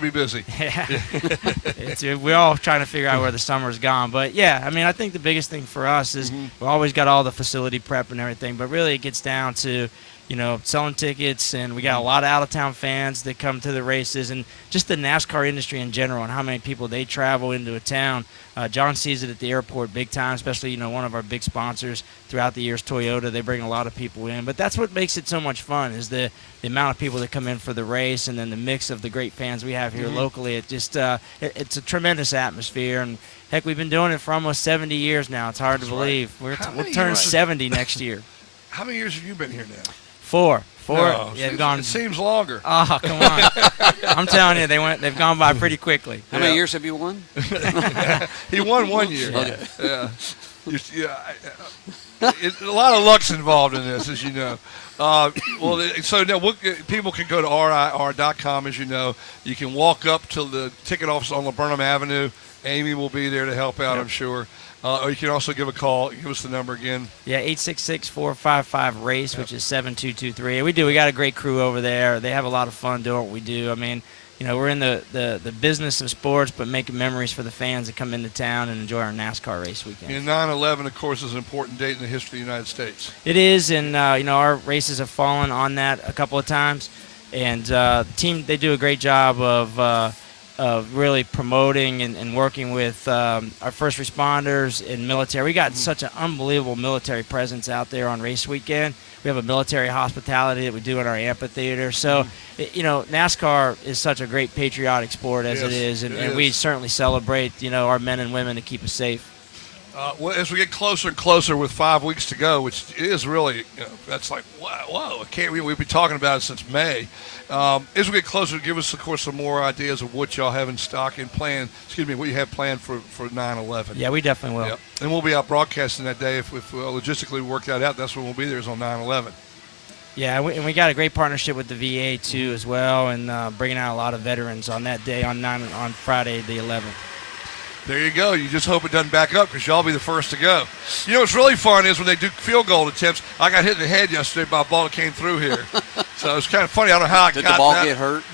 Be busy. Yeah, we're all trying to figure out where the summer's gone. But yeah, I mean, I think the biggest thing for us is we always got all the facility prep and everything, but really it gets down to, selling tickets, and we got a lot of out-of-town fans that come to the races, and just the NASCAR industry in general and how many people they travel into a town. John sees it at the airport big time, especially, one of our big sponsors throughout the years, Toyota. They bring a lot of people in. But that's what makes it so much fun is the amount of people that come in for the race, and then the mix of the great fans we have here locally. It just it's a tremendous atmosphere, and heck, we've been doing it for almost 70 years now. It's hard to believe. We'll turn 70 next year. How many years have you been here now? Four. No, Yeah, they've gone. It seems longer. Oh, come on! I'm telling you, they've gone by pretty quickly. How many years have you won? He won 1 year. Okay. Yeah. A lot of luck's involved in this, as you know. So now people can go to RIR.com, as you know. You can walk up to the ticket office on Laburnum Avenue. Amy will be there to help out, I'm sure. Or you can also give a call. Give us the number again. Yeah, 866-455-RACE, which is 7223. We got a great crew over there. They have a lot of fun doing what we do. I mean, we're in the business of sports, but making memories for the fans that come into town and enjoy our NASCAR race weekend. And 9/11, of course, is an important date in the history of the United States. It is, and our races have fallen on that a couple of times, and the team, they do a great job of really promoting and working with our first responders and military. We got such an unbelievable military presence out there on race weekend. We have a military hospitality that we do in our amphitheater. So, NASCAR is such a great patriotic sport as it is, and we certainly celebrate, our men and women to keep us safe. As we get closer and closer with 5 weeks to go, which is really, that's like, whoa, we've been talking about it since May. As we get closer, give us, of course, some more ideas of what y'all have in stock and what you have planned for 9/11. Yeah, we definitely will. Yep. And we'll be out broadcasting that day. If logistically we work that out, that's when we'll be there, is on 9/11. Yeah, and we got a great partnership with the VA, too, as well, and bringing out a lot of veterans on that day on Friday the 11th. There you go. You just hope it doesn't back up because y'all be the first to go. What's really fun is when they do field goal attempts. I got hit in the head yesterday by a ball that came through here. So it's kind of funny. I don't know how I got that. Did the ball get hurt?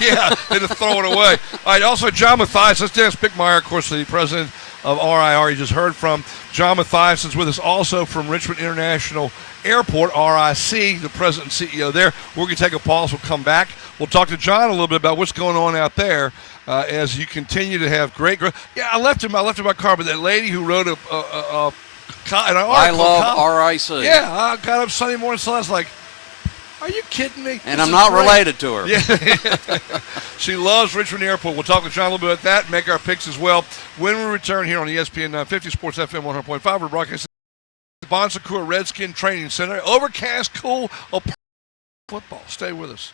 Yeah, they just throw it away. All right, also John Mathias. That's Dennis Bickmeyer, of course, the president of RIR you just heard from. John Mathias is with us also from Richmond International Airport, RIC, the president and CEO there. We're going to take a pause. We'll come back. We'll talk to John a little bit about what's going on out there. As you continue to have great growth. Yeah, I left in my car, but that lady who wrote an article. I love RIC. Yeah, I got up Sunday morning, so I was like, are you kidding me? And I'm not related to her. Yeah. She loves Richmond Airport. We'll talk with John a little bit about that and make our picks as well. When we return here on ESPN 950 Sports FM 100.5, we're broadcasting Bon Secours Redskin Training Center. Overcast, cool, football. Stay with us.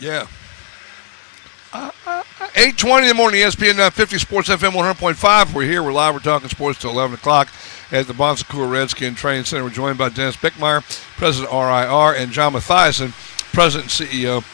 Yeah. 8:20 in the morning, ESPN 950 Sports FM 100.5. We're here. We're live. We're talking sports till 11 o'clock at the Bon Secours Redskin Training Center. We're joined by Dennis Bickmeyer, President of RIR, and John Mathiasen, President and CEO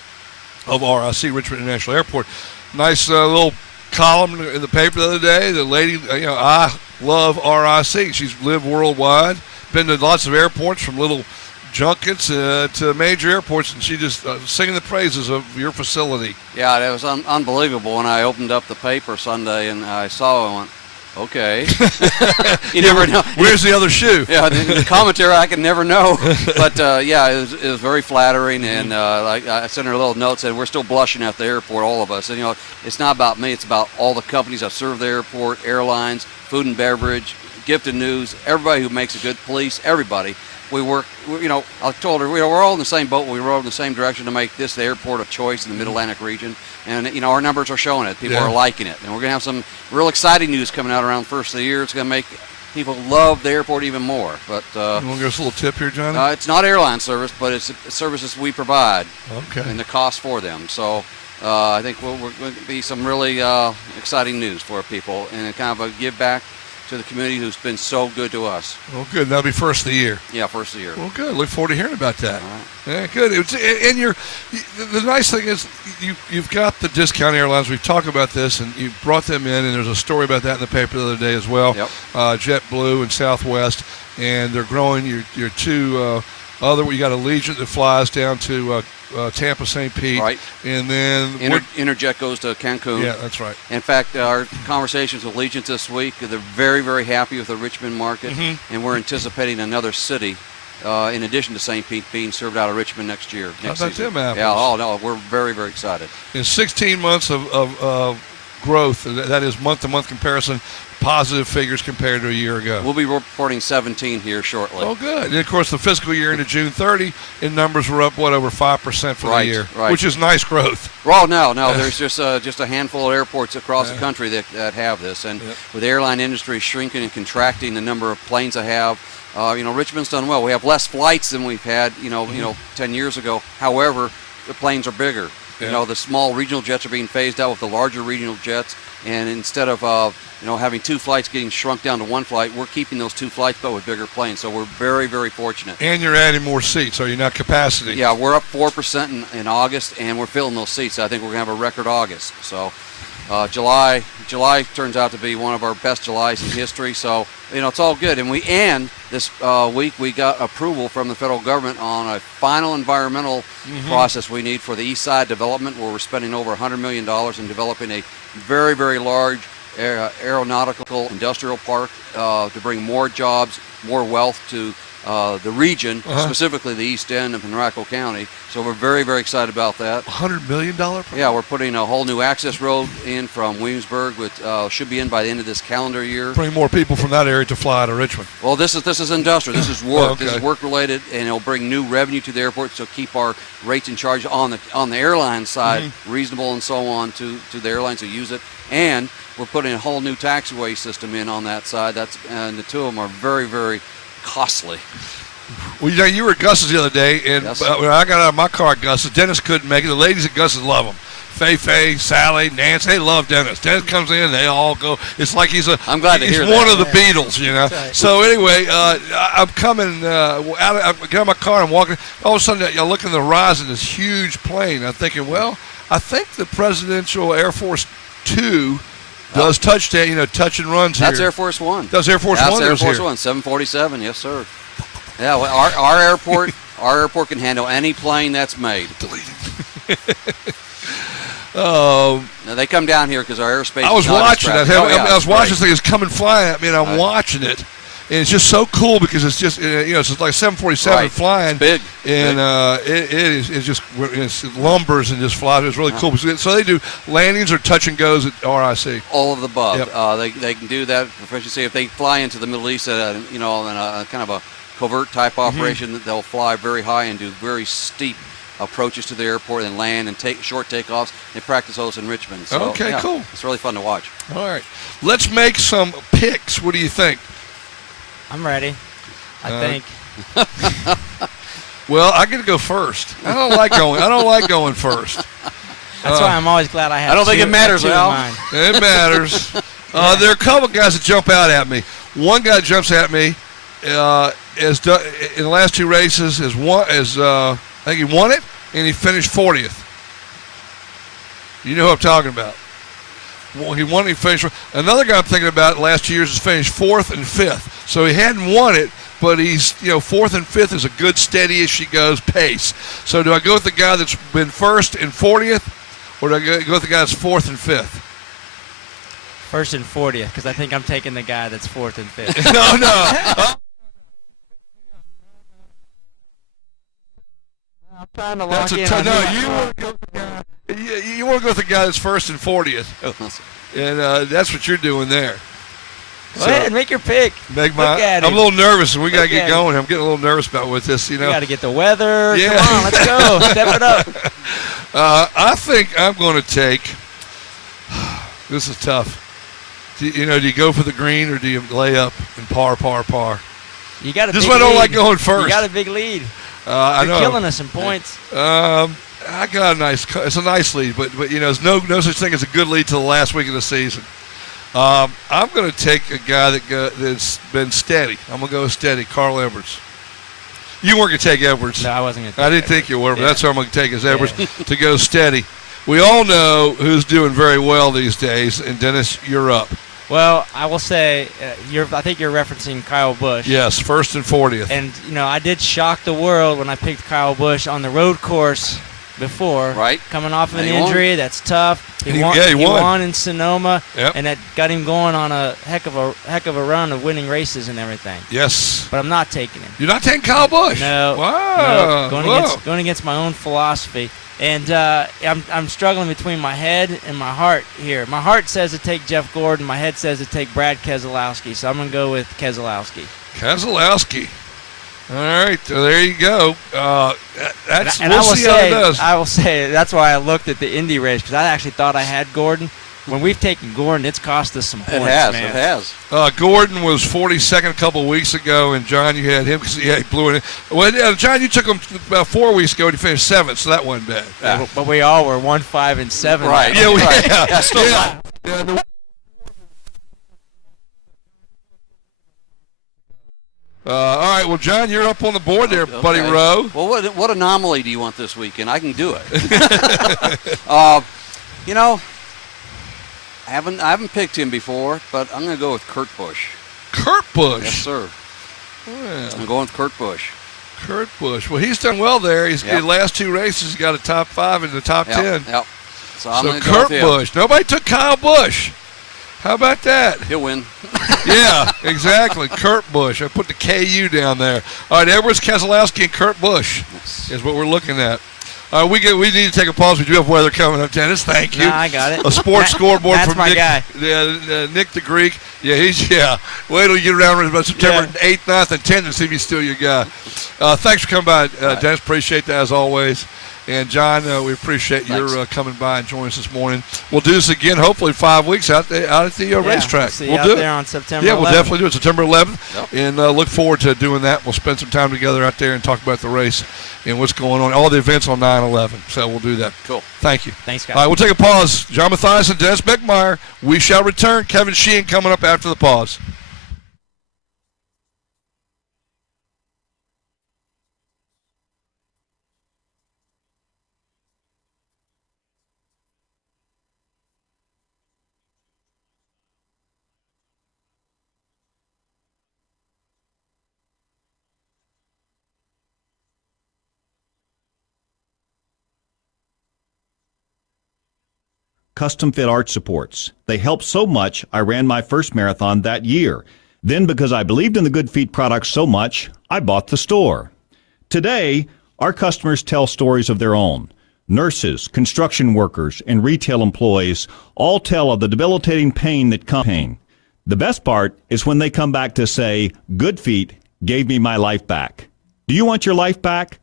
of RIC, Richmond International Airport. Nice little column in the paper the other day. The lady, I love RIC. She's lived worldwide, been to lots of airports, from little junkets to major airports, and she just singing the praises of your facility. Yeah, it was unbelievable when I opened up the paper Sunday and I saw it and went, okay. You never know. Where's the other shoe? Yeah, the commentary I can never know. But, it was very flattering, and like I sent her a little note, said we're still blushing at the airport, all of us. And, it's not about me. It's about all the companies that serve the airport, airlines, food and beverage, Gifted News, everybody who makes a good police, everybody. We work, I told her, we're all in the same boat. We row in the same direction to make this the airport of choice in the Mid-Atlantic region. And, our numbers are showing it. People are liking it. And we're going to have some real exciting news coming out around the first of the year. It's going to make people love the airport even more. But you want to give us a little tip here, Johnny? It's not airline service, but it's services we provide. Okay. And the cost for them. So I think we're going to be some really exciting news for people, and kind of a give back to the community who's been so good to us. Well, good. That'll be first of the year. Yeah, first of the year. Well, good. Look forward to hearing about that. All right. Yeah, good. And the nice thing is you've got the discount airlines. We've talked about this, and you've brought them in, and there's a story about that in the paper the other day as well. Yep. JetBlue and Southwest, and they're growing. Your two other. You got Allegiant that flies down to Tampa, St. Pete, right, and then Interjet goes to Cancun. Yeah, that's right. In fact, our conversations with Allegiant this week, they're very, very happy with the Richmond market, and we're anticipating another city, in addition to St. Pete, being served out of Richmond next year. How about them apples? Yeah, oh no, we're very, very excited. In 16 months of growth, that is month-to-month comparison, positive figures compared to a year ago. We'll be reporting 17 here shortly. Oh, good. And, of course, the fiscal year into June 30, and numbers were up, over 5% for the year, which is nice growth. Well, no, there's just a handful of airports across the country that have this. And with the airline industry shrinking and contracting the number of planes they have, Richmond's done well. We have less flights than we've had, 10 years ago. However, the planes are bigger. Yeah. The small regional jets are being phased out with the larger regional jets, and instead of having two flights getting shrunk down to one flight, we're keeping those two flights but with bigger planes. So we're very, very fortunate. And you're adding more seats, are you not? Capacity. Yeah, we're up 4% in August, and we're filling those seats. I think we're going to have a record August. So July turns out to be one of our best Julys in history. So it's all good. And this week we got approval from the federal government on a final environmental process we need for the East Side development, where we're spending over $100 million in developing a very, very large aeronautical industrial park to bring more jobs, more wealth to the region, specifically the east end of Henrico County. So we're very, very excited about that. $100 million project? Yeah, we're putting a whole new access road in from Williamsburg, which should be in by the end of this calendar year. Bring more people from that area to fly to Richmond. Well, this is industrial. This is work. Okay. This is work related, and it'll bring new revenue to the airport. So keep our rates and charges on the airline side reasonable and so on to the airlines who use it. And we're putting a whole new taxiway system in on that side. And the two of them are very, very costly. Well, you were at Gus's the other day, and Yes. when I got out of my car at Gus's, Dennis couldn't make it. The ladies at Gus's love him. Faye, Sally, Nancy, they love Dennis. Dennis comes in, they all go. It's like I'm glad to hear he's one that. of the Beatles, Right. So anyway, I'm coming I get out of my car and I'm walking. All of a sudden, I look in the horizon, this huge plane. I'm thinking, well, I think the Presidential Air Force 2 does touchdown, touch and runs here. That's Air Force One. Does Air Force That's One? Air Force here? One, 747. Yes, sir. Yeah, well, our airport can handle any plane that's made. Now, they come down here because our airspace. I was is not watching as it. crowded. I was watching great. this thing. It's coming flying at me, and I'm watching it. And it's just so cool because it's just, it's like 747 Right. flying. It's big. And it's just it lumbers and just flies. It's really cool. So they do landings or touch and goes at RIC. All of the above. Yep. They can do that proficiency. If they fly into the Middle East at in a kind of a covert type operation, they'll fly very high and do very steep approaches to the airport and land and take short takeoffs. They practice those in Richmond. So, Okay, yeah, cool. It's really fun to watch. All right. Let's make some picks. What do you think? I'm ready. I think. Well, I get to go first. I don't like going first. That's why I'm always glad I have. I don't think it matters, two in Al. mind. It matters. There are a couple guys that jump out at me. One guy jumps at me in the last two races. I think he won it, and he finished 40th. You know who I'm talking about. Well, he won it, he finished. Another guy I'm thinking about the last 2 years has finished 4th and 5th. So he hadn't won it, but he's, 4th and 5th is a good, steady as she goes pace. So do I go with the guy that's been 1st and 40th, or do I go with the guy that's 4th and 5th? 1st and 40th, because I think I'm taking the guy that's 4th and 5th. No. I'm trying to That's lock in. you want to go with the guy that's 1st and 40th, and that's what you're doing there. Go ahead, make your pick. I'm a little nervous, and we got to get going. I'm getting a little nervous about with this. We got to get the weather. Yeah. Come on, let's go. Step it up. I think I'm going to take. This is tough. Do you go for the green or do you lay up and par? You got a This is big why I don't lead. like going first. You got a big lead. I know. You're killing us in points. I got it's a nice lead, but there's no such thing as a good lead till the last week of the season. I'm going to take a guy that's been steady. I'm going to go steady, Carl Edwards. You weren't going to take Edwards. No, I wasn't going to take I didn't think you were, but that's who I'm going to take is Edwards to go steady. We all know who's doing very well these days, and Dennis, you're up. Well, I will say, I think you're referencing Kyle Busch. Yes, 1st and 40th. And, I did shock the world when I picked Kyle Busch on the road course before. Right. Coming off of an And he injury, won. that's tough. He won in Sonoma, Yep. and that got him going on a heck of a run of winning races and everything. Yes. But I'm not taking him. You're not taking Kyle Busch? No. Wow. No. Going against my own philosophy. And I'm struggling between my head and my heart here. My heart says to take Jeff Gordon. My head says to take Brad Keselowski. So I'm going to go with Keselowski. Keselowski. All right, so there you go. We'll see how it does. I will say that's why I looked at the Indy race, because I actually thought I had Gordon. When we've taken Gordon, it's cost us some points, man. It has. Gordon was 42nd a couple of weeks ago, and John, you had him because he blew it in. Well, John, you took him about 4 weeks ago, and he finished 7th, so that wasn't bad. Yeah. But we all were 1, 5, and 7. Right. Yeah, Right. yeah. All right, well, John, you're up on the board there, Buddy Rowe. Well, what anomaly do you want this weekend? I can do it. I haven't picked him before, but I'm going to go with Kurt Busch. Kurt Busch. Yes, sir. Yeah. I'm going with Kurt Busch. Kurt Busch. Well, he's done well there. He's the last 2 races, he got a top 5 in the top 10. Yep. So I'm So going to go Kurt with him. Busch. Nobody took Kyle Busch. How about that? He'll win. Yeah, exactly. Kurt Busch. I put the KU down there. All right, Edwards, Keselowski, and Kurt Busch is what we're looking at. We need to take a pause. We do have weather coming up, Dennis. Thank you. Nah, I got it. A sports scoreboard That's from my Nick, guy. Nick the Greek. Yeah, wait till you get around about September 8th, 9th, and 10th and see if he's still your guy. Thanks for coming by, Dennis. Appreciate that as always. And, John, we appreciate your coming by and joining us this morning. We'll do this again, hopefully, 5 weeks out at the racetrack. We'll see we'll you do out it. there on September 11th. Yeah, we'll definitely do it September 11th. Yep. And look forward to doing that. We'll spend some time together out there and talk about the race and what's going on, all the events on 9/11. So we'll do that. Cool. Thank you. Thanks, guys. All right, we'll take a pause. John Mathias and Dennis Beckmeyer. We shall return. Kevin Sheehan coming up after the pause. Custom Fit Arch Supports. They helped so much, I ran my first marathon that year. Then, because I believed in the Good Feet products so much, I bought the store. Today, our customers tell stories of their own. Nurses, construction workers, and retail employees all tell of the debilitating pain that comes. The best part is when they come back to say, Good Feet gave me my life back. Do you want your life back?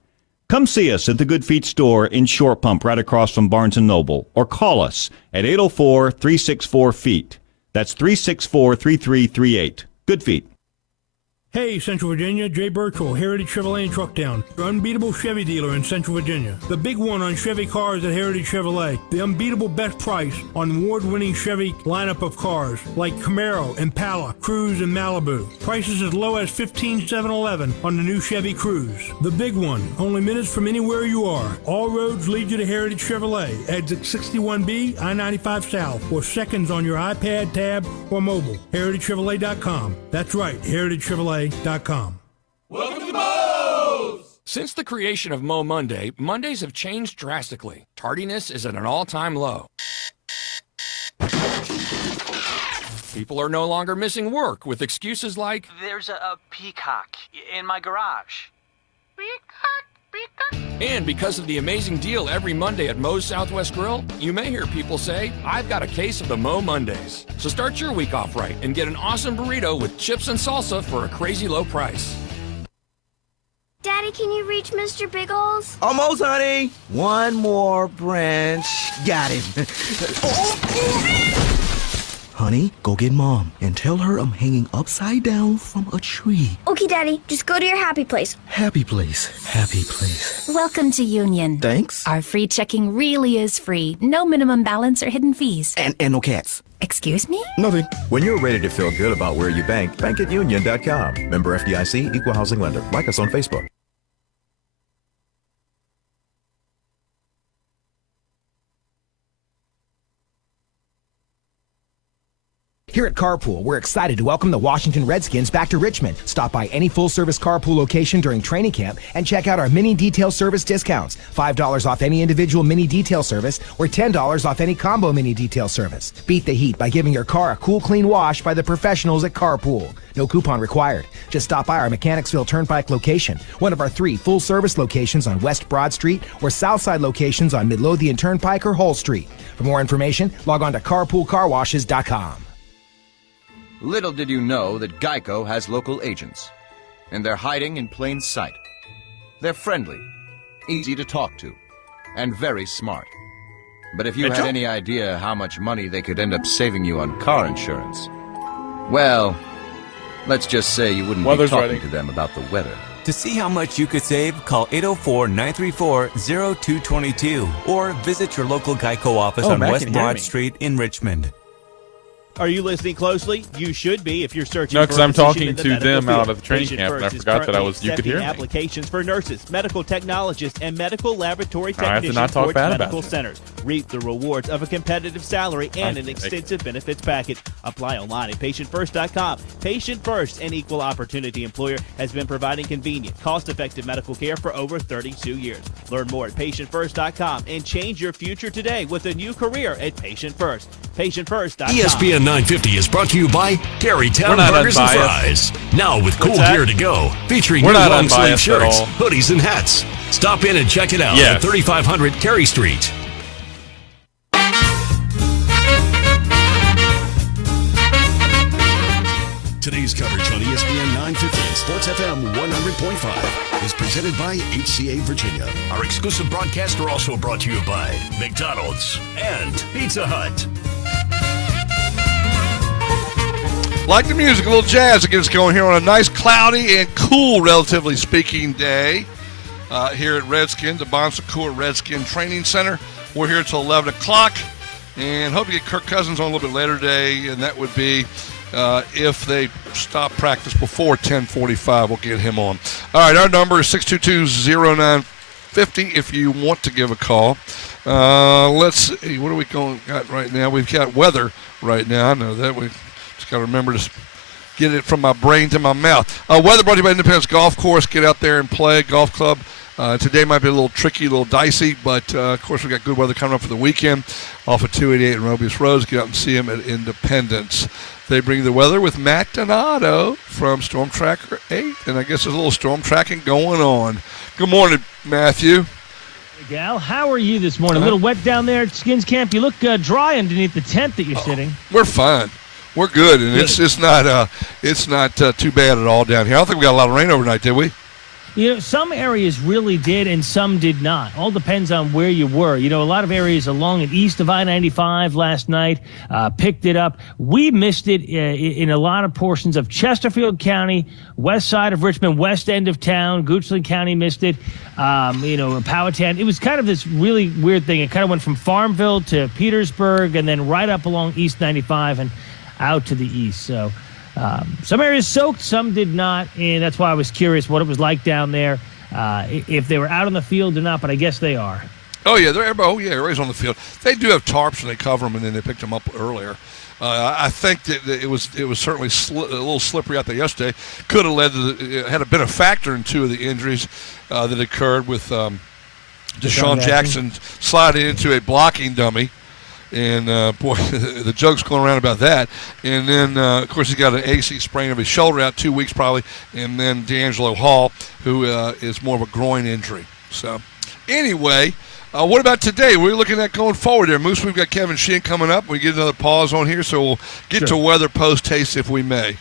Come see us at the Good Feet store in Short Pump right across from Barnes & Noble, or call us at 804-364-FEET. That's 364-3338. Good Feet. Hey, Central Virginia, Jay Birchall, Heritage Chevrolet in Trucktown, your unbeatable Chevy dealer in Central Virginia. The big one on Chevy cars at Heritage Chevrolet. The unbeatable best price on award-winning Chevy lineup of cars like Camaro, Impala, Cruze, and Malibu. Prices as low as $15,711 on the new Chevy Cruze. The big one, only minutes from anywhere you are. All roads lead you to Heritage Chevrolet. Exit 61B, I-95 South, or seconds on your iPad, tab, or mobile. HeritageChevrolet.com. That's right, HeritageChevrolet.com. Welcome to Moe's! Since the creation of Mo Monday, Mondays have changed drastically. Tardiness is at an all-time low. People are no longer missing work with excuses like, "There's a peacock in my garage." And because of the amazing deal every Monday at Moe's Southwest Grill, you may hear people say, "I've got a case of the Mo Mondays." So start your week off right and get an awesome burrito with chips and salsa for a crazy low price. Daddy, can you reach Mr. Biggles? Almost, honey. One more branch. Got him. Honey, go get Mom and tell her I'm hanging upside down from a tree. Okay, Daddy, just go to your happy place. Happy place. Happy place. Welcome to Union. Thanks. Our free checking really is free. No minimum balance or hidden fees. And no cats. Excuse me? Nothing. When you're ready to feel good about where you bank, bank at union.com. Member FDIC, Equal Housing Lender. Like us on Facebook. Here at Carpool, we're excited to welcome the Washington Redskins back to Richmond. Stop by any full-service Carpool location during training camp and check out our mini detail service discounts. $5 off any individual mini detail service or $10 off any combo mini detail service. Beat the heat by giving your car a cool, clean wash by the professionals at Carpool. No coupon required. Just stop by our Mechanicsville Turnpike location, one of our 3 full-service locations on West Broad Street or Southside locations on Midlothian Turnpike or Hull Street. For more information, log on to carpoolcarwashes.com. Little did you know that Geico has local agents, and they're hiding in plain sight. They're friendly, easy to talk to, and very smart. But if you had any idea how much money they could end up saving you on car insurance, well, let's just say you wouldn't be talking to them about the weather. To see how much you could save, call 804-934-0222 or visit your local Geico office on West Broad Street in Richmond. Are you listening closely? You should be if you're searching No, for because a I'm position talking in the to medical them field. out of the training Patient camp, and I First is forgot that currently you could hear me. accepting applications for nurses, medical technologists, and medical laboratory I have to technicians not talk for its bad about medical you. centers. Reap the rewards of a competitive salary and an extensive benefits package. Apply online at PatientFirst.com. Patient First, an equal opportunity employer, has been providing convenient, cost-effective medical care for over 32 years. Learn more at PatientFirst.com and change your future today with a new career at Patient First. PatientFirst.com. ESPN 950 is brought to you by Terrytown Burgers and Fries. Now with cool gear to go, featuring new long sleeve shirts, hoodies, and hats. Stop in and check it out at 3500 Terry Street. Today's coverage on ESPN 950 and Sports FM 100.5 is presented by HCA Virginia. Our exclusive broadcasts are also brought to you by McDonald's and Pizza Hut. Like the music, a little jazz to get us going here on a nice, cloudy, and cool, relatively speaking, day here at Redskins, the Bon Secours Redskin Training Center. We're here until 11 o'clock, and hope to get Kirk Cousins on a little bit later today, and that would be if they stop practice before 10:45. We'll get him on. All right, our number is 622-0950 if you want to give a call. Let's see, what are we got right now? We've got weather right now. I know that. We just got to remember to get it from my brain to my mouth. Weather brought to you by Independence Golf Course. Get out there and play golf club. Today might be a little tricky, a little dicey, but of course we've got good weather coming up for the weekend off of 288 and Robius Road. Get out and see them at Independence. They bring the weather with Matt Donato from Storm Tracker 8, and I guess there's a little storm tracking going on. Good morning, Matthew. Gal, how are you this morning? A little wet down there at Skins Camp. You look dry underneath the tent that you're sitting. We're fine. We're good, and it's not too bad at all down here. I don't think we got a lot of rain overnight, did we? Some areas really did and some did not. All depends on where you were. A lot of areas along and east of I-95 last night picked it up. We missed it in a lot of portions of Chesterfield County, west side of Richmond, west end of town. Goochland County missed it. Powhatan. It was kind of this really weird thing. It kind of went from Farmville to Petersburg and then right up along East 95 and out to the east. So some areas soaked, some did not, and that's why I was curious what it was like down there, if they were out on the field or not, but I guess they are. Oh, yeah, everybody's on the field. They do have tarps, and they cover them, and then they picked them up earlier. I think that it was certainly a little slippery out there yesterday. Could have led to had been a factor in two of the injuries that occurred with Deshaun Jackson sliding into a blocking dummy. And, boy, the joke's going around about that. And then, of course, he's got an AC sprain of his shoulder out 2 weeks probably. And then D'Angelo Hall, who is more of a groin injury. So, anyway, what about today? We're looking at going forward there. Moose, we've got Kevin Sheehan coming up. We get another pause on here, so we'll get to weather post-haste if we may.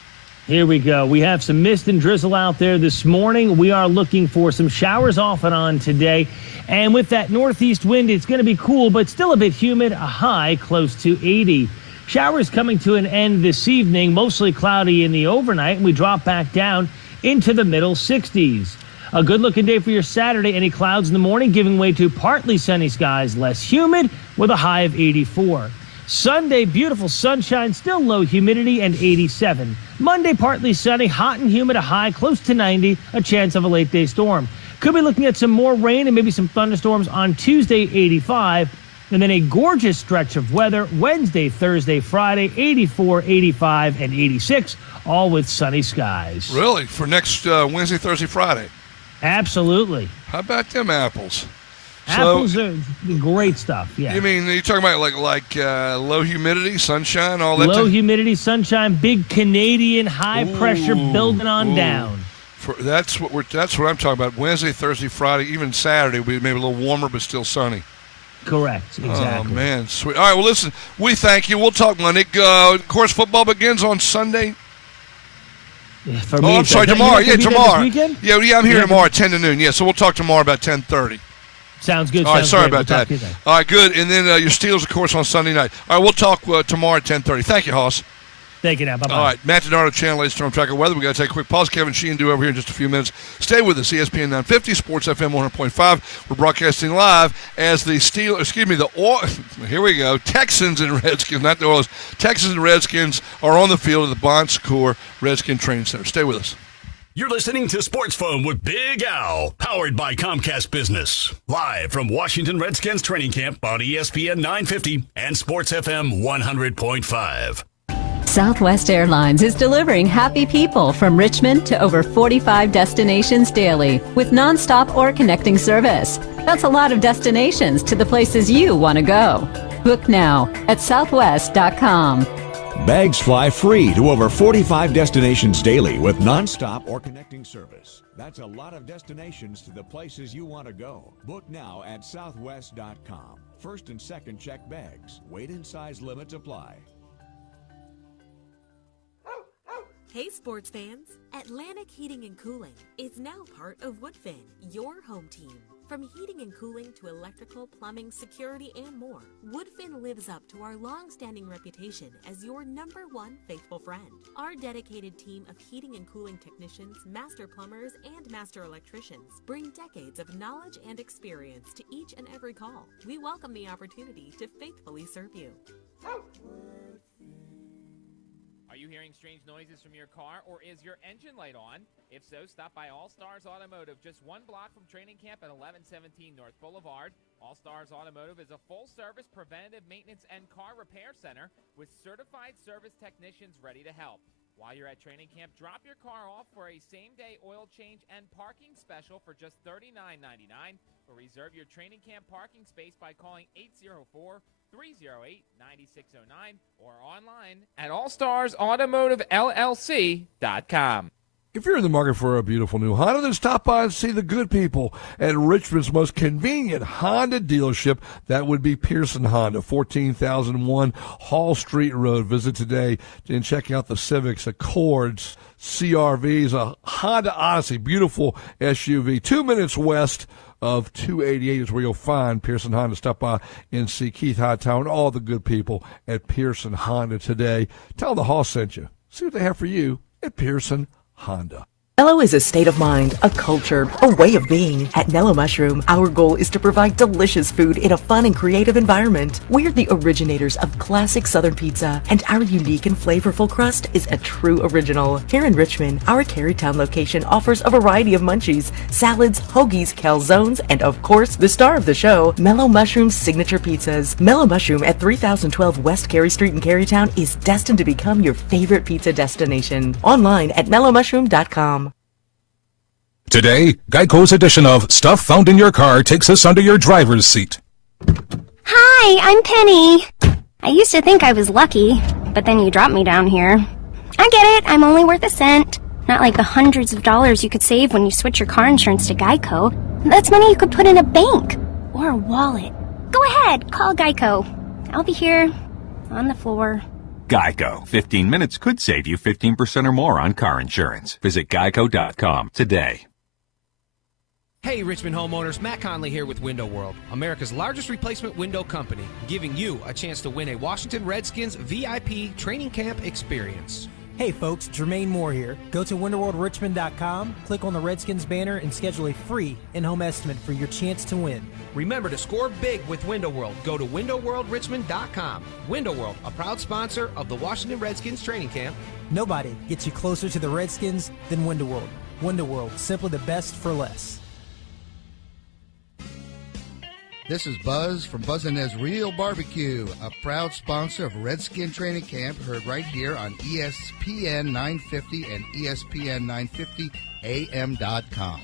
Here we go. We have some mist and drizzle out there this morning. We are looking for some showers off and on today. And with that northeast wind, it's going to be cool, but still a bit humid, a high close to 80. Showers coming to an end this evening, mostly cloudy in the overnight, and we drop back down into the middle 60s. A good-looking day for your Saturday. Any clouds in the morning, giving way to partly sunny skies, less humid, with a high of 84. Sunday, beautiful sunshine, still low humidity, and 87. Monday, partly sunny, hot and humid, a high close to 90, a chance of a late-day storm. Could be looking at some more rain and maybe some thunderstorms on Tuesday, 85. And then a gorgeous stretch of weather Wednesday, Thursday, Friday, 84, 85, and 86, all with sunny skies. Really? For next Wednesday, Thursday, Friday? Absolutely. How about them apples? Apples are great stuff, yeah. You mean, you're talking about like low humidity, sunshine, all that? Low humidity, sunshine, big Canadian high pressure building on down. That's what I'm talking about. Wednesday, Thursday, Friday, even Saturday will be maybe a little warmer, but still sunny. Correct. Exactly. Oh man, sweet. All right. Well, listen, we thank you. We'll talk Monday. Of course, football begins on Sunday. For me, I'm sorry, tomorrow. Yeah, tomorrow. Yeah, I'm here tomorrow at 10 to noon. Yeah, so we'll talk tomorrow about 10:30. Sounds good. All right, sorry about that. All right, good. And then your Steelers, of course, on Sunday night. All right, we'll talk tomorrow at 10:30. Thank you, Hoss. Thank you now. Bye-bye. All right, Matt Donardo, Channel 8 Storm Tracker Weather. We got to take a quick pause. Kevin Sheehan do over here in just a few minutes. Stay with us. ESPN 950, Sports FM 100.5. We're broadcasting live as the here we go. Texans and Redskins, not the Oilers. Texans and Redskins are on the field at the Bon Secours Redskin Training Center. Stay with us. You're listening to Sports Phone with Big Al, powered by Comcast Business. Live from Washington Redskins Training Camp on ESPN 950 and Sports FM 100.5. Southwest Airlines is delivering happy people from Richmond to over 45 destinations daily with nonstop or connecting service. That's a lot of destinations to the places you want to go. Book now at southwest.com. Bags fly free to over 45 destinations daily with nonstop or connecting service. That's a lot of destinations to the places you want to go. Book now at southwest.com. First and second check bags. Weight and size limits apply. Hey sports fans, Atlantic Heating and Cooling is now part of Woodfin, your home team. From heating and cooling to electrical, plumbing, security, and more, Woodfin lives up to our long-standing reputation as your #1 faithful friend. Our dedicated team of heating and cooling technicians, master plumbers, and master electricians bring decades of knowledge and experience to each and every call. We welcome the opportunity to faithfully serve you. Are you hearing strange noises from your car, or is your engine light on? If so, stop by All Stars Automotive, just one block from training camp at 1117 North Boulevard. All Stars Automotive is a full-service preventative maintenance and car repair center with certified service technicians ready to help. While you're at training camp, drop your car off for a same-day oil change and parking special for just $39.99, or reserve your training camp parking space by calling 804-308-9609 or online at allstarsautomotivellc.com. If you're in the market for a beautiful new Honda, then stop by and see the good people at Richmond's most convenient Honda dealership. That would be Pearson Honda, 14,001 Hall Street Road. Visit today and check out the Civics, Accords, CRVs, a Honda Odyssey, beautiful SUV. 2 minutes west of 288 is where you'll find Pearson Honda. Stop by and see Keith Hightower and all the good people at Pearson Honda today. Tell them the Hall sent you. See what they have for you at Pearson Honda. Mellow is a state of mind, a culture, a way of being. At Mellow Mushroom, our goal is to provide delicious food in a fun and creative environment. We're the originators of classic Southern pizza, and our unique and flavorful crust is a true original. Here in Richmond, our Carytown location offers a variety of munchies, salads, hoagies, calzones, and of course, the star of the show, Mellow Mushroom's signature pizzas. Mellow Mushroom at 3012 West Cary Street in Carytown is destined to become your favorite pizza destination. Online at mellowmushroom.com. Today, Geico's edition of Stuff Found in Your Car takes us under your driver's seat. Hi, I'm Penny. I used to think I was lucky, but then you dropped me down here. I get it, I'm only worth a cent. Not like the hundreds of dollars you could save when you switch your car insurance to Geico. That's money you could put in a bank or a wallet. Go ahead, call Geico. I'll be here on the floor. Geico. 15 minutes could save you 15% or more on car insurance. Visit geico.com today. Hey, Richmond homeowners, Matt Conley here with Window World, America's largest replacement window company, giving you a chance to win a Washington Redskins VIP training camp experience. Hey folks, Jermaine Moore here. Go to WinterWorldRichmond.com, click on the Redskins banner, and schedule a free in-home estimate for your chance to win. Remember to score big with Window World. Go to WinterWorldRichmond.com. Window World, a proud sponsor of the Washington Redskins training camp. Nobody gets you closer to the Redskins than Window World. Window World, simply the best for less. This is Buzz from Buzz and Ned's Real Barbecue, a proud sponsor of Redskin Training Camp, heard right here on ESPN 950 and ESPN950AM.com.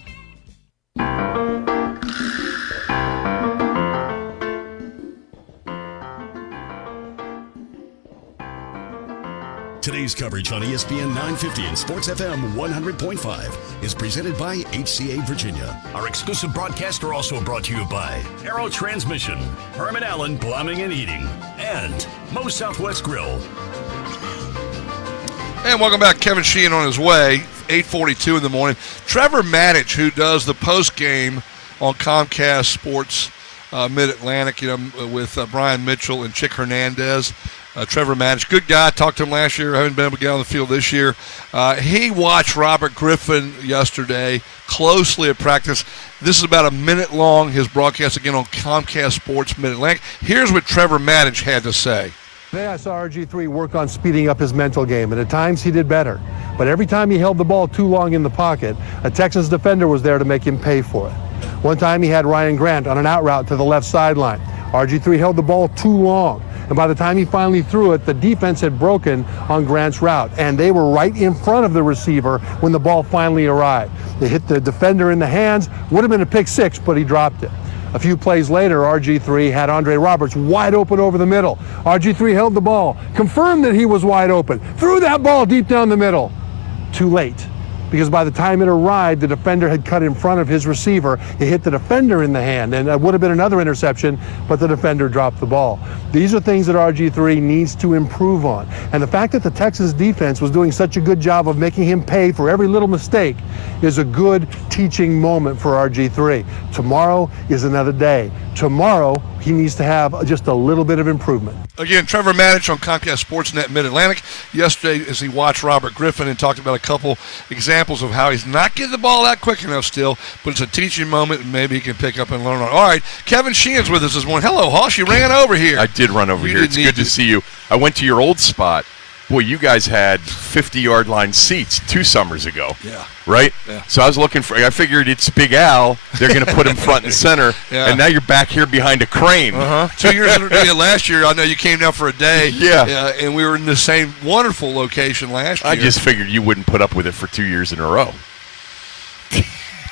Today's coverage on ESPN 950 and Sports FM 100.5 is presented by HCA Virginia. Our exclusive broadcasts are also brought to you by Aero Transmission, Herman Allen Plumbing and Heating, and Moe's Southwest Grill. And welcome back. Kevin Sheehan on his way, 8:42 in the morning. Trevor Maddich, who does the post-game on Comcast Sports Mid-Atlantic, with Brian Mitchell and Chick Hernandez. Trevor Maddich, good guy. Talked to him last year. Haven't been able to get on the field this year. He watched Robert Griffin yesterday closely at practice. This is about a minute long, his broadcast again on Comcast Sports Mid-Atlantic. Here's what Trevor Maddich had to say. Today I saw RG3 work on speeding up his mental game, and at times he did better. But every time he held the ball too long in the pocket, a Texans defender was there to make him pay for it. One time he had Ryan Grant on an out route to the left sideline. RG3 held the ball too long. And by the time he finally threw it, the defense had broken on Grant's route. And they were right in front of the receiver when the ball finally arrived. They hit the defender in the hands. Would have been a pick six, but he dropped it. A few plays later, RG3 had Andre Roberts wide open over the middle. RG3 held the ball, confirmed that he was wide open, threw that ball deep down the middle. Too late. Because by the time it arrived, the defender had cut in front of his receiver. It hit the defender in the hand, and it would have been another interception, but the defender dropped the ball. These are things that RG3 needs to improve on. And the fact that the Texas defense was doing such a good job of making him pay for every little mistake is a good teaching moment for RG3. Tomorrow is another day. Tomorrow, he needs to have just a little bit of improvement. Again, Trevor Maddich on Comcast Sportsnet Mid-Atlantic. Yesterday, as he watched Robert Griffin and talked about a couple examples of how he's not getting the ball out quick enough still, but it's a teaching moment, and maybe he can pick up and learn on it. All right, Kevin Sheehan's with us this morning. Hello, Hoss. You ran over here. I did run over here. It's good to see you. I went to your old spot. Boy, you guys had 50-yard line seats 2 summers ago. Yeah. Right? Yeah. So I was looking for – I figured it's Big Al. They're going to put him front and center. Yeah. And now you're back here behind a crane. 2 years last year, I know you came down for a day. Yeah. And we were in the same wonderful location last year. I just figured you wouldn't put up with it for 2 years in a row.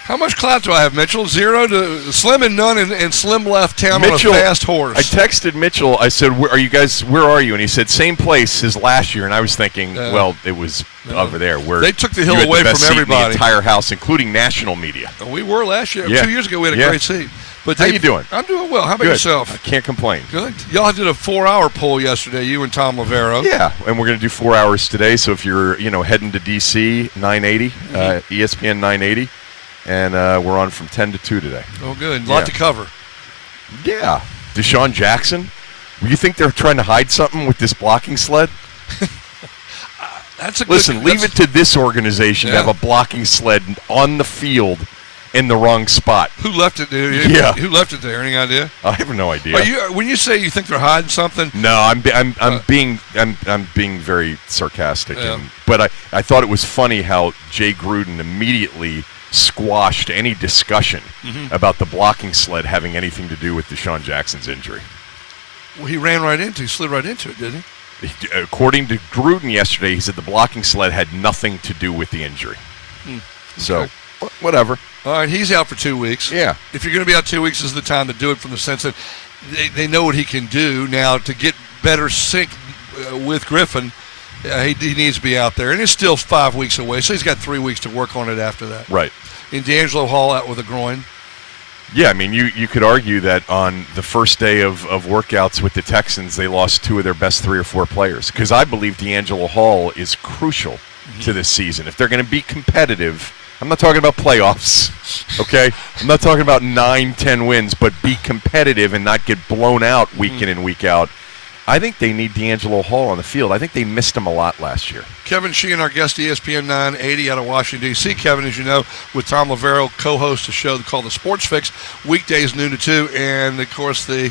How much clout do I have, Mitchell? 0 to Slim and none, and Slim left town Mitchell, on a fast horse. I texted Mitchell. I said, "Where are you guys? Where are you?" And he said, "Same place as last year." And I was thinking, well, it was over there where they took the hill you had away the best from seat in everybody. the entire house, including national media. We were last year. Yeah. 2 years ago, we had a great seat. But how you doing? I'm doing well. How about Good. yourself? I can't complain. Good. Y'all did a 4-hour poll yesterday, you and Tom Lavero. Yeah, and we're going to do 4 hours today. So if you're heading to DC, 980, ESPN 980. And we're on from 10 to 2 today. Oh, good. A lot to cover. Yeah. Deshaun Jackson. You think they're trying to hide something with this blocking sled? That's a Listen, leave it to this organization to have a blocking sled on the field in the wrong spot. Who left it there? Yeah. Who left it there? Any idea? I have no idea. When you say you think they're hiding something? No, I'm being very sarcastic. Yeah. But I thought it was funny how Jay Gruden immediately squashed any discussion about the blocking sled having anything to do with Deshaun Jackson's injury. Well, he slid right into it, didn't he? According to Gruden yesterday, he said the blocking sled had nothing to do with the injury. So, whatever. All right, he's out for 2 weeks. Yeah. If you're going to be out 2 weeks, this is the time to do it from the sense that they know what he can do. Now, to get better sync with Griffin, he needs to be out there. And it's still 5 weeks away, so he's got 3 weeks to work on it after that. Right. And D'Angelo Hall out with a groin. Yeah, I mean, you could argue that on the first day of workouts with the Texans, they lost 2 of their best 3 or 4 players. Because I believe D'Angelo Hall is crucial to this season. If they're going to be competitive, I'm not talking about playoffs, okay? I'm not talking about 9-10 wins, but be competitive and not get blown out week in and week out. I think they need D'Angelo Hall on the field. I think they missed him a lot last year. Kevin Sheehan, our guest, ESPN 980 out of Washington, D.C. Kevin, as you know, with Tom Lavero, co-hosts a show called The Sports Fix, weekdays noon to 2. And, of course, the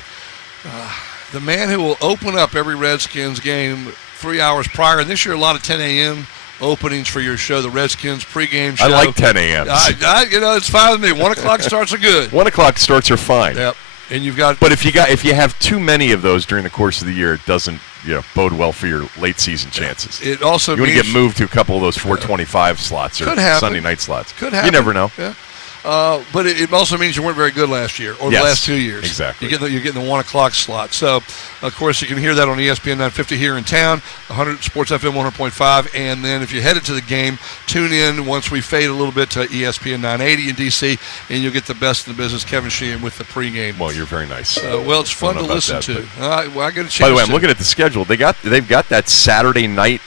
man who will open up every Redskins game 3 hours prior. And this year, a lot of 10 a.m. openings for your show, the Redskins pregame show. I like 10 a.m. It's fine with me. 1 o'clock starts are good. 1 o'clock starts are fine. Yep. And you've got, but if you have too many of those during the course of the year, it doesn't bode well for your late season chances. It also you want to get moved to a couple of those 4:25 slots or Sunday night slots. Could happen. You never know. Yeah. But it also means you weren't very good last year or the last 2 years. Exactly. You're getting the 1 o'clock slot. So, of course, you can hear that on ESPN 950 here in town, 100 Sports FM 100.5. And then if you're headed to the game, tune in once we fade a little bit to ESPN 980 in D.C., and you'll get the best in the business, Kevin Sheehan, with the pregame. Well, you're very nice. Well, it's fun to listen to. I get a chance. By the way, I'm looking at the schedule. They've got that Saturday night,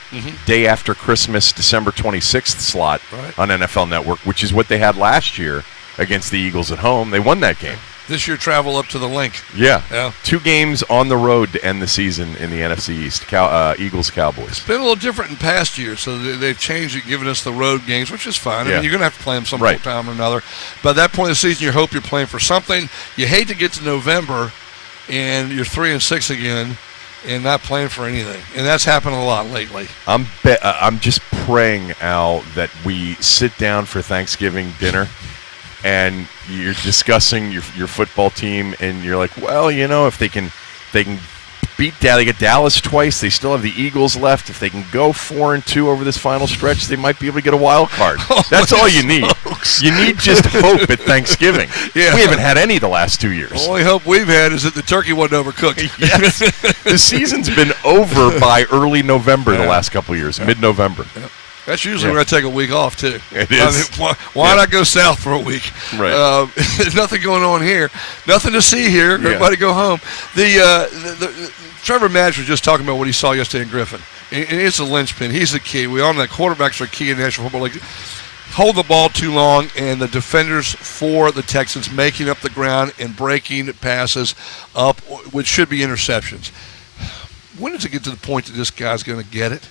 day after Christmas, December 26th slot on NFL Network, which is what they had last year against the Eagles at home. They won that game. This year, travel up to the link. Yeah. 2 games on the road to end the season in the NFC East. Eagles-Cowboys. It's been a little different in past years, so they've changed it, giving us the road games, which is fine. I Yeah. mean, you're going to have to play them some time or another. By that point of the season, you hope you're playing for something. You hate to get to November, and you're 3-6 again, and not playing for anything. And that's happened a lot lately. I'm just praying, Al, that we sit down for Thanksgiving dinner and you're discussing your football team, and you're like, well, if they can beat Dallas, they get Dallas twice. They still have the Eagles left. If they can go 4-2 over this final stretch, they might be able to get a wild card. That's all you need. You need just hope at Thanksgiving. Yeah. We haven't had any the last 2 years. The only hope we've had is that the turkey wasn't overcooked. Yes. The season's been over by early November the last couple of years, mid-November. Yep. That's usually when I take a week off, too. It is. I mean, why not go south for a week? Right. There's nothing going on here. Nothing to see here. Everybody go home. The Trevor Madge was just talking about what he saw yesterday in Griffin. And it's a linchpin. He's the key. We all know quarterbacks are key in National Football League. Hold the ball too long, and the defenders for the Texans making up the ground and breaking passes up, which should be interceptions. When does it get to the point that this guy's going to get it?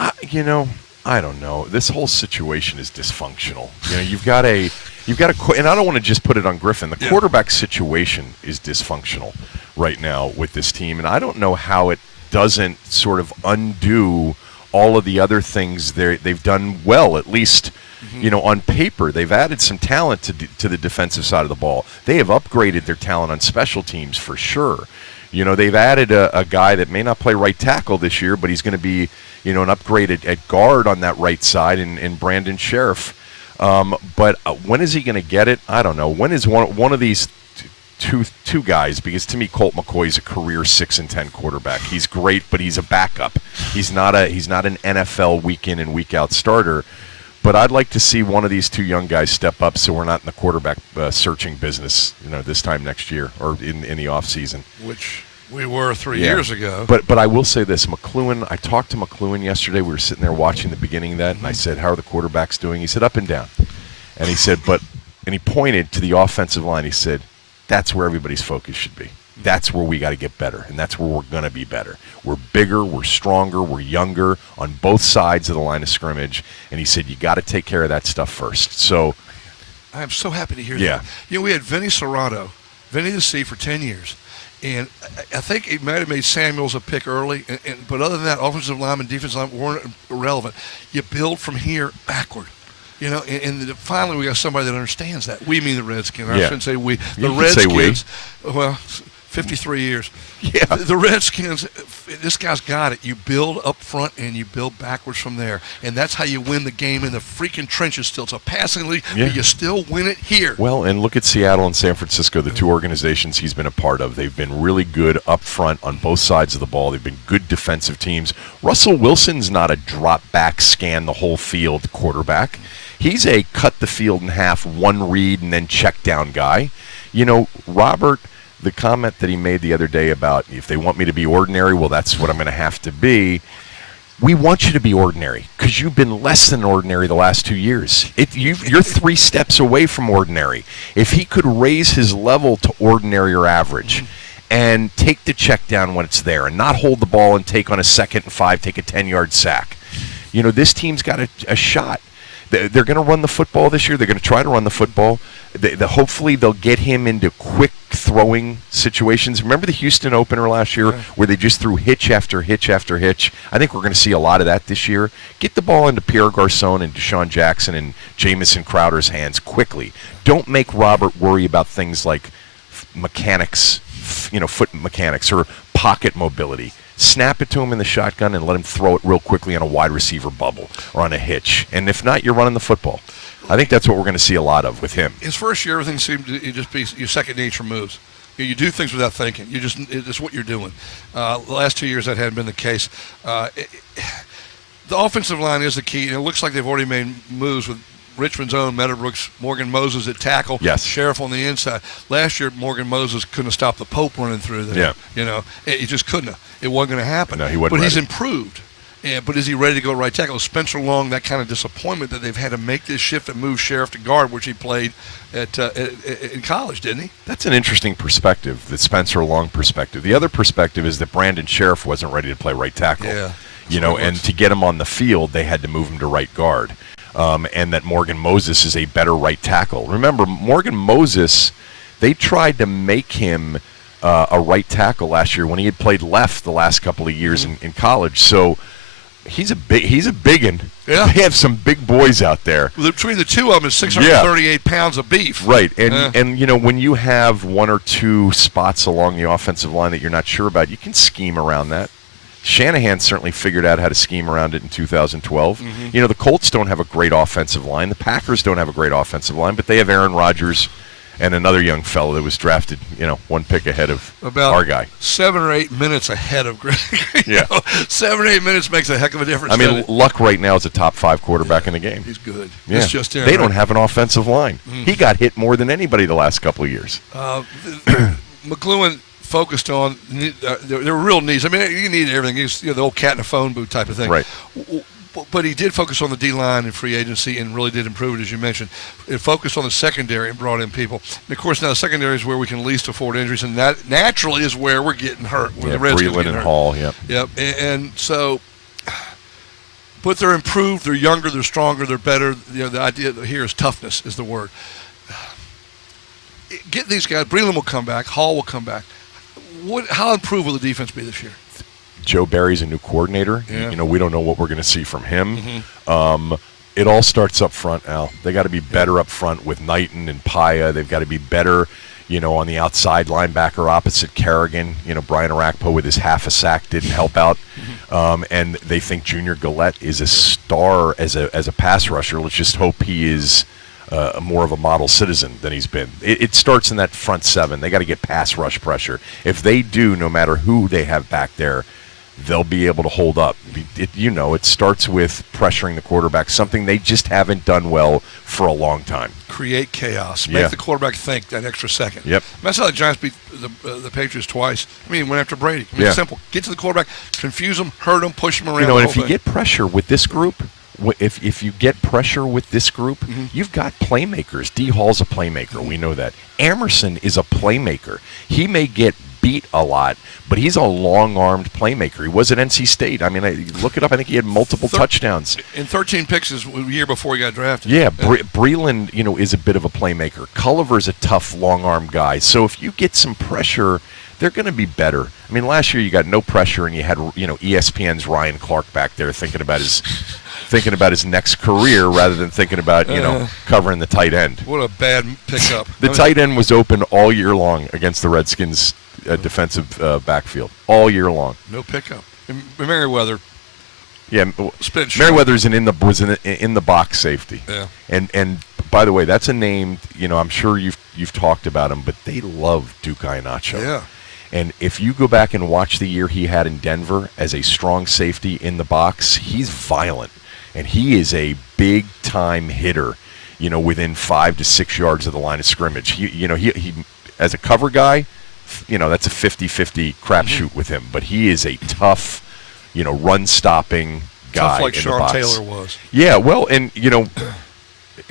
I don't know. This whole situation is dysfunctional. You've got a, and I don't want to just put it on Griffin. The quarterback situation is dysfunctional right now with this team, and I don't know how it doesn't sort of undo all of the other things they've done well, at least, on paper. They've added some talent to the defensive side of the ball. They have upgraded their talent on special teams for sure. They've added a guy that may not play right tackle this year, but he's going to be, an upgrade at guard on that right side in Brandon Sheriff. But when is he going to get it? I don't know. When is one of these two guys? Because to me, Colt McCoy is a career 6-10 quarterback. He's great, but he's a backup. He's not an NFL week in and week out starter. But I'd like to see one of these two young guys step up, so we're not in the quarterback searching business, this time next year or in the off season. Which we were 3 years ago. But I will say this, McLuhan. I talked to McLuhan yesterday. We were sitting there watching the beginning of that, and I said, "How are the quarterbacks doing?" He said, "Up and down." And he said, and he pointed to the offensive line. He said, "That's where everybody's focus should be. That's where we got to get better, and that's where we're going to be better. We're bigger, we're stronger, we're younger on both sides of the line of scrimmage." And he said, "You got to take care of that stuff first." So I am so happy to hear that. We had Vinny Serrato, Vinny the C, for 10 years. And I think it might have made Samuels a pick early. But other than that, offensive linemen, defensive linemen weren't irrelevant. You build from here backward. And finally we got somebody that understands that. We mean the Redskins. I shouldn't say we. The Redskins, well, 53 years. Yeah. The Redskins, this guy's got it. You build up front and you build backwards from there. And that's how you win the game in the freaking trenches still. It's a passing league, but you still win it here. Well, and look at Seattle and San Francisco, the two organizations he's been a part of. They've been really good up front on both sides of the ball. They've been good defensive teams. Russell Wilson's not a drop back, scan the whole field quarterback. He's a cut the field in half, one read, and then check down guy. Robert, the comment that he made the other day about if they want me to be ordinary, well, that's what I'm going to have to be. We want you to be ordinary because you've been less than ordinary the last 2 years. You're 3 steps away from ordinary. If he could raise his level to ordinary or average and take the check down when it's there and not hold the ball and take on a 2nd and 5, take a 10-yard sack, this team's got a shot. They're going to run the football this year. They're going to try to run the football. Hopefully they'll get him into quick throwing situations. Remember the Houston opener last year where they just threw hitch after hitch after hitch? I think we're going to see a lot of that this year. Get the ball into Pierre Garçon and Deshaun Jackson and Jamison Crowder's hands quickly. Don't make Robert worry about things like mechanics, foot mechanics or pocket mobility. Snap it to him in the shotgun and let him throw it real quickly on a wide receiver bubble or on a hitch. And if not, you're running the football. I think that's what we're going to see a lot of with him. His first year, everything seemed to just be your second nature moves. You do things without thinking. It's what you're doing. The last 2 years that hadn't been the case. The offensive line is the key, and it looks like they've already made moves with Richmond's own Meadowbrooks, Morgan Moses at tackle, Sheriff on the inside. Last year, Morgan Moses couldn't have stopped the Pope running through there. He just couldn't have. It wasn't going to happen. No, he wasn't. But ready. He's improved. But is he ready to go right tackle? Spencer Long, that kind of disappointment that they've had to make this shift and move Sheriff to guard, which he played in college, didn't he? That's an interesting perspective, the Spencer Long perspective. The other perspective is that Brandon Sheriff wasn't ready to play right tackle. And to get him on the field, they had to move him to right guard. And that Morgan Moses is a better right tackle. Remember, Morgan Moses, they tried to make him a right tackle last year when he had played left the last couple of years in college. So he's a big one. Yeah. They have some big boys out there. Between the two of them is 638 pounds of beef. Right. And when you have one or two spots along the offensive line that you're not sure about, you can scheme around that. Shanahan certainly figured out how to scheme around it in 2012. The Colts don't have a great offensive line. The Packers don't have a great offensive line, but they have Aaron Rodgers and another young fellow that was drafted, one pick ahead of our guy. 7 or 8 minutes ahead of Greg. 7 or 8 minutes makes a heck of a difference. I mean, Luck right now is a top 5 quarterback in the game. He's good. Yeah. It's just they don't have an offensive line. He got hit more than anybody the last couple of years. McLuhan focused on their real needs. I mean, you need everything. He's the old cat in a phone booth type of thing. Right. But he did focus on the D-line and free agency and really did improve it, as you mentioned. It focused on the secondary and brought in people. And, of course, now the secondary is where we can least afford injuries, and that naturally is where we're getting hurt. Where the Redskins Breland and Hall, Yep. And so, but they're improved, they're younger, they're stronger, they're better. The idea here is toughness is the word. Get these guys. Breland will come back. Hall will come back. How improved will the defense be this year? Joe Barry's a new coordinator. Yeah. We don't know what we're going to see from him. It all starts up front, Al. They got to be better up front with Knighton and Paya. They've got to be better, on the outside linebacker opposite Kerrigan. Brian Arakpo with his half a sack didn't help out. And they think Junior Gillette is a star as a pass rusher. Let's just hope he is more of a model citizen than he's been. It starts in that front seven. They got to get pass rush pressure. If they do, no matter who they have back there, they'll be able to hold up. It starts with pressuring the quarterback, something they just haven't done well for a long time. Create chaos. Make the quarterback think that extra second. Yep. That's how the Giants beat the Patriots twice. Went after Brady. It's simple. Get to the quarterback, confuse them, hurt them, push them around. And if you get pressure with this group, if you get pressure with this group, you've got playmakers. D. Hall's a playmaker. We know that. Emerson is a playmaker. He may get beat a lot, but he's a long-armed playmaker. He was at NC State. Look it up. I think he had multiple touchdowns. In 13 picks his year before he got drafted. Yeah, Breland, is a bit of a playmaker. Culliver's a tough, long-armed guy. So if you get some pressure, they're going to be better. Last year you got no pressure, and you had ESPN's Ryan Clark back there thinking about his next career rather than thinking about covering the tight end. What a bad pickup. The tight end was open all year long against the Redskins defensive backfield all year long. No pickup. Merriweather. Yeah, Merriweather's was in the box safety. Yeah. And by the way, that's a name. I'm sure you've talked about him, but they love Duke Ianacho. Yeah. And if you go back and watch the year he had in Denver as a strong safety in the box, he's violent. And he is a big-time hitter, within 5 to 6 yards of the line of scrimmage. He as a cover guy, that's a 50-50 crapshoot with him. But he is a tough, run-stopping guy. Tough like in Sean the box. Taylor was. Yeah, well, and,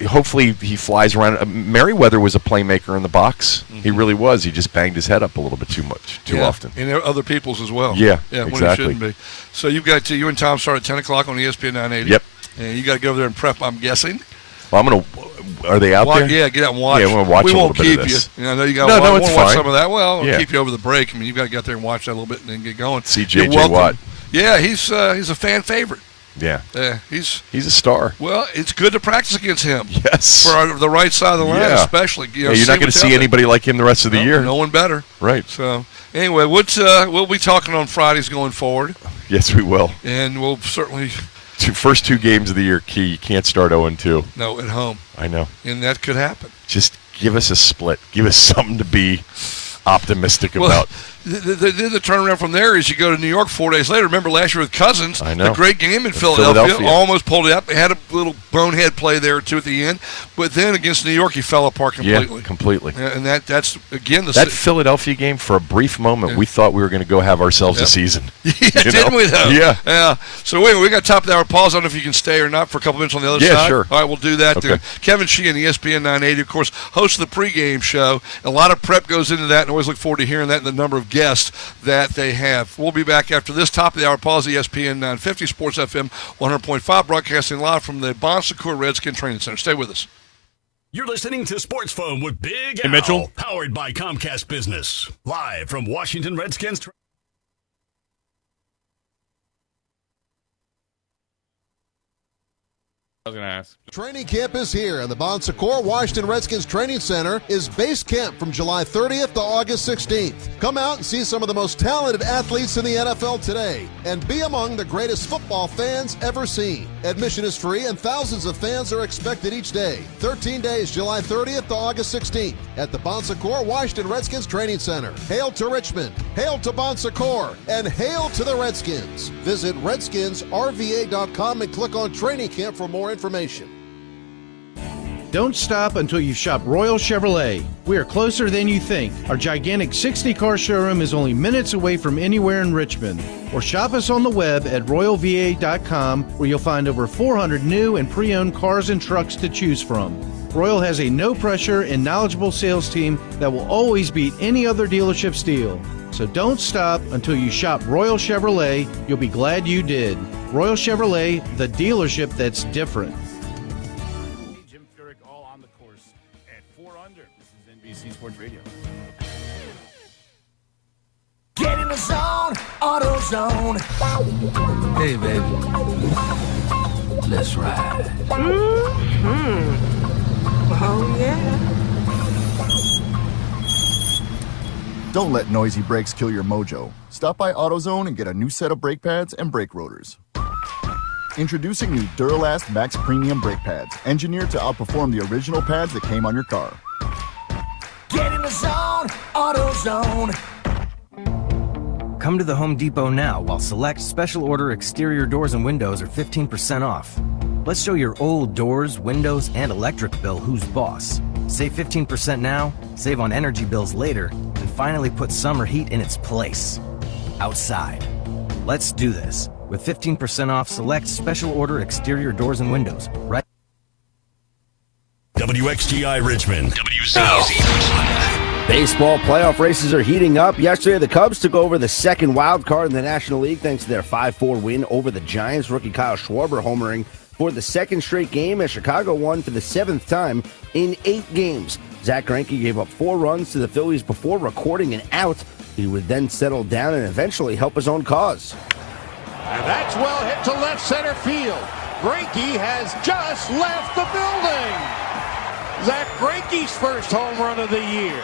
hopefully he flies around. Merriweather was a playmaker in the box. He really was. He just banged his head up a little bit too often. And other people's as well. Yeah, when exactly. it shouldn't be. So you and Tom start at 10 o'clock on ESPN 980. Yep. And you got to go over there and prep, I'm guessing. Well, are they out there? Yeah, get out and watch. Yeah, we're going to watch we a little won't bit keep of this. you. I know you got to watch fine. some of that. Well, we'll Yeah. keep you over the break. You've got to get there and watch that a little bit and then get going. See You're J.J. welcome. Watt. Yeah, he's a fan favorite. Yeah. He's a star. Well, it's good to practice against him. Yes. For the right side of the line, especially. You're not going to see anybody like him the rest of the year. No one better. Right. So, anyway, we'll be talking on Fridays going forward. Yes, we will. And we'll certainly... First 2 games of the year, key. You can't start 0-2. No, at home. I know. And that could happen. Just give us a split. Give us something to be optimistic about. The turnaround from there is you go to New York 4 days later. Remember last year with Cousins, I know. the great game in Philadelphia, almost pulled it up. They had a little bonehead play there, too, at the end. But then against New York, he fell apart completely. Yeah, completely. And that's, again, that Philadelphia game, for a brief moment, we thought we were going to go have ourselves a season. Yeah, didn't we, though? Yeah. So anyway, we got top of the hour pause. I don't know if you can stay or not for a couple minutes on the other side. Yeah, sure. All right, we'll do that. Okay. Kevin Sheehan, ESPN 980, of course, hosts of the pregame show. A lot of prep goes into that, and always look forward to hearing that and the number of guests that they have. We'll be back after this top of the hour pause. ESPN 950 Sports FM 100.5, broadcasting live from the Bon Secours Redskin Training Center. Stay with us. You're listening to Sports Phone with Big Al, Mitchell. Powered by Comcast Business. Live from Washington Redskins. I was going to ask. Training camp is here, and the Bon Secours Washington Redskins Training Center is base camp from July 30th to August 16th. Come out and see some of the most talented athletes in the NFL today, and be among the greatest football fans ever seen. Admission is free, and thousands of fans are expected each day. 13 days, July 30th to August 16th, at the Bon Secours Washington Redskins Training Center. Hail to Richmond, hail to Bon Secours, and hail to the Redskins. Visit redskinsrva.com and click on Training Camp for more information. Don't stop until you shop Royal Chevrolet. We are closer than you think. Our gigantic 60-car showroom is only minutes away from anywhere in Richmond. Or shop us on the web at royalva.com, where you'll find over 400 new and pre-owned cars and trucks to choose from. Royal has a no-pressure and knowledgeable sales team that will always beat any other dealership's deal. So don't stop until you shop Royal Chevrolet. You'll be glad you did. Royal Chevrolet, the dealership that's different. Sports Radio. Get in the zone, AutoZone. Hey, baby. Let's ride. Mm-hmm. Oh, yeah. Don't let noisy brakes kill your mojo. Stop by AutoZone and get a new set of brake pads and brake rotors. Introducing new Duralast Max Premium brake pads, engineered to outperform the original pads that came on your car. Get in the zone, AutoZone. Come to the Home Depot now while select special order exterior doors and windows are 15% off. Let's show your old doors, windows, and electric bill who's boss. Save 15% now, save on energy bills later, and finally put summer heat in its place. Outside. Let's do this with 15% off select special order exterior doors and windows. Right. WXGI Richmond. WCZ. Baseball playoff races are heating up. Yesterday, the Cubs took over the second wild card in the National League thanks to their 5-4 win over the Giants. Rookie Kyle Schwarber homering for the second straight game as Chicago won for the 7th time in 8 games. Zach Greinke gave up 4 runs to the Phillies before recording an out. He would then settle down and eventually help his own cause. And that's well hit to left center field. Greinke has just left the building. Zach Greinke's first home run of the year.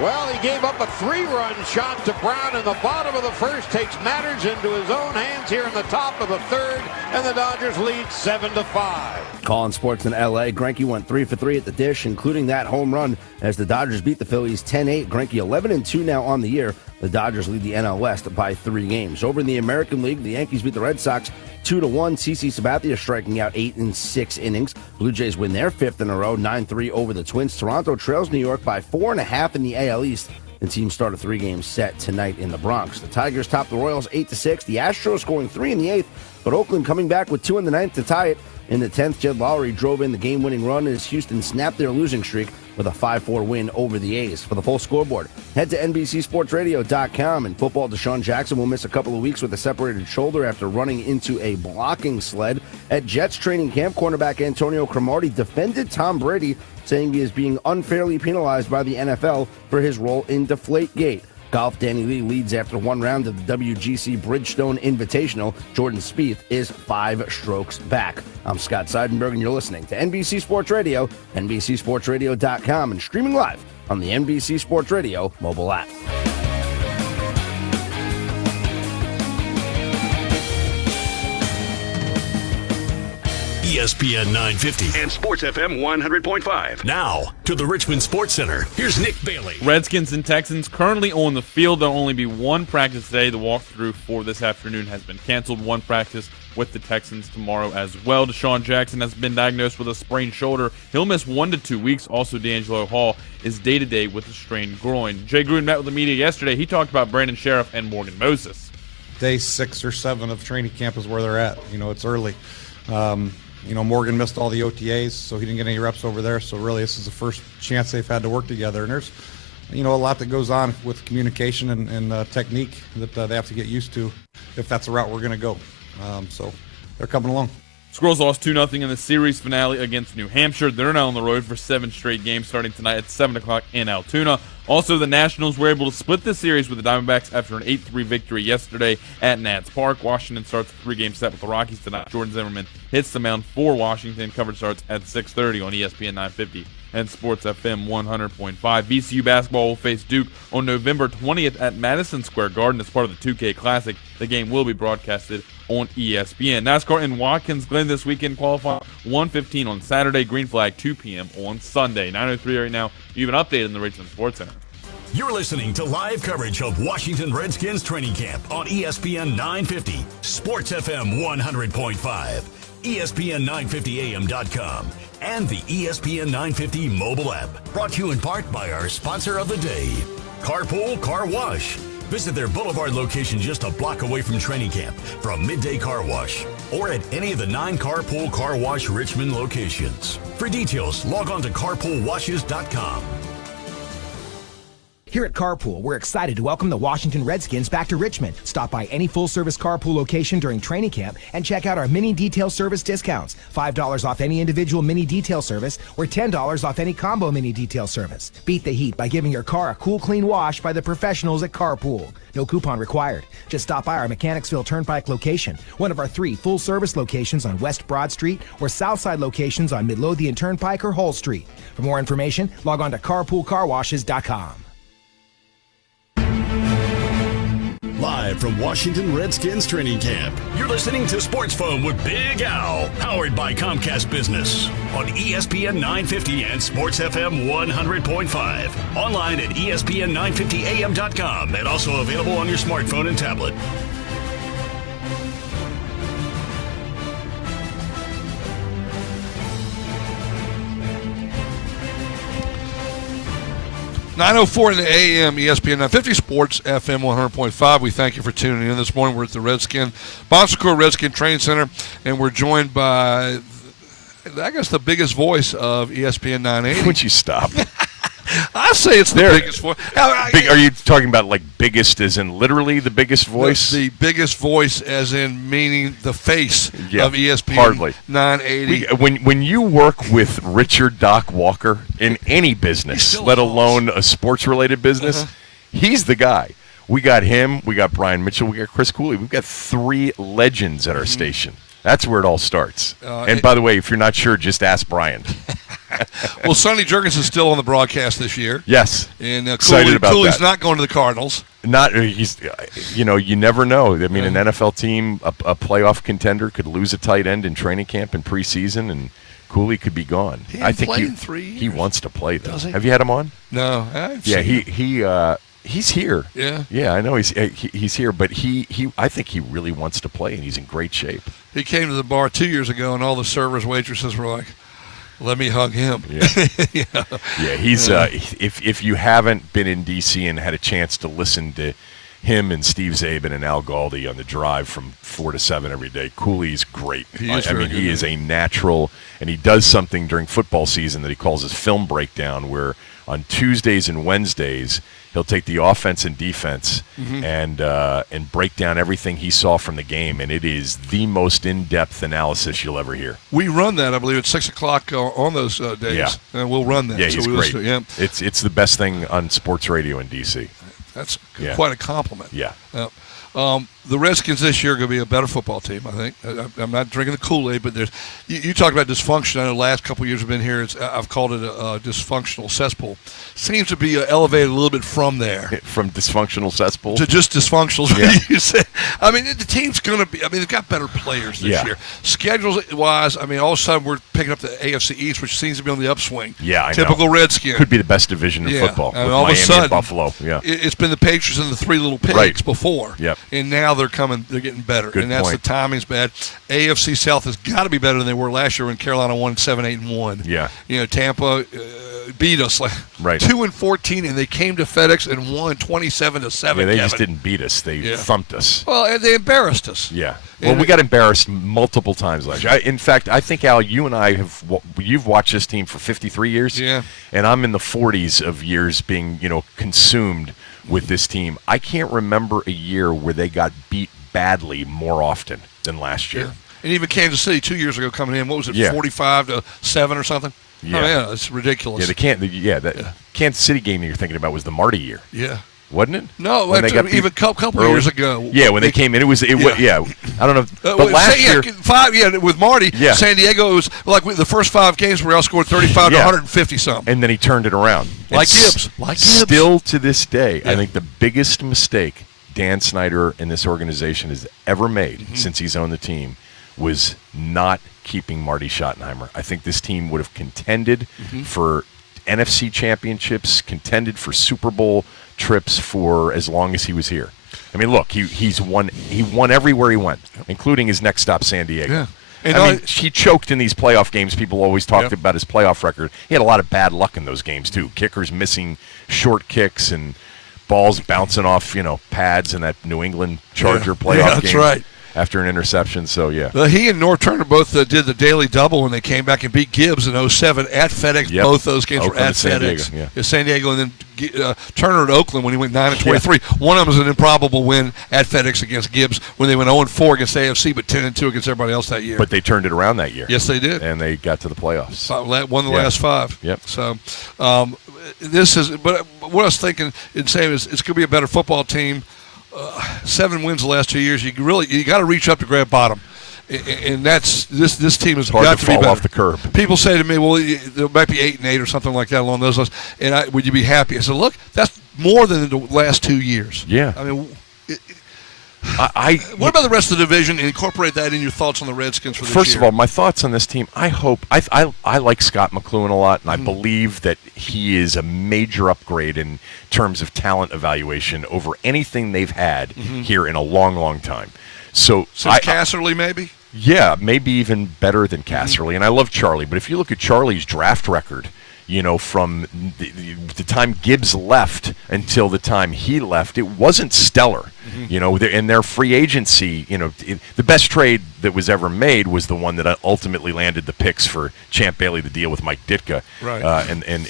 Well, he gave up a 3-run shot to Brown in the bottom of the first, takes matters into his own hands here in the top of the third, and the Dodgers lead 7-5. Calling sports in L.A., Greinke went 3 for 3 at the dish, including that home run as the Dodgers beat the Phillies 10-8. Greinke 11-2 now on the year. The Dodgers lead the NL West by 3 games. Over in the American League, the Yankees beat the Red Sox 2-1. CC Sabathia striking out 8 in 6 innings. Blue Jays win their 5th in a row, 9-3 over the Twins. Toronto trails New York by 4.5 in the AL East. The team start a 3-game set tonight in the Bronx. The Tigers top the Royals 8-6. The Astros scoring 3 in the 8th, but Oakland coming back with 2 in the 9th to tie it. In the 10th, Jed Lowry drove in the game-winning run as Houston snapped their losing streak with a 5-4 win over the A's. For the full scoreboard, head to NBCSportsRadio.com. In football, Deshaun Jackson will miss a couple of weeks with a separated shoulder after running into a blocking sled. At Jets training camp, cornerback Antonio Cromartie defended Tom Brady, saying he is being unfairly penalized by the NFL for his role in Deflategate. Golf, Danny Lee leads after 1 round of the WGC Bridgestone Invitational. Jordan Spieth is 5 strokes back. I'm Scott Seidenberg, and you're listening to NBC Sports Radio, NBCSportsRadio.com, and streaming live on the NBC Sports Radio mobile app. ESPN 950 and Sports FM 100.5. Now to the Richmond Sports Center. Here's Nick Bailey. Redskins and Texans currently on the field. There'll only be one practice today. The walkthrough for this afternoon has been canceled. One practice with the Texans tomorrow as well. Deshaun Jackson has been diagnosed with a sprained shoulder. He'll miss 1 to 2 weeks. Also, D'Angelo Hall is day-to-day with a strained groin. Jay Gruden met with the media yesterday. He talked about Brandon Sheriff and Morgan Moses. Day 6 or 7 of training camp is where they're at. It's early. Morgan missed all the OTAs, so he didn't get any reps over there. So really, this is the first chance they've had to work together. And there's, a lot that goes on with communication and technique that they have to get used to if that's the route we're going to go. So they're coming along. Squirrels lost 2-0 in the series finale against New Hampshire. They're now on the road for 7 straight games starting tonight at 7 o'clock in Altoona. Also, the Nationals were able to split the series with the Diamondbacks after an 8-3 victory yesterday at Nats Park. Washington starts a 3-game set with the Rockies tonight. Jordan Zimmerman hits the mound for Washington. Coverage starts at 6:30 on ESPN 950 and Sports FM 100.5. VCU basketball will face Duke on November 20th at Madison Square Garden as part of the 2K Classic. The game will be broadcasted on ESPN. NASCAR in Watkins Glen this weekend, qualifying 1:15 on Saturday, green flag 2 p.m. on Sunday. 9:03 right now. You have an update in the Richmond Sports Center. You're listening to live coverage of Washington Redskins training camp on ESPN 950, Sports FM 100.5, ESPN950AM.com, and the ESPN 950 mobile app. Brought to you in part by our sponsor of the day, Carpool Car Wash. Visit their Boulevard location just a block away from training camp from Midday Car Wash or at any of the 9 Carpool Car Wash Richmond locations. For details, log on to carpoolwashes.com. Here at Carpool, we're excited to welcome the Washington Redskins back to Richmond. Stop by any full-service Carpool location during training camp and check out our mini detail service discounts. $5 off any individual mini detail service or $10 off any combo mini detail service. Beat the heat by giving your car a cool, clean wash by the professionals at Carpool. No coupon required. Just stop by our Mechanicsville Turnpike location, one of our 3 full-service locations on West Broad Street or Southside locations on Midlothian Turnpike or Hull Street. For more information, log on to carpoolcarwashes.com. Live from Washington Redskins training camp, you're listening to Sports Phone with Big Al, powered by Comcast Business on ESPN 950 and Sports FM 100.5. Online at ESPN950AM.com and also available on your smartphone and tablet. .904 in the AM, ESPN 950 Sports FM 100.5. We thank you for tuning in this morning. We're at the Bon Secours Redskin Training Center, and we're joined by, I guess, the biggest voice of ESPN 980. Would you stop? I say it's the biggest voice. Are you talking about like biggest as in literally the biggest voice? The biggest voice as in meaning the face of ESPN hardly. 980. When you work with Richard Doc Walker in any business, let alone a sports-related business, he's the guy. We got him. We got Brian Mitchell. We got Chris Cooley. We've got 3 legends at our station. That's where it all starts. And by the way, if you're not sure, just ask Brian. Well, Sonny Jurgens is still on the broadcast this year. Yes, and excited about Cooley's that. not going to the Cardinals. He's, you never know. I mean, an NFL team, a playoff contender, could lose a tight end in training camp and preseason, and Cooley could be gone. I think he wants to play, though. Does he? Have you had him on? No. He's here. Yeah, I know he's here, but I think he really wants to play, and he's in great shape. He came to the bar 2 years ago, and all the servers, waitresses were like, "Let me hug him." Yeah, he's if you haven't been in D.C. and had a chance to listen to him and Steve Zabin and Al Galdi on the drive from 4 to 7 every day, Cooley's great. He is a natural, and he does something during football season that he calls his film breakdown, where on Tuesdays and Wednesdays he'll take the offense and defense and break down everything he saw from the game, and it is the most in-depth analysis you'll ever hear. We run that, I believe, at 6 o'clock on those days. Yeah. And we'll run that. Yeah, he's great. It's the best thing on sports radio in D.C. That's quite a compliment. Yeah. The Redskins this year are going to be a better football team, I think. I'm not drinking the Kool-Aid, but you talked about dysfunction. I know the last couple of years I've been here, I've called it a dysfunctional cesspool. Seems to be elevated a little bit from there. From dysfunctional cesspool? To just dysfunctional. Yeah. You say. I mean, the team's going to be, they've got better players this year. Schedules-wise, all of a sudden we're picking up the AFC East, which seems to be on the upswing. Yeah, I know. Typical Redskin. Could be the best division in football. And with all Miami of a sudden, and Buffalo. Yeah. It's been the Patriots and the 3 little pigs before. Yep. And now they're getting better. Good and that's point. the timing's bad. AFC South has got to be better than they were last year when Carolina won 7-8-1. Yeah. Tampa beat us 2-14, and they came to FedEx and won 27-7. Yeah, they just didn't beat us. They thumped us. Well, and they embarrassed us. Yeah. Well, we got embarrassed multiple times last year. In fact, I think, Al, you and I you've watched this team for 53 years. Yeah. And I'm in the 40s of years being, consumed with this team. I can't remember a year where they got beat badly more often than last year. Yeah. And even Kansas City 2 years ago coming in, what was it, 45-7 or something? Yeah. Oh, yeah, it's ridiculous. That Kansas City game that you're thinking about was the Marty year. Yeah. Wasn't it? No, even a couple years ago. Yeah, when they came in, I don't know. But last year, with Marty, Yeah. San Diego was like the first 5 games we outscored 35 to 150 something. And then he turned it around. Like Gibbs. Still to this day, I think the biggest mistake Dan Snyder and this organization has ever made since he's owned the team was not keeping Marty Schottenheimer. I think this team would have contended for NFC championships, contended for Super Bowl trips for as long as he was here. I mean, look, he won everywhere he went, including his next stop, San Diego. Yeah. And he choked in these playoff games. People always talked about his playoff record. He had a lot of bad luck in those games, too. Kickers missing short kicks and balls bouncing off, pads in that New England Charger playoff game. That's right. After an interception, so yeah. He and North Turner both did the daily double when they came back and beat Gibbs in 07 at FedEx. Yep. Both those games Oakland were at San FedEx. Diego, San Diego, and then Turner at Oakland when he went 9-23. One of them was an improbable win at FedEx against Gibbs when they went 0-4 against AFC, but 10-2 against everybody else that year. But they turned it around that year. Yes, they did. And they got to the playoffs. Won the last 5. Yep. So but what I was thinking in saying is it's going to be a better football team. 7 wins the last 2 years. You got to reach up to grab bottom, and that's this team has hard got to be fall better. off the curb. People say to me, "Well, there might be 8-8 or something like that along those lines." And would you be happy? I said, "Look, that's more than the last 2 years." Yeah. I mean, What about the rest of the division? Incorporate that in your thoughts on the Redskins for this year. First of all, my thoughts on this team, I like Scott McCloughan a lot, and I believe that he is a major upgrade in terms of talent evaluation over anything they've had here in a long, long time. So Since Casserly, maybe? Yeah, maybe even better than Casserly. And I love Charlie, but if you look at Charlie's draft record, from the time Gibbs left until the time he left, it wasn't stellar. In their free agency, the best trade that was ever made was the one that ultimately landed the picks for Champ Bailey to deal with Mike Ditka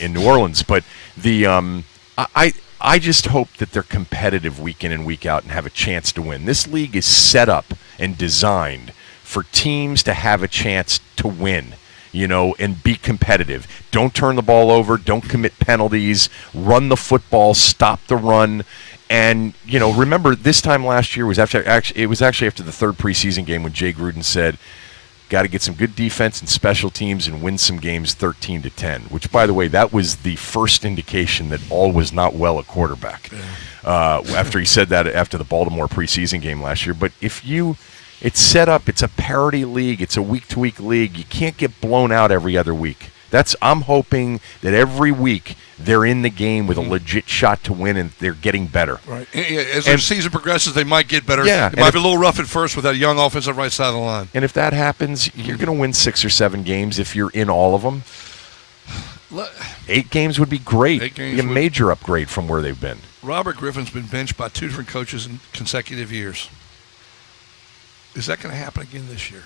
in New Orleans. But I just hope that they're competitive week in and week out and have a chance to win. This league is set up and designed for teams to have a chance to win. And be competitive. Don't turn the ball over. Don't commit penalties. Run the football. Stop the run. And, remember, this time last year was after the third preseason game when Jay Gruden said, got to get some good defense and special teams and win some games 13-10, which, by the way, that was the first indication that all was not well at quarterback after he said that after the Baltimore preseason game last year. But it's set up. It's a parity league. It's a week-to-week league. You can't get blown out every other week. I'm hoping that every week they're in the game with a legit shot to win, and they're getting better. Right. As the season progresses, they might get better. Yeah, it might be a little rough at first with that young offensive right side of the line. And if that happens, you're going to win 6 or 7 games if you're in all of them. 8 games would be great. 8 games be a major upgrade from where they've been. Robert Griffin's been benched by 2 different coaches in consecutive years. Is that going to happen again this year?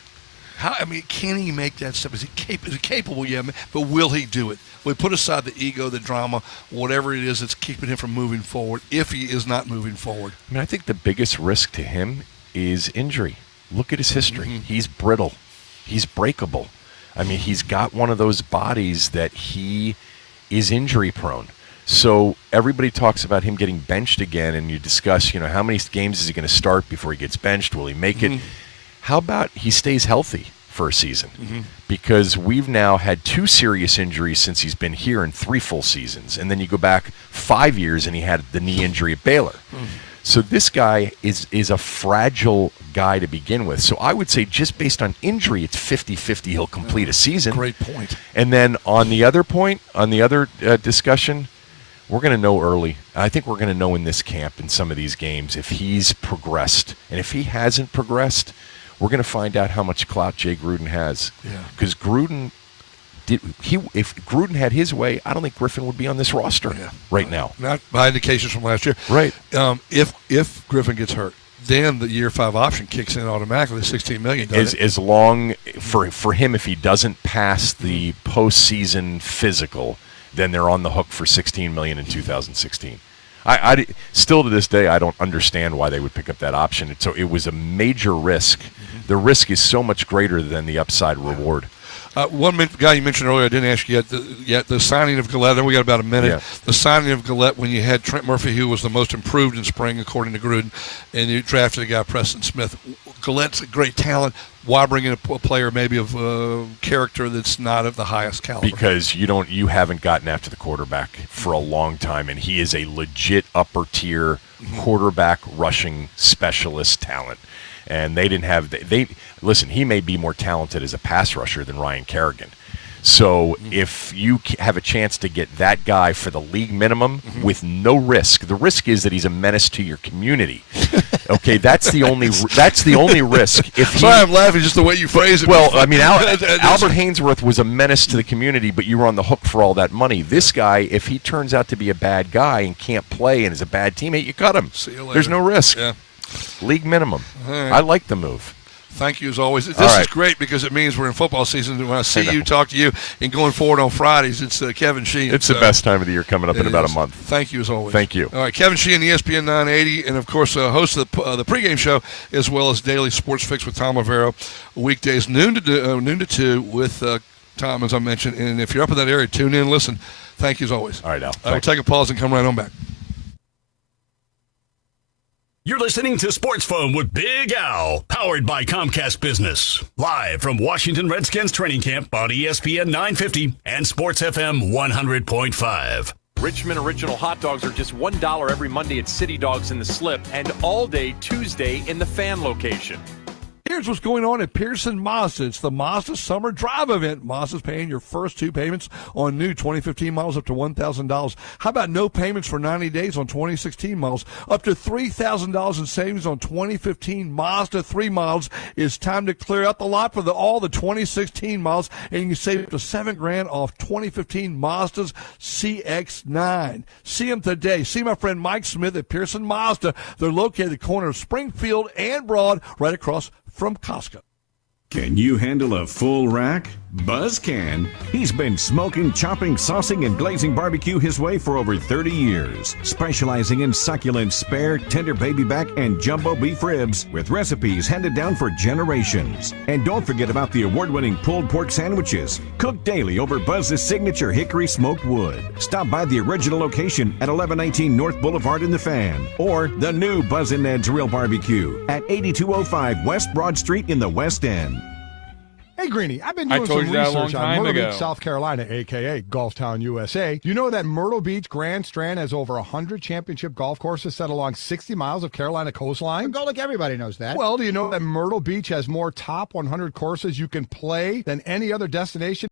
Can he make that step? Is he capable? Yeah, but will he do it? We put aside the ego, the drama, whatever it is that's keeping him from moving forward, if he is not moving forward. I think the biggest risk to him is injury. Look at his history. He's brittle. He's breakable. He's got one of those bodies that he is injury prone. So everybody talks about him getting benched again, and you discuss, how many games is he going to start before he gets benched? Will he make it? How about he stays healthy for a season? Because we've now had 2 serious injuries since he's been here in 3 full seasons. And then you go back 5 years, and he had the knee injury at Baylor. So this guy is a fragile guy to begin with. So I would say just based on injury, it's 50-50 he'll complete a season. Great point. And then on the other point, on the other discussion, we're going to know early. I think we're going to know in this camp in some of these games if he's progressed. And if he hasn't progressed, we're going to find out how much clout Jay Gruden has. Because if Gruden had his way, I don't think Griffin would be on this roster right now. Not by indications from last year. Right. If Griffin gets hurt, then the year 5 option kicks in automatically, $16 million. As long for him, if he doesn't pass the postseason physical, then they're on the hook for $16 million in 2016. I still to this day I don't understand why they would pick up that option. So it was a major risk. The risk is so much greater than the upside reward. One guy you mentioned earlier, I didn't ask you yet the signing of Gillette. Then we got about a minute. Yeah. The signing of Gillette when you had Trent Murphy, who was the most improved in spring, according to Gruden, and you drafted a guy, Preston Smith. Gillette's a great talent. Why bring in a player maybe of character that's not of the highest caliber? Because you haven't gotten after the quarterback for a long time, and he is a legit upper tier quarterback rushing specialist talent. And they didn't have listen, he may be more talented as a pass rusher than Ryan Kerrigan. So if you have a chance to get that guy for the league minimum with no risk, the risk is that he's a menace to your community. Okay, that's the only risk. Sorry, I'm laughing just the way you phrase it. Well, Albert Hainsworth was a menace to the community, but you were on the hook for all that money. This guy, if he turns out to be a bad guy and can't play and is a bad teammate, you cut him. See you later. There's no risk. Yeah. League minimum. Right. I like the move. Thank you as always. This is great because it means we're in football season. When I see you, talk to you, and going forward on Fridays, it's Kevin Sheehan. It's the best time of the year coming up in about a month. Thank you as always. Thank you. All right, Kevin Sheehan, ESPN 980, and of course, host of the pregame show as well as Daily Sports Fix with Tom Rivero, weekdays noon to 2 with Tom, as I mentioned. And if you're up in that area, tune in, listen. Thank you as always. All right, Al. We'll take a pause and come right on back. You're listening to Sports Phone with Big Al, powered by Comcast Business. Live from Washington Redskins training camp on ESPN 950 and Sports FM 100.5. Richmond Original hot dogs are just $1 every Monday at City Dogs in the Slip and all day Tuesday in the Fan location. Here's what's going on at Pearson Mazda. It's the Mazda Summer Drive event. Mazda's paying your first 2 payments on new 2015 models up to $1,000. How about no payments for 90 days on 2016 models? Up to $3,000 in savings on 2015 Mazda 3 models. It's time to clear out the lot for all the 2016 models, and you can save up to $7,000 off 2015 Mazda's CX-9. See them today. See my friend Mike Smith at Pearson Mazda. They're located at the corner of Springfield and Broad, right across from Costco. Can you handle a full rack? Buzz can. He's been smoking, chopping, saucing, and glazing barbecue his way for over 30 years, specializing in succulent spare, tender baby back, and jumbo beef ribs with recipes handed down for generations. And don't forget about the award-winning pulled pork sandwiches, cooked daily over Buzz's signature hickory smoked wood. Stop by the original location at 1119 North Boulevard in the Fan, or the new Buzz and Ned's Real Barbecue at 8205 West Broad Street in the West End. Hey, Greeny, I've been doing some research on Myrtle Beach, South Carolina, a.k.a. Golftown, USA. You know that Myrtle Beach Grand Strand has over 100 championship golf courses set along 60 miles of Carolina coastline? Go like everybody knows that. Well, do you know that Myrtle Beach has more top 100 courses you can play than any other destination?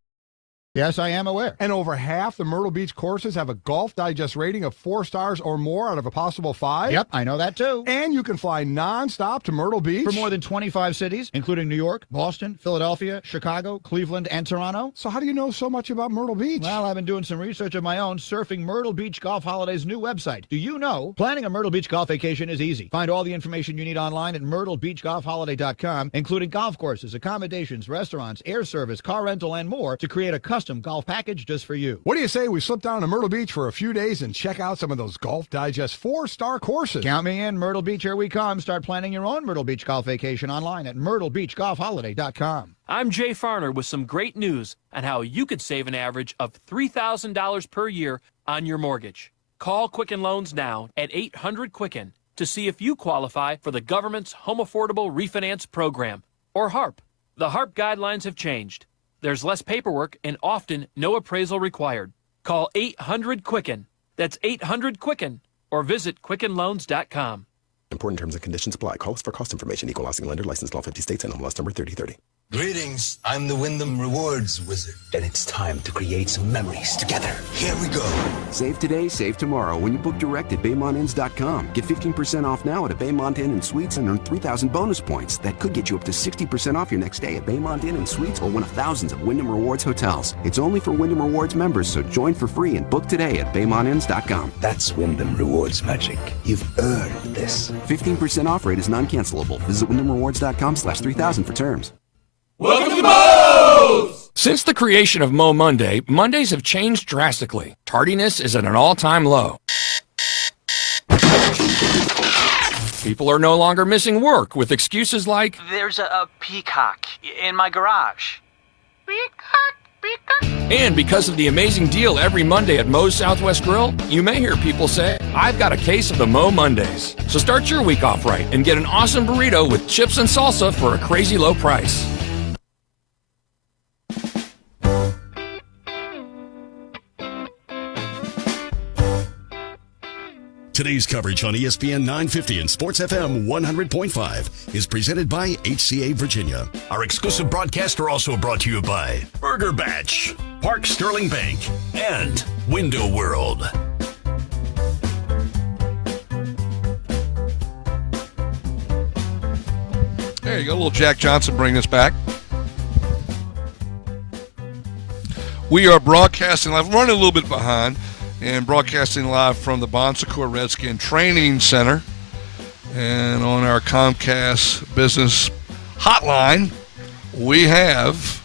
Yes, I am aware. And over half the Myrtle Beach courses have a Golf Digest rating of 4 stars or more out of a possible 5. Yep, I know that too. And you can fly nonstop to Myrtle Beach. For more than 25 cities, including New York, Boston, Philadelphia, Chicago, Cleveland, and Toronto. So how do you know so much about Myrtle Beach? Well, I've been doing some research of my own, surfing Myrtle Beach Golf Holiday's new website. Do you know planning a Myrtle Beach golf vacation is easy? Find all the information you need online at myrtlebeachgolfholiday.com, including golf courses, accommodations, restaurants, air service, car rental, and more to create a custom golf package just for you. What do you say we slip down to Myrtle Beach for a few days and check out some of those Golf Digest 4-star courses? Count me in. Myrtle Beach, here we come. Start planning your own Myrtle Beach golf vacation online at myrtlebeachgolfholiday.com. I'm Jay Farner with some great news on how you could save an average of $3,000 per year on your mortgage. Call Quicken Loans now at 800-QUICKEN to see if you qualify for the government's Home Affordable Refinance Program, or HARP. The HARP guidelines have changed. There's less paperwork and often no appraisal required. Call 800-QUICKEN. That's 800-QUICKEN. Or visit QuickenLoans.com. Important terms and conditions apply. Call us for cost information. Equal housing lender. Licensed in all 50 states. NMLS number 3030. Greetings, I'm the Wyndham Rewards Wizard, and it's time to create some memories together. Here we go. Save today, save tomorrow when you book direct at BaymontInns.com. Get 15% off now at a Baymont Inn and Suites and earn 3,000 bonus points. That could get you up to 60% off your next stay at Baymont Inn and Suites or one of thousands of Wyndham Rewards hotels. It's only for Wyndham Rewards members, so join for free and book today at BaymontInns.com. That's Wyndham Rewards magic. You've earned this. 15% off rate is non-cancelable. Visit WyndhamRewards.com/3000 for terms. Welcome to Moe's! Since the creation of Mo Monday, Mondays have changed drastically. Tardiness is at an all-time low. People are no longer missing work with excuses like, "There's a peacock in my garage." And because of the amazing deal every Monday at Moe's Southwest Grill, you may hear people say, "I've got a case of the Mo Mondays." So start your week off right and get an awesome burrito with chips and salsa for a crazy low price. Today's coverage on ESPN 950 and Sports FM 100.5 is presented by HCA Virginia. Our exclusive broadcasts are also brought to you by Burger Batch, Park Sterling Bank, and Window World. There you go, a little Jack Johnson bringing us back. We are broadcasting live, running a little bit behind, and broadcasting live from the Bon Secours Redskin Training Center. And on our Comcast Business Hotline, we have,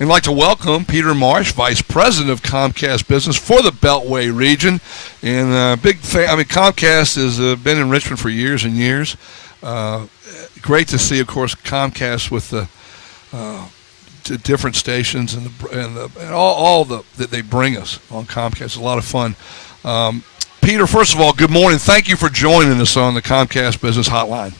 and I'd like to welcome Peter Marsh, Vice President of Comcast Business for the Beltway region. And big fan, Comcast has been in Richmond for years and years. Great to see, of course, Comcast with the different stations and all that they bring us on Comcast. It's a lot of fun. Peter, first of all, good morning. Thank you for joining us on the Comcast Business Hotline.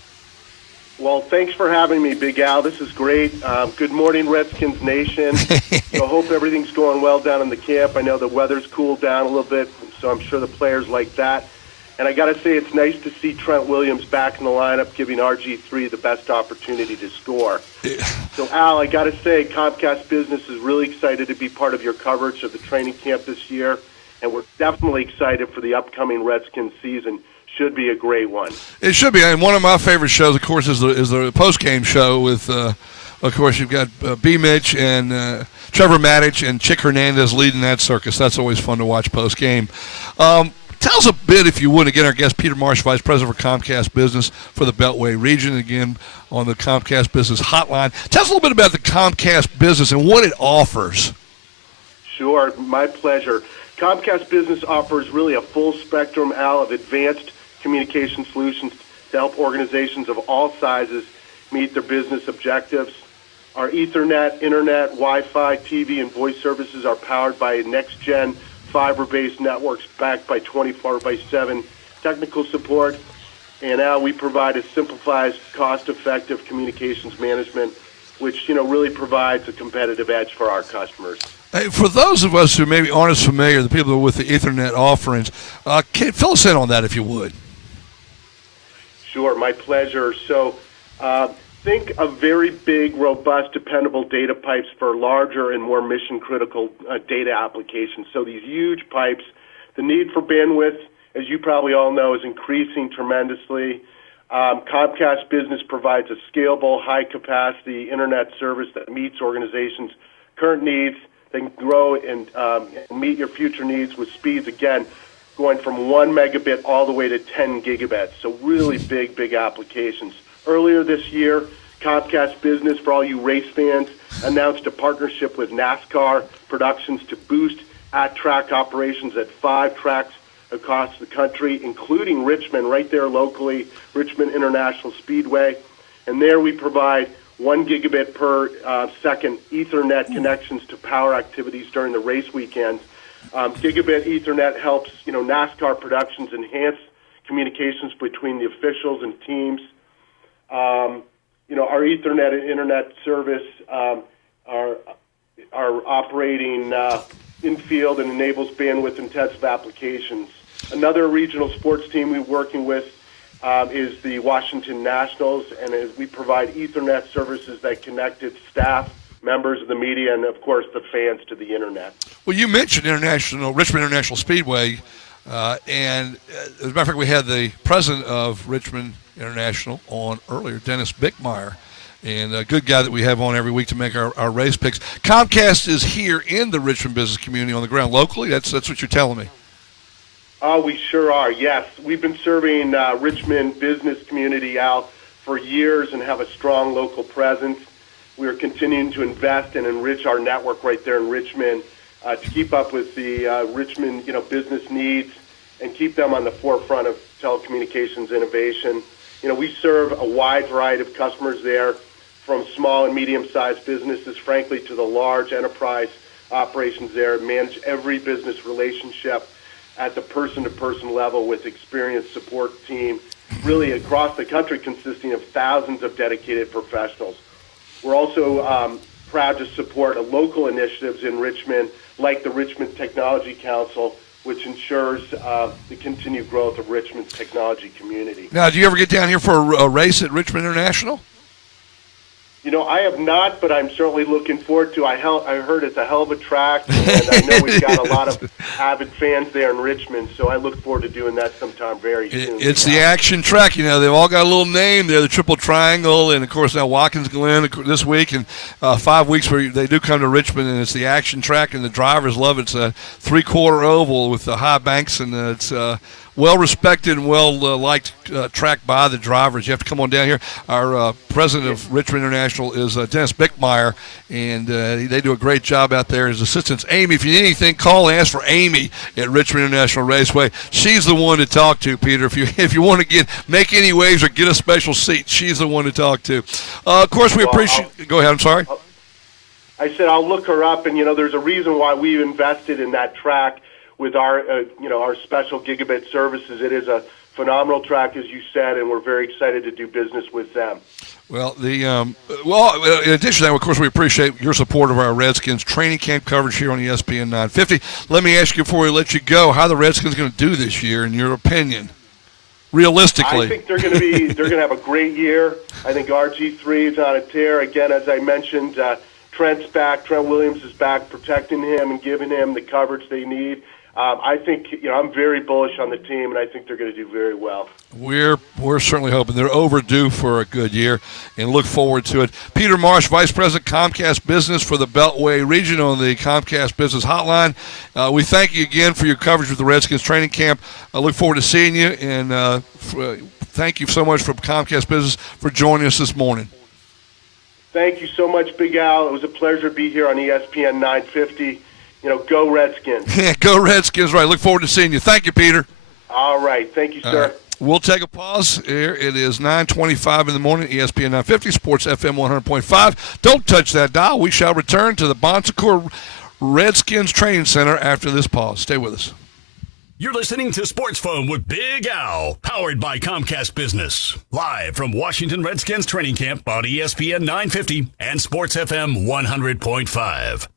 Well, thanks for having me, Big Al. This is great. Good morning, Redskins Nation. So hope everything's going well down in the camp. I know the weather's cooled down a little bit from so I'm sure the players like that. And I got to say, it's nice to see Trent Williams back in the lineup, giving RG3 the best opportunity to score. So, Al, I got to say, Comcast Business is really excited to be part of your coverage of the training camp this year, and we're definitely excited for the upcoming Redskins season. Should be a great one. It should be, and one of my favorite shows, of course, is the post-game show with, of course, you've got B. Mitch and Trevor Maddich and Chick Hernandez leading that circus. That's always fun to watch post-game. Tell us a bit, if you would, again, our guest, Peter Marsh, Vice President for Comcast Business for the Beltway region, again, on the Comcast Business hotline. Tell us a little bit about the Comcast Business and what it offers. Sure, my pleasure. Comcast Business offers really a full spectrum, Al, of advanced communication solutions to help organizations of all sizes meet their business objectives. Our Ethernet, Internet, Wi-Fi, TV, and voice services are powered by next-gen fiber-based networks backed by 24/7 technical support. And now we provide a simplified, cost-effective communications management, which really provides a competitive edge for our customers. Hey, for those of us who maybe aren't as familiar, the people with the Ethernet offerings, fill us in on that if you would. Sure, my pleasure. So think of very big, robust, dependable data pipes for larger and more mission-critical data applications. So these huge pipes, the need for bandwidth, as you probably all know, is increasing tremendously. Comcast Business provides a scalable, high-capacity Internet service that meets organizations' current needs. They can grow and meet your future needs with speeds, again, going from 1 megabit all the way to 10 gigabits. So really big applications. Earlier this year, Comcast Business, for all you race fans, announced a partnership with NASCAR Productions to boost at-track operations at 5 tracks across the country, including Richmond, right there locally, Richmond International Speedway. And there we provide 1 gigabit per second Ethernet connections to power activities during the race weekends. Gigabit Ethernet helps, NASCAR Productions enhance communications between the officials and teams. Our Ethernet and Internet service are operating in field and enables bandwidth-intensive applications. Another regional sports team we're working with is the Washington Nationals, and we provide Ethernet services that connected staff, members of the media, and, of course, the fans to the Internet. Well, you mentioned Richmond International Speedway, and as a matter of fact, we had the president of Richmond International on earlier, Dennis Bickmeyer, and a good guy that we have on every week to make our race picks. Comcast is here in the Richmond business community on the ground locally. That's what you're telling me. Oh, we sure are, yes. We've been serving Richmond business community, Al, for years and have a strong local presence. We are continuing to invest and enrich our network right there in Richmond to keep up with the Richmond business needs and keep them on the forefront of telecommunications innovation. We serve a wide variety of customers there, from small and medium-sized businesses, frankly, to the large enterprise operations there, manage every business relationship at the person-to-person level with experienced support team, really across the country, consisting of thousands of dedicated professionals. We're also proud to support local initiatives in Richmond, like the Richmond Technology Council, which ensures the continued growth of Richmond's technology community. Now, do you ever get down here for a race at Richmond International? I have not, but I'm certainly looking forward to. I heard it's a hell of a track, and I know we've got a lot of avid fans there in Richmond, so I look forward to doing that sometime very soon. It's the action track. They've all got a little name there, the Triple Triangle, and, of course, now Watkins Glen this week, and 5 weeks where they do come to Richmond, and it's the action track, and the drivers love it. It's a 3-quarter oval with the high banks, and it's well-respected and well-liked track by the drivers. You have to come on down here. Our president of Richmond International is Dennis Bickmeyer, and they do a great job out there. His assistant's Amy. If you need anything, call and ask for Amy at Richmond International Raceway. She's the one to talk to, Peter. If you want to make any waves or get a special seat, she's the one to talk to. Of course, we appreciate – go ahead. I'm sorry. I said I'll look her up, and, there's a reason why we invested in that track with our, our special gigabit services. It is a phenomenal track, as you said, and we're very excited to do business with them. Well, in addition to that, of course, we appreciate your support of our Redskins training camp coverage here on ESPN 950. Let me ask you before we let you go, how the Redskins going to do this year, in your opinion, realistically? I think they're going to have a great year. I think RG3 is on a tear. Again, as I mentioned, Trent's back. Trent Williams is back, protecting him and giving him the coverage they need. I think, I'm very bullish on the team, and I think they're going to do very well. We're certainly hoping. They're overdue for a good year and look forward to it. Peter Marsh, Vice President, Comcast Business for the Beltway region on the Comcast Business Hotline. We thank you again for your coverage with the Redskins training camp. I look forward to seeing you, and thank you so much from Comcast Business for joining us this morning. Thank you so much, Big Al. It was a pleasure to be here on ESPN 950. Go Redskins. Yeah, go Redskins, right. Look forward to seeing you. Thank you, Peter. All right. Thank you, sir. We'll take a pause here. It is 9:25 in the morning, ESPN 950, Sports FM 100.5. Don't touch that dial. We shall return to the Bon Secours Redskins Training Center after this pause. Stay with us. You're listening to Sports Phone with Big Al, powered by Comcast Business. Live from Washington Redskins Training Camp on ESPN 950 and Sports FM 100.5.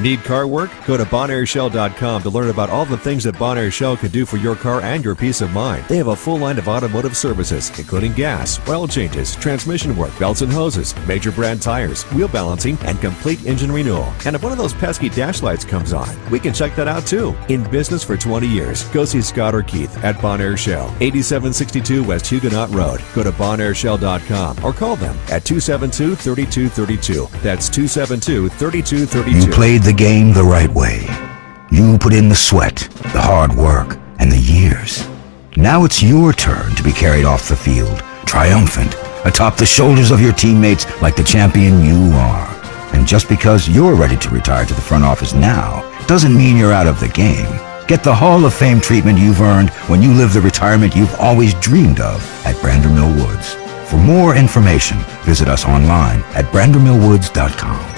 Need car work? Go to BonAirShell.com to learn about all the things that Bonaire Shell can do for your car and your peace of mind. They have a full line of automotive services, including gas, oil changes, transmission work, belts and hoses, major brand tires, wheel balancing, and complete engine renewal. And if one of those pesky dash lights comes on, we can check that out too. In business for 20 years, go see Scott or Keith at Bonaire Shell, 8762 West Huguenot Road. Go to BonAirShell.com or call them at 272-3232. That's 272-3232. You played the game the right way. You put in the sweat, the hard work, and the years. Now it's your turn to be carried off the field, triumphant, atop the shoulders of your teammates like the champion you are. And just because you're ready to retire to the front office now, doesn't mean you're out of the game. Get the Hall of Fame treatment you've earned when you live the retirement you've always dreamed of at Brandermill Woods. For more information, visit us online at brandermillwoods.com.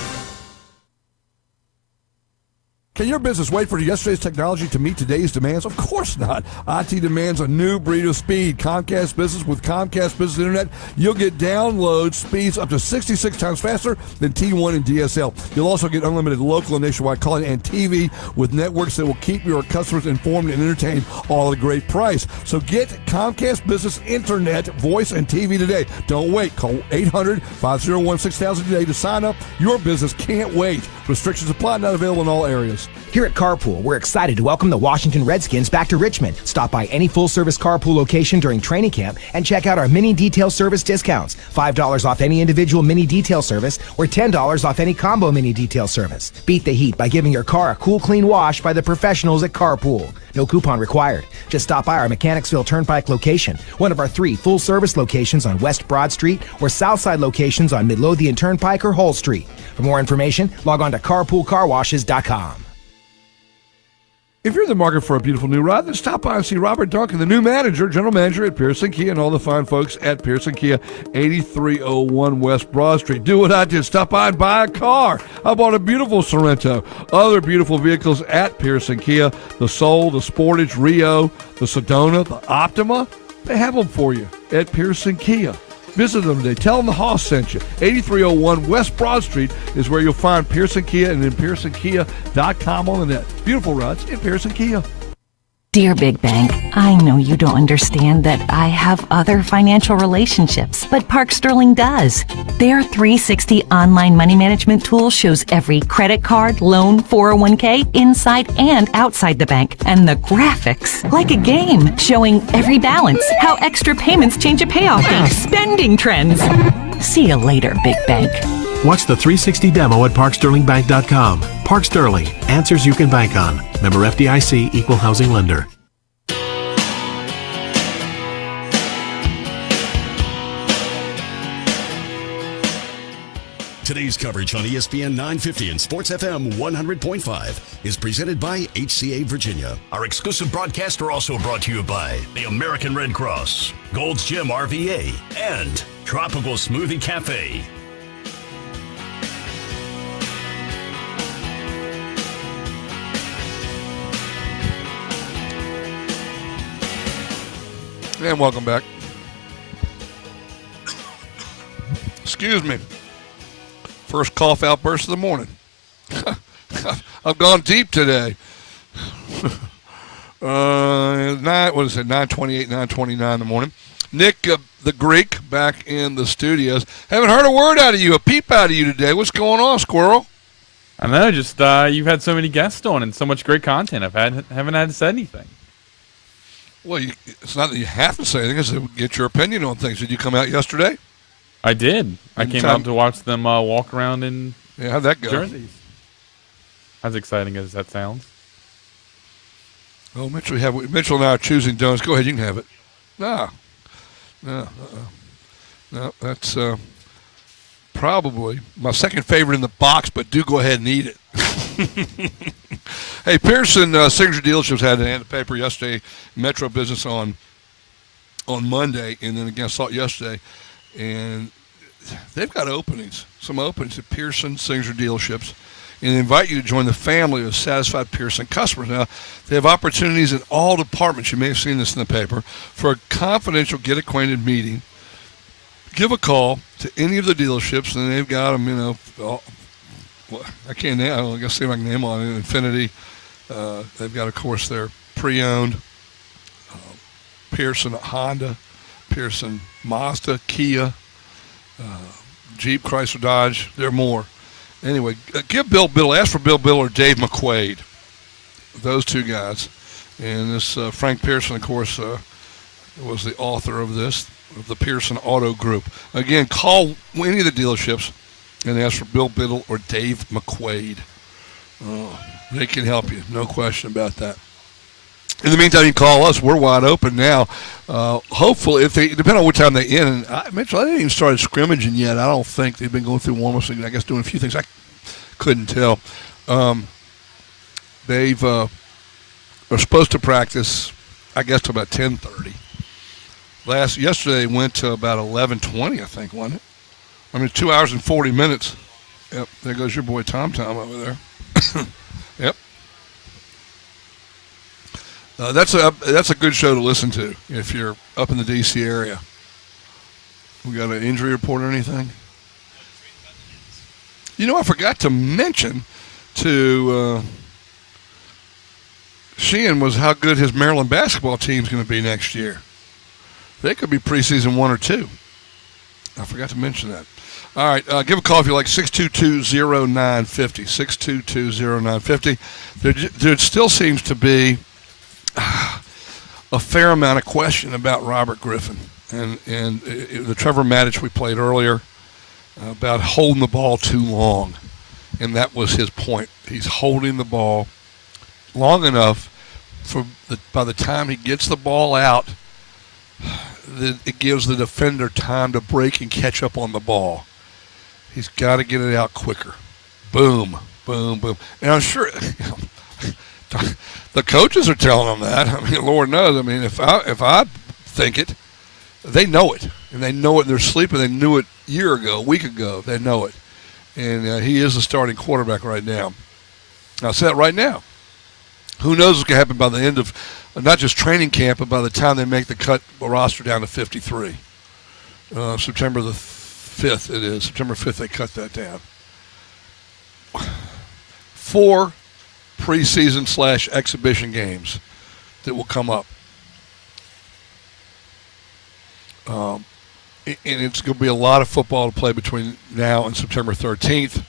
Can your business wait for yesterday's technology to meet today's demands? Of course not. IT demands a new breed of speed. Comcast Business with Comcast Business Internet, you'll get download speeds up to 66 times faster than T1 and DSL. You'll also get unlimited local and nationwide calling and TV with networks that will keep your customers informed and entertained, all at a great price. So get Comcast Business Internet, voice, and TV today. Don't wait. Call 800-501-6000 today to sign up. Your business can't wait. Restrictions apply, not available in all areas. Here at Carpool, we're excited to welcome the Washington Redskins back to Richmond. Stop by any full-service Carpool location during training camp and check out our mini detail service discounts. $5 off any individual mini detail service or $10 off any combo mini detail service. Beat the heat by giving your car a cool, clean wash by the professionals at Carpool. No coupon required. Just stop by our Mechanicsville Turnpike location, one of our 3 full-service locations on West Broad Street or Southside locations on Midlothian Turnpike or Hull Street. For more information, log on to carpoolcarwashes.com. If you're in the market for a beautiful new ride, then stop by and see Robert Duncan, the new general manager at Pearson Kia, and all the fine folks at Pearson Kia, 8301 West Broad Street. Do what I did. Stop by and buy a car. I bought a beautiful Sorrento. Other beautiful vehicles at Pearson Kia, the Soul, the Sportage, Rio, the Sedona, the Optima. They have them for you at Pearson Kia. Visit them today. Tell them the Hoss sent you. 8301 West Broad Street is where you'll find Pearson Kia, and then PearsonKia.com on the net. Beautiful rides at Pearson Kia. Dear Big Bank, I know you don't understand that I have other financial relationships, but Park Sterling does. Their 360 online money management tool shows every credit card, loan, 401k, inside and outside the bank, and the graphics, like a game, showing every balance, how extra payments change a payoff date, spending trends. See you later, Big Bank. Watch the 360 demo at ParkSterlingBank.com. Park Sterling, answers you can bank on. Member FDIC, Equal Housing Lender. Today's coverage on ESPN 950 and Sports FM 100.5 is presented by HCA Virginia. Our exclusive broadcasts are also brought to you by the American Red Cross, Gold's Gym RVA, and Tropical Smoothie Cafe. And welcome back. Excuse me. First cough outburst of the morning. I've gone deep today. 9:28, 9:29 in the morning. Nick, the Greek, back in the studios. Haven't heard a word out of you, a peep out of you today. What's going on, Squirrel? I know, just you've had so many guests on and so much great content. Haven't had to say anything. Well, it's not that you have to say anything. It's to get your opinion on things. Did you come out yesterday? I did. I came out to watch them walk around in how'd that go? jerseys. As exciting as that sounds. Oh, Mitchell and I are choosing donuts. Go ahead, you can have it. No, that's probably my second favorite in the box, but do go ahead and eat it. Hey, Pearson Signature Dealerships had an ad in the paper yesterday, Metro Business on Monday, and then again saw it yesterday, and they've got some openings at Pearson Signature Dealerships, and they invite you to join the family of satisfied Pearson customers. Now, they have opportunities in all departments. You may have seen this in the paper. For a confidential get-acquainted meeting, give a call to any of the dealerships, and they've got them, I can't name. I guess see if I can name on it. Infinity. They've got, of course, their pre-owned Pearson Honda, Pearson Mazda, Kia, Jeep, Chrysler, Dodge. There are more. Anyway, give Bill Biddle. Ask for Bill Biddle or Dave McQuaid. Those two guys. And this Frank Pearson, of course, was the author of this, of the Pearson Auto Group. Again, call any of the dealerships and ask for Bill Biddle or Dave McQuaid. They can help you, no question about that. In the meantime, you can call us. We're wide open now. Hopefully, depending on what time they end. And Mitchell, I didn't even start scrimmaging yet. I don't think they've been going through warm-ups and I guess doing a few things. I couldn't tell. They've are supposed to practice, I guess, to about 10:30. Yesterday went to about 11:20, I think, wasn't it? I mean, 2 hours and 40 minutes. Yep, there goes your boy Tom over there. Yep. That's a good show to listen to if you're up in the D.C. area. We got an injury report or anything? I forgot to mention to Sheehan was how good his Maryland basketball team's going to be next year. They could be preseason 1 or 2. I forgot to mention that. All right, give a call if you like, 622-0950, 622-0950. There still seems to be a fair amount of question about Robert Griffin and the Trevor Maddich we played earlier about holding the ball too long, and that was his point. He's holding the ball long enough by the time he gets the ball out, it gives the defender time to break and catch up on the ball. He's got to get it out quicker. Boom, boom, boom. And I'm sure the coaches are telling him that. I mean, Lord knows. I mean, if I think it, they know it. And they know it in their sleep, and they knew it a week ago. They know it. And he is the starting quarterback right now. I'll say that right now. Who knows what's going to happen by the end of not just training camp, but by the time they make the cut roster down to 53. September the 5th it is. September 5th they cut that down. 4 preseason / exhibition games that will come up. And it's going to be a lot of football to play between now and September 13th,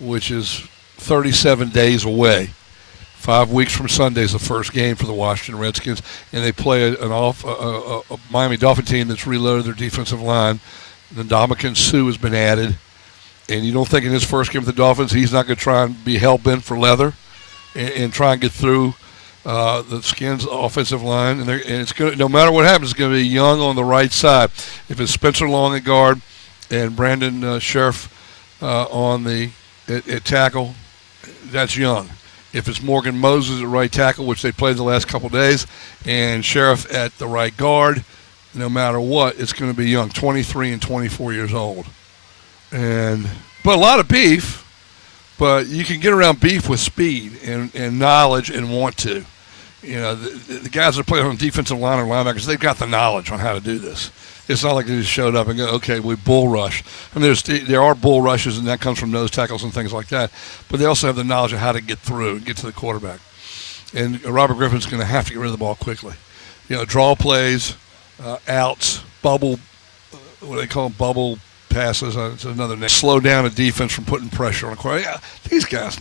which is 37 days away. 5 weeks from Sunday is the first game for the Washington Redskins, and they play a Miami Dolphin team that's reloaded their defensive line. Ndamukong Suh has been added, and you don't think in his first game with the Dolphins he's not going to try and be hell-bent for leather and try and get through the Skins' offensive line. And it's going to, no matter what happens, it's going to be Young on the right side. If it's Spencer Long at guard and Brandon Sheriff at tackle, that's Young. If it's Morgan Moses at right tackle, which they played the last couple days, and Sheriff at the right guard, no matter what, it's going to be Young, 23 and 24 years old. But a lot of beef, but you can get around beef with speed and knowledge and want to. the guys that are playing on defensive line or linebackers, they've got the knowledge on how to do this. It's not like they just showed up and go, okay, we bull rush. And there are bull rushes, and that comes from nose tackles and things like that. But they also have the knowledge of how to get through and get to the quarterback. And Robert Griffin's going to have to get rid of the ball quickly. Draw plays, outs, bubble, what do they call them, bubble passes. It's another name. Slow down a defense from putting pressure on a quarterback. Yeah, these guys,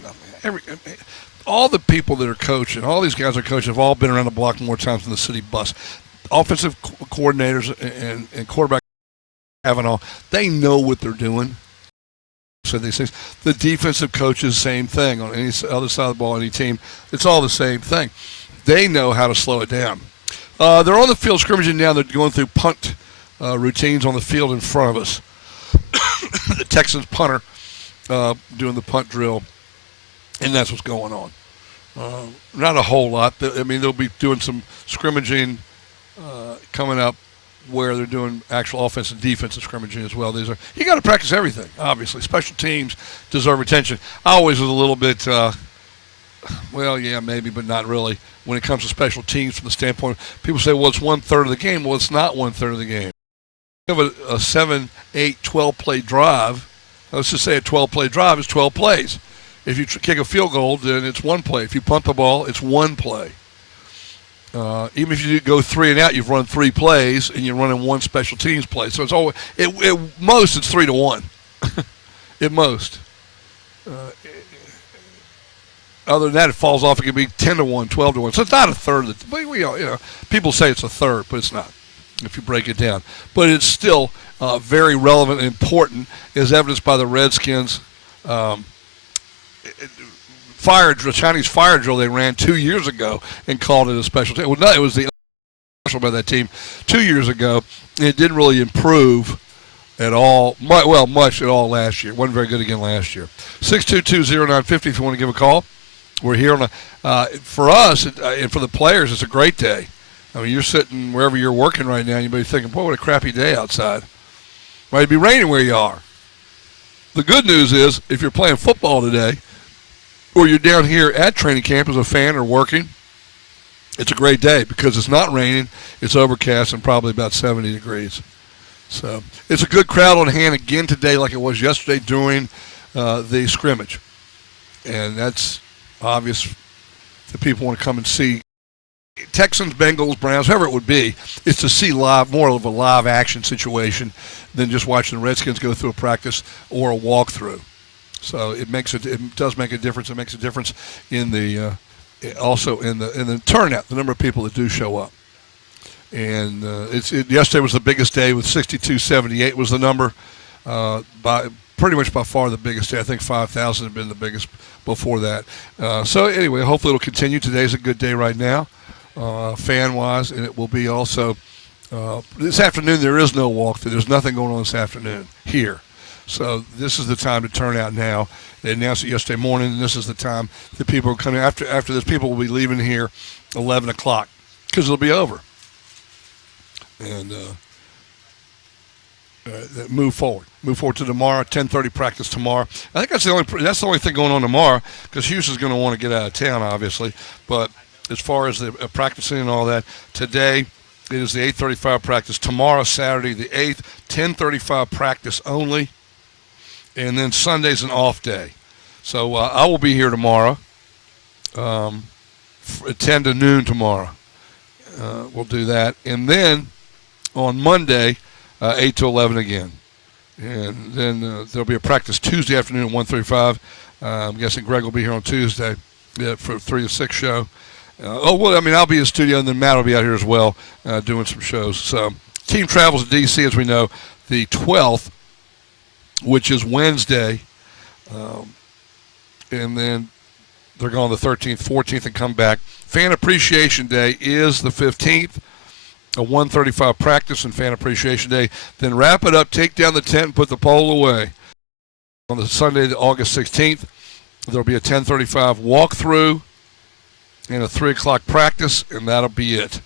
all the people that are coaching, all these guys are coaching have all been around the block more times than the city bus. Offensive coordinators and quarterback having all, they know what they're doing. So these things. The defensive coaches, same thing on any other side of the ball, any team. It's all the same thing. They know how to slow it down. They're on the field scrimmaging now. They're going through punt routines on the field in front of us. The Texans punter doing the punt drill, and that's what's going on. Not a whole lot. They'll be doing some scrimmaging coming up where they're doing actual offensive and defensive scrimmaging as well. You got to practice everything, obviously. Special teams deserve attention. I always was a little bit, well, yeah, maybe, but not really. When it comes to special teams from the standpoint, people say, well, it's 1/3 of the game. Well, it's not 1/3 of the game. You have a 7, 8, 12-play drive. Let's just say a 12-play drive is 12 plays. If you kick a field goal, then it's 1 play. If you punt the ball, it's 1 play. Even if you go 3 and out, you've run 3 plays, and you're running 1 special teams play. So it's always at most it's 3-1. At most. Other than that, it falls off. It can be 10-1, 12-1. So it's not a third of the. People say it's a third, but it's not. If you break it down, but it's still very relevant and important, as evidenced by the Redskins. Chinese fire drill they ran 2 years ago and called it a special team. Well, no, it was the special by that team 2 years ago. It didn't really improve at all. Much at all last year. It wasn't very good again last year. 622-0950 if you want to give a call. We're here on for us and for the players. It's a great day. I mean, you're sitting wherever you're working right now, and you may be thinking, boy, what a crappy day outside. Might be raining where you are. The good news is, if you're playing football today, or you're down here at training camp as a fan or working, it's a great day because it's not raining, it's overcast, and probably about 70 degrees. So it's a good crowd on hand again today like it was yesterday during the scrimmage. And that's obvious that people want to come and see. Texans, Bengals, Browns, whoever it would be, is to see more of a live action situation than just watching the Redskins go through a practice or a walkthrough. So it does make a difference. It makes a difference in the also in the turnout, the number of people that do show up. And yesterday was the biggest day with 6,278 was the number, by pretty much by far the biggest day. I think 5,000 had been the biggest before that. So anyway, hopefully it'll continue. Today's a good day right now, fan-wise, and it will be also this afternoon. There is no walkthrough. There's nothing going on this afternoon here. So this is the time to turn out now. They announced it yesterday morning, and this is the time that people are coming. After this, people will be leaving here 11 o'clock because it'll be over. And move forward to tomorrow. 10:30 practice tomorrow. I think that's the only thing going on tomorrow because Houston's going to want to get out of town, obviously. But as far as the practicing and all that, today it is the 8:35 practice. Tomorrow, Saturday, the 8th, 10:35 practice only. And then Sunday's an off day. So I will be here tomorrow, at 10 to noon tomorrow. We'll do that. And then on Monday, 8 to 11 again. And then there'll be a practice Tuesday afternoon at 1:35. I'm guessing Greg will be here on Tuesday for 3 to 6 show. I'll be in the studio, and then Matt will be out here as well doing some shows. So team travels to D.C., as we know, the 12th, which is Wednesday, and then they're going the 13th, 14th, and come back. Fan Appreciation Day is the 15th, a 1:35 practice and Fan Appreciation Day. Then wrap it up, take down the tent, and put the pole away. On the Sunday, August 16th, there will be a 10:35 walkthrough and a 3 o'clock practice, and that'll be it.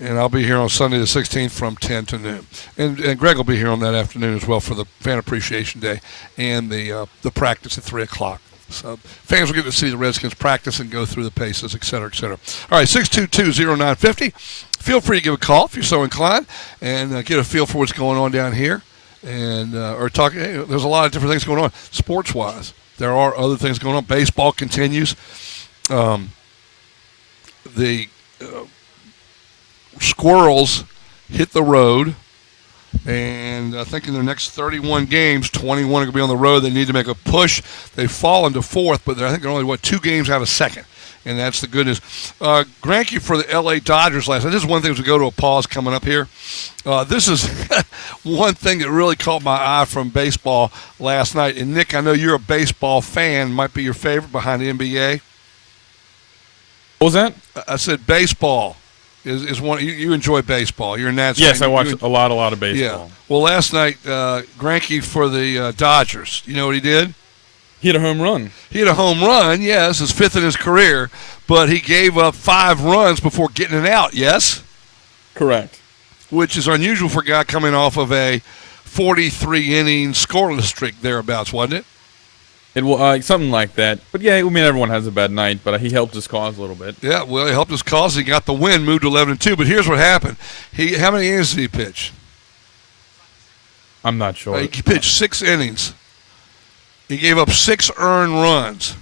And I'll be here on Sunday the 16th from 10 to noon. And Greg will be here on that afternoon as well for the Fan Appreciation Day and the practice at 3 o'clock. So fans will get to see the Redskins practice and go through the paces, et cetera, et cetera. All right, 622-0950. Feel free to give a call if you're so inclined and get a feel for what's going on down here. And or talk. Hey, there's a lot of different things going on sports-wise. There are other things going on. Baseball continues. The Squirrels hit the road, and I think in their next 31 games, 21 are going to be on the road. They need to make a push. They've fallen to fourth, but I think they're only, 2 games out of second, and that's the good news. Granke for the L.A. Dodgers last night. This is one thing as we go to a pause coming up here. This is one thing that really caught my eye from baseball last night. And, Nick, I know you're a baseball fan. Might be your favorite behind the NBA. What was that? I said baseball is one. You enjoy baseball. You're a Nats Yes, fan. I watch a lot of baseball. Yeah. Well, last night, Granke for the Dodgers, you know what he did? He hit a home run. He hit a home run, yes, his 5th in his career, but he gave up 5 runs before getting it out, yes? Correct. Which is unusual for a guy coming off of a 43-inning scoreless streak thereabouts, wasn't it? It will something like that. But, yeah, I mean, everyone has a bad night, but he helped his cause a little bit. Yeah, well, he helped his cause. He got the win, moved to 11-2. But here's what happened. How many innings did he pitch? I'm not sure. He pitched 6 innings. He gave up 6 earned runs.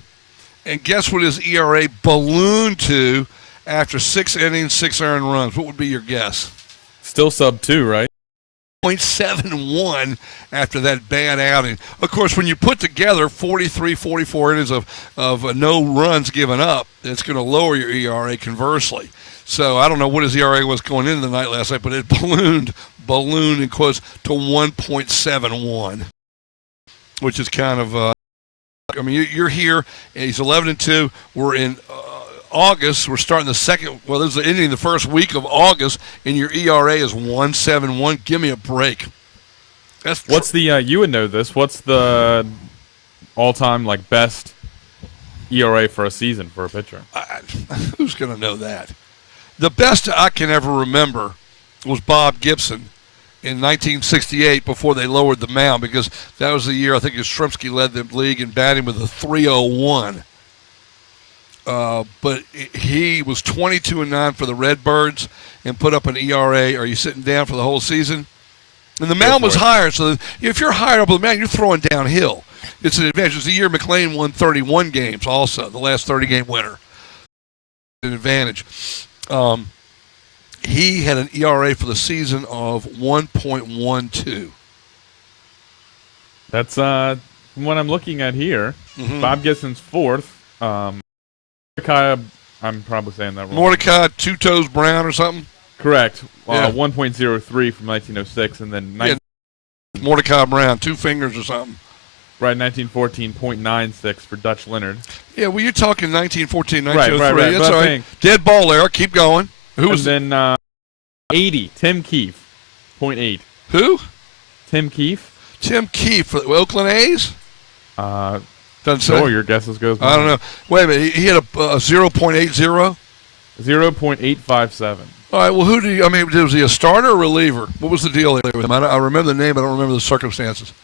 And guess what his ERA ballooned to after 6 innings, 6 earned runs? What would be your guess? Still sub-2, right? 0.71 after that bad outing. Of course, when you put together 43, 44 innings of no runs given up, it's going to lower your ERA conversely. So I don't know what his ERA was going into the night last night, but it ballooned in quotes to 1.71, which is kind of I mean, you're here, and he's 11-2. We're in August. We're starting the second. Well, this is ending the first week of August, and your ERA is 1.71. Give me a break. What's the you would know this? What's the all-time best ERA for a season for a pitcher? Who's going to know that? The best I can ever remember was Bob Gibson in 1968 before they lowered the mound, because that was the year I think Yastrzemski led the league in batting with a 3.01. But he was 22-9 for the Redbirds and put up an ERA. Are you sitting down for the whole season? And the mound was higher, so if you're higher up on the mound, you're throwing downhill. It's an advantage. It's the year McLean won 31 games also, the last 30-game winner. An advantage. He had an ERA for the season of 1.12. That's from what I'm looking at here. Mm-hmm. Bob Gibson's 4th. Mordecai, I'm probably saying that wrong. Mordecai Two Toes Brown or something? Correct. Yeah. 1.03 from 1906, and then Mordecai Brown, 2 fingers or something. Right, 1914.96 for Dutch Leonard. Yeah, well, you're talking 1914, Right. 1903. That's all right. Dead ball there. Keep going. Who was then 80, Tim Keefe, 0.8. Who? Tim Keefe. Tim Keefe for the Oakland A's? Doesn't say. Sure, your guesses goes. I don't know. Wait a minute. He had a 0.80? 0.857. All right, well, was he a starter or reliever? What was the deal there with him? I remember the name, but I don't remember the circumstances.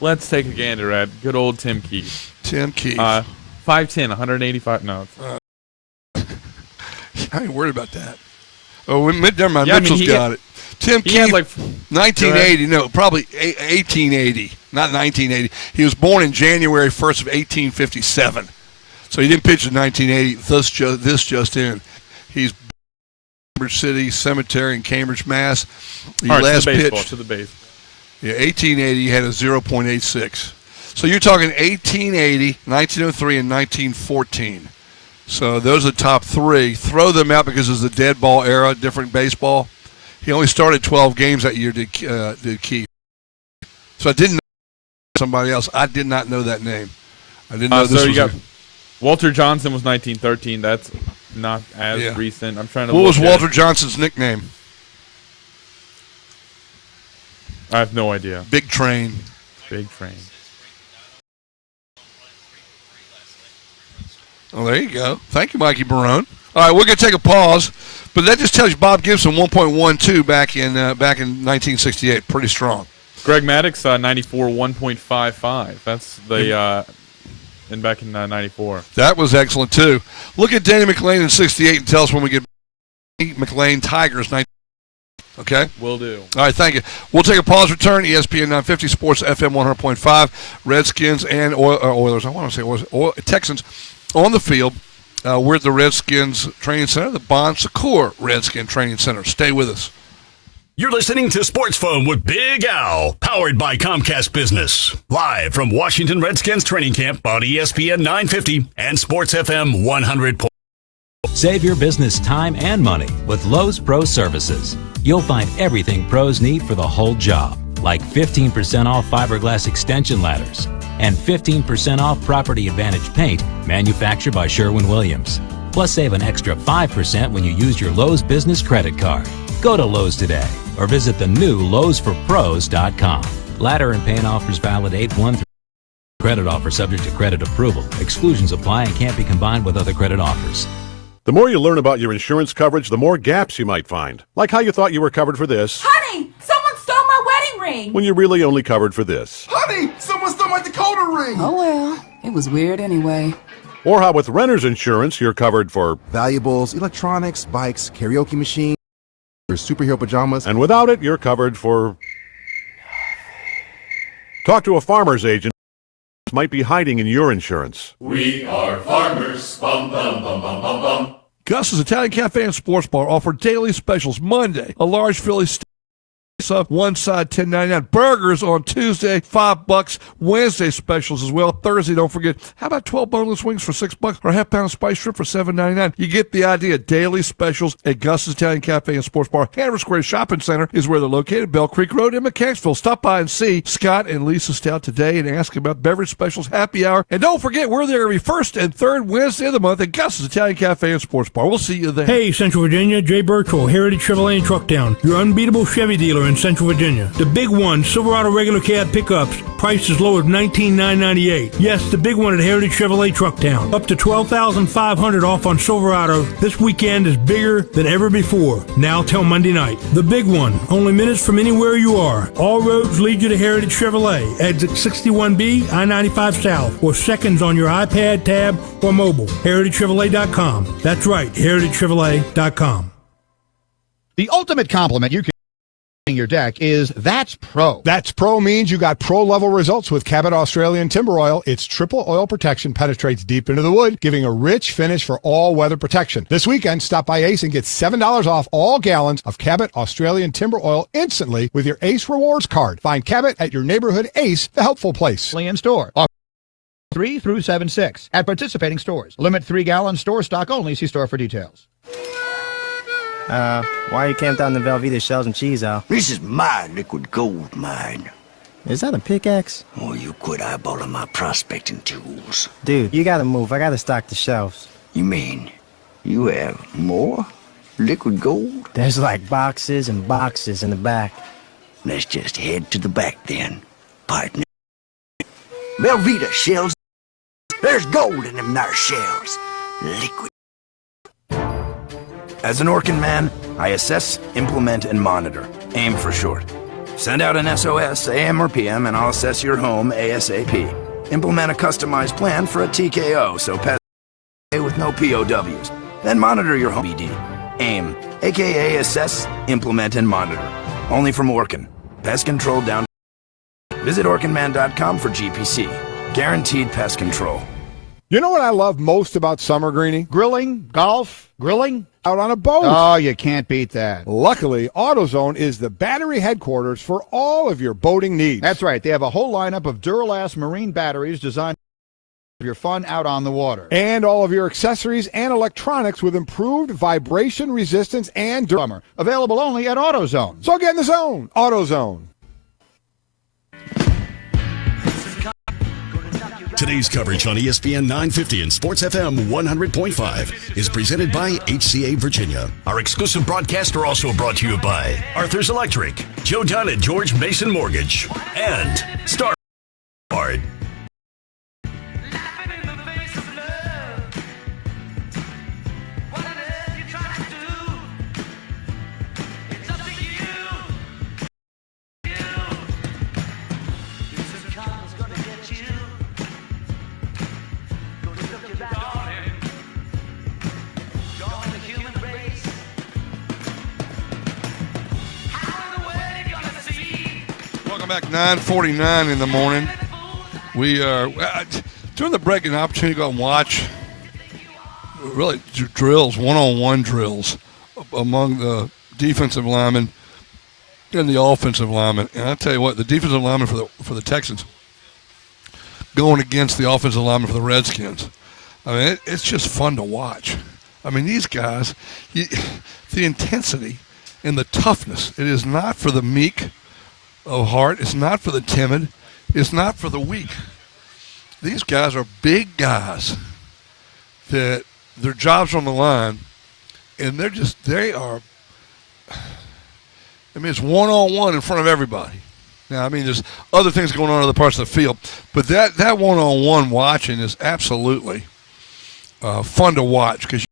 Let's take a gander at good old Tim Keefe. Tim Keefe. 5'10", 185. No. I ain't worried about that. Oh, never mind. Yeah, Mitchell's got it. Tim Keefe, 1980. No, probably 1880, not 1980. He was born in January 1st of 1857. So he didn't pitch in 1980. This just in. He's Cambridge City Cemetery in Cambridge, Mass. He last pitched to the base. Yeah, 1880. He had a 0.86. So you're talking 1880, 1903, and 1914. So those are the top 3. Throw them out because it's the dead ball era, different baseball. He only started 12 games that year, did Keefe. So I didn't know somebody else. I did not know that name. I didn't know this so was. You got Walter Johnson was 1913. That's not as recent. I'm trying to. What was Walter Johnson's nickname? I have no idea. Big Train. Big Train. Oh, there you go. Thank you, Mikey Barone. All right, we're going to take a pause, but that just tells you Bob Gibson 1.12 back in 1968. Pretty strong. Greg Maddux 94 1.55. That's the and back in 94. That was excellent, too. Look at Danny McLean in 68 and tell us when we get McLean Tigers 19. Okay? Will do. All right, thank you. We'll take a pause, return. ESPN 950, Sports FM 100.5. Redskins and Oilers. I want to say Texans on the field. We're at the Redskins Training Center, the Bon Secours Redskin Training Center. Stay with us. You're listening to Sports Phone with Big Al, powered by Comcast Business. Live from Washington Redskins Training Camp on ESPN 950 and Sports FM 100. Save your business time and money with Lowe's Pro Services. You'll find everything pros need for the whole job, like 15% off fiberglass extension ladders and 15% off Property Advantage paint manufactured by Sherwin-Williams. Plus, save an extra 5% when you use your Lowe's Business Credit Card. Go to Lowe's today or visit the new LowesForPros.com. Ladder and paint offers valid 8/1 through credit offer subject to credit approval. Exclusions apply and can't be combined with other credit offers. The more you learn about your insurance coverage, the more gaps you might find. Like how you thought you were covered for this. Honey, someone stole my wedding ring. When you're really only covered for this. Honey, someone stole my Dakota ring. Oh, well, it was weird anyway. Or how with renter's insurance, you're covered for valuables, electronics, bikes, karaoke machine, or superhero pajamas. And without it, you're covered for... Talk to a farmer's agent. Might be hiding in your insurance. We are farmers. Bum, bum, bum, bum, bum, bum. Gus's Italian Cafe and Sports Bar offer daily specials. Monday, a large Philly steak up, one side $10.99. Burgers on Tuesday, $5. Wednesday specials as well. Thursday, don't forget, how about 12 boneless wings for $6 or a half-pound of spice shrimp for $7.99? You get the idea. Daily specials at Gus's Italian Cafe and Sports Bar. Hanover Square Shopping Center is where they're located. Bell Creek Road in Mechanicsville. Stop by and see Scott and Lisa Stout today and ask about beverage specials, happy hour. And don't forget, we're there every first and third Wednesday of the month at Gus's Italian Cafe and Sports Bar. We'll see you there. Hey, Central Virginia, Jay Burchell, Heritage Chevrolet and Trucktown, your unbeatable Chevy dealer in Central Virginia. The big one, Silverado regular cab pickups, priced as low as $19,998. Yes, the big one at Heritage Chevrolet Trucktown. Up to $12,500 off on Silverado. This weekend is bigger than ever before. Now till Monday night. The big one, only minutes from anywhere you are. All roads lead you to Heritage Chevrolet. Exit 61B, I-95 South, or seconds on your iPad, tab, or mobile. HeritageChevrolet.com. That's right, HeritageChevrolet.com. The ultimate compliment you can your deck is That's Pro. That's Pro means you got pro-level results with Cabot Australian Timber Oil. Its triple oil protection penetrates deep into the wood, giving a rich finish for all-weather protection. This weekend, stop by Ace and get $7 off all gallons of Cabot Australian Timber Oil instantly with your Ace Rewards card. Find Cabot at your neighborhood Ace, the helpful place. In store. 3 through 7/6 at participating stores. Limit 3-gallon store stock only. See store for details. Why you camped out in the Velveeta shells and cheese, Al? This is my liquid gold mine. Is that a pickaxe? Oh, you quit eyeballing my prospecting tools. Dude, you gotta move. I gotta stock the shelves. You mean you have more liquid gold? There's like boxes and boxes in the back. Let's just head to the back then, partner. Velveeta shells. There's gold in them there shells. Liquid. As an Orkin man, I assess, implement, and monitor. AIM for short. Send out an SOS, AM or PM, and I'll assess your home ASAP. Implement a customized plan for a TKO, so pass with no POWs. Then monitor your home BD. AIM, aka assess, implement, and monitor. Only from Orkin. Pest control down. Visit OrkinMan.com for GPC. Guaranteed pest control. You know what I love most about summer, Greenie? Grilling, golf, grilling. Out on a boat. Oh, you can't beat that. Luckily, AutoZone is the battery headquarters for all of your boating needs. That's right. They have a whole lineup of Duralast marine batteries designed for your fun out on the water. And all of your accessories and electronics with improved vibration resistance and summer. Available only at AutoZone. So get in the zone. AutoZone. Today's coverage on ESPN 950 and Sports FM 100.5 is presented by HCA Virginia. Our exclusive broadcast are also brought to you by Arthur's Electric, Joe Dunn and George Mason Mortgage, and Star Card. back, 9:49 in the morning. We are during the break, an opportunity to go and watch really drills, one-on-one drills among the defensive linemen and the offensive linemen. And I tell you what, the defensive linemen for the Texans going against the offensive linemen for the Redskins. I mean, it's just fun to watch. I mean, these guys, the intensity and the toughness. It is not for the meek of heart. It's not for the timid. It's not for the weak. These guys are big guys that their job's on the line, and they are, I mean, it's one-on-one in front of everybody. Now, I mean, there's other things going on in other parts of the field, but that one-on-one watching is absolutely fun to watch because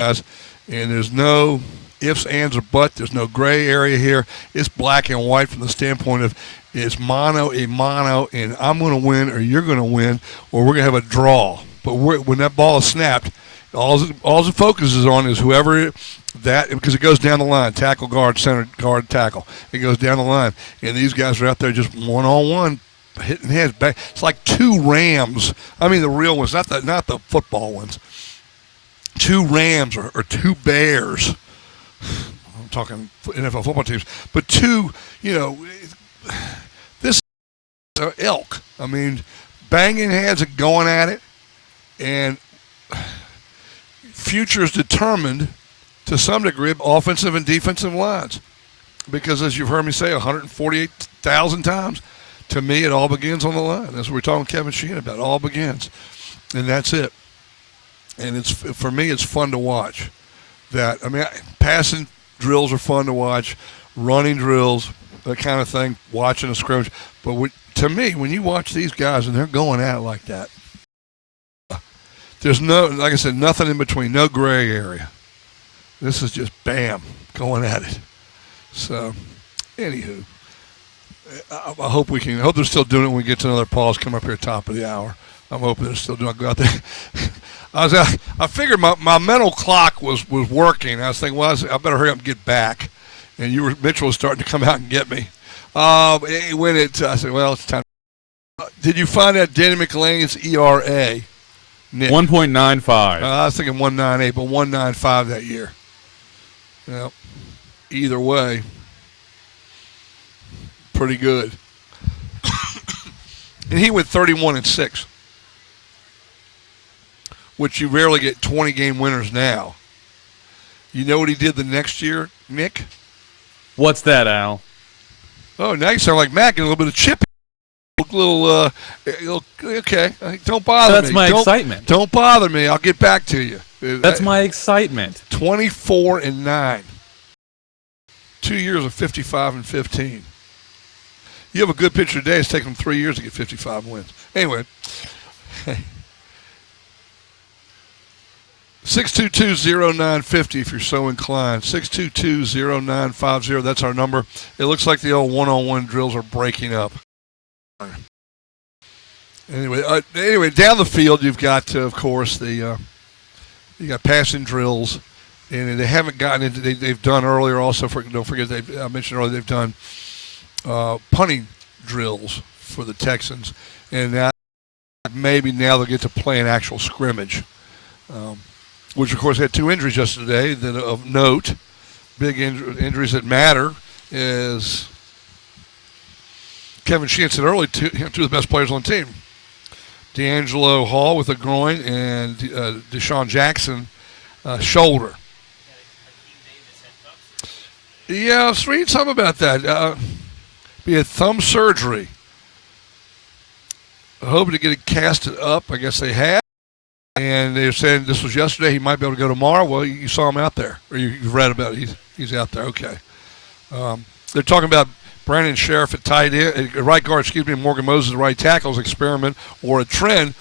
guys, and there's no ifs, ands, or buts. There's no gray area here. It's black and white from the standpoint of it's mono a mono, and I'm going to win or you're going to win or we're going to have a draw. But when that ball is snapped, all the focus is on is whoever that, because it goes down the line, tackle, guard, center, guard, tackle. It goes down the line, and these guys are out there just one-on-one, hitting heads back. It's like two Rams. I mean the real ones, not the football ones. Two Rams or two Bears. I'm talking NFL football teams, but two, this is elk. I mean, banging heads and going at it, and future is determined to some degree by offensive and defensive lines, because as you've heard me say 148,000 times, to me it all begins on the line. That's what we're talking to Kevin Sheehan about. It all begins, and that's it. And for me, it's fun to watch. Passing drills are fun to watch, running drills, that kind of thing, watching a scrimmage. But to me, when you watch these guys and they're going at it like that, there's no, like I said, nothing in between, no gray area. This is just bam, going at it. So, anywho, I hope they're still doing it when we get to another pause, come up here top of the hour. I'm hoping they're still doing it. Go out there. I figured my mental clock was working. I was thinking, well, I better hurry up and get back. And Mitchell was starting to come out and get me. I said, well, it's time. Did you find out Danny McLean's ERA, Nick? 1.95. I was thinking 1.98, but 1.95 that year. Well, either way, pretty good. And he went 31-6. Which you rarely get 20-game winners now. You know what he did the next year, Nick? What's that, Al? Oh, now you sound like Mac and a little bit of chippy. Okay, don't bother me. That's my excitement. Don't bother me. I'll get back to you. That's my excitement. 24-9. 2 years of 55-15. You have a good pitcher today. It's taken him 3 years to get 55 wins. Anyway. 622-0950 if you're so inclined. 622-0950. That's our number. It looks like the old one-on-one drills are breaking up. Anyway, down the field you've got, of course, you got passing drills, and they haven't gotten into. They've done earlier also. Don't forget, I mentioned earlier they've done punting drills for the Texans, and now maybe they'll get to play an actual scrimmage. Which, of course, had two injuries yesterday that of note, big injuries that matter, is Kevin Sheehan said earlier, two of the best players on the team. D'Angelo Hall with a groin and Deshaun Jackson shoulder. Yeah, I was reading something about that. Be a thumb surgery. Hoping to get it casted up. I guess they have. And they're saying this was yesterday. He might be able to go tomorrow. Well, you saw him out there, or you've read about it. He's out there. Okay. They're talking about Brandon Sheriff at tight end, right guard. Morgan Moses, right tackles experiment or a trend.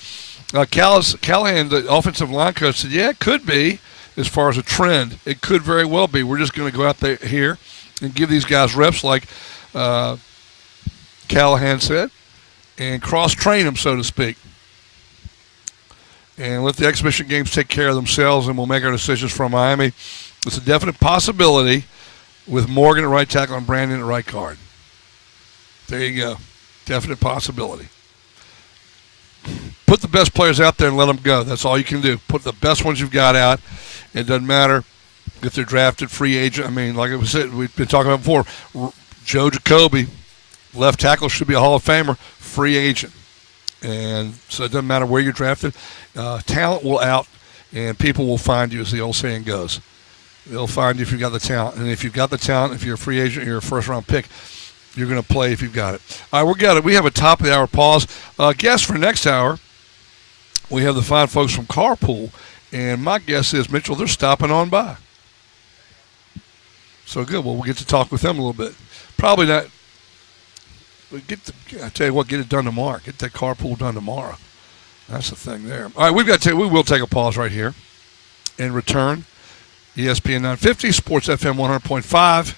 Callahan, the offensive line coach, said, "Yeah, it could be as far as a trend. It could very well be. We're just going to go out there here and give these guys reps, like Callahan said, and cross-train them, so to speak." And let the exhibition games take care of themselves, and we'll make our decisions from Miami. It's a definite possibility with Morgan at right tackle and Brandon at right guard. There you go. Definite possibility. Put the best players out there and let them go. That's all you can do. Put the best ones you've got out. It doesn't matter if they're drafted free agent. I mean, like I said, we've been talking about before, Joe Jacoby, left tackle, should be a Hall of Famer, free agent. And so it doesn't matter where you're drafted. Talent will out, and people will find you, as the old saying goes. They'll find you if you've got the talent. And if you've got the talent, if you're a free agent, you're a first-round pick, you're going to play if you've got it. All right, we have a top-of-the-hour pause. Guest for next hour, we have the fine folks from Carpool. And my guess is, Mitchell, they're stopping on by. So good. Well, we'll get to talk with them a little bit. Probably not. I tell you what, get it done tomorrow. Get that Carpool done tomorrow. That's the thing there. All right, we will take a pause right here and return. ESPN 950, Sports FM 100.5.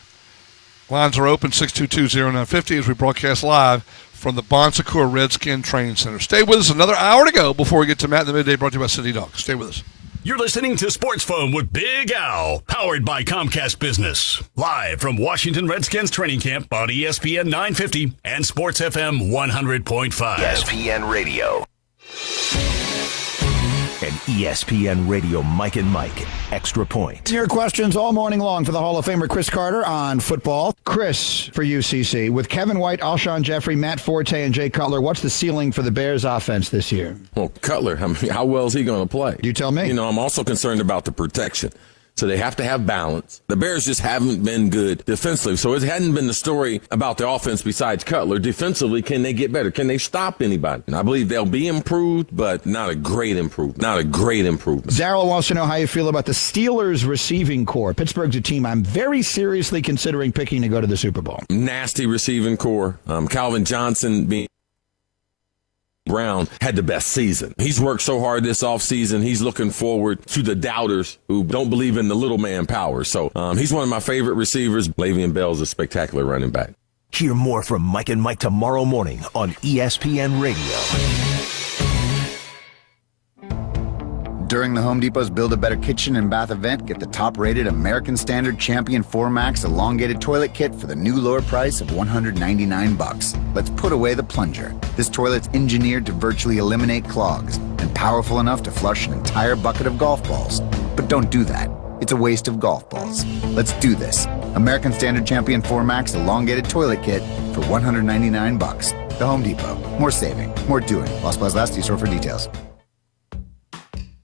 Lines are open, 622-0950, as we broadcast live from the Bon Secours Redskin Training Center. Stay with us, another hour to go before we get to Matt in the Midday, brought to you by City Dogs. Stay with us. You're listening to Sports Phone with Big Al, powered by Comcast Business. Live from Washington Redskins training camp on ESPN 950 and Sports FM 100.5. ESPN Radio. And ESPN Radio Mike and Mike, Extra Point. Your questions all morning long for the Hall of Famer Chris Carter on football. Chris for UCC. With Kevin White, Alshon Jeffrey, Matt Forte, and Jay Cutler, what's the ceiling for the Bears offense this year? Well, Cutler, I mean, how well is he going to play? You tell me. You know, I'm also concerned about the protection. So they have to have balance. The Bears just haven't been good defensively. So it hadn't been the story about the offense besides Cutler. Defensively, can they get better? Can they stop anybody? And I believe they'll be improved, but not a great improvement. Darryl wants to know how you feel about the Steelers receiving core. Pittsburgh's a team I'm very seriously considering picking to go to the Super Bowl. Nasty receiving core. Calvin Johnson being Brown had the best season. He's worked so hard this offseason. He's looking forward to the doubters who don't believe in the little man power. So he's one of my favorite receivers. Le'Veon Bell's a spectacular running back. Hear more from Mike and Mike tomorrow morning on ESPN Radio. During the Home Depot's Build a Better Kitchen and Bath event, get the top-rated American Standard Champion 4MAX elongated toilet kit for the new lower price of $199. Let's put away the plunger. This toilet's engineered to virtually eliminate clogs and powerful enough to flush an entire bucket of golf balls. But don't do that. It's a waste of golf balls. Let's do this. American Standard Champion 4MAX elongated toilet kit for $199. The Home Depot. More saving, more doing. While supplies last, see store for details.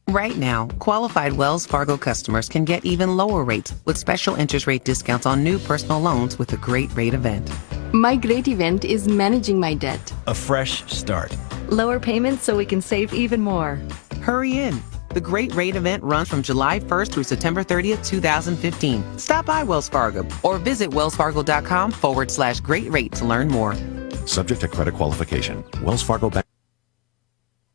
Right now, qualified Wells Fargo customers can get even lower rates with special interest rate discounts on new personal loans with a Great Rate event. My great event is managing my debt. A fresh start. Lower payments so we can save even more. Hurry in. The Great Rate event runs from July 1st through September 30th, 2015. Stop by Wells Fargo or visit wellsfargo.com/great rate to learn more. Subject to credit qualification. Wells Fargo Bank.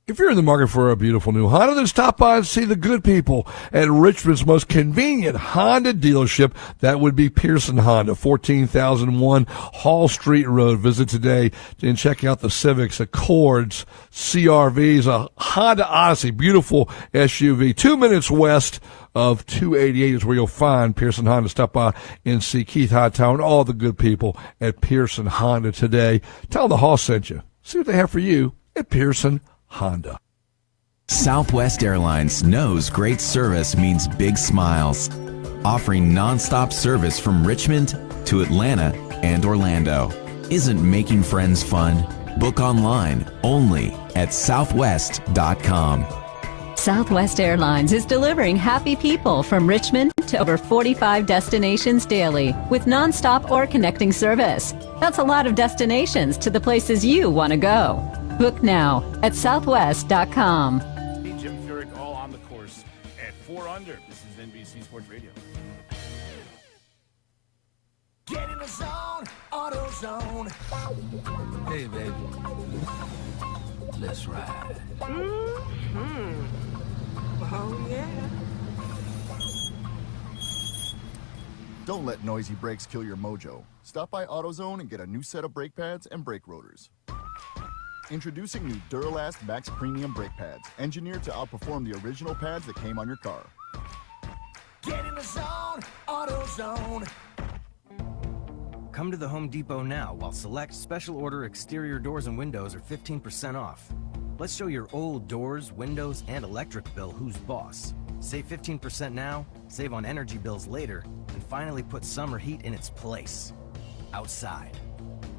If you're in the market for a beautiful new Honda, then stop by and see the good people at Richmond's most convenient Honda dealership. That would be Pearson Honda, 14,001 Hall Street Road. Visit today and check out the Civics, Accords, CRVs, a Honda Odyssey, beautiful SUV. 2 minutes west of 288 is where you'll find Pearson Honda. Stop by and see Keith Hightower and all the good people at Pearson Honda today. Tell them the Hall sent you. See what they have for you at Pearson Honda. Southwest Airlines knows great service means big smiles. Offering nonstop service from Richmond to Atlanta and Orlando. Isn't making friends fun? Book online only at southwest.com. Southwest Airlines is delivering happy people from Richmond to over 45 destinations daily with nonstop or connecting service. That's a lot of destinations to the places you want to go. Book now at southwest.com. Jim Furyk all on the course at 4 under. This is NBC Sports Radio. Get in the zone, AutoZone. Hey, baby. Let's ride. Oh, yeah. Don't let noisy brakes kill your mojo. Stop by AutoZone and get a new set of brake pads and brake rotors. Introducing new Duralast Max Premium brake pads, engineered to outperform the original pads that came on your car. Get in the zone, AutoZone. Come to the Home Depot now while select special order exterior doors and windows are 15% off. Let's show your old doors, windows, and electric bill who's boss. Save 15% now, save on energy bills later, and finally put summer heat in its place. Outside.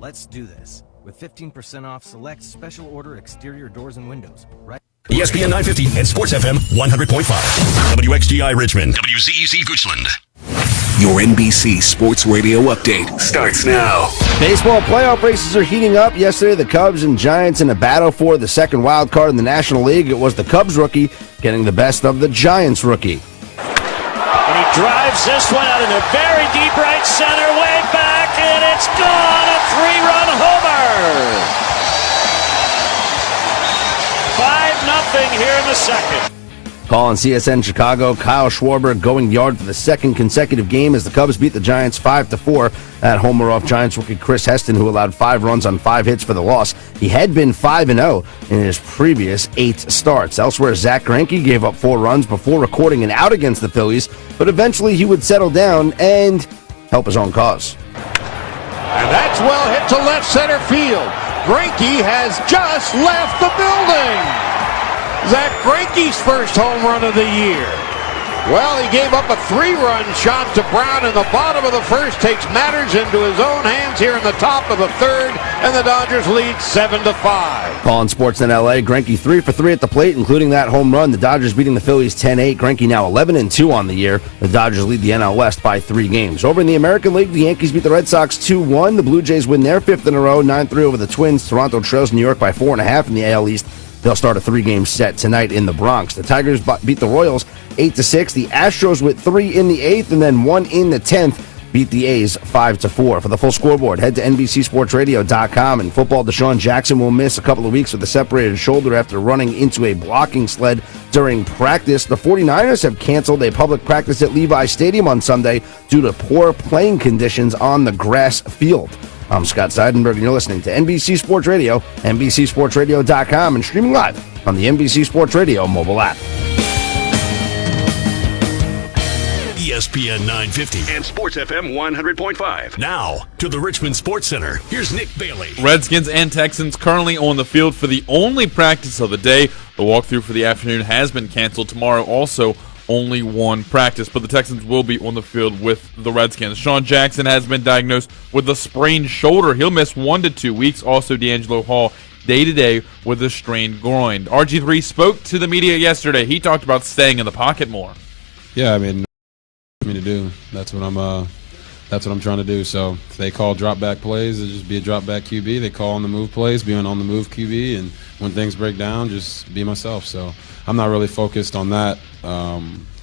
Let's do this. With 15% off select special order exterior doors and windows. Right? ESPN 950 and Sports FM 100.5. WXGI Richmond. WCEC Goochland. Your NBC Sports Radio update starts now. Baseball playoff races are heating up. Yesterday, the Cubs and Giants in a battle for the second wild card in the National League. It was the Cubs rookie getting the best of the Giants rookie. And he drives this one out into very deep right center, way back, and it's gone. A three-run homer. 5-0 here in the second. Calling CSN Chicago, Kyle Schwarber going yard for the second consecutive game as the Cubs beat the Giants 5-4. That homer off Giants rookie Chris Heston, who allowed 5 runs on 5 hits for the loss. He had been 5-0 in his previous 8 starts. Elsewhere, Zach Greinke gave up 4 runs before recording an out against the Phillies, but eventually he would settle down and help his own cause. And that's well hit to left center field. Greinke has just left the building. Zach Greinke's first home run of the year. Well, he gave up a 3-run shot to Brown in the bottom of the first, takes matters into his own hands here in the top of the third, and the Dodgers lead 7-5. Calling Sportsnet LA, Greinke 3 for 3 at the plate, including that home run. The Dodgers beating the Phillies 10-8. Greinke now 11-2 on the year. The Dodgers lead the NL West by 3 games. Over in the American League, the Yankees beat the Red Sox 2-1. The Blue Jays win their 5th in a row, 9-3 over the Twins. Toronto trails New York by 4.5 in the AL East. They'll start a 3-game set tonight in the Bronx. The Tigers beat the Royals 8-6. The Astros with 3 in the 8th and then 1 in the 10th beat the A's 5-4. For the full scoreboard, head to NBCSportsRadio.com. In football, Deshaun Jackson will miss a couple of weeks with a separated shoulder after running into a blocking sled during practice. The 49ers have canceled a public practice at Levi Stadium on Sunday due to poor playing conditions on the grass field. I'm Scott Seidenberg, and you're listening to NBC Sports Radio, NBCSportsRadio.com, and streaming live on the NBC Sports Radio mobile app. ESPN 950 and Sports FM 100.5. Now, to the Richmond Sports Center. Here's Nick Bailey. Redskins and Texans currently on the field for the only practice of the day. The walkthrough for the afternoon has been canceled. Tomorrow also only one practice, but the Texans will be on the field with the Redskins. Sean Jackson has been diagnosed with a sprained shoulder. He'll miss 1 to 2 weeks. Also, D'Angelo Hall day-to-day with a strained groin. RG3 spoke to the media yesterday. He talked about staying in the pocket more. Yeah, I mean, me to do. That's what I'm trying to do. So if they call drop back plays, it'll just be a drop back QB. They call on the move plays, be an on the move QB, and when things break down, just be myself. So I'm not really focused on that.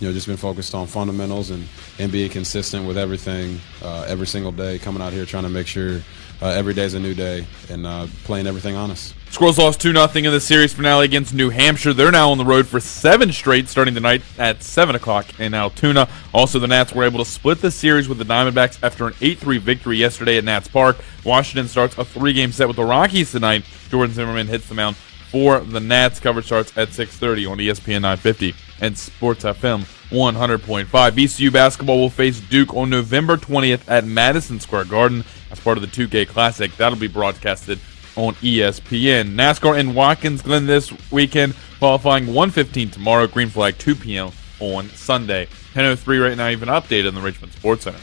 Just been focused on fundamentals and being consistent with everything every single day, coming out here trying to make sure every day's a new day and playing everything honest. Squirrels lost 2-0 in the series finale against New Hampshire. They're now on the road for 7 straight, starting tonight at 7 o'clock in Altoona. Also, the Nats were able to split the series with the Diamondbacks after an 8-3 victory yesterday at Nats Park. Washington starts a 3-game set with the Rockies tonight. Jordan Zimmerman hits the mound for the Nats. Coverage starts at 6:30 on ESPN 950 and Sports FM 100.5. VCU basketball will face Duke on November 20th at Madison Square Garden as part of the 2K Classic. That'll be broadcasted on ESPN. NASCAR in Watkins Glen this weekend, qualifying 1:15 tomorrow. Green flag 2 p.m. on Sunday. 10:03 right now. Even updated in the Richmond Sports Center.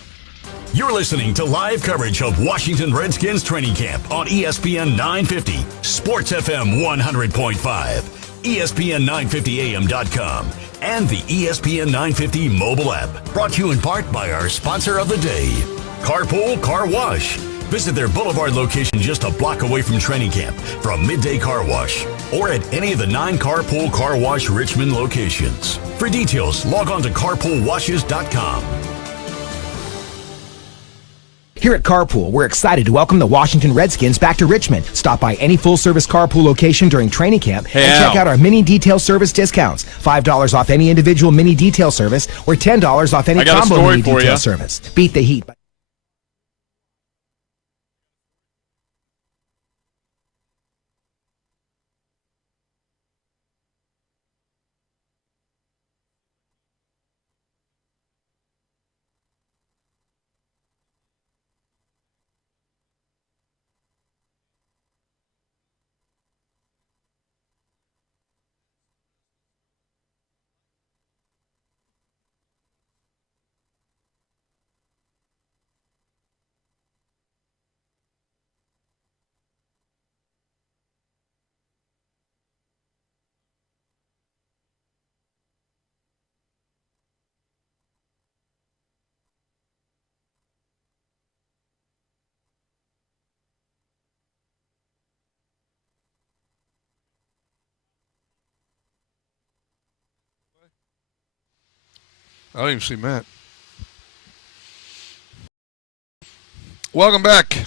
You're listening to live coverage of Washington Redskins training camp on ESPN 950, Sports FM 100.5, ESPN950AM.com, and the ESPN 950 mobile app. Brought to you in part by our sponsor of the day, Carpool Car Wash. Visit their Boulevard location just a block away from training camp for a midday car wash, or at any of the 9 Carpool Car Wash Richmond locations. For details, log on to carpoolwashes.com. Here at Carpool, we're excited to welcome the Washington Redskins back to Richmond. Stop by any full-service Carpool location during training camp and check out our mini detail service discounts. $5 off any individual mini detail service or $10 off any combo mini detail service. Beat the heat. I didn't even see Matt. Welcome back.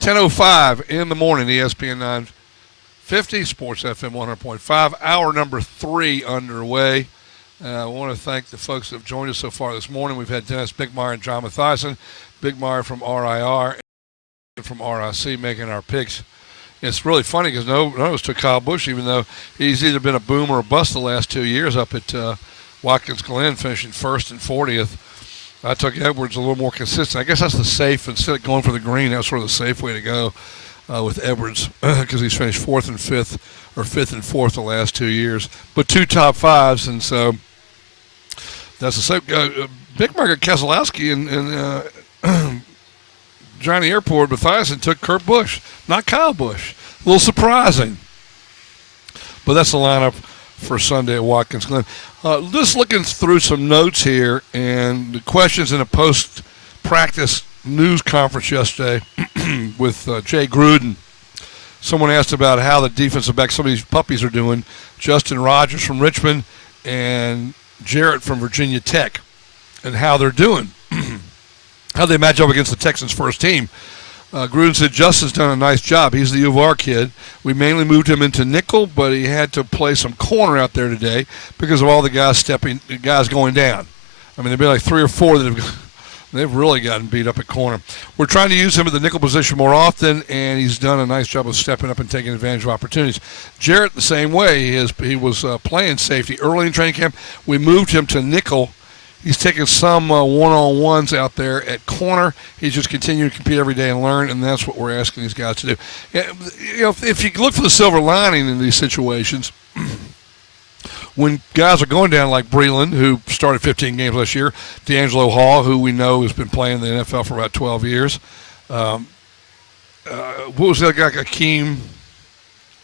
10:05 in the morning, ESPN 950, Sports FM 100.5. Hour number 3 underway. I want to thank the folks that have joined us so far this morning. We've had Dennis Bigmeyer and John Matthiessen. Bigmeyer from RIR and from RIC making our picks. It's really funny because none of us took Kyle Busch, even though he's either been a boom or a bust the last 2 years up at Watkins Glen, finishing first and 40th. I took Edwards a little more consistent. I guess that's the safe. Instead of going for the green, that's sort of the safe way to go with Edwards because he's finished 4th and 5th or 5th and 4th the last 2 years. But 2 top 5s, and so that's the safe. Big Margaret Keselowski and Johnny Airport, Matthiessen took Kurt Busch, not Kyle Busch. A little surprising. But that's the lineup for Sunday at Watkins Glen. Just looking through some notes here and the questions in a post-practice news conference yesterday with Jay Gruden. Someone asked about how the defensive back, some of these puppies are doing. Justin Rogers from Richmond and Jarrett from Virginia Tech, and how they're doing, how they match up against the Texans' first team. Gruden said Justin's done a nice job. He's the U of R kid. We mainly moved him into nickel, but he had to play some corner out there today because of all the guys going down. I mean, there'd be like 3 or 4 that they've really gotten beat up at corner. We're trying to use him at the nickel position more often, and he's done a nice job of stepping up and taking advantage of opportunities. Jarrett, the same way. He was playing safety early in training camp. We moved him to nickel. He's taking some one-on-ones out there at corner. He's just continuing to compete every day and learn, and that's what we're asking these guys to do. You know, if you look for the silver lining in these situations, when guys are going down like Breland, who started 15 games last year, D'Angelo Hall, who we know has been playing in the NFL for about 12 years. What was the other guy, Akeem?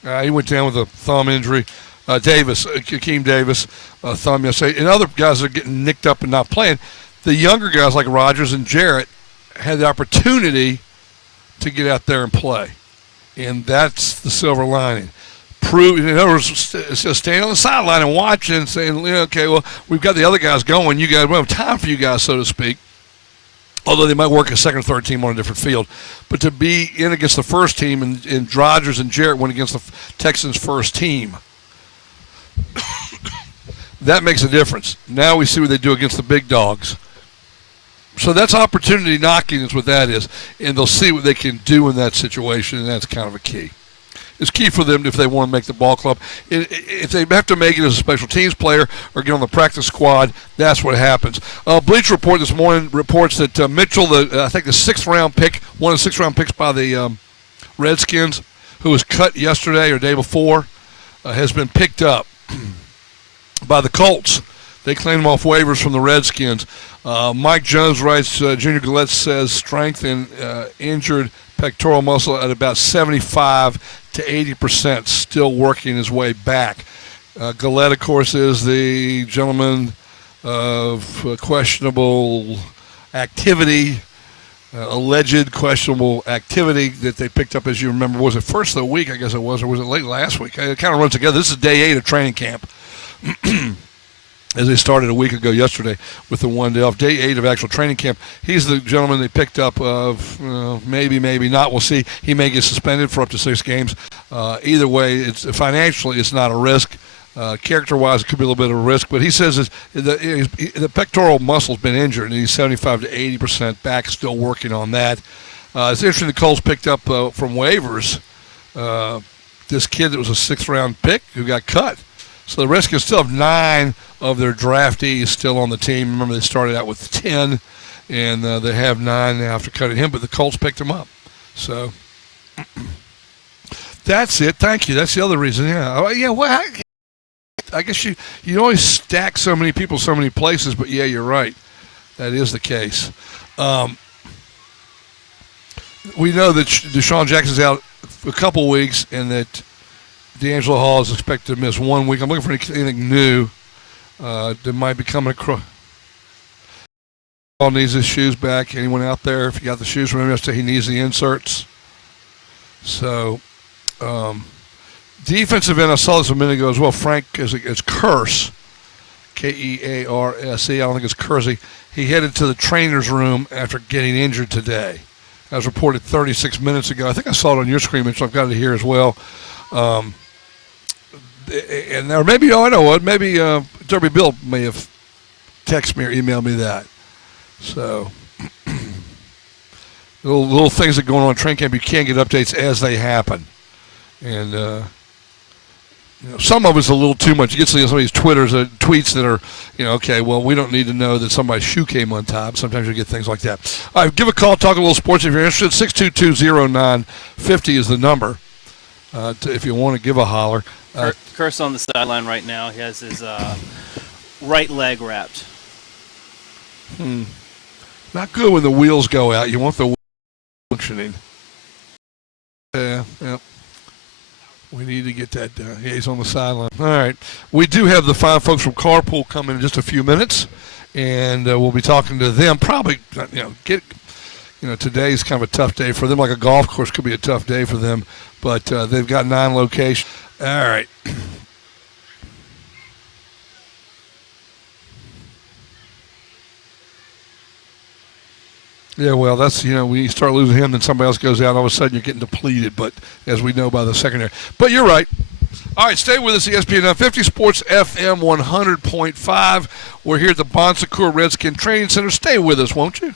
He went down with a thumb injury. Akeem Davis, thumb yesterday, and other guys that are getting nicked up and not playing. The younger guys like Rogers and Jarrett had the opportunity to get out there and play, and that's the silver lining. In other words, just staying on the sideline and watching and saying, okay, well, we've got the other guys going. You guys, we don't have time for you guys, so to speak. Although they might work a second or third team on a different field. But to be in against the first team, and Rogers and Jarrett went against the Texans' first team, that makes a difference. Now we see what they do against the big dogs. So that's opportunity knocking is what that is. And they'll see what they can do in that situation, and that's kind of a key. It's key for them if they want to make the ball club. If they have to make it as a special teams player or get on the practice squad, that's what happens. Bleacher Report this morning reports that Mitchell, I think the 6th-round pick, one of the 6th-round picks by the Redskins, who was cut yesterday or day before, has been picked up by the Colts. They claimed him off waivers from the Redskins. Mike Jones writes, Junior Gillette says strength and injured pectoral muscle at about 75 to 80%, still working his way back. Gillette, of course, is the gentleman of questionable activity, alleged questionable activity that they picked up, as you remember. Was it first of the week, I guess it was, or was it late last week? It kind of runs together. This is day 8 of training camp. As they started a week ago yesterday with the 1 day off. Day 8 of actual training camp. He's the gentleman they picked up of maybe not. We'll see. He may get suspended for up to 6 games. Either way, financially it's not a risk. Character-wise, it could be a little bit of a risk. But he says the pectoral muscle's been injured, and he's 75 to 80% back, still working on that. It's interesting the Colts picked up from waivers this kid that was a 6th-round pick who got cut. So the Redskins still have 9 of their draftees still on the team. Remember, they started out with 10, and they have 9 now after cutting him, but the Colts picked him up. So that's it. Thank you. That's the other reason. Yeah. Well, I guess you always stack so many people so many places, but, yeah, you're right. That is the case. We know that Deshaun Jackson's out a couple weeks and that D'Angelo Hall is expected to miss 1 week. I'm looking for anything new that might be coming across. Hall needs his shoes back. Anyone out there, if you got the shoes from him yesterday, he needs the inserts. So, defensive end, I saw this a minute ago as well. Frank is Curse Kearse. I don't think it's Kersey. He headed to the trainer's room after getting injured today. That was reported 36 minutes ago. I think I saw it on your screen, so I've got it here as well. And or maybe, I know what, maybe Derby Bill may have texted me or emailed me that. So, little things that go on in training camp, you can get updates as they happen. And, some of it's a little too much. You get some of these tweets that are, okay, well, we don't need to know that somebody's shoe came untied. Sometimes you get things like that. All right, give a call, talk a little sports if you're interested. 622-0950 is the number if you want to give a holler. Kurt's on the sideline right now. He has his right leg wrapped. Not good when the wheels go out. You want the wheels functioning. Yeah. We need to get that done. Yeah, he's on the sideline. All right. We do have the fine folks from Carpool coming in just a few minutes, and we'll be talking to them. Probably, today's kind of a tough day for them. Like a golf course could be a tough day for them, but they've got 9 locations. All right. Yeah, well, that's, when you start losing him, then somebody else goes out, all of a sudden you're getting depleted, but as we know by the secondary. But you're right. All right, stay with us, ESPN 950 Sports FM 100.5. We're here at the Bon Secours Redskin Training Center. Stay with us, won't you?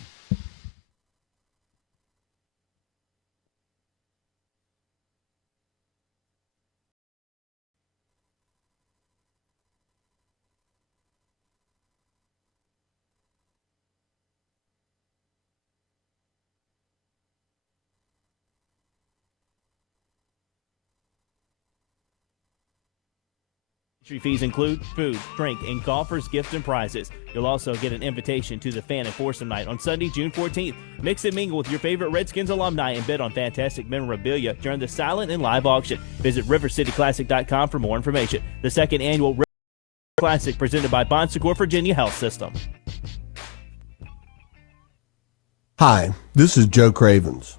Entry fees include food, drink, and golfers' gifts and prizes. You'll also get an invitation to the Fan and Foursome Night on Sunday, June 14th. Mix and mingle with your favorite Redskins alumni and bid on fantastic memorabilia during the silent and live auction. Visit rivercityclassic.com for more information. The second annual River Classic presented by Bon Secours Virginia Health System. Hi, this is Joe Cravens.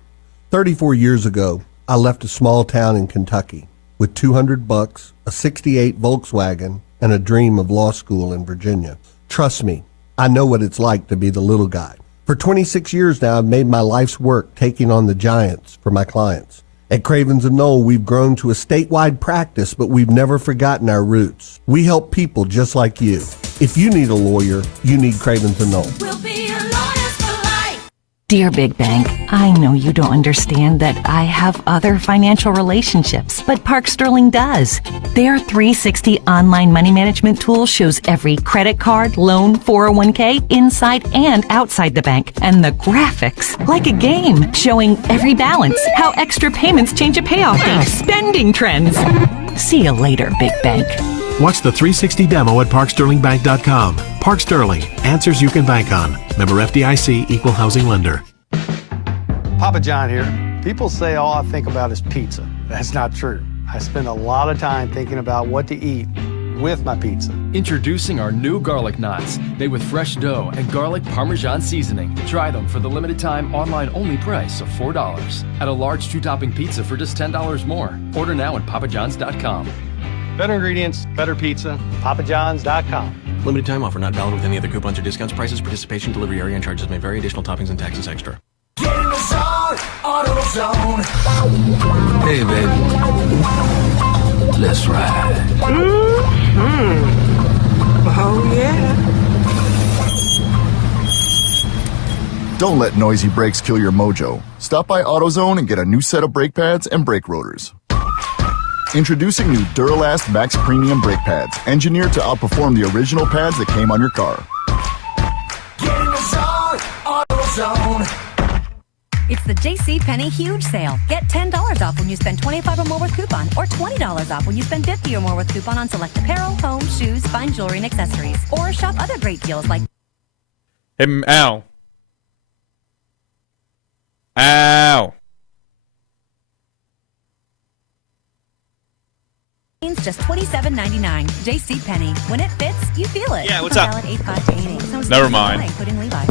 34 years ago, I left a small town in Kentucky with $200, a '68 Volkswagen, and a dream of law school in Virginia. Trust me, I know what it's like to be the little guy. For 26 years now, I've made my life's work taking on the giants for my clients. At Cravens & Knoll, we've grown to a statewide practice, but we've never forgotten our roots. We help people just like you. If you need a lawyer, you need Cravens & Knoll. We'll be your lawyers for life. Dear Big Bank, I know you don't understand that I have other financial relationships, but Park Sterling does. Their 360 online money management tool shows every credit card, loan, 401k, inside and outside the bank, and the graphics, like a game, showing every balance, how extra payments change a payoff date, spending trends. See you later, Big Bank. Watch the 360 demo at parksterlingbank.com. Park Sterling, answers you can bank on. Member FDIC, equal housing lender. Papa John here. People say all I think about is pizza. That's not true. I spend a lot of time thinking about what to eat with my pizza. Introducing our new garlic knots, made with fresh dough and garlic Parmesan seasoning. Try them for the limited time online only price of $4. Add a large 2-topping pizza for just $10 more. Order now at papajohns.com. Better ingredients, better pizza, papajohns.com. Limited time offer not valid with any other coupons or discounts. Prices, participation, delivery area, and charges may vary. Additional toppings and taxes extra. Get in the zone, AutoZone. Hey, baby. Let's ride. Oh, yeah. Don't let noisy brakes kill your mojo. Stop by AutoZone and get a new set of brake pads and brake rotors. Introducing new Duralast Max Premium brake pads, engineered to outperform the original pads that came on your car. Get in the zone, AutoZone. It's the JCPenney Huge Sale. Get $10 off when you spend $25 or more with coupon, or $20 off when you spend $50 or more with coupon on select apparel, home, shoes, fine jewelry, and accessories. Or shop other great deals like... Ow. Ow. Just $27.99. JCPenney. When it fits, you feel it. Yeah, what's up? Never mind. I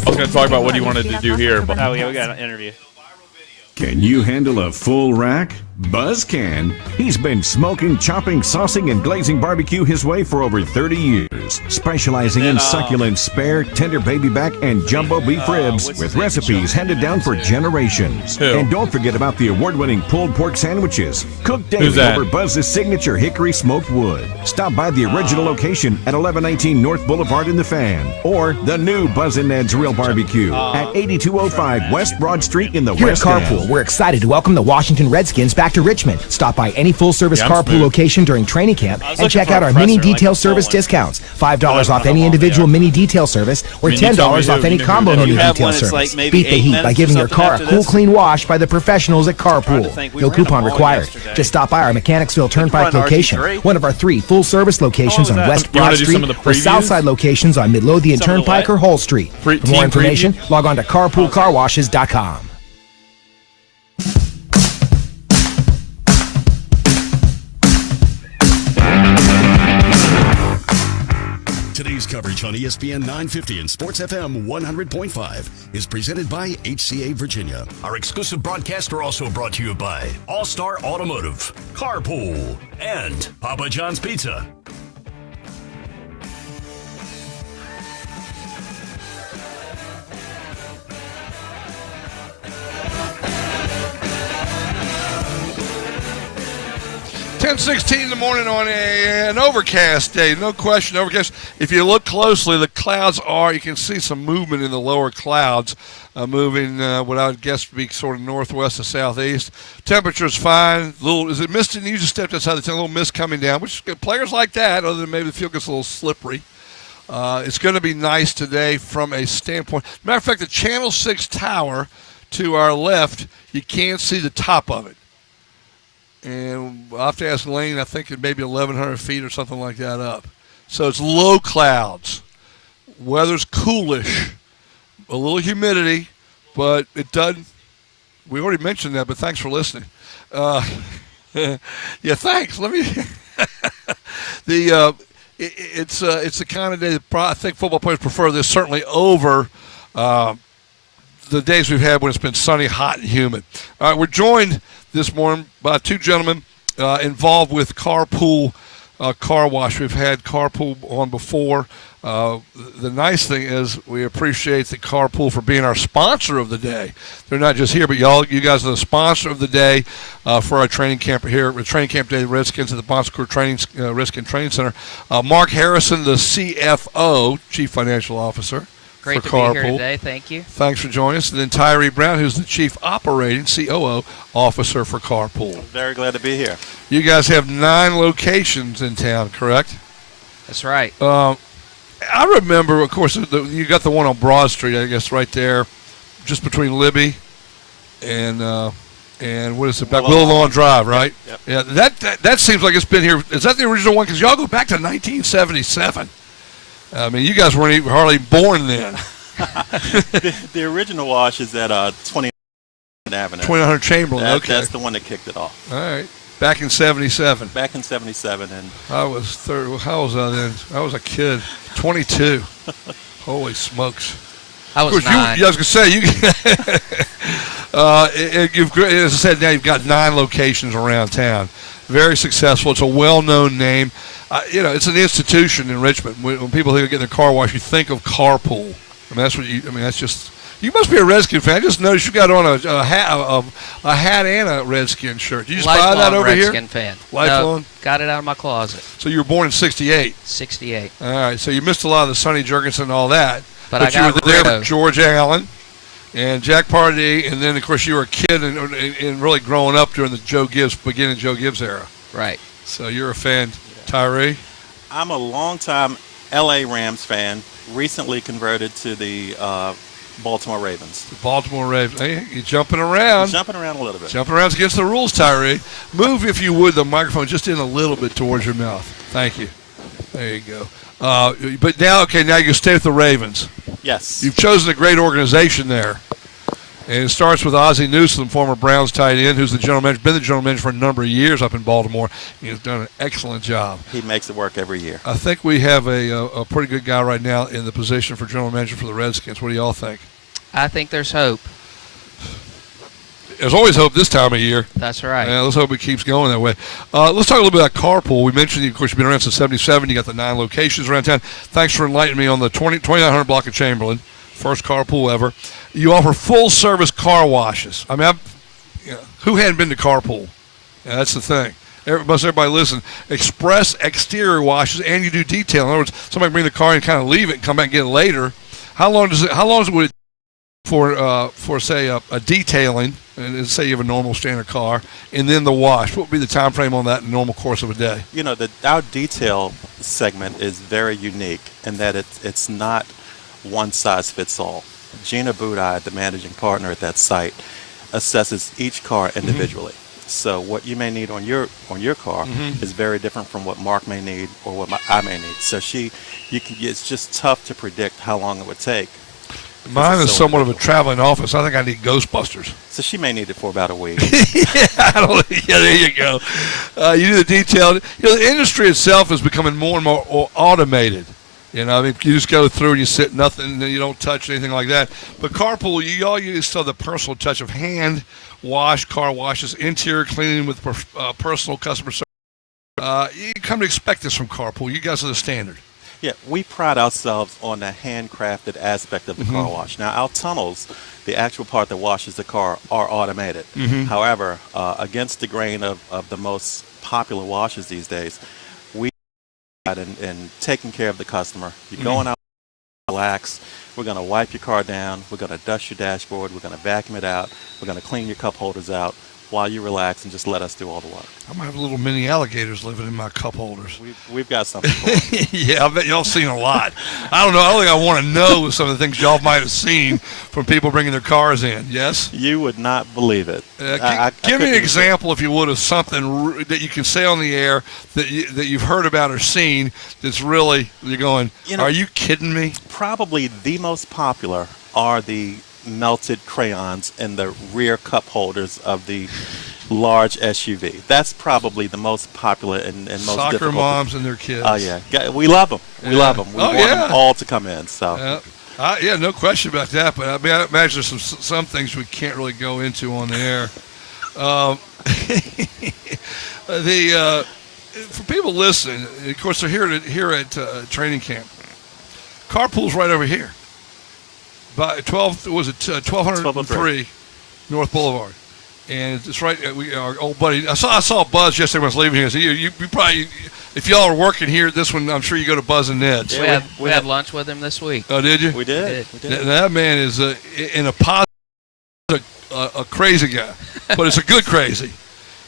was going to talk about what he wanted to do here, but... Oh, yeah, we got an interview. Can you handle a full rack? Buzz can. He's been smoking, chopping, saucing, and glazing barbecue his way for over 30 years. Sandwiches, specializing in succulent spare, tender baby back, and jumbo beef ribs with recipes handed down for generations. And don't forget about the award-winning pulled pork sandwiches, cooked daily over Buzz's signature hickory smoked wood. Stop by the original location at 1119 North Boulevard in the Fan, or the new Buzz and Ned's Real Barbecue at 8205 West Broad Street in the Here West at Carpool, End. we're excited to welcome the Washington Redskins back to Richmond. Stop by any full-service Carpool location during training camp and check out our mini detail service discounts. $5 off any individual mini detail service or $10 off any combo mini detail service. Beat the heat by giving your car a cool, clean wash by the professionals at Carpool. No coupon required. Just stop by our Mechanicsville Turnpike location, one of our 3 full-service locations on West Broad Street, or Southside locations on Midlothian Turnpike or Hull Street. For more information, log on to carpoolcarwashes.com. Today's coverage on ESPN 950 and Sports FM 100.5 is presented by HCA Virginia. Our exclusive broadcasts are also brought to you by All-Star Automotive, Carpool, and Papa John's Pizza. $10:16 in the morning on an overcast day. No question, overcast. If you look closely, the clouds you can see some movement in the lower clouds, moving what I would guess would be sort of northwest to southeast. Temperature's fine. Is it misty? You just stepped outside the tent, a little mist coming down, which players like that, other than maybe the field gets a little slippery. It's going to be nice today from a standpoint. Matter of fact, the Channel 6 tower to our left, you can't see the top of it. And I'll have to ask Lane, I think it may be 1,100 feet or something like that up. So it's low clouds. Weather's coolish. A little humidity, but it doesn't. We already mentioned that, but thanks for listening. Yeah, thanks. Let me. It's the kind of day that I think football players prefer this, certainly over the days we've had when it's been sunny, hot, and humid. All right, we're joined this morning by 2 gentlemen involved with Carpool Car Wash. We've had Carpool on before. The nice thing is we appreciate the Carpool for being our sponsor of the day. They're not just here, but you guys are the sponsor of the day for our training camp here at Training Camp Day, the Redskins at the Bon Secours Redskin Training Center. Mark Harrison, the CFO, Chief Financial Officer. Great to Carpool. be here today. Thank you. Thanks for joining us. And then Tyree Brown, who's the Chief Operating COO Officer for Carpool. Very glad to be here. You guys have 9 locations in town, correct? That's right. I remember, of course, you got the one on Broad Street, I guess, right there, just between Libby and what is it, back Willow Lawn Drive, right? Yep. Yeah, that seems like it's been here. Is that the original one? Because y'all go back to 1977. I mean, you guys weren't even hardly born then. the original wash is at 29th Avenue. 2900 Chamberlain, okay. That's the one that kicked it off. All right. Back in 77. Back in 77. And I was how was I then? I was a kid. 22. Holy smokes. I was 9. I was going to say, as I said, now you've got 9 locations around town. Very successful. It's a well-known name. It's an institution in Richmond. When people think of getting their car washed, you think of Carpool. That's just. You must be a Redskin fan. I just noticed you got on a hat and a Redskin shirt. Did you just buy that over Redskin here? Fan. Lifelong? No, got it out of my closet. So you were born in 68? 68. All right. So you missed a lot of the Sonny Jurgensen and all that. But you were there for George Allen and Jack Pardee, and then, of course, you were a kid and really growing up during the beginning Joe Gibbs era. Right. So you're a fan. Tyree? I'm a longtime L.A. Rams fan, recently converted to the Baltimore Ravens. The Baltimore Ravens. Hey, you're jumping around. Jumping around a little bit. Jumping around against the rules, Tyree. Move, if you would, the microphone just in a little bit towards your mouth. Thank you. There you go. But now you stay with the Ravens. Yes. You've chosen a great organization there. And it starts with Ozzie Newsome, former Browns tight end, who's been the general manager for a number of years up in Baltimore. He's done an excellent job. He makes it work every year. I think we have a pretty good guy right now in the position for general manager for the Redskins. What do y'all think? I think there's hope. there's always hope this time of year. That's right. Yeah, let's hope it keeps going that way. Let's talk a little bit about carpool. We mentioned, of course, you've been around since '77. You got the 9 locations around town. Thanks for enlightening me on the 2900 block of Chamberlain, first carpool ever. You offer full-service car washes. I mean, who hadn't been to carpool? Yeah, that's the thing. Everybody listen. Express exterior washes, and you do detail. In other words, somebody bring the car and kind of leave it and come back and get it later. How long would it for say a detailing, and say you have a normal standard car, and then the wash? What would be the time frame on that in the normal course of a day? You know, our detail segment is very unique in that it's not one size fits all. Gina Budai, the managing partner at that site, assesses each car individually. So what you may need on your car is very different from what Mark may need or what I may need. So it's just tough to predict how long it would take. Mine is somewhat of a traveling office. I think I need Ghostbusters. So she may need it for about a week. Yeah, there you go. You do the detail. You know, the industry itself is becoming more and more automated. You know, I mean, you just go through and you sit, nothing, you don't touch anything like that. But carpool, you all use still the personal touch of hand wash, car washes, interior cleaning with personal customer service. You come to expect this from carpool. You guys are the standard. Yeah, we pride ourselves on the handcrafted aspect of the car wash. Now, our tunnels, the actual part that washes the car, are automated. However, against the grain of the most popular washes these days, we in taking care of the customer. You're going out, relax. We're going to wipe your car down. We're going to dust your dashboard. We're going to vacuum it out. We're going to clean your cup holders out while you relax and just let us do all the work. I might have little mini alligators living in my cup holders. We've got something for them. Yeah, I bet y'all seen a lot. I don't know. I don't think I want to know some of the things y'all might have seen from people bringing their cars in. Yes? You would not believe it. Give me an example, if you would, of something that you can say on the air that you've heard about or seen that's really, you're going, are you kidding me? Probably the most popular are the melted crayons in the rear cup holders of the large SUV. That's probably the most popular and most Soccer difficult. moms and their kids. Oh, yeah. We love them. We love them. We want them all to come in. So. Yeah, no question about that. But I mean, I imagine there's some things we can't really go into on the air. For people listening, of course, they're here at training camp. Carpool's right over here. By 1203 North Boulevard, and it's right. Our old buddy. I saw Buzz yesterday when I was leaving here. So you probably, if y'all are working here at this one, I'm sure you go to Buzz and Ned's. Yeah, we had lunch with him this week. Oh, did you? We did. That man is in a positive, a crazy guy, but it's a good crazy.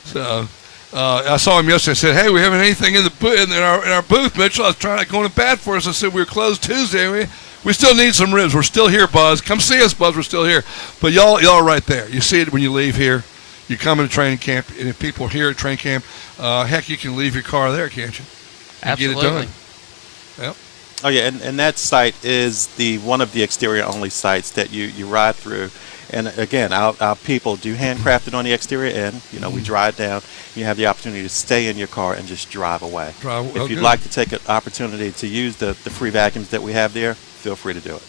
So I saw him yesterday. I said, "Hey, we haven't anything in our booth, Mitchell. I was trying to go to bat for us. I said we were closed Tuesday. We still need some ribs. We're still here, Buzz. Come see us, Buzz. We're still here. But y'all are right there. You see it when you leave here. You come into training camp, and if people are here at training camp, heck, you can leave your car there, can't you? Absolutely. Get it done. Yep. Oh, yeah, and that site is one of the exterior-only sites that you ride through. And, again, our people do handcraft it on the exterior end. You know, we dry it down. You have the opportunity to stay in your car and just drive away. If you'd like to take an opportunity to use the free vacuums that we have there, feel free to do it.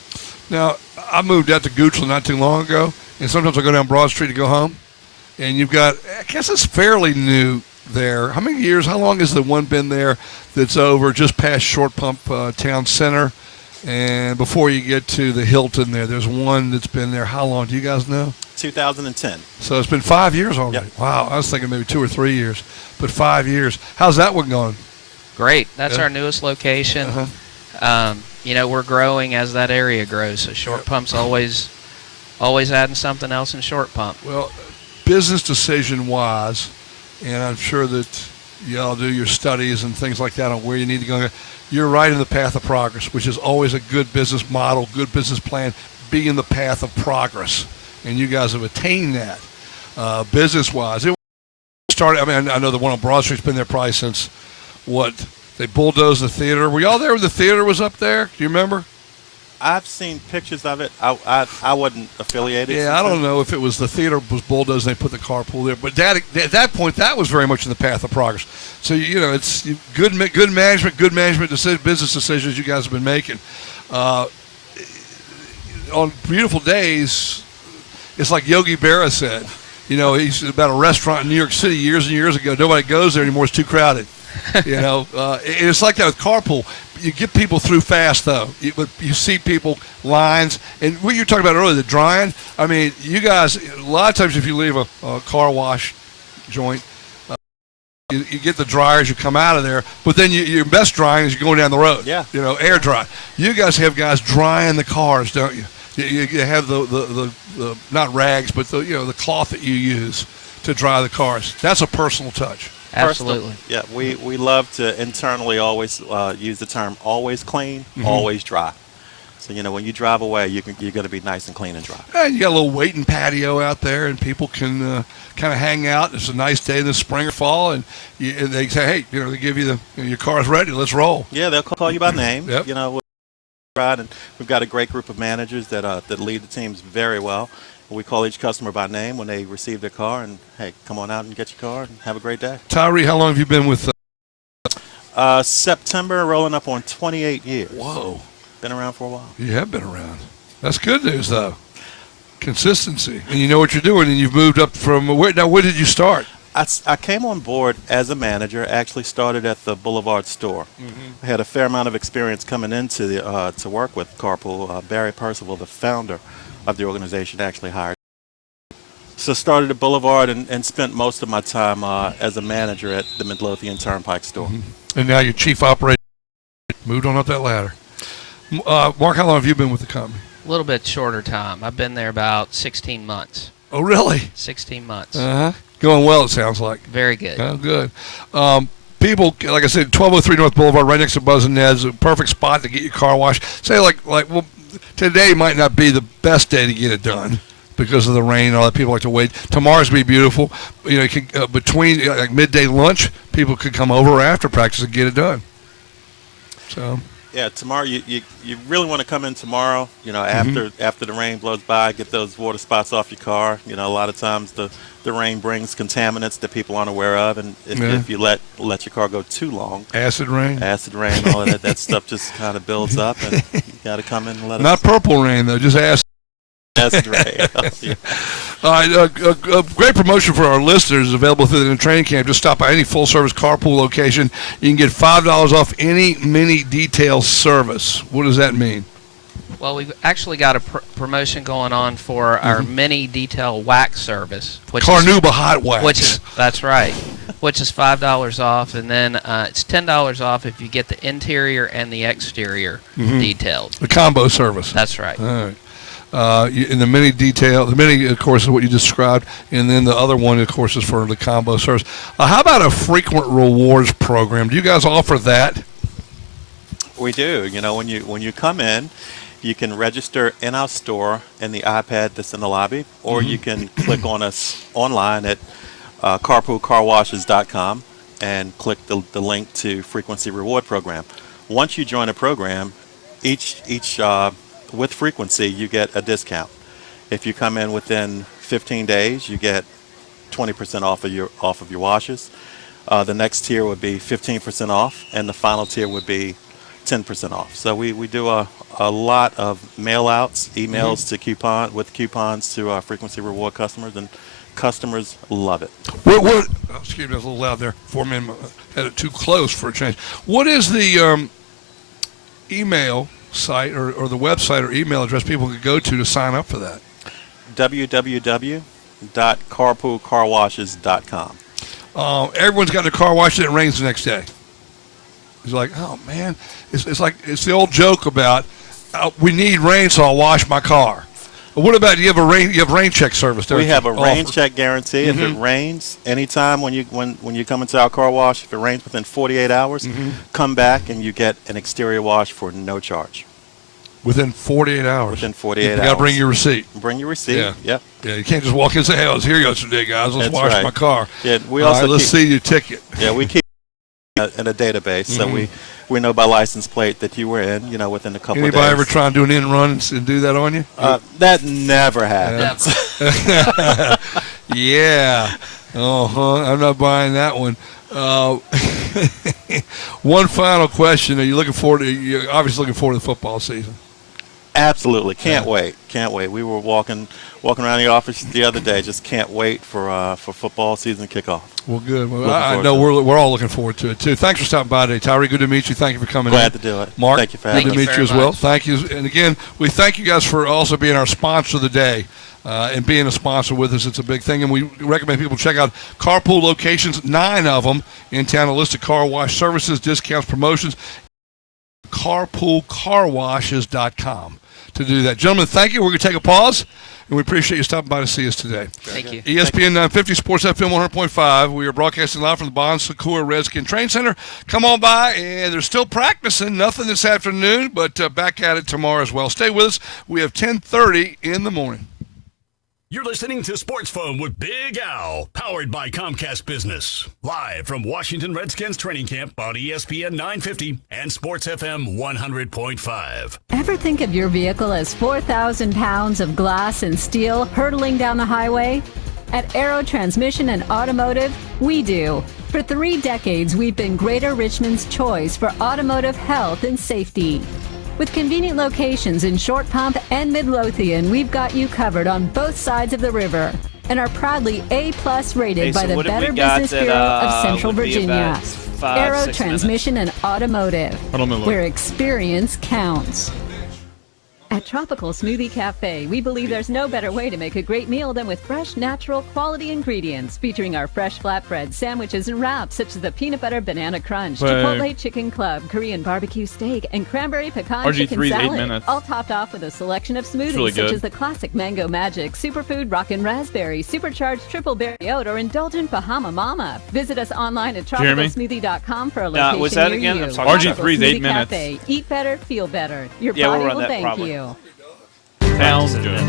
Now, I moved out to Goochland not too long ago, and sometimes I go down Broad Street to go home. And you've got, I guess it's fairly new there. How long has the one been there that's over just past Short Pump Town Center? And before you get to the Hilton there's one that's been there. How long? Do you guys know? 2010. So it's been 5 years already. Yep. Wow. I was thinking maybe 2 or 3 years, but 5 years. How's that one going? Great. That's our newest location. You know, we're growing as that area grows. So Short Pump's always adding something else in Short Pump. Well, business decision-wise, and I'm sure that y'all do your studies and things like that on where you need to go. You're right in the path of progress, which is always a good business model, good business plan, be in the path of progress. And you guys have attained that business-wise. It started, I mean, I know the one on Broad Street's been there probably since, they bulldozed the theater. Were y'all there when the theater was up there? Do you remember? I've seen pictures of it. I wasn't affiliated. Yeah, I don't know if it was the theater was bulldozed and they put the carpool there. But at that point, that was very much in the path of progress. So, you know, it's good management business decisions you guys have been making. On beautiful days, it's like Yogi Berra said, You know, he's about a restaurant in New York City years and years ago. Nobody goes there anymore. It's too crowded. You know, it's like that with carpool. You get people through fast, though. You see people, lines. And what you were talking about earlier, the drying, I mean, you guys, a lot of times if you leave a car wash joint, you get the dryers, you come out of there, but then your best drying is you're going down the road. Yeah. You know, air dry. You guys have guys drying the cars, don't you? You have the not rags, but the cloth that you use to dry the cars. That's a personal touch. Absolutely. Yeah, we love to internally always use the term always clean, always dry. So, when you drive away, you're going to be nice and clean and dry. And you got a little waiting patio out there, and people can kind of hang out. It's a nice day in the spring or fall, and they say, hey, they give you your car's ready, let's roll. Yeah, they'll call you by name. Yep. And we've got a great group of managers that lead the teams very well. We call each customer by name when they receive their car, and hey, come on out and get your car and have a great day. Tyree, how long have you been with? September, rolling up on 28 years. Whoa. Been around for a while. You have been around. That's good news, though. Consistency. And you know what you're doing, and you've moved up from where? Now, where did you start? I came on board as a manager, actually started at the Boulevard store. I had a fair amount of experience coming into to work with Carpool. Barry Percival, the founder of the organization, actually hired. So started at Boulevard and spent most of my time as a manager at the Midlothian Turnpike store. And now you're chief operator. Moved on up that ladder. Mark, how long have you been with the company? A little bit shorter time. I've been there about 16 months. Oh, really? 16 months. Uh-huh. Going well, it sounds like. Very good. Oh, good. People, like I said, 1203 North Boulevard, right next to Buzz and Ned's, a perfect spot to get your car washed. Say, well, today might not be the best day to get it done because of the rain and all that. People like to wait. Tomorrow's going to be beautiful. You can, between midday lunch, people could come over after practice and get it done. So. Yeah, tomorrow you really want to come in tomorrow. After the rain blows by, get those water spots off your car. A lot of times the rain brings contaminants that people aren't aware of, and if you let your car go too long, acid rain, all of that stuff just kind of builds up, and you got to come in and let us. Not purple rain though, just acid. Acid rain. Yeah. All right, a great promotion for our listeners available through the training camp. Just stop by any full-service carpool location. You can get $5 off any mini detail service. What does that mean? Well, we've actually got a promotion going on for our mini detail wax service. Carnauba Hot Wax. That's right, which is $5 off, and then it's $10 off if you get the interior and the exterior detailed. The combo service. That's right. All right. In the mini detail, the mini, of course, is what you described, and then the other one, of course, is for the combo service. How about a frequent rewards program? Do you guys offer that? We do. When you come in, you can register in our store in the iPad that's in the lobby, or you can click on us online at carpoolcarwashes.com and click the link to Frequency Reward Program. Once you join a program, each with Frequency, you get a discount. If you come in within 15 days, you get 20% off of your washes. The next tier would be 15% off, and the final tier would be 10% off. So we do a lot of mail-outs, emails to coupons to our Frequency Reward customers, and customers love it. Excuse me, I was a little loud there. 4 men had it too close for a change. What is the email site or the website or email address people could go to sign up for that? www.carpoolcarwashes.com. Everyone's got their car washed and it rains the next day. It's like, oh man, it's like it's the old joke about we need rain, so I'll wash my car. What about you have rain check service? We have a rain check guarantee. If it rains anytime when you come into our car wash, if it rains within 48 hours, come back and you get an exterior wash for no charge. Within 48 hours. Within 48 hours. You got to bring your receipt. Bring your receipt. Yeah. Yep. Yeah. You can't just walk in and say, "Hey, I was here yesterday, guys. Let's That's wash right. my car." Yeah. We also let's see your ticket. Yeah. We keep in a database, so we know by license plate that you were in. Within a couple of days. Anybody ever try and do an in run and do that on you? That never happens. Yeah. I'm not buying that one. One final question: you're obviously looking forward to the football season? Absolutely. Can't wait. We were walking around the office the other day. Just can't wait for football season kickoff. Well, good. Well, I know we're all looking forward to it, too. Thanks for stopping by today, Tyree. Good to meet you. Thank you for coming Glad in. to do it. Mark, thank you for having good to me. meet you as well. Thank you. And, again, we thank you guys for also being our sponsor of the day and being a sponsor with us. It's a big thing. And we recommend people check out Carpool locations, 9 of them in town, a list of car wash services, discounts, promotions, carpoolcarwashes.com to do that. Gentlemen, thank you. We're going to take a pause, and we appreciate you stopping by to see us today. Thank you. ESPN 950, Sports FM 100.5. We are broadcasting live from the Bon Secours Redskin Train Center. Come on by, and they're still practicing. Nothing this afternoon, but back at it tomorrow as well. Stay with us. We have 10:30 in the morning. You're listening to Sports Phone with Big Al, powered by Comcast Business. Live from Washington Redskins training camp on ESPN 950 and Sports FM 100.5. Ever think of your vehicle as 4,000 pounds of glass and steel hurtling down the highway? At Aero Transmission and Automotive, we do. For 3 decades, we've been Greater Richmond's choice for automotive health and safety. With convenient locations in Short Pump and Midlothian, we've got you covered on both sides of the river and are proudly A+ rated by the Better Business Bureau of Central Virginia. Aero Transmission and Automotive, where experience counts. At Tropical Smoothie Cafe, we believe there's no better way to make a great meal than with fresh, natural, quality ingredients, featuring our fresh flatbread, sandwiches, and wraps, such as the Peanut Butter Banana Crunch, Chipotle Chicken Club, Korean Barbecue Steak, and Cranberry Pecan Chicken Salad, all topped off with a selection of smoothies, really such as the classic Mango Magic, Superfood Rockin' Raspberry, Supercharged Triple Berry Oat, or Indulgent Bahama Mama. Visit us online at tropicalsmoothie.com for a location was that near again? you. RG3 is 8 minutes. Cafe. Eat better, feel better. Your Yeah, we'll body run will that thank probably. you. Sounds good.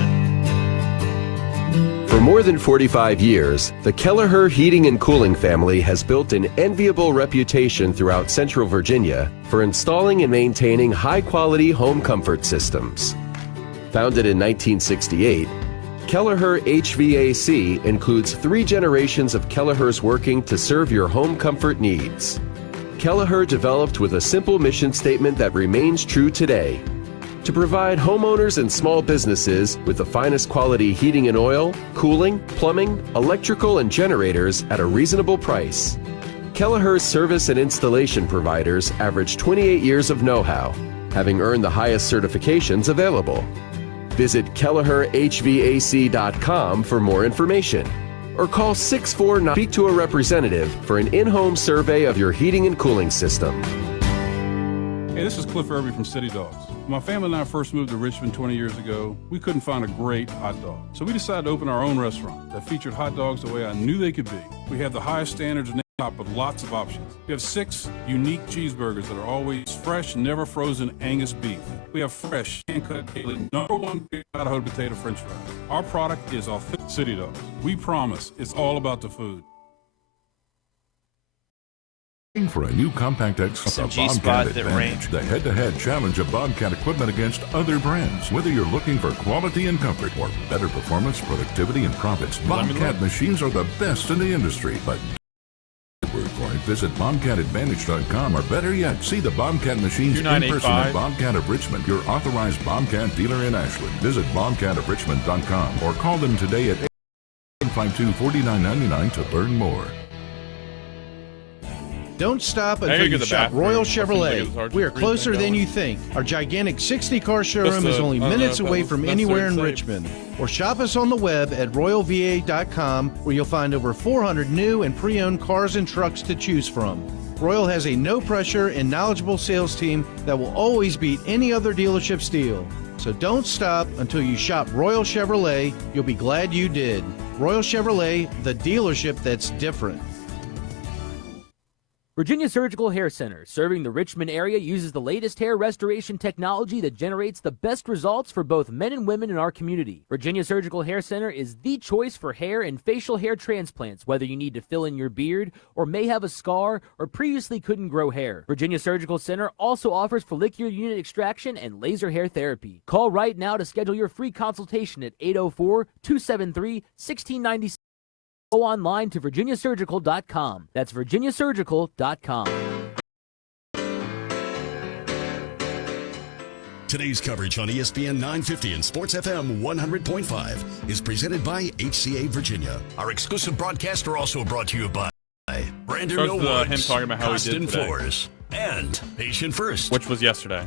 For more than 45 years, the Kelleher Heating and Cooling family has built an enviable reputation throughout Central Virginia for installing and maintaining high-quality home comfort systems. Founded in 1968, Kelleher HVAC includes 3 generations of Kellehers working to serve your home comfort needs. Kelleher developed with a simple mission statement that remains true today: to provide homeowners and small businesses with the finest quality heating and oil, cooling, plumbing, electrical, and generators at a reasonable price. Kelleher's service and installation providers average 28 years of know-how, having earned the highest certifications available. Visit KelleherHVAC.com for more information, or call 649 speak to a representative for an in-home survey of your heating and cooling system. Hey, this is Cliff Irby from City Dogs. When my family and I first moved to Richmond 20 years ago, we couldn't find a great hot dog. So we decided to open our own restaurant that featured hot dogs the way I knew they could be. We have the highest standards and top with lots of options. We have 6 unique cheeseburgers that are always fresh, never frozen Angus beef. We have fresh, hand-cut daily, #1 Idaho potato French fries. Our product is authentic City Dogs. We promise it's all about the food. For a new compact X, Some a G-Spot Bobcat that Advantage, the head-to-head challenge of Bobcat equipment against other brands. Whether you're looking for quality and comfort or better performance, productivity, and profits, Bobcat machines are the best in the industry. But word for it, visit BobcatAdvantage.com, or better yet, see the Bobcat machines in person at Bobcat of Richmond, your authorized Bobcat dealer in Ashland. Visit BobcatofRichmond.com or call them today at 852-4999 to learn more. Don't stop until you shop Royal Chevrolet. We are closer than you think. Our gigantic 60-car showroom is only minutes away from anywhere in Richmond. Or shop us on the web at royalva.com, where you'll find over 400 new and pre-owned cars and trucks to choose from. Royal has a no-pressure and knowledgeable sales team that will always beat any other dealership's deal. So don't stop until you shop Royal Chevrolet. You'll be glad you did. Royal Chevrolet, the dealership that's different. Virginia Surgical Hair Center, serving the Richmond area, uses the latest hair restoration technology that generates the best results for both men and women in our community. Virginia Surgical Hair Center is the choice for hair and facial hair transplants, whether you need to fill in your beard or may have a scar or previously couldn't grow hair. Virginia Surgical Center also offers follicular unit extraction and laser hair therapy. Call right now to schedule your free consultation at 804-273-1696. Go online to virginiasurgical.com. That's virginiasurgical.com. Today's coverage on ESPN 950 and Sports FM 100.5 is presented by HCA Virginia. Our exclusive broadcasts are also brought to you by Brandon Coach, Millwoods, him talking about how he did Costin today. Floors, and Patient First. Which was yesterday.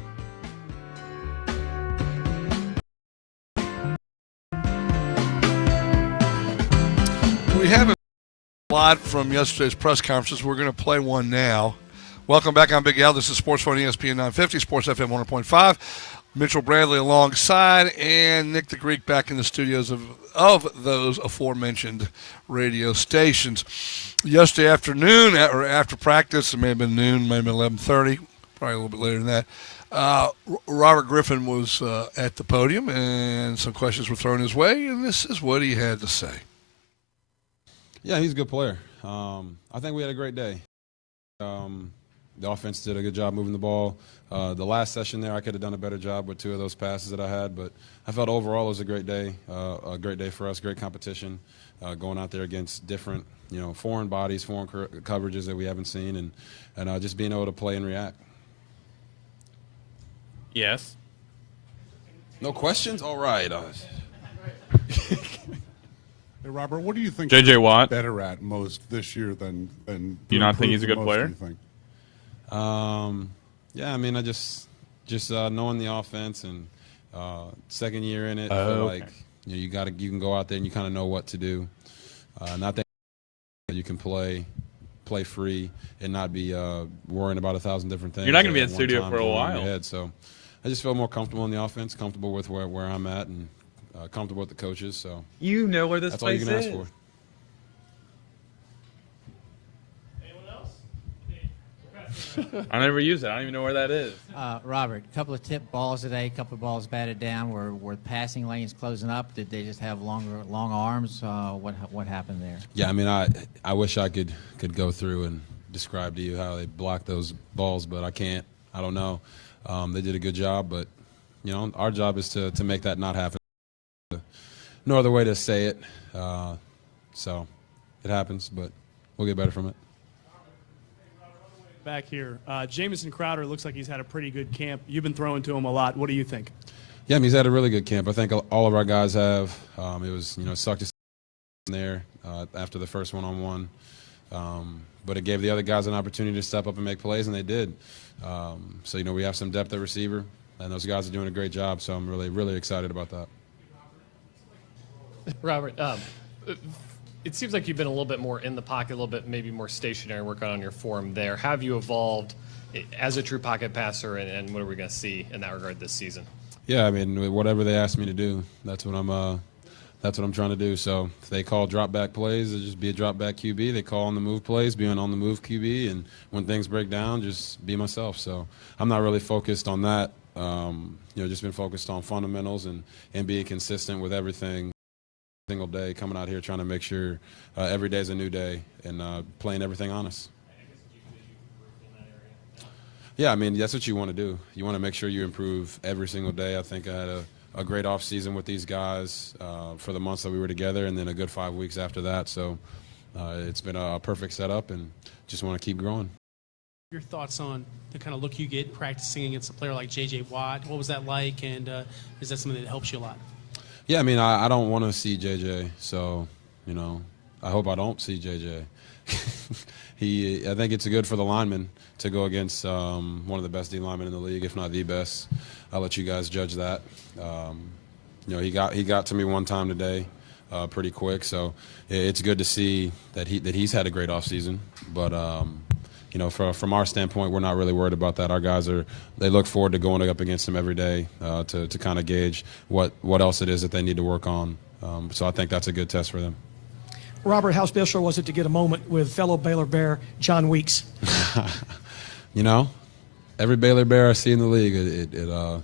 We have a lot from yesterday's press conferences. We're going to play one now. Welcome back. I'm Big Al. This is Sports Phone ESPN 950, Sports FM 100.5. Mitchell Bradley alongside, and Nick the Greek back in the studios of those aforementioned radio stations. Yesterday afternoon, or after practice, it may have been noon, may have been 11:30, probably a little bit later than that, Robert Griffin was at the podium, and some questions were thrown his way, and this is what he had to say. Yeah, he's a good player. I think we had a great day. The offense did a good job moving the ball. The last session there, I could have done a better job with 2 of those passes that I had, but I felt overall it was a great day for us, great competition, going out there against different, foreign bodies, foreign coverages that we haven't seen, and just being able to play and react. Yes. No questions? All right. Hey, Robert, what do you think J.J. Watt better at most this year than do you not think he's a good player? Yeah, I mean, I just knowing the offense and second year in it, I feel like you can go out there and you kind of know what to do. Not that you can play free and not be worrying about 1,000 different things. You're not going to be in the studio for a while. So I just feel more comfortable in the offense, comfortable with where I'm at, and comfortable with the coaches. So you know where this that's place all you is. can ask for. I never use it. I don't even know where that is. Robert, a couple of tipped balls today, a couple of balls batted down. Were passing lanes closing up? Did they just have long arms? What happened there? Yeah, I mean, I wish I could go through and describe to you how they blocked those balls, but I can't. I don't know. They did a good job, but our job is to make that not happen. No other way to say it. So it happens, but we'll get better from it. Back here, Jamison Crowder looks like he's had a pretty good camp. You've been throwing to him a lot. What do you think? Yeah, I mean, he's had a really good camp. I think all of our guys have. It was, sucked to see him there after the first one-on-one. But it gave the other guys an opportunity to step up and make plays, and they did. So, we have some depth at receiver, and those guys are doing a great job. So I'm really, really excited about that. Robert, it seems like you've been a little bit more in the pocket, a little bit maybe more stationary, working on your form there. How have you evolved as a true pocket passer, and what are we going to see in that regard this season? Yeah, I mean, whatever they ask me to do, that's what I'm trying to do. So if they call drop back plays, it'll just be a drop back QB. They call on the move plays, be an on the move QB, and when things break down, just be myself. So I'm not really focused on that. Just been focused on fundamentals and being consistent with everything. Single day, coming out here trying to make sure every day is a new day and playing everything honest. Yeah, I mean, that's what you want to do. You want to make sure you improve every single day. I think I had a great off season with these guys for the months that we were together, and then a good 5 weeks after that. So it's been a perfect setup, and just want to keep growing. Your thoughts on the kind of look you get practicing against a player like J.J. Watt? What was that like, and is that something that helps you a lot? Yeah, I mean, I don't want to see JJ, so, I hope I don't see JJ. I think it's good for the lineman to go against one of the best D linemen in the league, if not the best. I'll let you guys judge that. He got to me one time today, pretty quick, so it's good to see that he's had a great offseason. But from our standpoint, we're not really worried about that. Our guys they look forward to going up against him every day to kind of gauge what else it is that they need to work on. So I think that's a good test for them. Robert, how special was it to get a moment with fellow Baylor Bear John Weeks? Every Baylor Bear I see in the league, it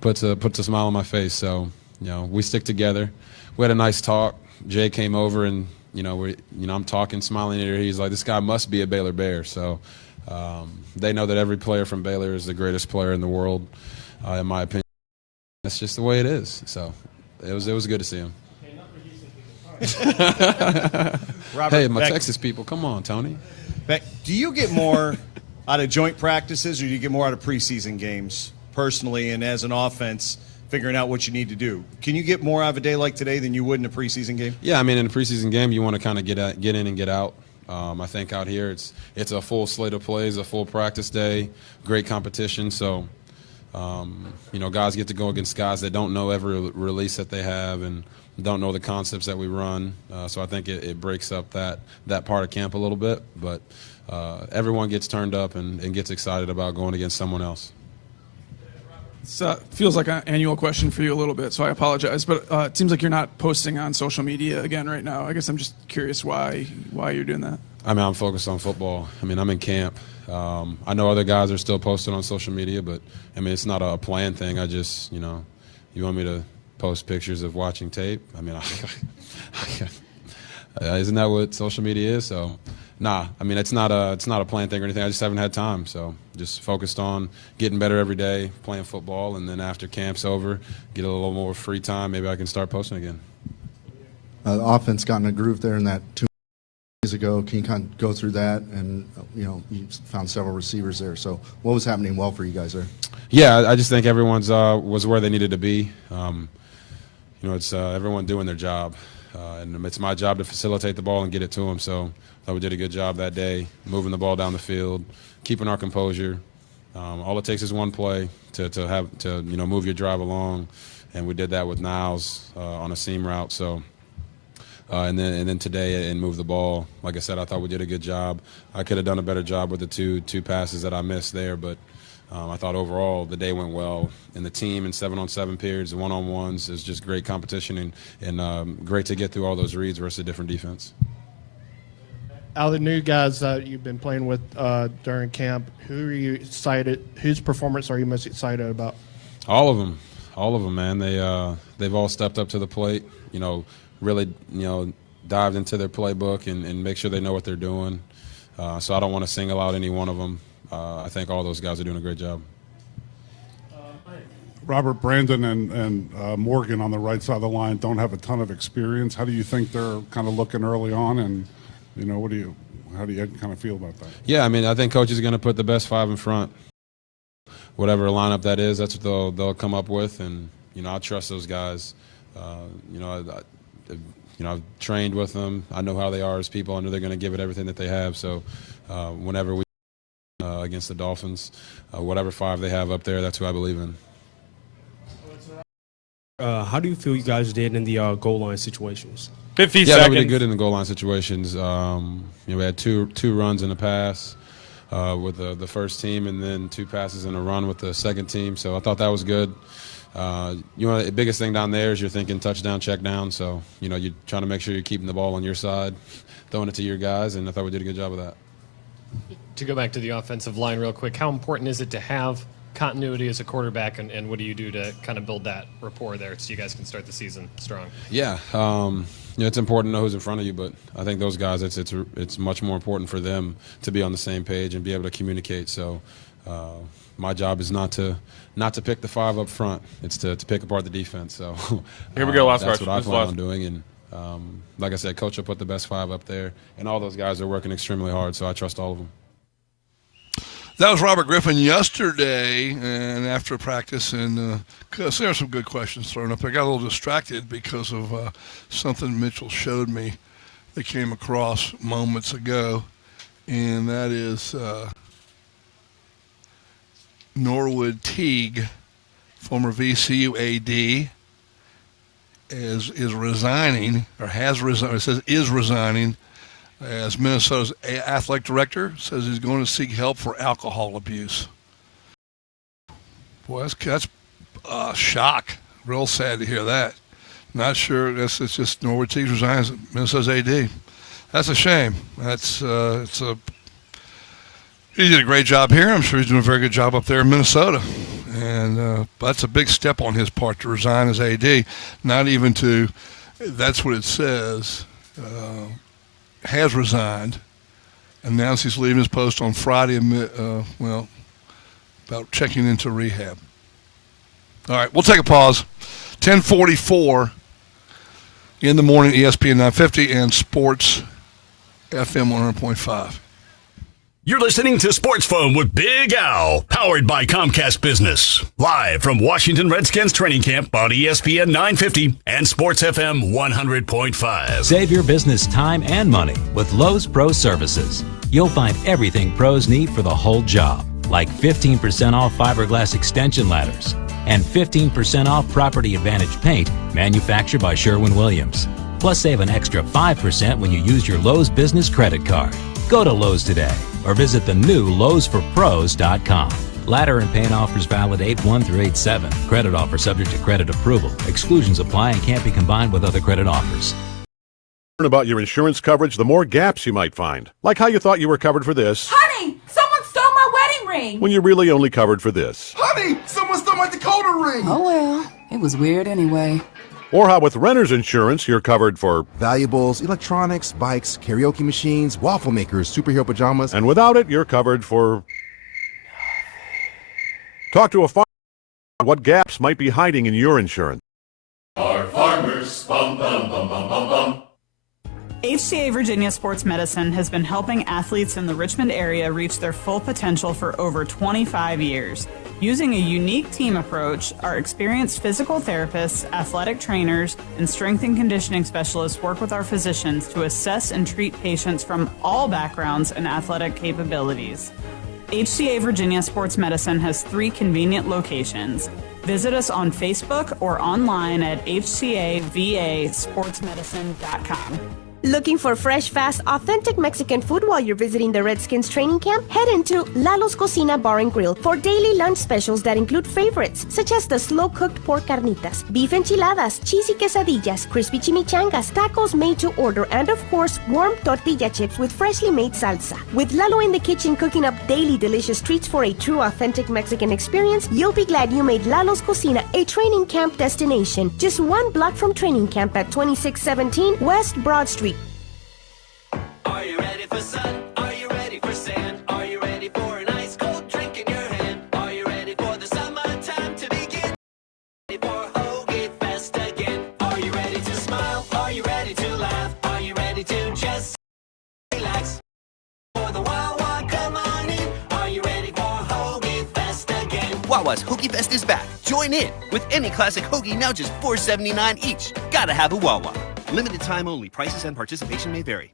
puts a smile on my face. So, we stick together. We had a nice talk. Jay came over and I'm talking, smiling at her. He's like, this guy must be a Baylor Bear. So they know that every player from Baylor is the greatest player in the world, in my opinion. That's just the way it is. So it was good to see him. Robert, hey, my Texas people, come on, Tony. Do you get more out of joint practices, or do you get more out of preseason games personally and as an offense, figuring out what you need to do. Can you get more out of a day like today than you would in a preseason game? Yeah, I mean, in a preseason game, you want to kind of get in and get out. I think out here it's a full slate of plays, a full practice day, great competition. So, guys get to go against guys that don't know every release that they have and don't know the concepts that we run. So I think it breaks up that part of camp a little bit. But everyone gets turned up and gets excited about going against someone else. It feels like an annual question for you a little bit, so I apologize. But it seems like you're not posting on social media again right now. I guess I'm just curious why you're doing that. I mean, I'm focused on football. I mean, I'm in camp. I know other guys are still posting on social media, but, I mean, it's not a planned thing. I just, you want me to post pictures of watching tape? I mean, isn't that what social media is? So, nah, I mean, it's not a planned thing or anything. I just haven't had time. So just focused on getting better every day, playing football, and then after camp's over, get a little more free time. Maybe I can start posting again. The offense got in a groove there in that 2 days ago. Can you kind of go through that? And, you found several receivers there. So what was happening well for you guys there? Yeah, I just think everyone's was where they needed to be. It's everyone doing their job. And it's my job to facilitate the ball and get it to them. So I thought we did a good job that day, moving the ball down the field, keeping our composure. All it takes is one play to move your drive along, and we did that with Niles on a seam route. So, and then today and move the ball. Like I said, I thought we did a good job. I could have done a better job with the two passes that I missed there, but I thought overall the day went well. And the team in 7-on-7 periods, the one-on-ones, is just great competition and great to get through all those reads versus a different defense. Out of the new guys that you've been playing with during camp, who are you excited? Whose performance are you most excited about? All of them, man. They've all stepped up to the plate. Really, dived into their playbook and make sure they know what they're doing. So I don't want to single out any one of them. I think all those guys are doing a great job. Robert, Brandon and Morgan on the right side of the line don't have a ton of experience. How do you think they're kind of looking early on, and how do you kind of feel about that? Yeah, I mean, I think coach is going to put the best five in front. Whatever lineup that is, that's what they'll come up with, and I trust those guys. I've trained with them. I know how they are as people. I know they're going to give it everything that they have. So whenever we against the Dolphins, whatever five they have up there, that's who I believe in. How do you feel you guys did in the goal line situations? 50 seconds. Yeah, we did good in the goal line situations. We had two runs in the pass with the first team, and then two passes in a run with the second team. So I thought that was good. The biggest thing down there is you're thinking touchdown, check down. So you're trying to make sure you're keeping the ball on your side, throwing it to your guys, and I thought we did a good job of that. To go back to the offensive line real quick, how important is it to have continuity as a quarterback, and what do you do to kind of build that rapport there so you guys can start the season strong? Yeah, it's important to know who's in front of you, but I think those guys, it's much more important for them to be on the same page and be able to communicate. So my job is not to pick the five up front. It's to pick apart the defense. So here we go. Last that's question. what I plan on doing. And like I said, coach will put the best five up there, and all those guys are working extremely hard. So I trust all of them. That was Robert Griffin yesterday, and after practice, and there were some good questions thrown up. I got a little distracted because of something Mitchell showed me that came across moments ago, and that is Norwood Teague, former VCU AD, is resigning, or has resigned. It says is resigning. As Minnesota's athletic director, says he's going to seek help for alcohol abuse. Boy, that's a shock. Real sad to hear that. Not sure. It's just Norwood Teague resigns. Minnesota's AD. That's a shame. He did a great job here. I'm sure he's doing a very good job up there in Minnesota. And that's a big step on his part to resign as AD. Not even to, that's what it says. Has resigned, announced he's leaving his post on Friday, about checking into rehab. All right, we'll take a pause. 10:44 in the morning, ESPN 950 and Sports FM 100.5. You're listening to Sports Phone with Big Al, powered by Comcast Business. Live from Washington Redskins training camp on ESPN 950 and Sports FM 100.5. Save your business time and money with Lowe's Pro Services. You'll find everything pros need for the whole job, like 15% off fiberglass extension ladders and 15% off Property Advantage paint manufactured by Sherwin-Williams. Plus, save an extra 5% when you use your Lowe's Business Credit Card. Go to Lowe's today or visit the new LowesForPros.com. Ladder and paint offers valid 8/1 through 8/7. Credit offer subject to credit approval. Exclusions apply and can't be combined with other credit offers. Learn about your insurance coverage, the more gaps you might find. Like how you thought you were covered for this, Honey, someone stole my wedding ring. when you're really only covered for this. Honey, someone stole my Dakota ring. Oh, well, it was weird anyway. Or how with renter's insurance, you're covered for valuables, electronics, bikes, karaoke machines, waffle makers, superhero pajamas. And without it, you're covered for... Talk to a farmer about what gaps might be hiding in your insurance. Our farmers, bum, bum, bum, bum, bum, bum. HCA Virginia Sports Medicine has been helping athletes in the Richmond area reach their full potential for over 25 years. Using a unique team approach, our experienced physical therapists, athletic trainers, and strength and conditioning specialists work with our physicians to assess and treat patients from all backgrounds and athletic capabilities. HCA Virginia Sports Medicine has 3 convenient locations. Visit us on Facebook or online at hcavasportsmedicine.com. Looking for fresh, fast, authentic Mexican food while you're visiting the Redskins training camp? Head into Lalo's Cocina Bar and Grill for daily lunch specials that include favorites, such as the slow-cooked pork carnitas, beef enchiladas, cheesy quesadillas, crispy chimichangas, tacos made to order, and of course, warm tortilla chips with freshly made salsa. With Lalo in the kitchen cooking up daily delicious treats for a true, authentic Mexican experience, you'll be glad you made Lalo's Cocina a training camp destination. Just 1 block from training camp at 2617 West Broad Street. Are you ready for sun? Are you ready for sand? Are you ready for an ice cold drink in your hand? Are you ready for the summertime to begin? Ready for Hoagie Fest again? Are you ready to smile? Are you ready to laugh? Are you ready to just relax? For the Wawa, come on in. Are you ready for Hoagie Fest again? Wawa's Hoagie Fest is back. Join in with any classic hoagie now just $4.79 each. Gotta have a Wawa. Limited time only. Prices and participation may vary.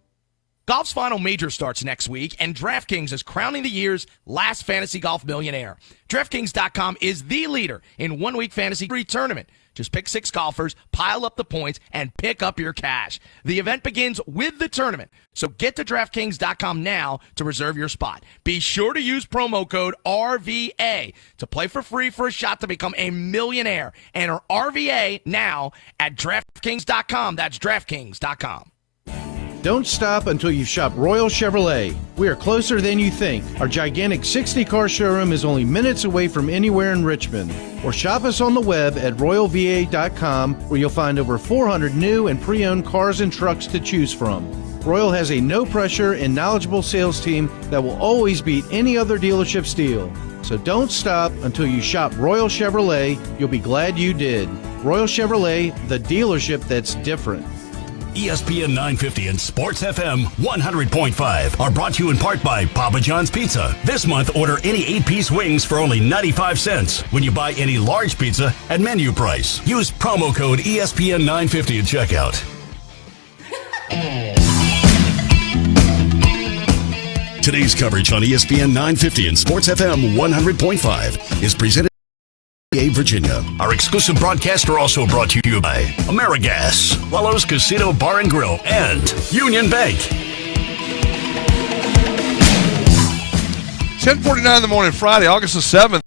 Golf's final major starts next week, and DraftKings is crowning the year's last fantasy golf millionaire. DraftKings.com is the leader in one-week fantasy free tournament. Just pick 6 golfers, pile up the points, and pick up your cash. The event begins with the tournament, so get to DraftKings.com now to reserve your spot. Be sure to use promo code RVA to play for free for a shot to become a millionaire. Enter RVA now at DraftKings.com. That's DraftKings.com. Don't stop until you shop Royal Chevrolet. We are closer than you think. Our gigantic 60-car showroom is only minutes away from anywhere in Richmond. Or shop us on the web at royalva.com, where you'll find over 400 new and pre-owned cars and trucks to choose from. Royal has a no-pressure and knowledgeable sales team that will always beat any other dealership's deal. So don't stop until you shop Royal Chevrolet. You'll be glad you did. Royal Chevrolet, the dealership that's different. ESPN 950 and Sports FM 100.5 are brought to you in part by Papa John's Pizza. This month, order any 8-piece wings for only 95 cents when you buy any large pizza at menu price. Use promo code ESPN 950 at checkout. Today's coverage on ESPN 950 and Sports FM 100.5 is presented Virginia. Our exclusive broadcaster also brought to you by AmeriGas, Lalo's Casino Bar and Grill, and Union Bank. 10:49 in the morning, Friday, August the 7th,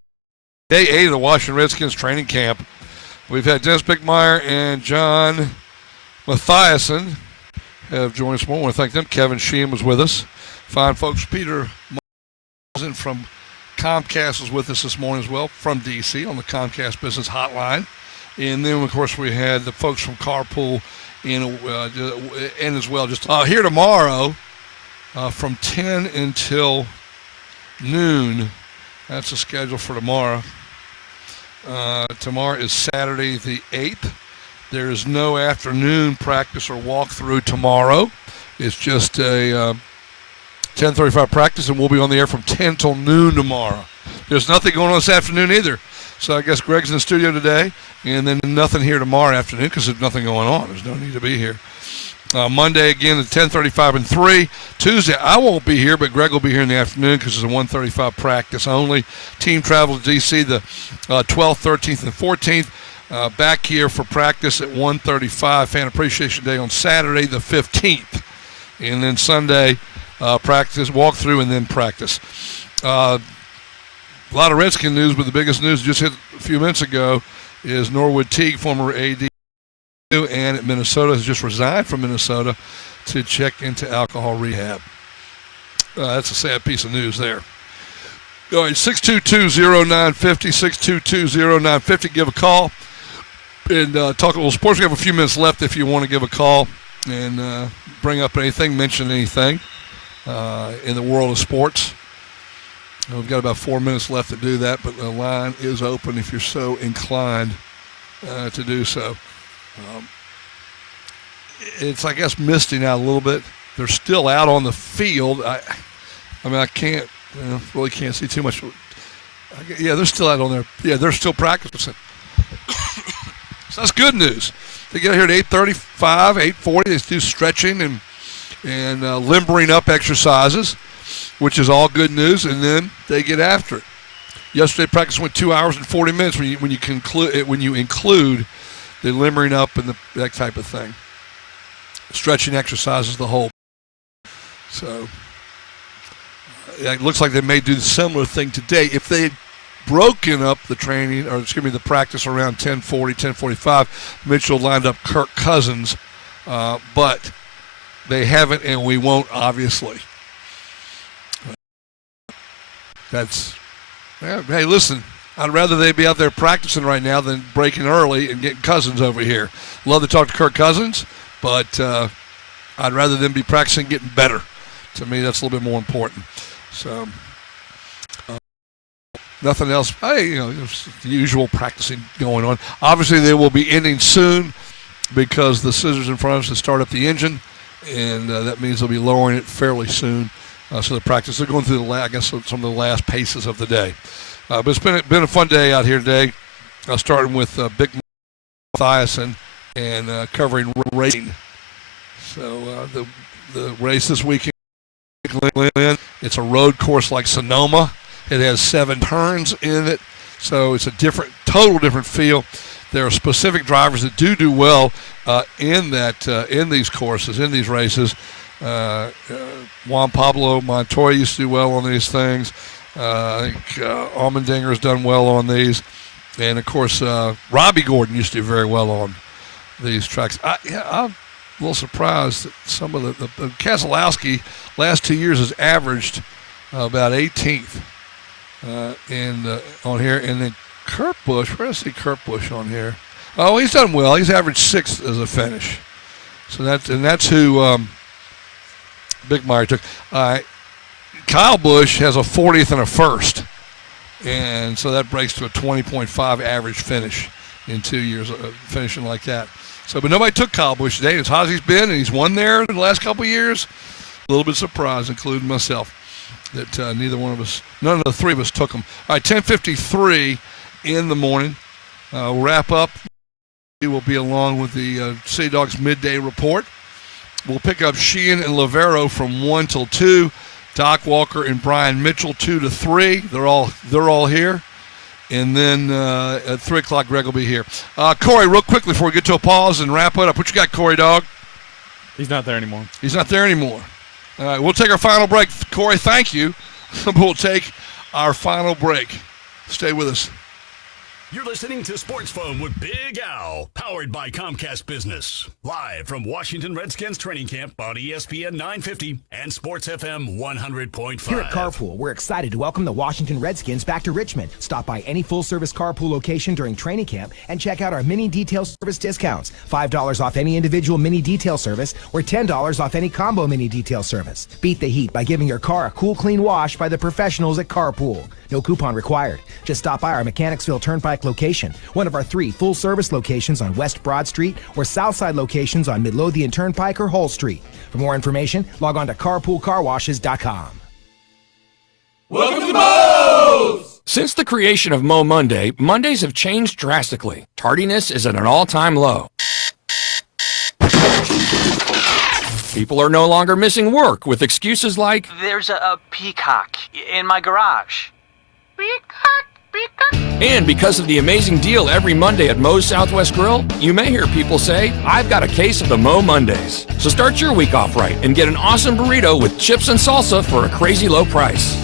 day 8 of the Washington Redskins training camp. We've had Dennis Bickmeyer and John Mathiasen have joined us more. I want to thank them. Kevin Sheehan was with us. Fine folks. Peter from Comcast was with us this morning as well, from D.C. on the Comcast Business Hotline. And then, of course, we had the folks from Carpool in as well. Just here tomorrow from 10 until noon. That's the schedule for tomorrow. Tomorrow is Saturday the 8th. There is no afternoon practice or walkthrough tomorrow. It's just a 10:35 practice, and we'll be on the air from 10 till noon tomorrow. There's nothing going on this afternoon either. So I guess Greg's in the studio today, and then nothing here tomorrow afternoon because there's nothing going on. There's no need to be here. Monday, again, at 10:35 and 3. Tuesday, I won't be here, but Greg will be here in the afternoon because it's a 1:35 practice only. Team travels to D.C. the 12th, 13th, and 14th. Back here for practice at 1:35. Fan Appreciation Day on Saturday, the 15th. And then Sunday, practice, walkthrough, and then practice. A lot of Redskin news, but the biggest news just hit a few minutes ago is Norwood Teague, former AD, and at Minnesota, has just resigned from Minnesota to check into alcohol rehab. That's a sad piece of news there. All right, 622-0950, 622-0950. Give a call and talk a little sports. We have a few minutes left if you want to give a call and bring up anything, mention anything in the world of sports. We've got about 4 minutes left to do that, but the line is open if you're so inclined to do so. It's, I guess, misting out a little bit. They're still out on the field. I mean, I can't, really can't see too much. Yeah, they're still out on there. Yeah, they're still practicing. So that's good news. They get here at 8:35, 8:40. They do stretching and limbering up exercises, which is all good news, and then they get after it. Yesterday practice went 2 hours and 40 minutes when you include the limbering up and that type of thing. Stretching exercises, the whole. So it looks like they may do the similar thing today. If they had broken up the training, or the practice around 10:40, 10:45, Mitchell lined up Kirk Cousins, but they haven't, and we won't, obviously. Hey, listen, I'd rather they be out there practicing right now than breaking early and getting Cousins over here. Love to talk to Kirk Cousins, but I'd rather them be practicing getting better. To me, that's a little bit more important. So, nothing else. There's the usual practicing going on. Obviously, they will be ending soon because the scissors in front of us to start up the engine, and that means they'll be lowering it fairly soon. So the practice, they're going through some of the last paces of the day. But it's been a fun day out here today. Starting with Big Mathiasen and covering racing. So the race this weekend, it's a road course like Sonoma. It has 7 turns in it, so it's a total different feel. There are specific drivers that do well in these courses, in these races. Juan Pablo Montoya used to do well on these things. I think Allmendinger has done well on these. And, of course, Robbie Gordon used to do very well on these tracks. I'm a little surprised that some of the Keselowski last 2 years has averaged about 18th on here. And then Kurt Busch, where do I see Kurt Busch on here? Oh, he's done well. He's averaged 6th as a finish. So that's who Big Meyer took. Kyle Busch has a 40th and a 1st. And so that breaks to a 20.5 average finish in 2 years, finishing like that. So, but nobody took Kyle Busch today. As hot as he's been, and he's won there in the last couple of years, a little bit surprised, including myself, that none of the three of us took him. All right, 10:53 in the morning. We'll wrap up. We will be along with the City Dogs midday report. We'll pick up Sheehan and Lavero from 1 till 2. Doc Walker and Brian Mitchell 2 to 3. They're all here. And then at 3 o'clock, Greg will be here. Corey, real quickly before we get to a pause and wrap it up, what you got, Corey, dog? He's not there anymore. He's not there anymore. All right, we'll take our final break. Corey, thank you. We'll take our final break. Stay with us. You're listening to Sports Phone with Big Al, powered by Comcast Business. Live from Washington Redskins training camp on ESPN 950 and Sports FM 100.5. Here at Carpool, we're excited to welcome the Washington Redskins back to Richmond. Stop by any full-service Carpool location during training camp and check out our mini detail service discounts. $5 off any individual mini detail service or $10 off any combo mini detail service. Beat the heat by giving your car a cool, clean wash by the professionals at Carpool. No coupon required. Just stop by our Mechanicsville Turnpike location, one of our 3 full-service locations on West Broad Street or Southside locations on Midlothian Turnpike or Hull Street. For more information, log on to carpoolcarwashes.com. Welcome to Moe's! Since the creation of Mo Monday, Mondays have changed drastically. Tardiness is at an all-time low. People are no longer missing work with excuses like, "There's a peacock in my garage." And because of the amazing deal every Monday at Moe's Southwest Grill, you may hear people say, "I've got a case of the Mo Mondays." So start your week off right and get an awesome burrito with chips and salsa for a crazy low price.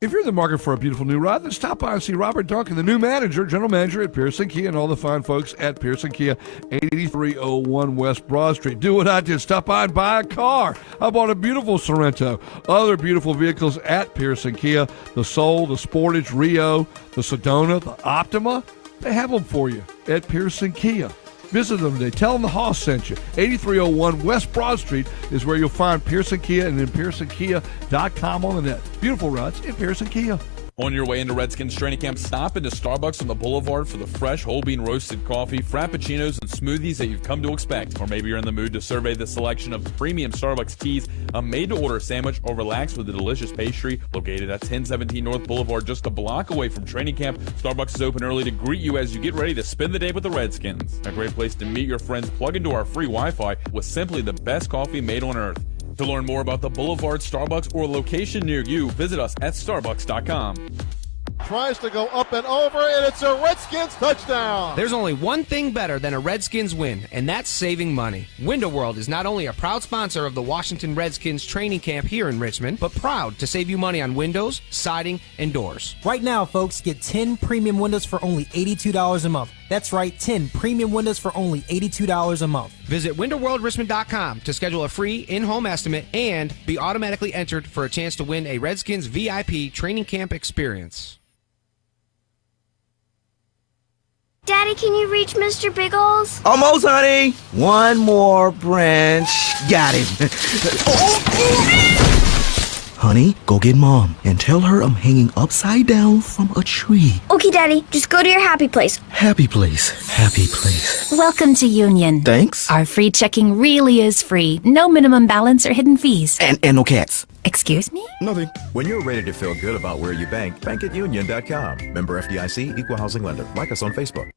If you're in the market for a beautiful new ride, then stop by and see Robert Duncan, the new general manager at Pearson Kia, and all the fine folks at Pearson Kia, 8301 West Broad Street. Do what I did. Stop by and buy a car. I bought a beautiful Sorrento. Other beautiful vehicles at Pearson Kia, the Soul, the Sportage, Rio, the Sedona, the Optima. They have them for you at Pearson Kia. Visit them today. Tell them the Hoss sent you. 8301 West Broad Street is where you'll find Pearson Kia, and then PearsonKia.com on the net. Beautiful rides at Pearson Kia. On your way into Redskins training camp, stop into Starbucks on the Boulevard for the fresh whole bean roasted coffee, frappuccinos, and smoothies that you've come to expect. Or maybe you're in the mood to survey the selection of premium Starbucks teas, a made-to-order sandwich, or relax with a delicious pastry. Located at 1017 North Boulevard, just a block away from training camp, Starbucks is open early to greet you as you get ready to spend the day with the Redskins. A great place to meet your friends, plug into our free Wi-Fi with simply the best coffee made on earth. To learn more about the Boulevard Starbucks or a location near you, visit us at starbucks.com. Tries to go up and over, and it's a Redskins touchdown. There's only one thing better than a Redskins win, and that's saving money. Window World is not only a proud sponsor of the Washington Redskins training camp here in Richmond, but proud to save you money on windows, siding, and doors. Right now, folks, get 10 premium windows for only $82 a month. That's right, 10 premium windows for only $82 a month. Visit WindowWorldRichmond.com to schedule a free in-home estimate and be automatically entered for a chance to win a Redskins VIP training camp experience. Daddy, can you reach Mr. Biggles? Almost, honey. One more branch. Got him. Honey, go get Mom and tell her I'm hanging upside down from a tree. Okay, Daddy, just go to your happy place. Happy place. Happy place. Welcome to Union. Thanks. Our free checking really is free. No minimum balance or hidden fees. And no cats. Excuse me? Nothing. When you're ready to feel good about where you bank, bank at union.com. Member FDIC, equal housing lender. Like us on Facebook.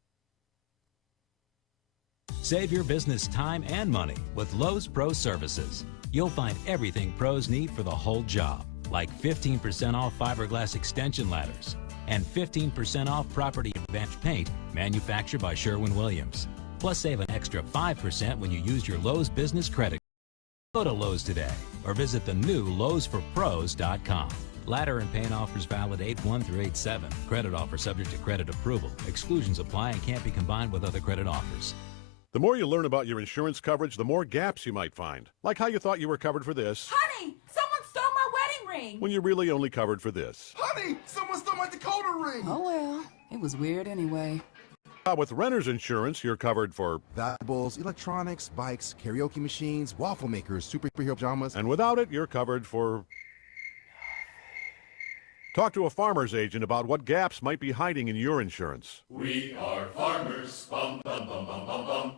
Save your business time and money with Lowe's Pro Services. You'll find everything pros need for the whole job, like 15% off fiberglass extension ladders and 15% off Property Advantage paint manufactured by Sherwin-Williams. Plus, save an extra 5% when you use your Lowe's Business Credit. Go to Lowe's today or visit the new LowesForPros.com. Ladder and paint offers valid 8/1 through 8/7. Credit offer subject to credit approval. Exclusions apply and can't be combined with other credit offers. The more you learn about your insurance coverage, the more gaps you might find. Like how you thought you were covered for this. Honey, someone stole my wedding ring. When you're really only covered for this. Honey, someone stole my Dakota ring. Oh, well, it was weird anyway. With renter's insurance, you're covered for valuables, electronics, bikes, karaoke machines, waffle makers, superhero pajamas. And without it, you're covered for... Talk to a farmer's agent about what gaps might be hiding in your insurance. We are farmers. Bum, bum, bum, bum, bum, bum.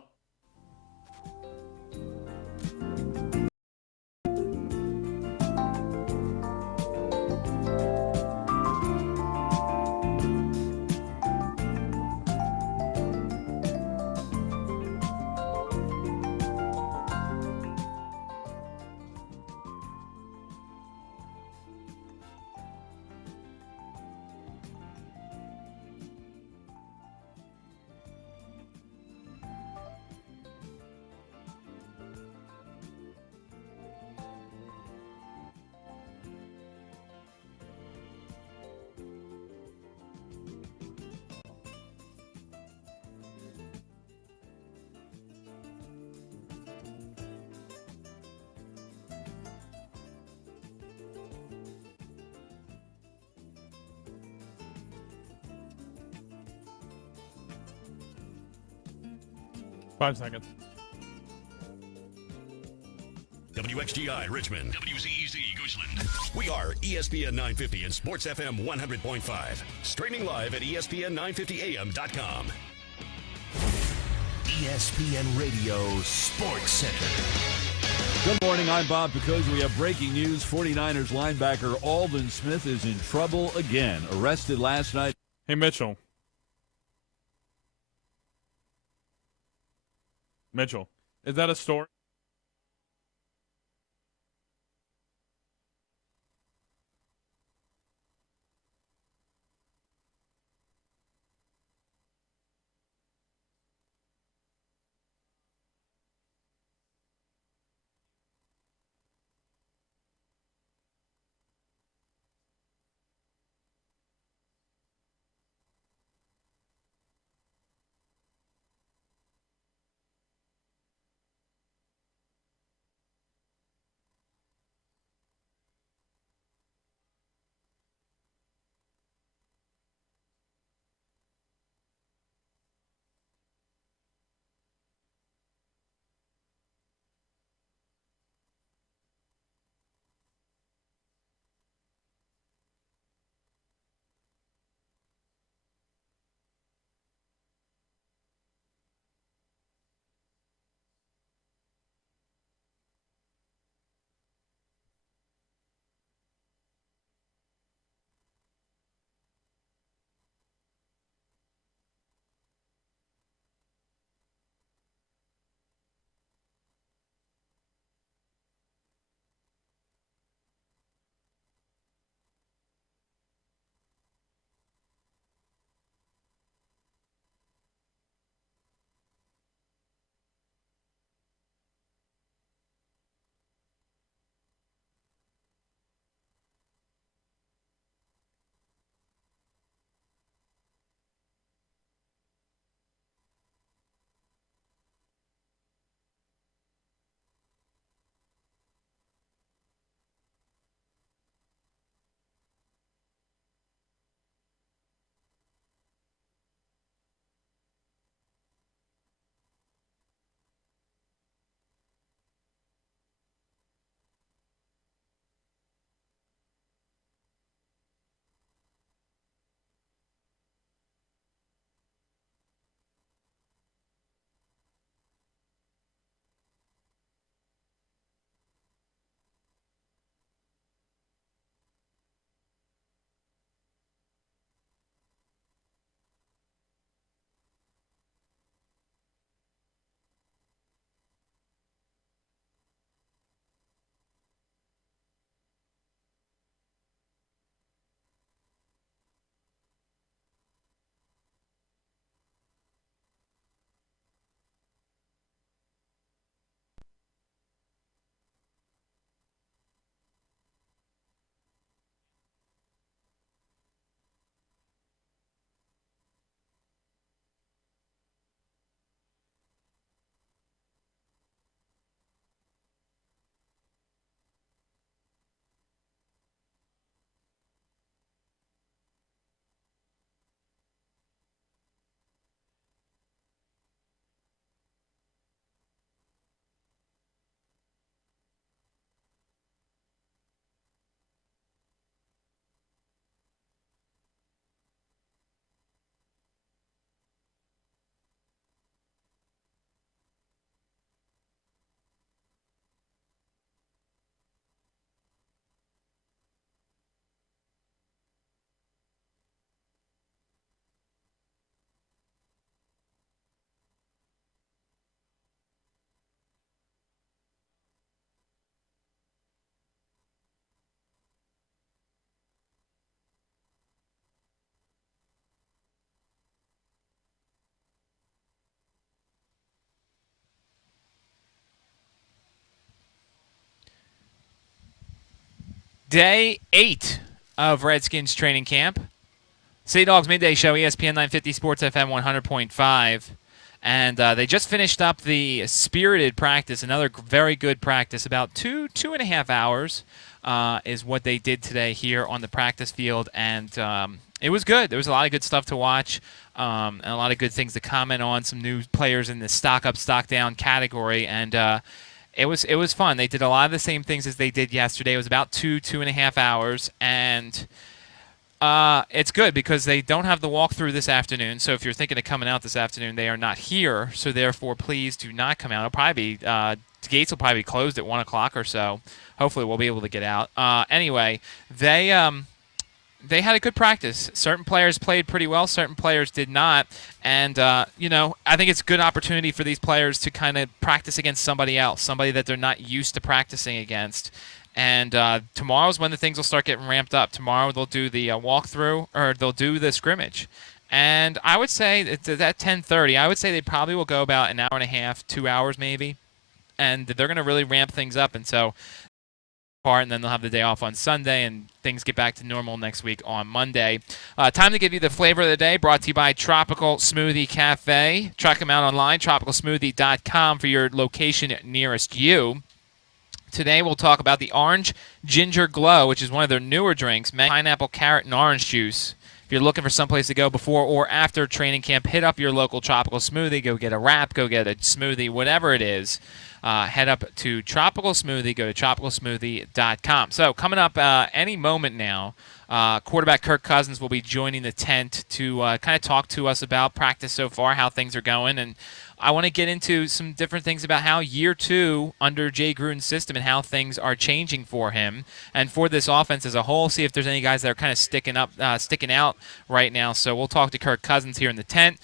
Five seconds. WXGI Richmond. WZEZ Goochland. We are ESPN 950 and Sports FM 100.5. Streaming live at ESPN950AM.com. ESPN Radio Sports Center. Good morning, I'm Bob Picose. We have breaking news. 49ers linebacker Aldon Smith is in trouble again. Arrested last night. Hey, Mitchell. Mitchell, is that a story? Day 8 of Redskins training camp. Sea Dogs Midday Show, ESPN 950 Sports FM 100.5. And they just finished up the spirited practice, another very good practice. About two and a half hours is what they did today here on the practice field. And it was good. There was a lot of good stuff to watch and a lot of good things to comment on. Some new players in the stock up, stock down category. And It was fun. They did a lot of the same things as they did yesterday. It was about 2.5 hours, and it's good because they don't have the walkthrough this afternoon. So if you're thinking of coming out this afternoon, they are not here. So therefore, please do not come out. It'll probably be the gates will probably be closed at 1 o'clock or so. Hopefully, we'll be able to get out. Anyway, they had a good practice. Certain players played pretty well. Certain players did not. And, I think it's a good opportunity for these players to kind of practice against somebody else, somebody that they're not used to practicing against. And tomorrow's when the things will start getting ramped up. Tomorrow they'll do the walkthrough, or they'll do the scrimmage. And I would say it's at 10:30. I would say they probably will go about an hour and a half, 2 hours maybe. And they're going to really ramp things up. And so and then they'll have the day off on Sunday, and things get back to normal next week on Monday. Time to give you the flavor of the day, brought to you by Tropical Smoothie Cafe. Check them out online, tropicalsmoothie.com, for your location nearest you. Today we'll talk about the Orange Ginger Glow, which is one of their newer drinks, pineapple, carrot, and orange juice. If you're looking for someplace to go before or after training camp, hit up your local Tropical Smoothie. Go get a wrap, go get a smoothie, whatever it is. Head up to Tropical Smoothie. Go to tropicalsmoothie.com. So coming up any moment now, quarterback Kirk Cousins will be joining the tent to kind of talk to us about practice so far, how things are going. And I want to get into some different things about how year 2 under Jay Gruden's system and how things are changing for him and for this offense as a whole. See if there's any guys that are kind of sticking out right now. So we'll talk to Kirk Cousins here in the tent.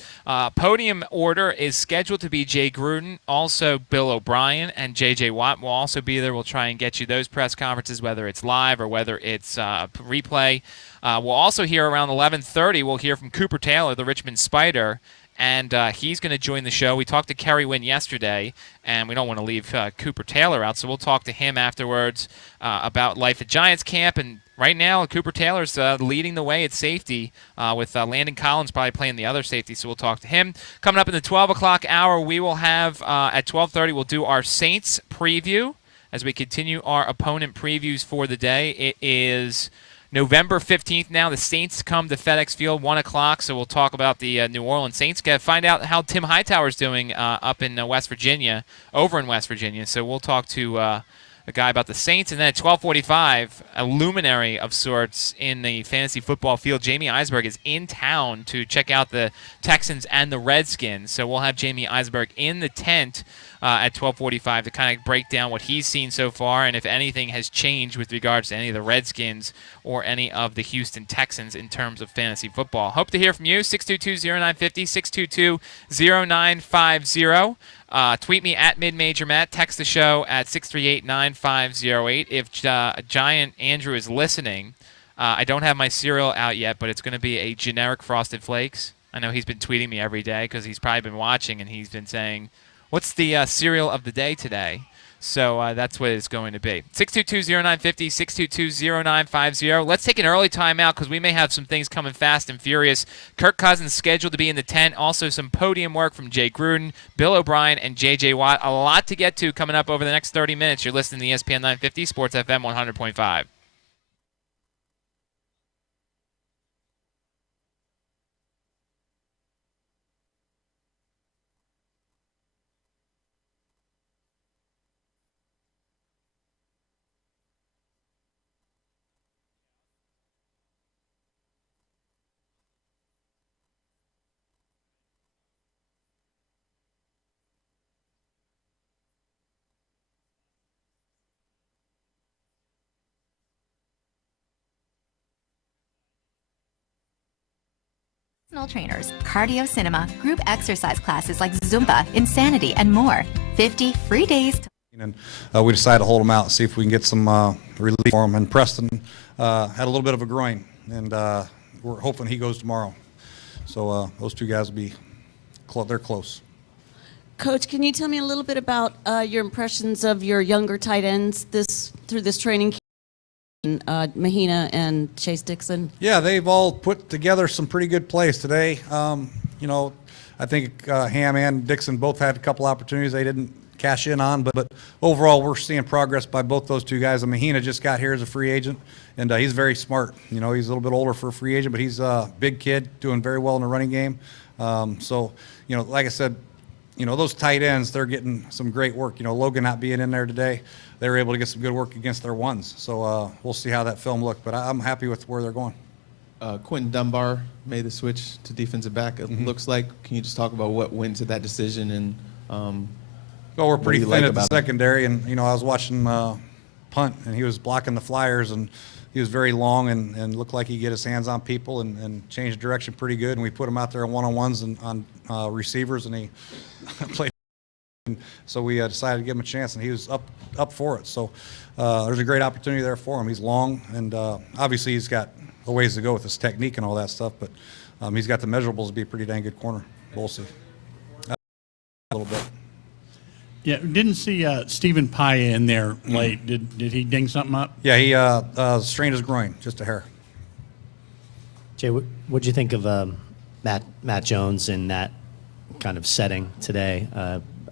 Podium order is scheduled to be Jay Gruden, also Bill O'Brien, and J.J. Watt will also be there. We'll try and get you those press conferences, whether it's live or whether it's replay. We'll also hear around 11:30. We'll hear from Cooper Taylor, the Richmond Spider. And he's going to join the show. We talked to Kerry Wynn yesterday, and we don't want to leave Cooper Taylor out, so we'll talk to him afterwards about life at Giants camp. And right now, Cooper Taylor's leading the way at safety with Landon Collins probably playing the other safety, so we'll talk to him. Coming up in the 12 o'clock hour, we will have, at 12:30, we'll do our Saints preview as we continue our opponent previews for the day. It is November 15th now. The Saints come to FedEx Field, 1 o'clock, so we'll talk about the New Orleans Saints. Find out how Tim Hightower's doing up in West Virginia, over in West Virginia. So we'll talk to a guy about the Saints. And then at 12:45, a luminary of sorts in the fantasy football field, Jamie Eisberg, is in town to check out the Texans and the Redskins. So we'll have Jamie Eisberg in the tent at 12:45 to kind of break down what he's seen so far and if anything has changed with regards to any of the Redskins or any of the Houston Texans in terms of fantasy football. Hope to hear from you. 622-0950, 622-0950. Tweet me at MidMajorMatt. Text the show at 638-9508. If Giant Andrew is listening, I don't have my cereal out yet, but it's going to be a generic Frosted Flakes. I know he's been tweeting me every day because he's probably been watching, and he's been saying, what's the cereal of the day today? So that's what it's going to be. 622-0950, 622-0950. Let's take an early timeout because we may have some things coming fast and furious. Kirk Cousins scheduled to be in the tent. Also some podium work from Jay Gruden, Bill O'Brien, and J.J. Watt. A lot to get to coming up over the next 30 minutes. You're listening to ESPN 950, Sports FM 100.5. Personal trainers, cardio cinema, group exercise classes like Zumba, Insanity, and more. 50 free days. And we decided to hold him out and see if we can get some relief for him. And Preston had a little bit of a groin, and we're hoping he goes tomorrow. So those two guys will be they're close. Coach, can you tell me a little bit about your impressions of your younger tight ends through this training camp? Mahina and Chase Dixon. Yeah, they've all put together some pretty good plays today. I think Ham and Dixon both had a couple opportunities they didn't cash in on, but overall we're seeing progress by both those two guys. And Mahina just got here as a free agent, and he's very smart. He's a little bit older for a free agent, but he's a big kid, doing very well in the running game. Like I said, those tight ends, they're getting some great work. Logan not being in there today, they were able to get some good work against their ones. So we'll see how that film looked, but I'm happy with where they're going. Quentin Dunbar made the switch to defensive back, it looks like. Can you just talk about what went into that decision? And well, we're pretty thin at the secondary, and I was watching punt, and he was blocking the Flyers, and he was very long and looked like he could get his hands on people and change direction pretty good. And we put him out there on one-on-ones and on receivers, and he played. So we decided to give him a chance, and he was up for it. So there's a great opportunity there for him. He's long, and obviously he's got a ways to go with his technique and all that stuff, but he's got the measurables to be a pretty dang good corner. We'll see. A little bit. Yeah, didn't see Stephen Paya in there late. Did he ding something up? Yeah, he strained his groin, just a hair. Jay, what'd you think of Matt Jones in that kind of setting today?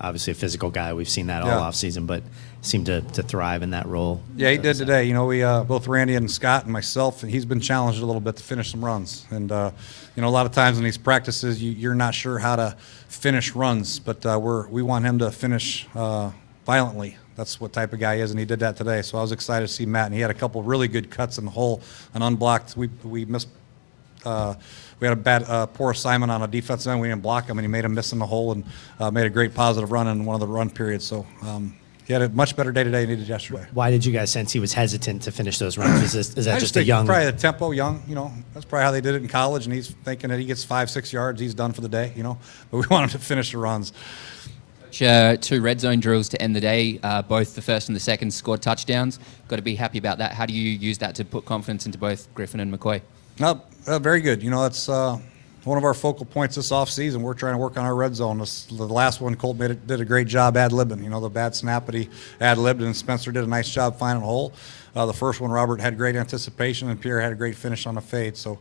Obviously a physical guy. We've seen that all offseason, but seemed to thrive in that role. Yeah, he did today. We both Randy and Scott and myself, and he's been challenged a little bit to finish some runs. And a lot of times in these practices, you're not sure how to finish runs, but we want him to finish violently. That's what type of guy he is, and he did that today. So I was excited to see Matt, and he had a couple really good cuts in the hole and unblocked. We missed. We had a bad, poor assignment on a defensive end. We didn't block him, and he made him miss in the hole and made a great positive run in one of the run periods. So he had a much better day today than he did yesterday. Why did you guys sense he was hesitant to finish those runs? Is that just a young? Probably the tempo, young. That's probably how they did it in college, and he's thinking that he gets 5-6 yards, he's done for the day. But we want him to finish the runs. 2 red zone drills to end the day. Both the first and the second scored touchdowns. Got to be happy about that. How do you use that to put confidence into both Griffin and McCoy? Very good. That's one of our focal points this offseason. We're trying to work on our red zone. The last one, Colt did a great job ad-libbing. The bad snap, but he ad-libbed, and Spencer did a nice job finding a hole. The first one, Robert had great anticipation, and Pierre had a great finish on the fade. So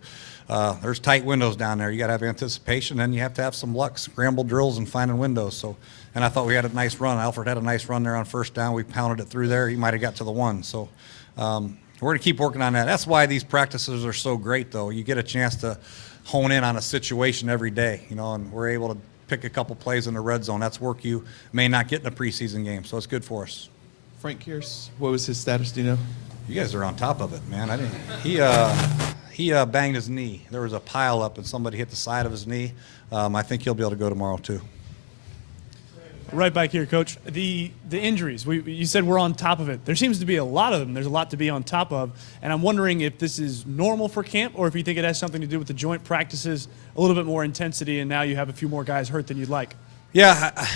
there's tight windows down there. You got to have anticipation, and you have to have some luck, scramble drills, and finding windows. So, and I thought we had a nice run. Alfred had a nice run there on first down. We pounded it through there. He might have got to the one. So we're going to keep working on that. That's why these practices are so great, though. You get a chance to hone in on a situation every day, and we're able to pick a couple plays in the red zone. That's work you may not get in a preseason game, so it's good for us. Frank Kearse, what was his status, do you know? You guys are on top of it, man. He banged his knee. There was a pile up, and somebody hit the side of his knee. I think he'll be able to go tomorrow, too. Right back here, Coach. The injuries, you said we're on top of it. There seems to be a lot of them. There's a lot to be on top of. And I'm wondering if this is normal for camp or if you think it has something to do with the joint practices, a little bit more intensity, and now you have a few more guys hurt than you'd like. Yeah,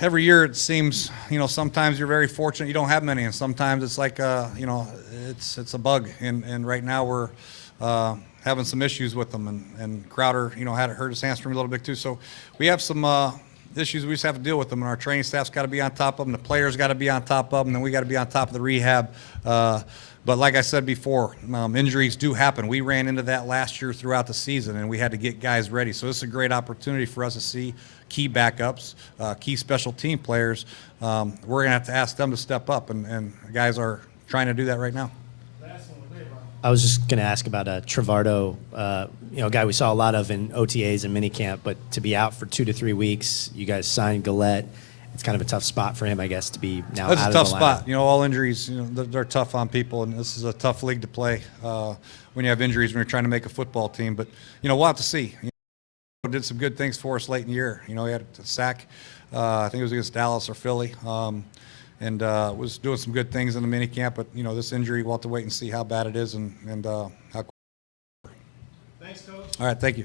every year it seems, sometimes you're very fortunate you don't have many, and sometimes it's like, it's a bug. And right now we're having some issues with them. And Crowder, had hurt his hamstring a little bit too. So we have some issues we just have to deal with them, and our training staff's got to be on top of them, the players got to be on top of them, and we got to be on top of the rehab. But like I said before, injuries do happen. We ran into that last year throughout the season, and we had to get guys ready. So this is a great opportunity for us to see key backups, key special team players. We're going to have to ask them to step up, and guys are trying to do that right now. I was just going to ask about Trevardo, a guy we saw a lot of in OTAs and minicamp, but to be out for 2 to 3 weeks, you guys signed Gillette. It's kind of a tough spot for him, I guess, to be now That's out a tough of the spot. lineup. All injuries, they're tough on people, and this is a tough league to play when you have injuries when you're trying to make a football team. But, we'll have to see. Did some good things for us late in the year. He had a sack. I think it was against Dallas or Philly. And was doing some good things in the minicamp. But, this injury, we'll have to wait and see how bad it is and how. Thanks, Coach. All right, thank you.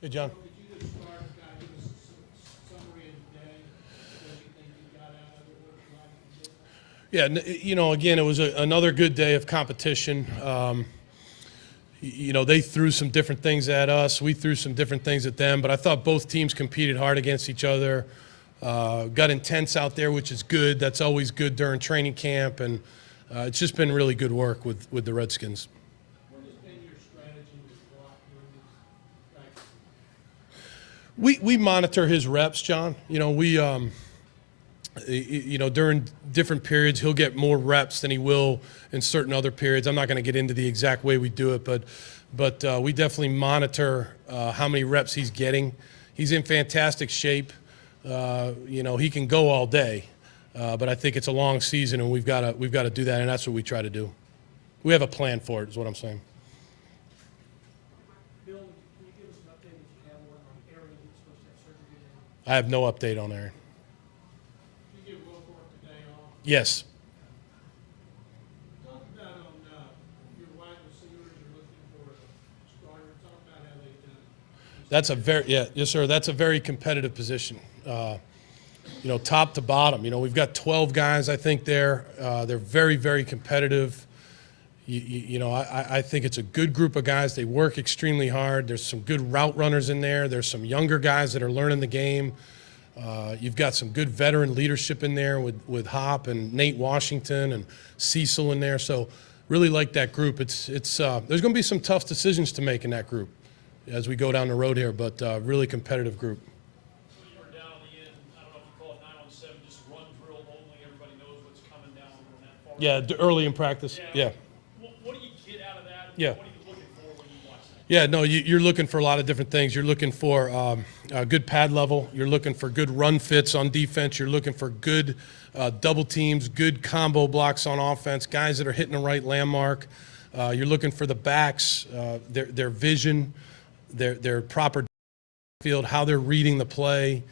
Hey, John. Yeah, again, it was another good day of competition. They threw some different things at us. We threw some different things at them, but I thought both teams competed hard against each other. Got intense out there, which is good. That's always good during training camp, and it's just been really good work with the Redskins. We monitor his reps, John. During different periods, he'll get more reps than he will in certain other periods. I'm not going to get into the exact way we do it, but we definitely monitor how many reps he's getting. He's in fantastic shape. He can go all day, but I think it's a long season, and we've got to do that, and that's what we try to do. We have a plan for it, is what I'm saying. I have no update on Aaron. Yes. That's a very yes, sir. That's a very competitive position. Top to bottom. We've got 12 guys. I think there. They're very, very competitive. I think it's a good group of guys. They work extremely hard. There's some good route runners in there. There's some younger guys that are learning the game. You've got some good veteran leadership in there with Hop and Nate Washington and Cecil in there. So really like that group. It's there's going to be some tough decisions to make in that group as we go down the road here, but really competitive group. Yeah, early in practice. Yeah. What do you get out of that? Yeah. What are you looking for when you watch that? Yeah, no, you're looking for a lot of different things. You're looking for good pad level. You're looking for good run fits on defense. You're looking for good double teams, good combo blocks on offense, guys that are hitting the right landmark. You're looking for the backs, their vision, their proper field, how they're reading the play.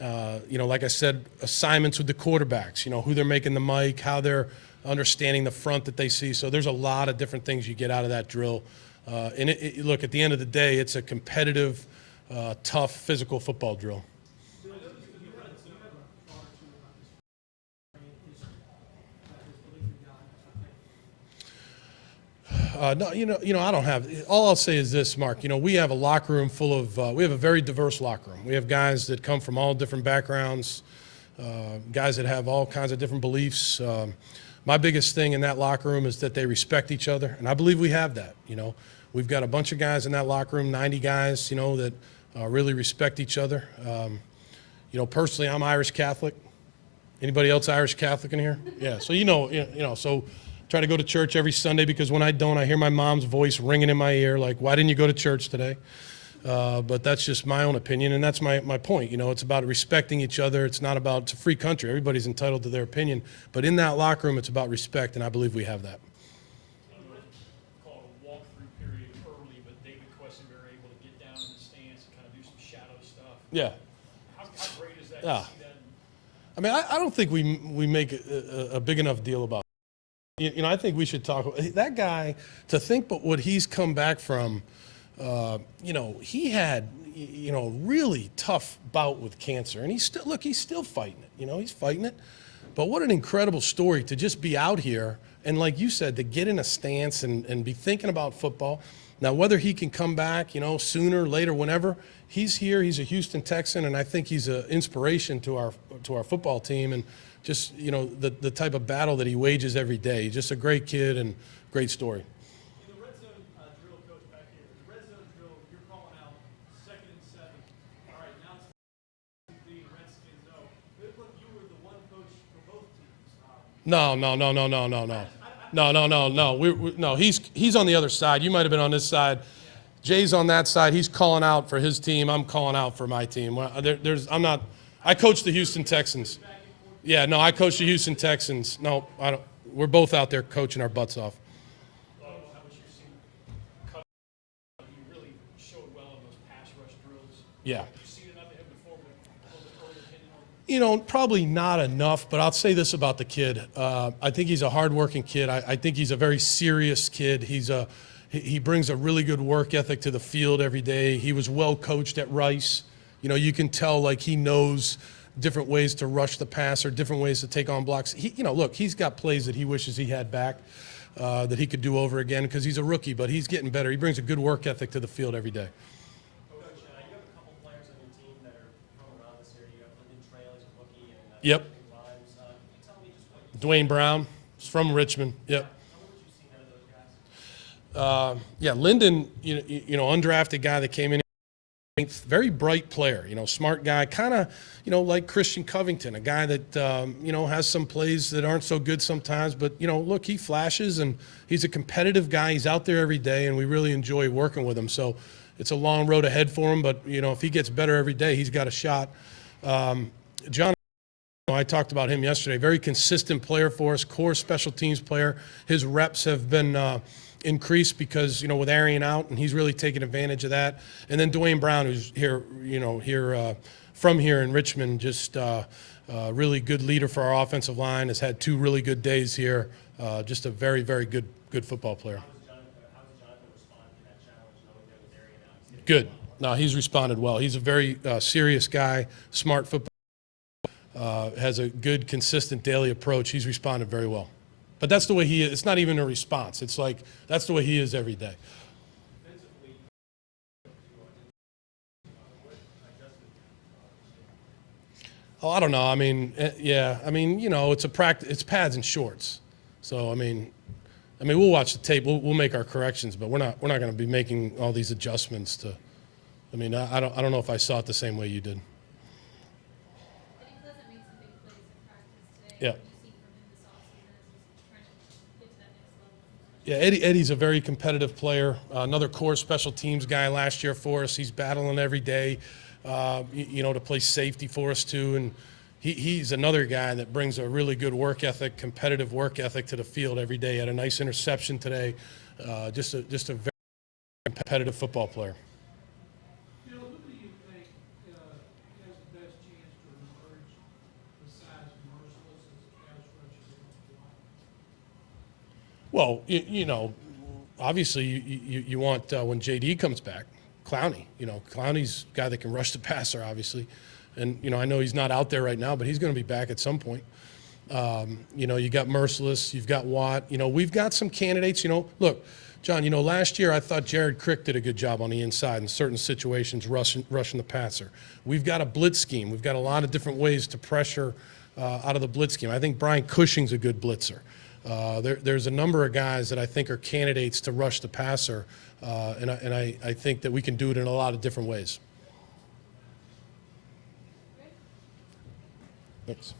Like I said, assignments with the quarterbacks, who they're making the mic, how they're understanding the front that they see. So there's a lot of different things you get out of that drill. And look, at the end of the day, it's a competitive, tough, physical football drill. No, I don't have. All I'll say is this, Mark. We have a locker room full of. We have a very diverse locker room. We have guys that come from all different backgrounds, guys that have all kinds of different beliefs. My biggest thing in that locker room is that they respect each other, and I believe we have that. We've got a bunch of guys in that locker room, 90 guys, that really respect each other. Personally, I'm Irish Catholic. Anybody else Irish Catholic in here? Yeah. So so try to go to church every Sunday, because when I don't, I hear my mom's voice ringing in my ear, like, "Why didn't you go to church today?" But that's just my own opinion, and that's my point. It's about respecting each other. It's not about, it's a free country. Everybody's entitled to their opinion. But in that locker room, it's about respect, and I believe we have that. Call it a walkthrough period early, but David Questenberry able to get down in the stands and kind of do some shadow stuff. Yeah. How great is that Yeah. to see that? I mean, I don't think we make a big enough deal about it. I think we should talk about that guy, to think but what he's come back from. He had, a really tough bout with cancer, and he's still fighting it. He's fighting it. But what an incredible story to just be out here and, like you said, to get in a stance and be thinking about football. Now, whether he can come back, sooner, later, whenever, he's here. He's a Houston Texan, and I think he's an inspiration to our football team, and just, the type of battle that he wages every day. He's just a great kid and great story. No. No. He's on the other side. You might have been on this side. Jay's on that side. He's calling out for his team. I'm calling out for my team. I coach the Houston Texans. Yeah, no, I coach the Houston Texans. No, I don't. We're both out there coaching our butts off. Yeah. Probably not enough, but I'll say this about the kid. I think he's a hardworking kid. I think he's a very serious kid. He's he brings a really good work ethic to the field every day. He was well coached at Rice. You know, you can tell like he knows different ways to rush the passer, different ways to take on blocks. You know, look, he's got plays that he wishes he had back that he could do over again because he's a rookie, but he's getting better. He brings a good work ethic to the field every day. Yep. Dwayne Brown is from Richmond. Yep. Yeah, Lyndon, you know, undrafted guy that came in. Very bright player, you know, smart guy, kind of, you know, like Christian Covington, a guy that, you know, has some plays that aren't so good sometimes. But, you know, look, he flashes and he's a competitive guy. He's out there every day and we really enjoy working with him. So it's a long road ahead for him. But, you know, if he gets better every day, he's got a shot. John, I talked about him yesterday. Very consistent player for us, core special teams player. His reps have been increased because, you know, with Arian out, and he's really taken advantage of that. And then Dwayne Brown, who's here, you know, from here in Richmond, just really good leader for our offensive line, has had 2 really good days here. Just a very, very good football player. Good. No, he's responded well. He's a very serious guy, smart football. Has a good, consistent daily approach. He's responded very well. But that's the way he is. It's not even a response. It's like that's the way he is every day. Oh, I don't know. I mean, yeah. I mean, you know, it's pads and shorts. So I mean, we'll watch the tape. We'll make our corrections, but we're not going to be making all these adjustments to. I mean, I don't know if I saw it the same way you did. Yeah. Yeah, Eddie's a very competitive player. Another core special teams guy last year for us. He's battling every day, you know, to play safety for us too. And he's another guy that brings a really good work ethic, competitive work ethic to the field every day. Had a nice interception today. Just a very competitive football player. Well, you know, obviously you want when JD comes back, Clowney. You know, Clowney's a guy that can rush the passer, obviously. And, you know, I know he's not out there right now, but he's going to be back at some point. You know, you got Merciless, you've got Watt. You know, we've got some candidates. You know, look, John, you know, last year I thought Jared Crick did a good job on the inside in certain situations rushing the passer. We've got a blitz scheme. We've got a lot of different ways to pressure out of the blitz scheme. I think Brian Cushing's a good blitzer. There's a number of guys that I think are candidates to rush the passer, and I think that we can do it in a lot of different ways. Thanks.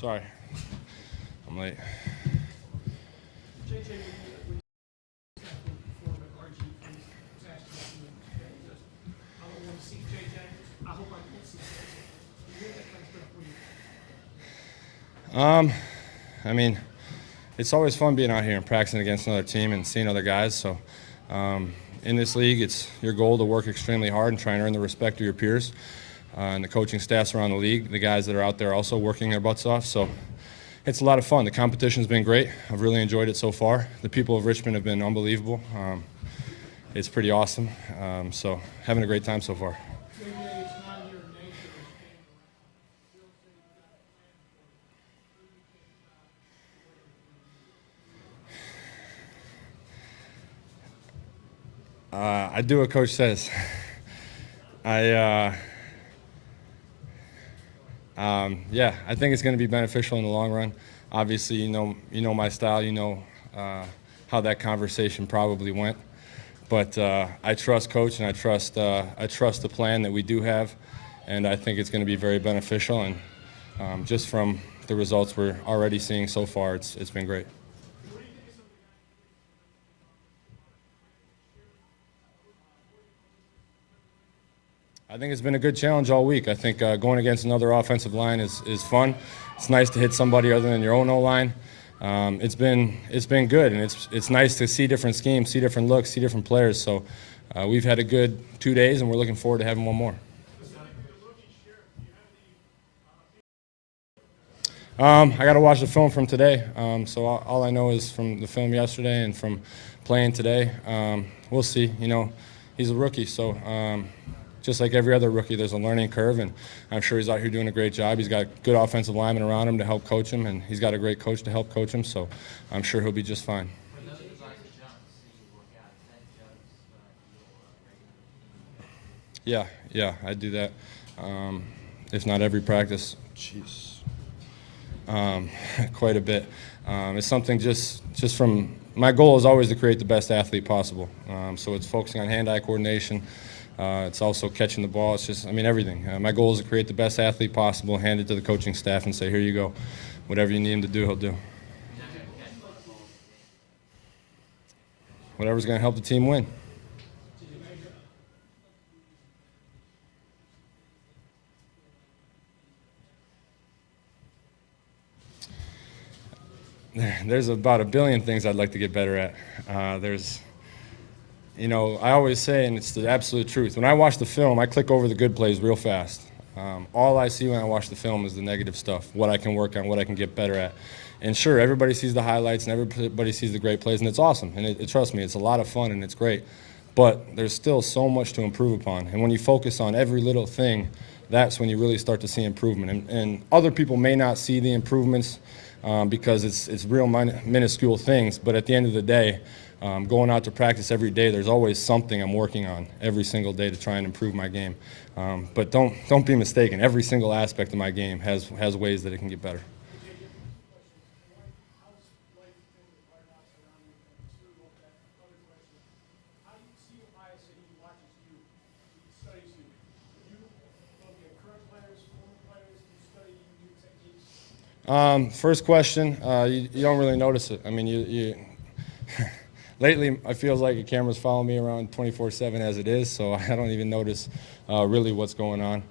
Sorry. I'm late. I mean, it's always fun being out here and practicing against another team and seeing other guys. So in this league, it's your goal to work extremely hard and try and earn the respect of your peers and the coaching staffs around the league. The guys that are out there also working their butts off. So it's a lot of fun. The competition's been great. I've really enjoyed it so far. The people of Richmond have been unbelievable. It's pretty awesome. So having a great time so far. I do what Coach says. Yeah, I think it's going to be beneficial in the long run. Obviously, you know my style. You know how that conversation probably went. But I trust Coach, and I trust the plan that we do have, and I think it's going to be very beneficial. And just from the results we're already seeing so far, it's been great. I think it's been a good challenge all week. I think going against another offensive line is fun. It's nice to hit somebody other than your own O-line. It's been good, and it's nice to see different schemes, see different looks, see different players. So we've had a good 2 days, and we're looking forward to having one more. I got to watch the film from today. So all I know is from the film yesterday and from playing today. We'll see. You know, he's a rookie, so. Just like every other rookie, there's a learning curve, and I'm sure he's out here doing a great job. He's got good offensive linemen around him to help coach him, and he's got a great coach to help coach him, so I'm sure he'll be just fine. Yeah, I do that. If not every practice, quite a bit. It's something just from my goal is always to create the best athlete possible. So it's focusing on hand-eye coordination. It's also catching the ball. It's just, everything. My goal is to create the best athlete possible, hand it to the coaching staff, and say, here you go. Whatever you need him to do, he'll do. Whatever's going to help the team win. There's about a billion things I'd like to get better at. I always say, and it's the absolute truth, when I watch the film, I click over the good plays real fast. All I see when I watch the film is the negative stuff, what I can work on, what I can get better at. And sure, everybody sees the highlights and everybody sees the great plays, and it's awesome. And trust me, it's a lot of fun and it's great. But there's still so much to improve upon. And when you focus on every little thing, that's when you really start to see improvement. And other people may not see the improvements because it's real minuscule things, but at the end of the day, going out to practice every day, there's always something I'm working on every single day to try and improve my game. But don't be mistaken. Every single aspect of my game has ways that it can get better. First question, you don't really notice it. You lately, I feel like a camera's following me around 24/7 as it is, so I don't even notice really what's going on.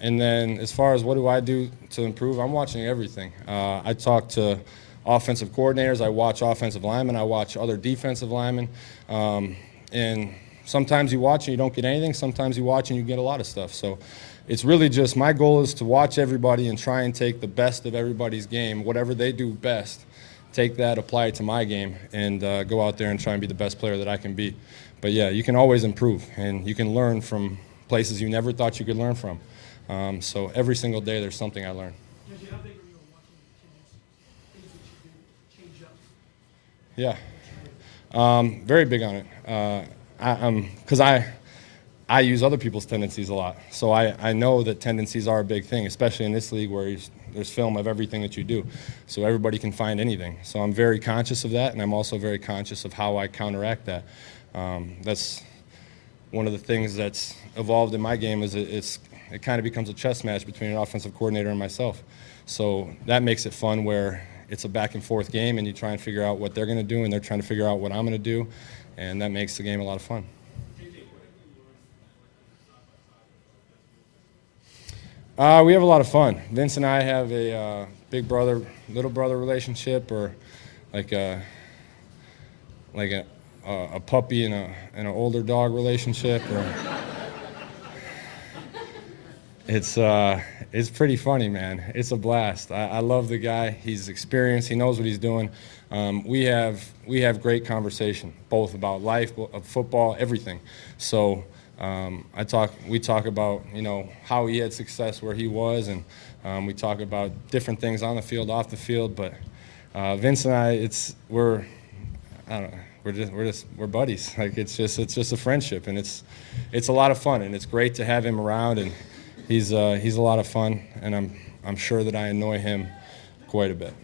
And then as far as what do I do to improve, I'm watching everything. I talk to offensive coordinators, I watch offensive linemen, I watch other defensive linemen, and sometimes you watch and you don't get anything, sometimes you watch and you get a lot of stuff. So it's really just my goal is to watch everybody and try and take the best of everybody's game, whatever they do best, take that, apply it to my game, and go out there and try and be the best player that I can be. But yeah, you can always improve, and you can learn from places you never thought you could learn from. So every single day there's something I learn. Yeah, very big on it. Because I use other people's tendencies a lot. So I know that tendencies are a big thing, especially in this league where there's film of everything that you do. So everybody can find anything. So I'm very conscious of that, and I'm also very conscious of how I counteract that. That's one of the things that's evolved in my game is it kind of becomes a chess match between an offensive coordinator and myself. So that makes it fun where it's a back and forth game and you try and figure out what they're going to do and they're trying to figure out what I'm going to do, and that makes the game a lot of fun. We have a lot of fun. Vince and I have a big brother, little brother relationship, or like a puppy and an older dog relationship. Or it's pretty funny, man. It's a blast. I love the guy. He's experienced. He knows what he's doing. We have great conversation, both about life, of football, everything. So we talk about, you know, how he had success where he was, and we talk about different things on the field, off the field. But Vince and I, we're buddies. Like it's just a friendship, and it's a lot of fun, and it's great to have him around, and he's a lot of fun, and I'm sure that I annoy him quite a bit.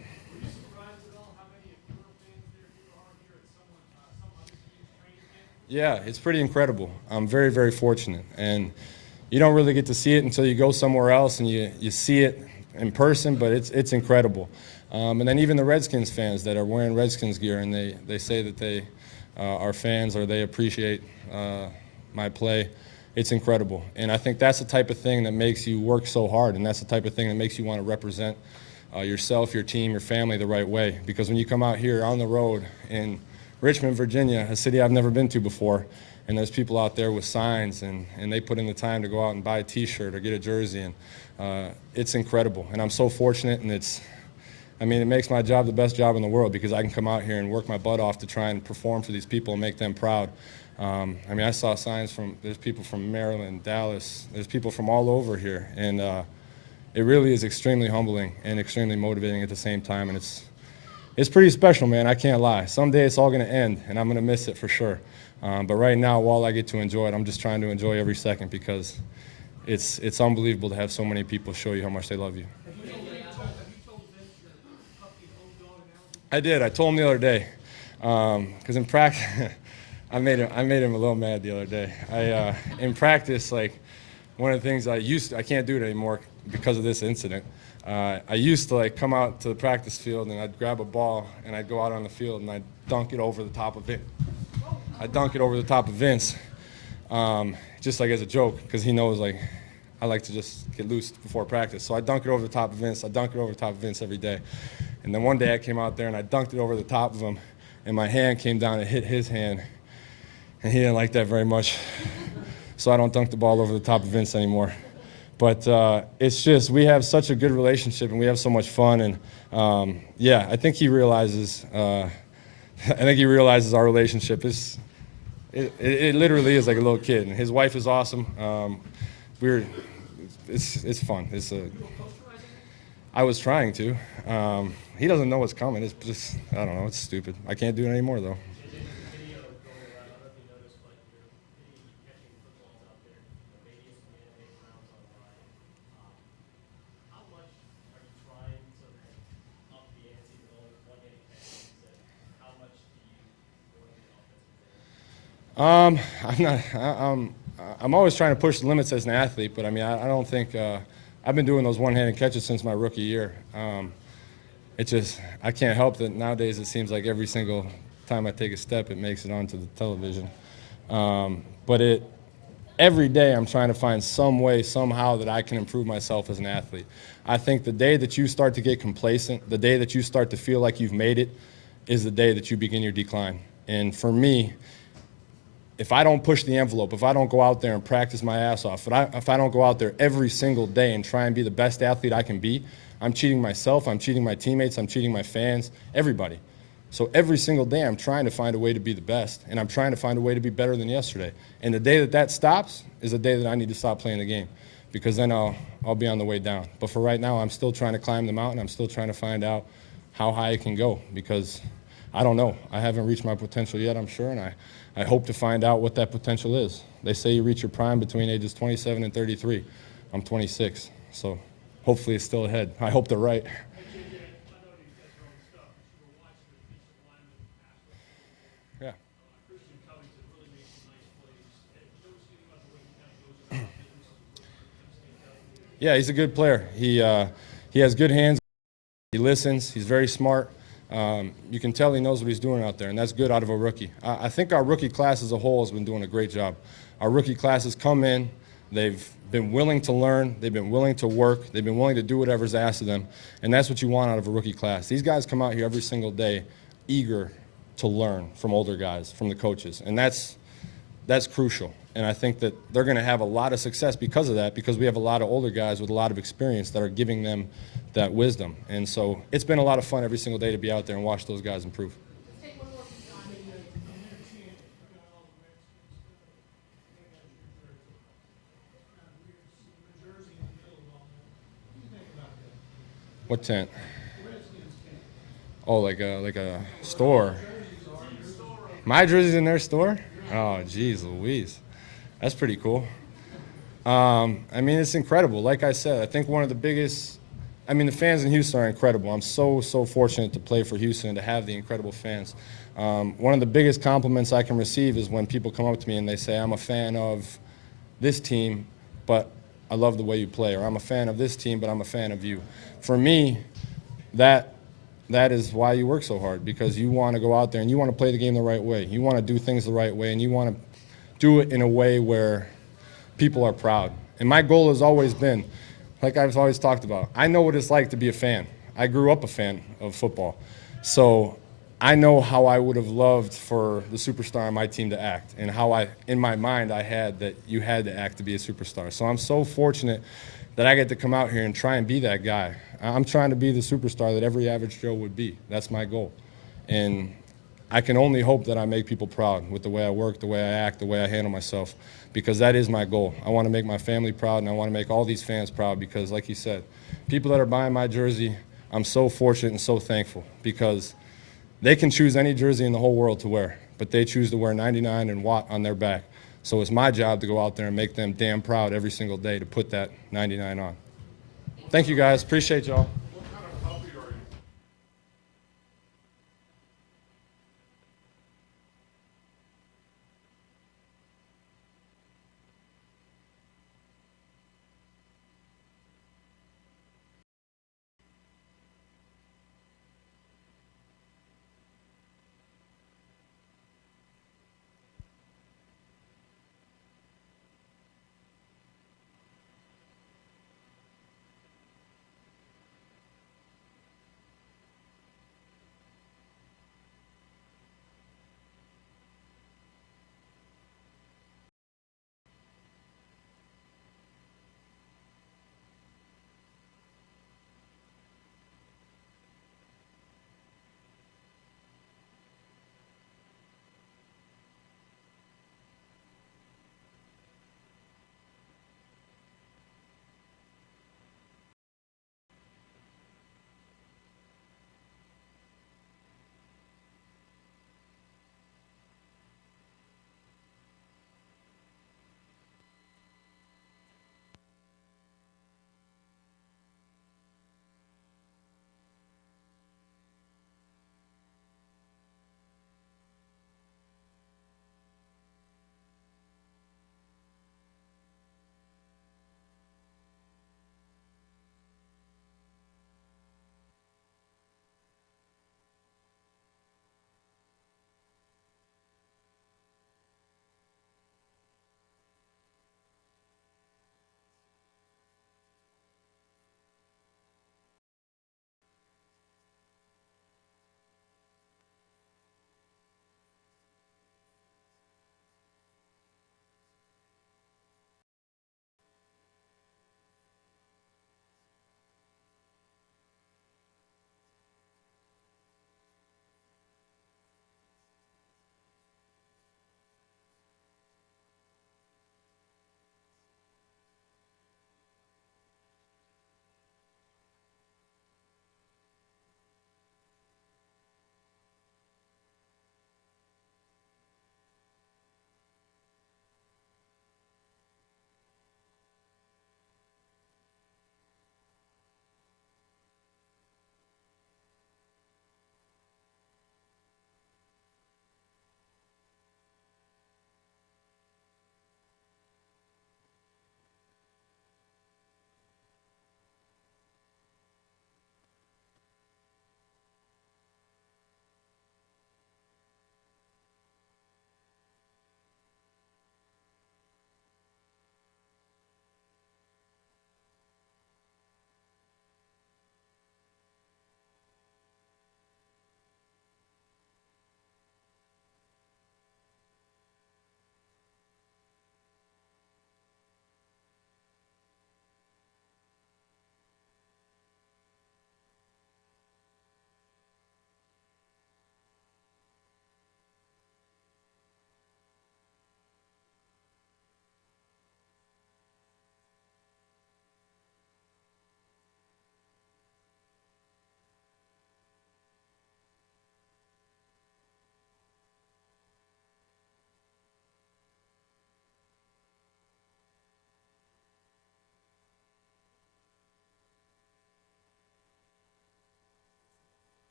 Yeah, it's pretty incredible. I'm very, very fortunate, and you don't really get to see it until you go somewhere else and you see it in person, but it's incredible. And then even the Redskins fans that are wearing Redskins gear, and they say that they are fans or they appreciate my play, it's incredible. And I think that's the type of thing that makes you work so hard, and that's the type of thing that makes you want to represent yourself, your team, your family the right way. Because when you come out here on the road in Richmond, Virginia, a city I've never been to before, and there's people out there with signs, and they put in the time to go out and buy a T-shirt or get a jersey, and it's incredible. And I'm so fortunate, and it makes my job the best job in the world because I can come out here and work my butt off to try and perform for these people and make them proud. I saw signs there's people from Maryland, Dallas, there's people from all over here, and it really is extremely humbling and extremely motivating at the same time, and it's pretty special, man. I can't lie. Someday it's all going to end, and I'm going to miss it for sure. But right now, while I get to enjoy it, I'm just trying to enjoy every second because it's unbelievable to have so many people show you how much they love you. I did. I told him the other day because in practice, I made him a little mad the other day. In practice, like one of the things I can't do it anymore because of this incident. I used to like come out to the practice field and I'd grab a ball and I'd go out on the field and I'd dunk it over the top of it. I'd dunk it over the top of Vince, just like as a joke, because he knows like I like to just get loose before practice. So I dunk it over the top of Vince. I dunk it over the top of Vince every day. And then one day I came out there and I dunked it over the top of him, and my hand came down and hit his hand, and he didn't like that very much. So I don't dunk the ball over the top of Vince anymore. But it's just we have such a good relationship and we have so much fun, and I think he realizes. I think he realizes our relationship is. It literally is like a little kid, and his wife is awesome. It's fun. I was trying to. He doesn't know what's coming. It's just I don't know. It's stupid. I can't do it anymore though. I'm always trying to push the limits as an athlete, but I don't think I've been doing those one-handed catches since my rookie year. I can't help that nowadays it seems like every single time I take a step, it makes it onto the television. But every day I'm trying to find some way, somehow that I can improve myself as an athlete. I think the day that you start to get complacent, the day that you start to feel like you've made it, is the day that you begin your decline. And for me, if I don't push the envelope, if I don't go out there and practice my ass off, if I don't go out there every single day and try and be the best athlete I can be, I'm cheating myself, I'm cheating my teammates, I'm cheating my fans, everybody. So every single day I'm trying to find a way to be the best, and I'm trying to find a way to be better than yesterday. And the day that stops is the day that I need to stop playing the game, because then I'll be on the way down. But for right now, I'm still trying to climb the mountain. I'm still trying to find out how high it can go, because I don't know. I haven't reached my potential yet, I'm sure, and I hope to find out what that potential is. They say you reach your prime between ages 27 and 33. I'm 26, so hopefully it's still ahead. I hope they're right. Yeah. Yeah, he's a good player. He he has good hands. He listens. He's very smart. You can tell he knows what he's doing out there, and that's good out of a rookie. I think our rookie class as a whole has been doing a great job. Our rookie classes come in. They've been willing to learn. They've been willing to work. They've been willing to do whatever's asked of them, and that's what you want out of a rookie class. These guys come out here every single day eager to learn from older guys, from the coaches, and that's crucial. And I think that they're going to have a lot of success because of that, because we have a lot of older guys with a lot of experience that are giving them that wisdom. And so it's been a lot of fun every single day to be out there and watch those guys improve. What tent? Oh, like a store. My jersey's in their store? Oh, geez, Louise. That's pretty cool. I mean, it's incredible. Like I said, I think one of the biggest, I mean, the fans in Houston are incredible. I'm so fortunate to play for Houston and to have the incredible fans. One of the biggest compliments I can receive is when people come up to me and they say, I'm a fan of this team, but I love the way you play, or I'm a fan of this team, but I'm a fan of you. For me, that is why you work so hard, because you want to go out there and you want to play the game the right way. You want to do things the right way, and you want to do it in a way where people are proud. And my goal has always been, like I've always talked about, I know what it's like to be a fan. I grew up a fan of football. So I know how I would have loved for the superstar on my team to act, and how in my mind I had that you had to act to be a superstar. So I'm so fortunate that I get to come out here and try and be that guy. I'm trying to be the superstar that every average Joe would be. That's my goal. And I can only hope that I make people proud with the way I work, the way I act, the way I handle myself, because that is my goal. I want to make my family proud, and I want to make all these fans proud, because like you said, people that are buying my jersey, I'm so fortunate and so thankful, because they can choose any jersey in the whole world to wear, but they choose to wear 99 and Watt on their back. So it's my job to go out there and make them damn proud every single day to put that 99 on. Thank you, guys. Appreciate y'all.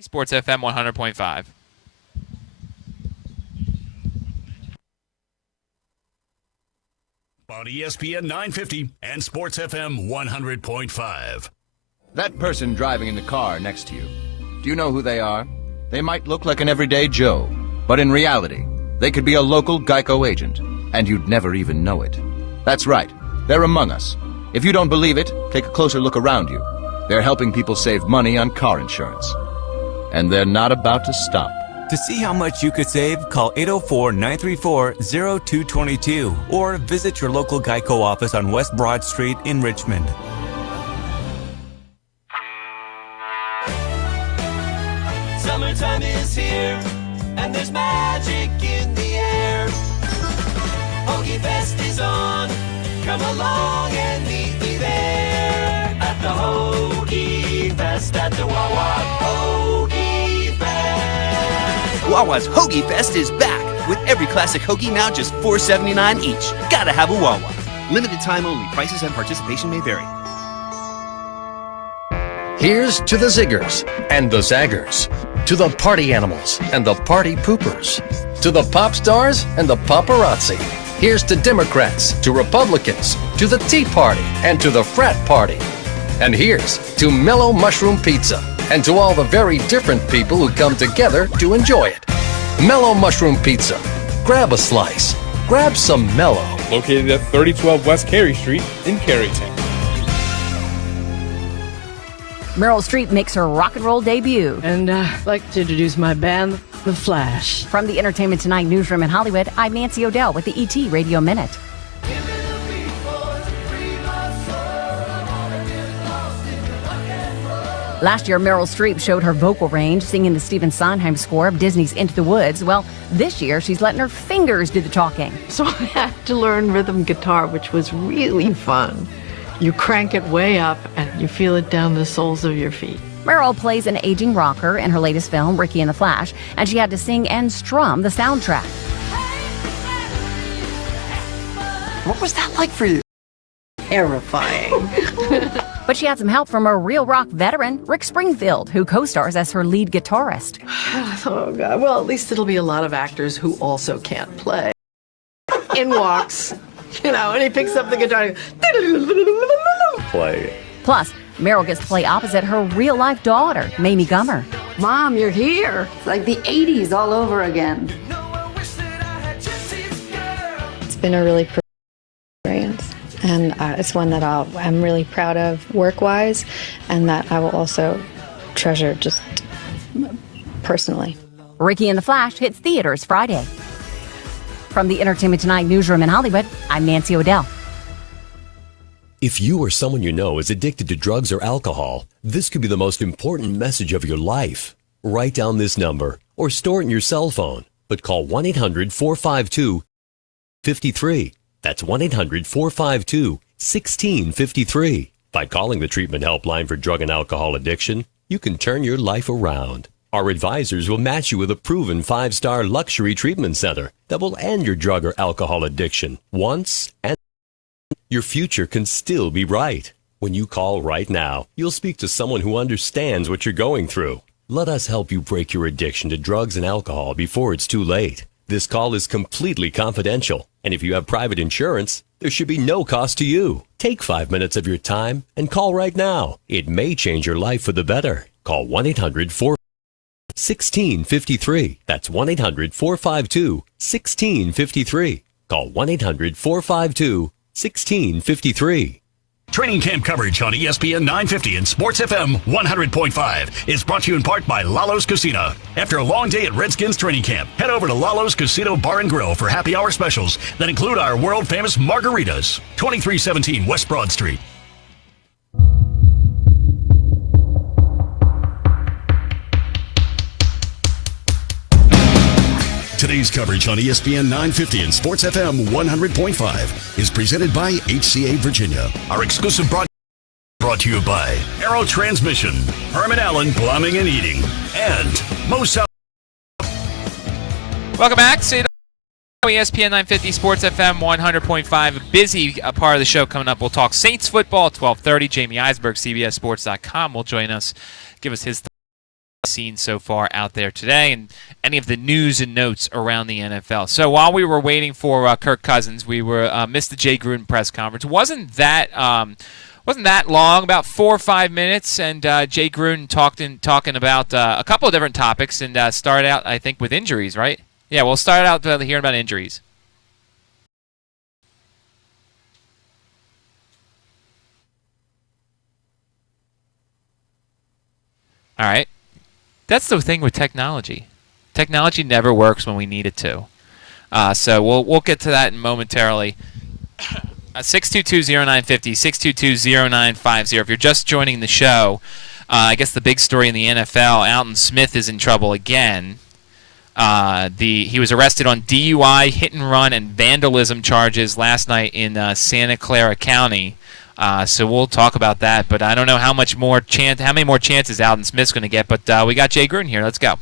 Sports FM 100.5. On ESPN 950 and Sports FM 100.5. That person driving in the car next to you, do you know who they are? They might look like an everyday Joe, but in reality, they could be a local Geico agent, and you'd never even know it. That's right, they're among us. If you don't believe it, take a closer look around you. They're helping people save money on car insurance. And they're not about to stop. To see how much you could save, call 804-934-0222 or visit your local Geico office on West Broad Street in Richmond. Summertime is here, and there's magic in the air. Hoagie Fest is on. Come along and meet me there at the Hoagie Fest at the Wawa Hoagie Fest. Wawa's Hoagie Fest is back with every classic hoagie now just $4.79 each. Gotta have a Wawa. Limited time only. Prices and participation may vary. Here's to the ziggers and the zaggers, to the party animals and the party poopers, to the pop stars and the paparazzi. Here's to Democrats, to Republicans, to the Tea Party, and to the frat party. And here's to Mellow Mushroom Pizza, and to all the very different people who come together to enjoy it. Mellow Mushroom Pizza. Grab a slice. Grab some Mellow. Located at 3012 West Cary Street in Caryton. Meryl Streep makes her rock and roll debut. And I'd like to introduce my band, The Flash. From the Entertainment Tonight newsroom in Hollywood, I'm Nancy O'Dell with the ET Radio Minute. Last year, Meryl Streep showed her vocal range singing the Stephen Sondheim score of Disney's Into the Woods. Well, this year, she's letting her fingers do the talking. So I had to learn rhythm guitar, which was really fun. You crank it way up and you feel it down the soles of your feet. Meryl plays an aging rocker in her latest film, Ricky and the Flash, and she had to sing and strum the soundtrack. What was that like for you? Terrifying. But she had some help from a real rock veteran, Rick Springfield, who co-stars as her lead guitarist. Oh, God. Well, at least it'll be a lot of actors who also can't play. In walks, and he picks up the guitar and Play. Plus, Meryl gets to play opposite her real-life daughter, Mamie Gummer. Mom, you're here. It's like the 80s all over again. It's been a really experience, and it's one that I'm really proud of work-wise, and that I will also treasure just personally. Ricky and the Flash hits theaters Friday. From the Entertainment Tonight newsroom in Hollywood, I'm Nancy O'Dell. If you or someone you know is addicted to drugs or alcohol, this could be the most important message of your life. Write down this number or store it in your cell phone, but call 1-800-452-53. That's 1-800-452-1653. By calling the treatment helpline for drug and alcohol addiction, you can turn your life around. Our advisors will match you with a proven 5-star luxury treatment center that will end your drug or alcohol addiction once and your future can still be bright. When you call right now, you'll speak to someone who understands what you're going through. Let us help you break your addiction to drugs and alcohol before it's too late. This call is completely confidential, and if you have private insurance, there should be no cost to you. Take 5 minutes of your time and call right now. It may change your life for the better. Call 1-800-452-1653. That's 1-800-452-1653. Call 1-800-452-1653. Training camp coverage on ESPN 950 and Sports FM 100.5 is brought to you in part by Lalo's Casino. After a long day at Redskins training camp, head over to Lalo's Casino Bar and Grill for happy hour specials that include our world-famous margaritas. 2317 West Broad Street. Today's coverage on ESPN 950 and Sports FM 100.5 is presented by HCA Virginia. Our exclusive broadcast brought to you by Aero Transmission, Herman Allen Plumbing and Heating, and Mosa. Welcome back. ESPN 950 Sports FM 100.5. Busy part of the show coming up. We'll talk Saints football at 12:30. Jamie Eisberg, CBSSports.com, will join us, give us his seen so far out there today and any of the news and notes around the NFL. So while we were waiting for Kirk Cousins, we were missed the Jay Gruden press conference. Wasn't that long, about 4 or 5 minutes, and Jay Gruden talking about a couple of different topics and started out, I think, with injuries, right? Yeah, we'll start out hearing about injuries. All right. That's the thing with technology. Technology never works when we need it to. So we'll get to that momentarily. 622-0950, 622-0950. If you're just joining the show, I guess the big story in the NFL, Alton Smith is in trouble again. He was arrested on DUI, hit and run, and vandalism charges last night in Santa Clara County. So we'll talk about that, but I don't know how many more chances Alton Smith's going to get. But we got Jay Gruden here. Let's go.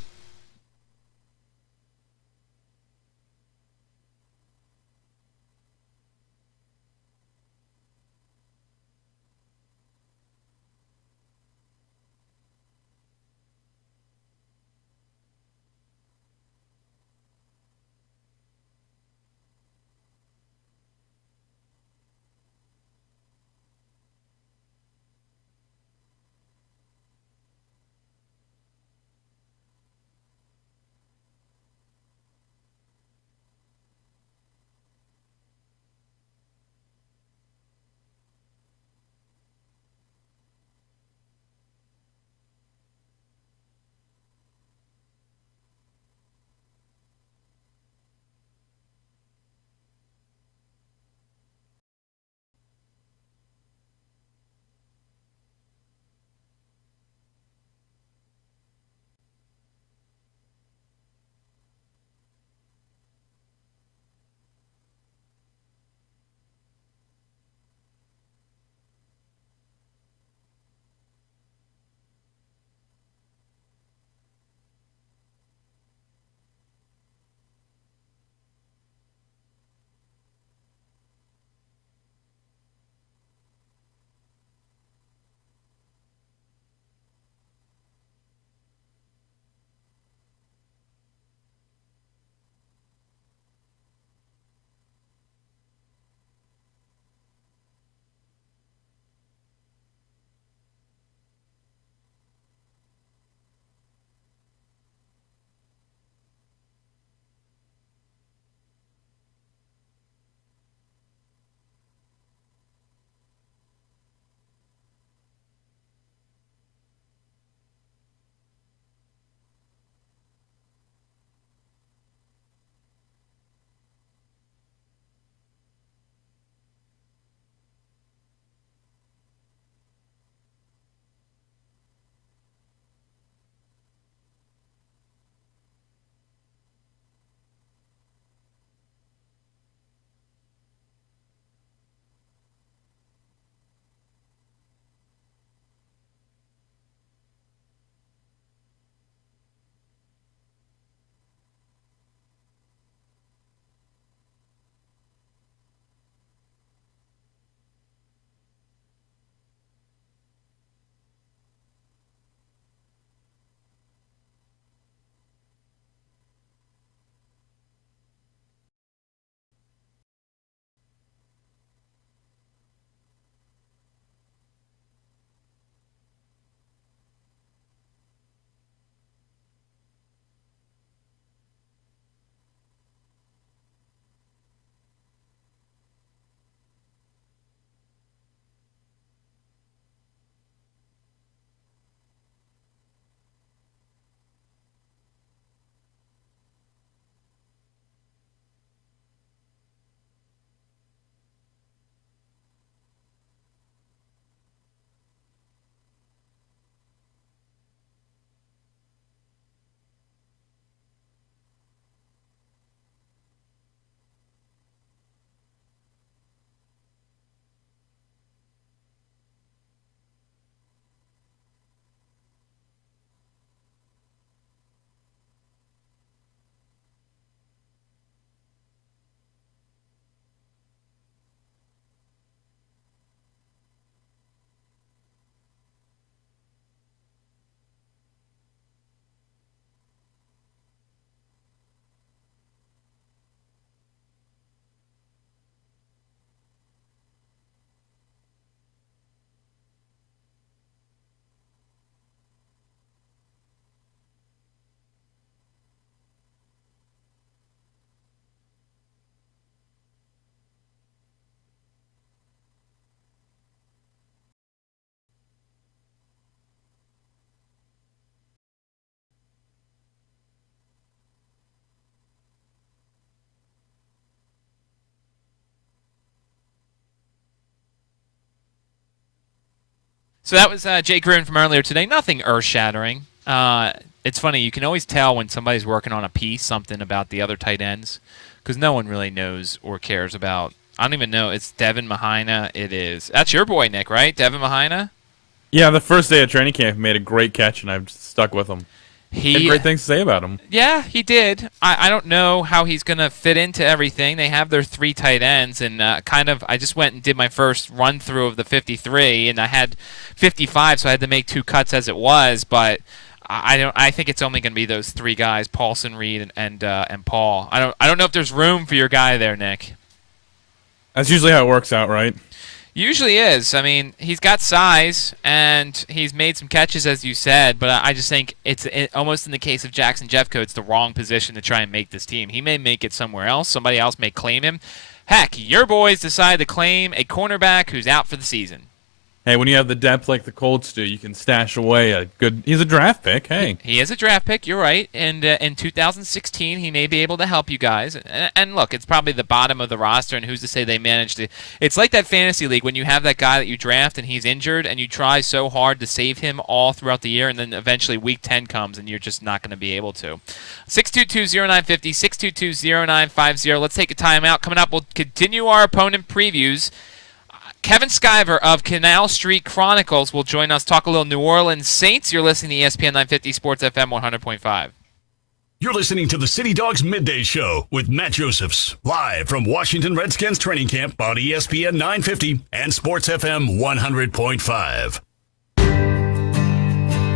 So that was Jake Gruen from earlier today. Nothing earth-shattering. It's funny. You can always tell when somebody's working on a piece, something about the other tight ends, because no one really knows or cares about. I don't even know. It's Devin Mahina. It is. That's your boy, Nick, right? Devin Mahina? Yeah, the first day of training camp, he made a great catch, and I've stuck with him. He had great things to say about him. Yeah, he did. I don't know how he's going to fit into everything. They have their 3 tight ends, and I just went and did my first run-through of the 53, and I had 55, so I had to make 2 cuts as it was, but I think it's only going to be those 3 guys, Paulson, Reed, and Paul. I don't know if there's room for your guy there, Nick. That's usually how it works out, right? Usually is. I mean, he's got size, and he's made some catches, as you said, but I just think it's almost in the case of Jackson Jeffcoat, it's the wrong position to try and make this team. He may make it somewhere else. Somebody else may claim him. Heck, your boys decide to claim a cornerback who's out for the season. Hey, when you have the depth like the Colts do, you can stash away a good... He's a draft pick, hey. He is a draft pick, you're right. And in 2016, he may be able to help you guys. And look, it's probably the bottom of the roster, and who's to say they managed to... It's like that fantasy league when you have that guy that you draft and he's injured, and you try so hard to save him all throughout the year, and then eventually week 10 comes, and you're just not going to be able to. 622-0950, 622-0950. Let's take a timeout. Coming up, we'll continue our opponent previews. Kevin Skyver of Canal Street Chronicles will join us, talk a little New Orleans Saints. You're listening to ESPN 950 Sports FM 100.5. You're listening to the City Dogs Midday Show with Matt Josephs, live from Washington Redskins training camp on ESPN 950 and Sports FM 100.5.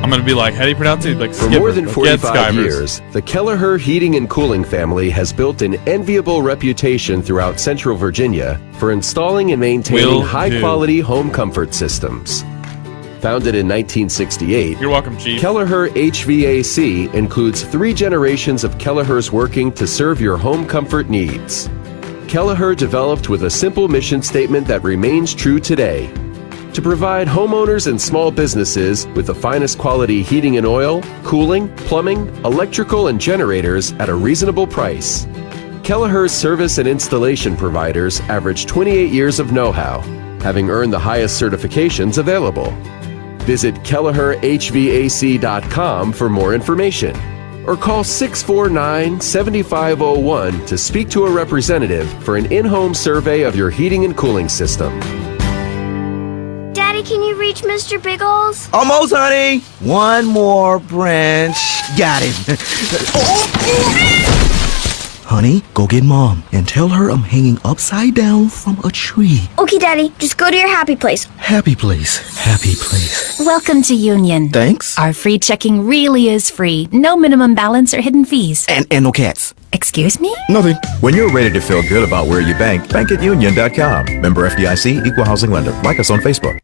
I'm going to be like, how do you pronounce it? Like, for more than 45 years, the Kelleher Heating and Cooling family has built an enviable reputation throughout Central Virginia for installing and maintaining high-quality home comfort systems. Founded in 1968, you're welcome, Chief. Kelleher HVAC includes 3 generations of Kellehers working to serve your home comfort needs. Kelleher developed with a simple mission statement that remains true today: to provide homeowners and small businesses with the finest quality heating and oil, cooling, plumbing, electrical, and generators at a reasonable price. Kelleher's service and installation providers average 28 years of know-how, having earned the highest certifications available. Visit KelleherHVAC.com for more information, or call 649-7501 to speak to a representative for an in-home survey of your heating and cooling system. Daddy, can you reach Mr. Biggles? Almost, honey. One more branch. Got him. Honey, go get Mom and tell her I'm hanging upside down from a tree. Okay, Daddy, just go to your happy place. Happy place. Happy place. Welcome to Union. Thanks. Our free checking really is free. No minimum balance or hidden fees. And no cats. Excuse me? Nothing. When you're ready to feel good about where you bank, bank at union.com. Member FDIC, equal housing lender. Like us on Facebook.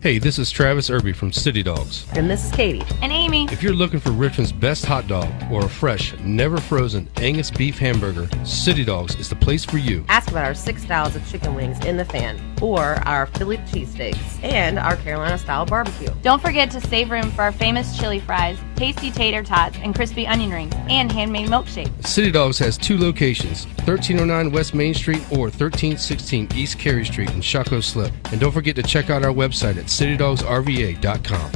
Hey, this is Travis Irby from City Dogs. And this is Katie. And Amy. If you're looking for Richmond's best hot dog or a fresh, never frozen Angus beef hamburger, City Dogs is the place for you. Ask about our 6 styles of chicken wings in the fan, or our Philly cheesesteaks, and our Carolina style barbecue. Don't forget to save room for our famous chili fries, tasty tater tots, and crispy onion rings, and handmade milkshake. City Dogs has 2 locations, 1309 West Main Street or 1316 East Carey Street in Shockoe Slip. And don't forget to check out our website at citydogsrva.com.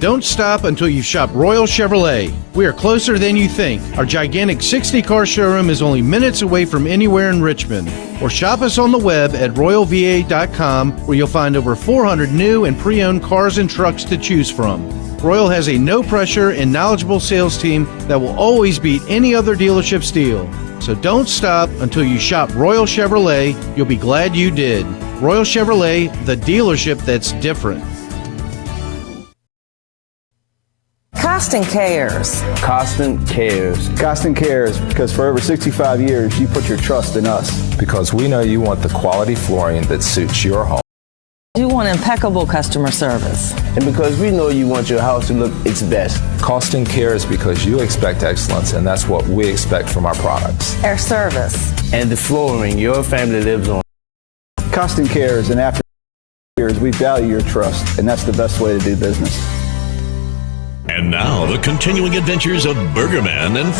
Don't stop until you've shopped Royal Chevrolet. We are closer than you think. Our gigantic 60-car showroom is only minutes away from anywhere in Richmond. Or shop us on the web at royalva.com, where you'll find over 400 new and pre-owned cars and trucks to choose from. Royal has a no-pressure and knowledgeable sales team that will always beat any other dealership's deal. So don't stop until you shop Royal Chevrolet. You'll be glad you did. Royal Chevrolet, the dealership that's different. Costin cares. Costin cares. Costin cares because for over 65 years, you put your trust in us. Because we know you want the quality flooring that suits your home. You want impeccable customer service. And because we know you want your house to look its best. Costin cares because you expect excellence, and that's what we expect from our products. Our service. And the flooring your family lives on. Costin cares, and after years, we value your trust, and that's the best way to do business. And now, the continuing adventures of Burgerman and...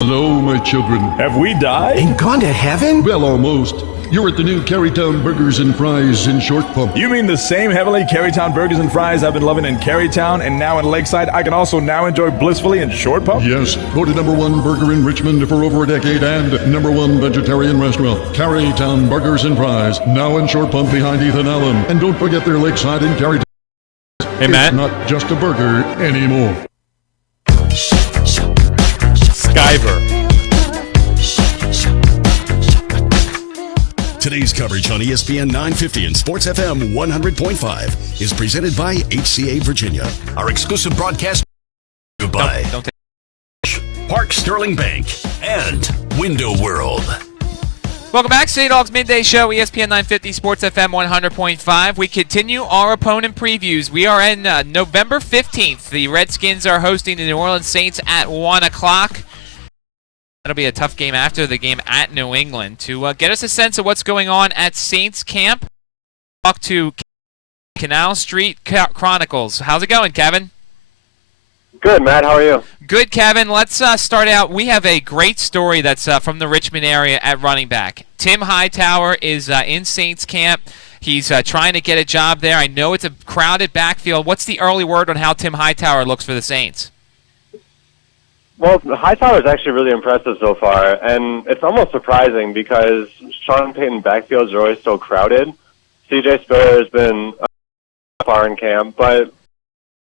Hello, my children. Have we died? And gone to heaven? Well, almost. You're at the new Carytown Burgers and Fries in Short Pump. You mean the same heavenly Carytown Burgers and Fries I've been loving in Carytown and now in Lakeside, I can also now enjoy blissfully in Short Pump? Yes, voted #1 burger in Richmond for over a decade and #1 vegetarian restaurant. Carytown Burgers and Fries, now in Short Pump behind Ethan Allen. And don't forget their Lakeside in Carytown. Hey, Matt. It's not just a burger anymore. Skyver. Today's coverage on ESPN 950 and Sports FM 100.5 is presented by HCA Virginia. Our exclusive broadcast by Park Sterling Bank and Window World. Welcome back, City Dogs Midday Show, ESPN 950, Sports FM 100.5. We continue our opponent previews. We are in November 15th. The Redskins are hosting the New Orleans Saints at 1 o'clock. That'll be a tough game after the game at New England. To get us a sense of what's going on at Saints camp, talk to Canal Street Chronicles. How's it going, Kevin? Good, Matt. How are you? Good, Kevin. Let's start out. We have a great story that's from the Richmond area at running back. Tim Hightower is in Saints camp. He's trying to get a job there. I know it's a crowded backfield. What's the early word on how Tim Hightower looks for the Saints? Well, Hightower is actually really impressive so far, and it's almost surprising because Sean Payton backfields are always so crowded. C.J. Spiller has been far in camp, but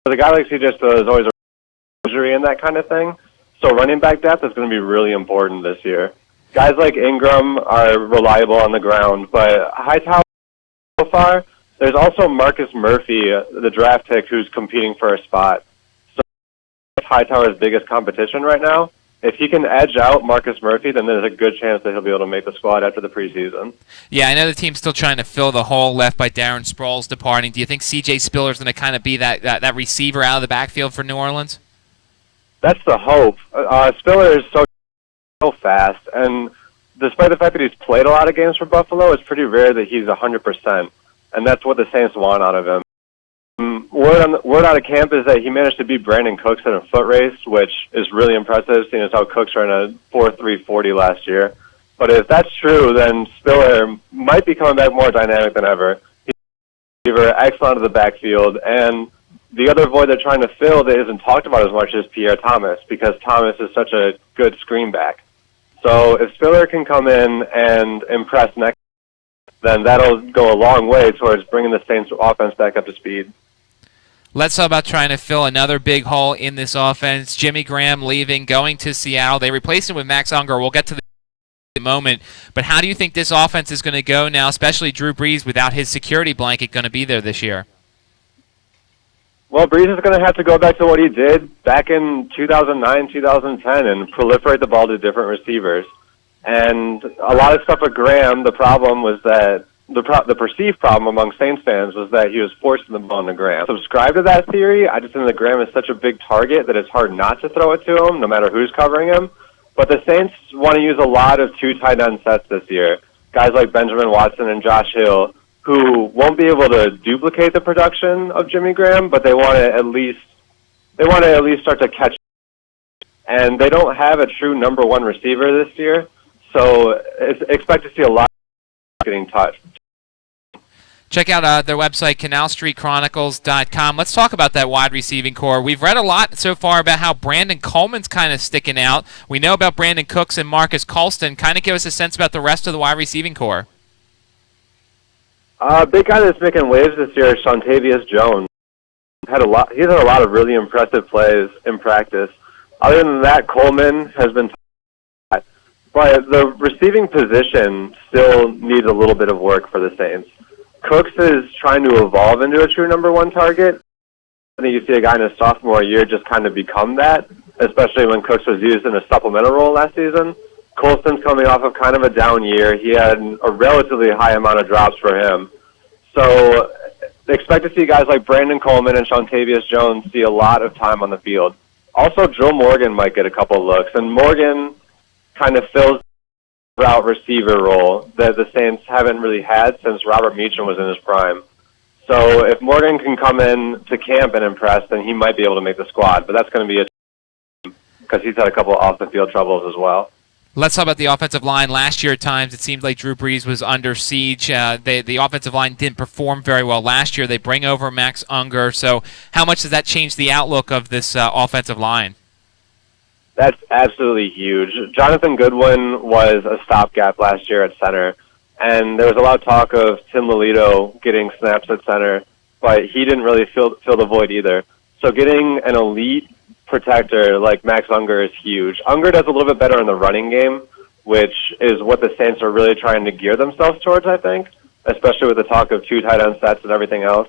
a guy like C.J. Spiller is always a injury and that kind of thing. So running back depth is going to be really important this year. Guys like Ingram are reliable on the ground, but Hightower so far, there's also Marcus Murphy, the draft pick, who's competing for a spot. Hightower's biggest competition right now. If he can edge out Marcus Murphy, then there's a good chance that he'll be able to make the squad after the preseason. Yeah, I know the team's still trying to fill the hole left by Darren Sproles departing. Do you think C.J. Spiller's going to kind of be that receiver out of the backfield for New Orleans? That's the hope. Spiller is so fast, and despite the fact that he's played a lot of games for Buffalo, it's pretty rare that he's 100%, and that's what the Saints want out of him. Word out of camp is that he managed to beat Brandon Cooks in a foot race, which is really impressive, seeing as how Cooks ran a 4.340 last year. But if that's true, then Spiller might be coming back more dynamic than ever. He's excellent out of the backfield, and the other void they're trying to fill that isn't talked about as much is Pierre Thomas, because Thomas is such a good screen back. So if Spiller can come in and impress next, then that'll go a long way towards bringing the Saints offense back up to speed. Let's talk about trying to fill another big hole in this offense. Jimmy Graham leaving, going to Seattle. They replaced him with Max Unger. We'll get to the moment. But how do you think this offense is going to go now, especially Drew Brees without his security blanket going to be there this year? Well, Brees is going to have to go back to what he did back in 2009, 2010 and proliferate the ball to different receivers. And a lot of stuff with Graham, the problem was that the perceived problem among Saints fans was that he was forcing the ball into Graham. Subscribe to that theory. I just think that Graham is such a big target that it's hard not to throw it to him, no matter who's covering him. But the Saints want to use a lot of two tight end sets this year. Guys like Benjamin Watson and Josh Hill, who won't be able to duplicate the production of Jimmy Graham, but they want to at least start to catch. And they don't have a true number one receiver this year, so expect to see a lot getting touched. Check out their website, canalstreetchronicles.com. Let's talk about that wide receiving core. We've read a lot so far about how Brandon Coleman's kind of sticking out. We know about Brandon Cooks and Marcus Colston. Kind of give us a sense about the rest of the wide receiving core. Big guy that's making waves this year is Shontavious Jones. He's had a lot of really impressive plays in practice. Other than that, Coleman has been but the receiving position still needs a little bit of work for the Saints. Cooks is trying to evolve into a true number one target. I think you see a guy in his sophomore year just kind of become that, especially when Cooks was used in a supplemental role last season. Colston's coming off of kind of a down year. He had a relatively high amount of drops for him. So expect to see guys like Brandon Coleman and Shontavious Jones see a lot of time on the field. Also, Joe Morgan might get a couple of looks, and Morgan kind of fills the route receiver role that the Saints haven't really had since Robert Meacham was in his prime. So if Morgan can come in to camp and impress, then he might be able to make the squad. But that's going to be because he's had a couple off-the-field troubles as well. Let's talk about the offensive line. Last year, at times, it seemed like Drew Brees was under siege. The offensive line didn't perform very well last year. They bring over Max Unger. So how much does that change the outlook of this offensive line? That's absolutely huge. Jonathan Goodwin was a stopgap last year at center, and there was a lot of talk of Tim Lolito getting snaps at center, but he didn't really fill the void either. So getting an elite protector like Max Unger is huge. Unger does a little bit better in the running game, which is what the Saints are really trying to gear themselves towards, I think, especially with the talk of 2 tight end sets and everything else.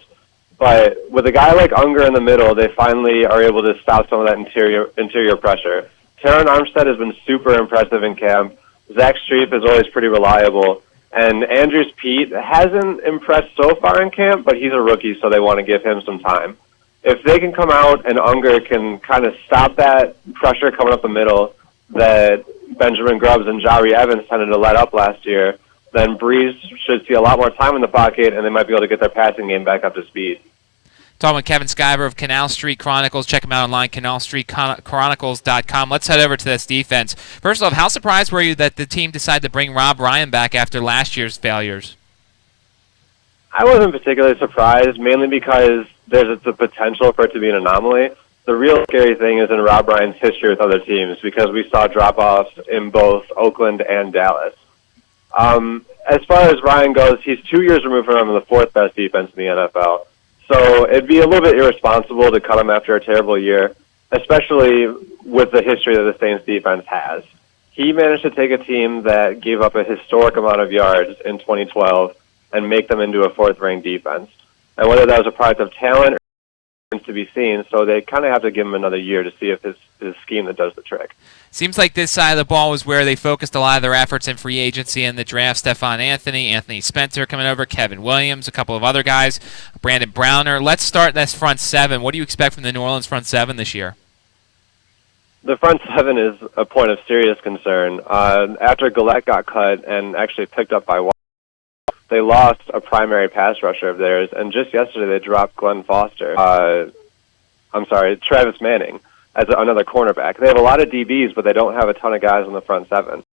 But with a guy like Unger in the middle, they finally are able to stop some of that interior pressure. Taron Armstead has been super impressive in camp. Zach Streep is always pretty reliable. And Andrews Pete hasn't impressed so far in camp, but he's a rookie, so they want to give him some time. If they can come out and Unger can kind of stop that pressure coming up the middle that Benjamin Grubbs and Jari Evans tended to let up last year, then Breeze should see a lot more time in the pocket, and they might be able to get their passing game back up to speed. Talking with Kevin Skyver of Canal Street Chronicles. Check him out online, canalstreetchronicles.com. Let's head over to this defense. First off, how surprised were you that the team decided to bring Rob Ryan back after last year's failures? I wasn't particularly surprised, mainly because there's the potential for it to be an anomaly. The real scary thing is in Rob Ryan's history with other teams, because we saw drop-offs in both Oakland and Dallas. As far as Ryan goes, he's 2 years removed from the 4th best defense in the NFL. So it'd be a little bit irresponsible to cut him after a terrible year, especially with the history that the Saints defense has. He managed to take a team that gave up a historic amount of yards in 2012 and make them into a 4th-ranked defense. And whether that was a product of talent or to be seen, so they kind of have to give him another year to see if his scheme that does the trick. Seems like this side of the ball was where they focused a lot of their efforts in free agency and the draft. Stephon Anthony Spencer coming over, Kevin Williams, a couple of other guys, Brandon Browner. Let's start this front 7. What do you expect from the New Orleans front 7 this year? The front 7 is a point of serious concern. After Gillette got cut and actually picked up by they lost a primary pass rusher of theirs, and just yesterday they dropped Travis Manning as another cornerback. They have a lot of DBs, but they don't have a ton of guys on the front 7.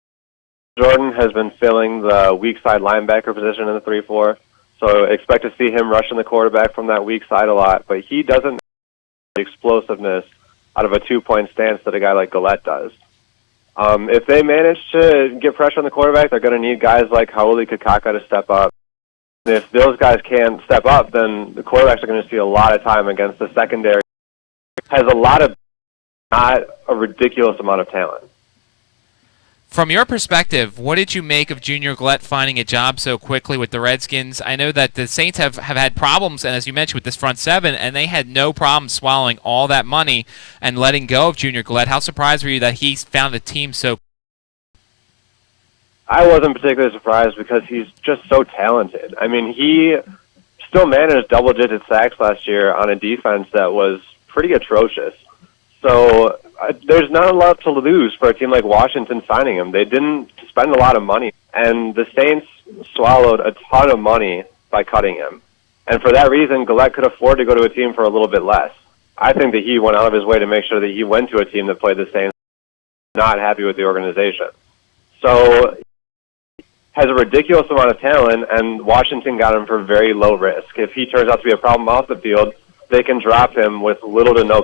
Jordan has been filling the weak side linebacker position in the 3-4, so expect to see him rushing the quarterback from that weak side a lot, but he doesn't have the explosiveness out of a 2-point stance that a guy like Gillette does. If they manage to get pressure on the quarterback, they're going to need guys like Hauli Kakaka to step up. If those guys can't step up, then the quarterbacks are going to see a lot of time against the secondary. Has a lot of, not a ridiculous amount of talent. From your perspective, what did you make of Junior Gillette finding a job so quickly with the Redskins? I know that the Saints have had problems, and as you mentioned, with this front 7, and they had no problem swallowing all that money and letting go of Junior Gillette. How surprised were you that he found a team so quickly? I wasn't particularly surprised because he's just so talented. I mean, he still managed double-digit sacks last year on a defense that was pretty atrocious. So there's not a lot to lose for a team like Washington signing him. They didn't spend a lot of money, and the Saints swallowed a ton of money by cutting him. And for that reason, Gillette could afford to go to a team for a little bit less. I think that he went out of his way to make sure that he went to a team that played the Saints, not happy with the organization. So has a ridiculous amount of talent, and Washington got him for very low risk. If he turns out to be a problem off the field, they can drop him with little to no.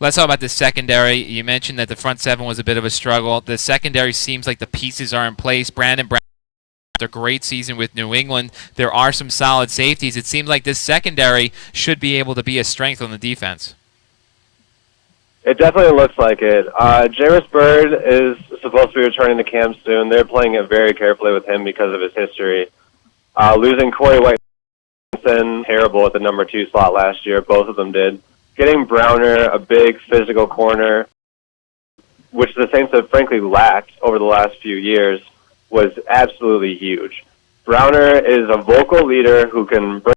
Let's talk about the secondary. You mentioned that the front 7 was a bit of a struggle. The secondary seems like the pieces are in place. Brandon Brown had a great season with New England. There are some solid safeties. It seems like this secondary should be able to be a strength on the defense. It definitely looks like it. Jairus Byrd is supposed to be returning to camp soon. They're playing it very carefully with him because of his history. Losing Corey White, terrible at the number 2 slot last year. Both of them did. Getting Browner, a big physical corner, which the Saints have frankly lacked over the last few years, was absolutely huge. Browner is a vocal leader who can bring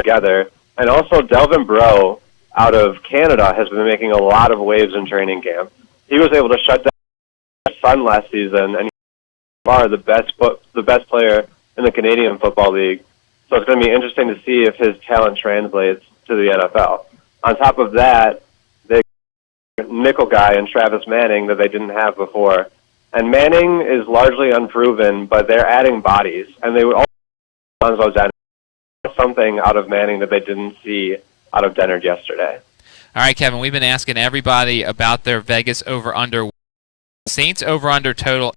together, and also Delvin Breaux out of Canada has been making a lot of waves in training camp. He was able to shut down his son last season, and he's far the best player in the Canadian Football League. So it's going to be interesting to see if his talent translates to the NFL. On top of that, they nickel guy in Travis Manning that they didn't have before. And Manning is largely unproven, but they're adding bodies. And they would also something out of Manning that they didn't see out of Dennard yesterday. All right, Kevin, we've been asking everybody about their Vegas over-under. Saints over-under total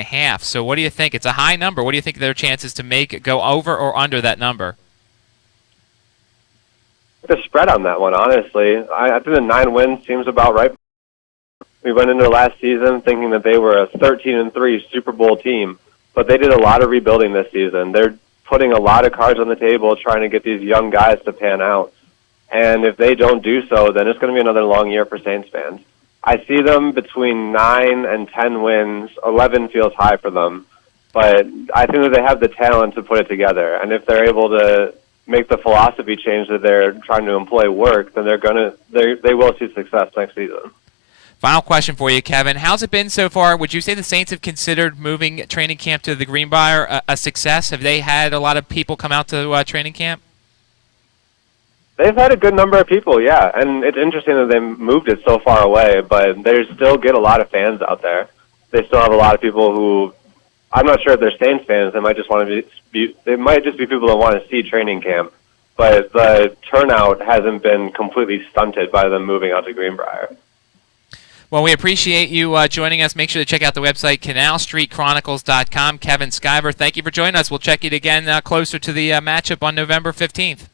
1.5. So what do you think? It's a high number. What do you think their chances to go over or under that number? The spread on that one, honestly. I think the 9 wins seems about right. We went into last season thinking that they were a 13-3 Super Bowl team, but they did a lot of rebuilding this season. They're putting a lot of cards on the table trying to get these young guys to pan out. And if they don't do so, then it's going to be another long year for Saints fans. I see them between 9 and 10 wins. 11 feels high for them, but I think that they have the talent to put it together. And if they're able to make the philosophy change that they're trying to employ work, then they will see success next season. Final question for you, Kevin. How's it been so far? Would you say the Saints have considered moving training camp to the Greenbrier a success? Have they had a lot of people come out to training camp? They've had a good number of people, yeah. And it's interesting that they moved it so far away, but they still get a lot of fans out there. They still have a lot of people who, I'm not sure if they're Saints fans. They might just want to be they might just be people that want to see training camp. But the turnout hasn't been completely stunted by them moving out to Greenbrier. Well, we appreciate you joining us. Make sure to check out the website, canalstreetchronicles.com. Kevin Skyver, thank you for joining us. We'll check it again closer to the matchup on November 15th.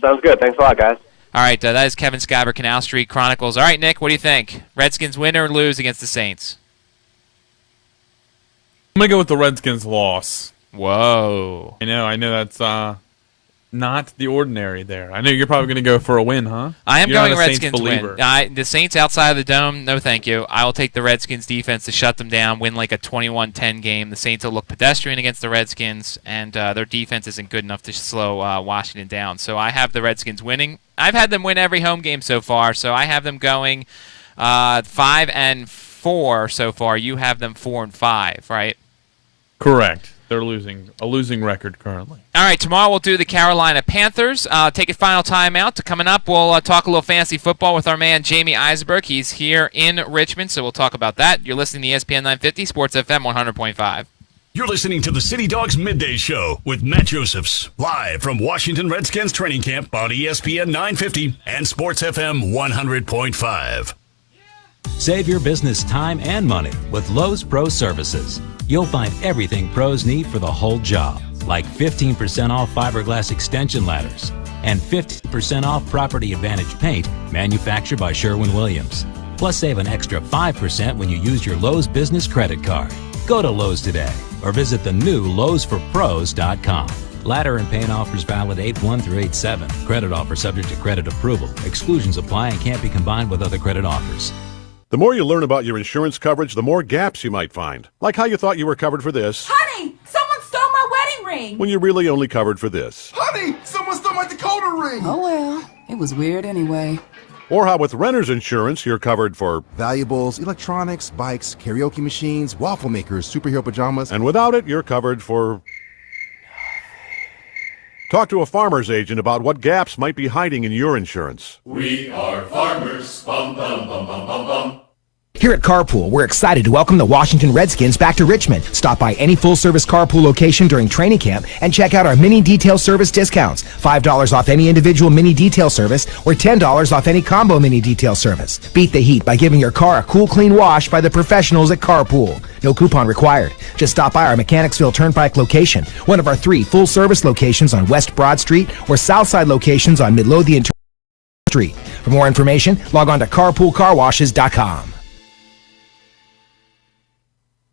Sounds good. Thanks a lot, guys. All right, that is Kevin Skyver, Canal Street Chronicles. All right, Nick, what do you think? Redskins win or lose against the Saints? I'm going to go with the Redskins loss. Whoa. I know that's not the ordinary there. I know you're probably going to go for a win, huh? I am You're going not a Redskins Saints believer. win. The Saints outside of the dome, no thank you. I will take the Redskins defense to shut them down, win like a 21-10 game. The Saints will look pedestrian against the Redskins, and their defense isn't good enough to slow Washington down. So I have the Redskins winning. I've had them win every home game so far, so I have them going 5-4 so far. You have them 4-5, right? Correct. They're a losing record currently. All right, tomorrow we'll do the Carolina Panthers. Take a final timeout. Coming up, we'll talk a little fantasy football with our man Jamie Eisenberg. He's here in Richmond, so we'll talk about that. You're listening to ESPN 950, Sports FM 100.5. You're listening to the City Dogs Midday Show with Matt Josephs, live from Washington Redskins training camp on ESPN 950 and Sports FM 100.5. Save your business time and money with Lowe's Pro Services. You'll find everything pros need for the whole job, like 15% off fiberglass extension ladders and 50% off Property Advantage paint manufactured by Sherwin-Williams. Plus, save an extra 5% when you use your Lowe's Business Credit Card. Go to Lowe's today or visit the new Lowe'sForPros.com. Ladder and paint offers valid 8/1 through 8/7. Credit offer subject to credit approval. Exclusions apply and can't be combined with other credit offers. The more you learn about your insurance coverage, the more gaps you might find. Like how you thought you were covered for this. Honey, someone stole my wedding ring. When you're really only covered for this. Honey, someone stole my decoder ring. Oh, well, it was weird anyway. Or how with renter's insurance, you're covered for valuables, electronics, bikes, karaoke machines, waffle makers, superhero pajamas. And without it, you're covered for... Talk to a farmer's agent about what gaps might be hiding in your insurance. We are farmers. Bum, bum, bum, bum, bum, bum. Here at Carpool, we're excited to welcome the Washington Redskins back to Richmond. Stop by any full-service Carpool location during training camp and check out our mini detail service discounts. $5 off any individual mini detail service or $10 off any combo mini detail service. Beat the heat by giving your car a cool, clean wash by the professionals at Carpool. No coupon required. Just stop by our Mechanicsville Turnpike location, one of our 3 full-service locations on West Broad Street or Southside locations on Midlothian Street. For more information, log on to carpoolcarwashes.com.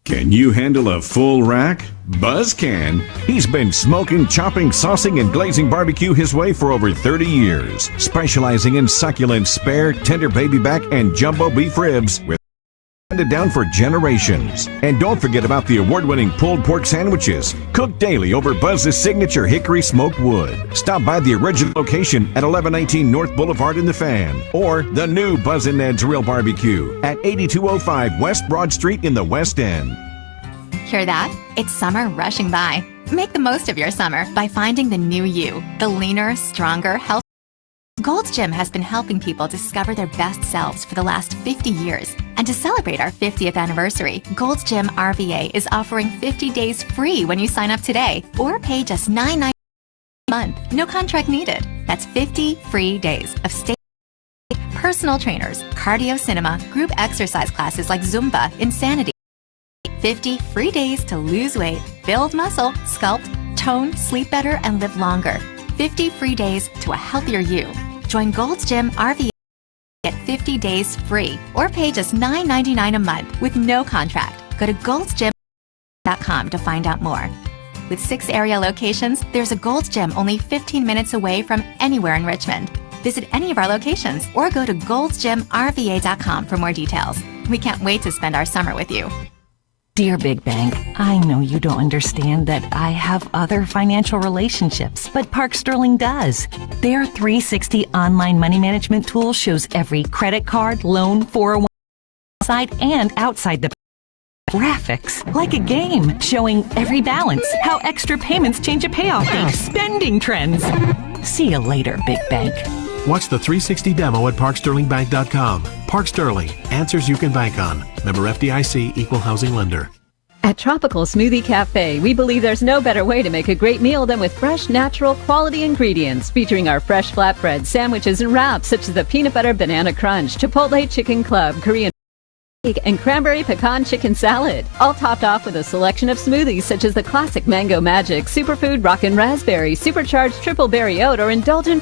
Can you handle a full rack? Buzz can. He's been smoking, chopping, saucing, and glazing barbecue his way for over 30 years, specializing in succulent spare, tender baby back, and jumbo beef ribs with handed down for generations. And don't forget about the award-winning pulled pork sandwiches, cooked daily over Buzz's signature hickory smoked wood. Stop by the original location at 1119 North Boulevard in the Fan, or the new Buzz & Ned's Real Barbecue at 8205 West Broad Street in the West End. Hear that? It's summer rushing by. Make the most of your summer by finding the new you, the leaner, stronger, healthier Gold's Gym has been helping people discover their best selves for the last 50 years. And to celebrate our 50th anniversary, Gold's Gym RVA is offering 50 days free when you sign up today or pay just $9.99 a month. No contract needed. That's 50 free days of personal trainers, cardio cinema, group exercise classes like Zumba, Insanity. 50 free days to lose weight, build muscle, sculpt, tone, sleep better, and live longer. 50 free days to a healthier you. Join Gold's Gym RVA. Get 50 days free or pay just $9.99 a month with no contract. Go to goldsgym.com to find out more. With 6 area locations, there's a Gold's Gym only 15 minutes away from anywhere in Richmond. Visit any of our locations or go to goldsgymrva.com for more details. We can't wait to spend our summer with you. Dear Big Bank, I know you don't understand that I have other financial relationships, but Park Sterling does. Their 360 online money management tool shows every credit card, loan, 401 inside and outside the graphics, like a game, showing every balance, how extra payments change a payoff date, spending trends. See you later, Big Bank. Watch the 360 demo at parksterlingbank.com. Park Sterling, answers you can bank on. Member FDIC, Equal Housing Lender. At Tropical Smoothie Cafe, we believe there's no better way to make a great meal than with fresh, natural, quality ingredients, featuring our fresh flatbread, sandwiches, and wraps such as the Peanut Butter Banana Crunch, Chipotle Chicken Club, Korean and Cranberry Pecan Chicken Salad, all topped off with a selection of smoothies such as the classic Mango Magic, Superfood Rockin' Raspberry, Supercharged Triple Berry Oat, or Indulgent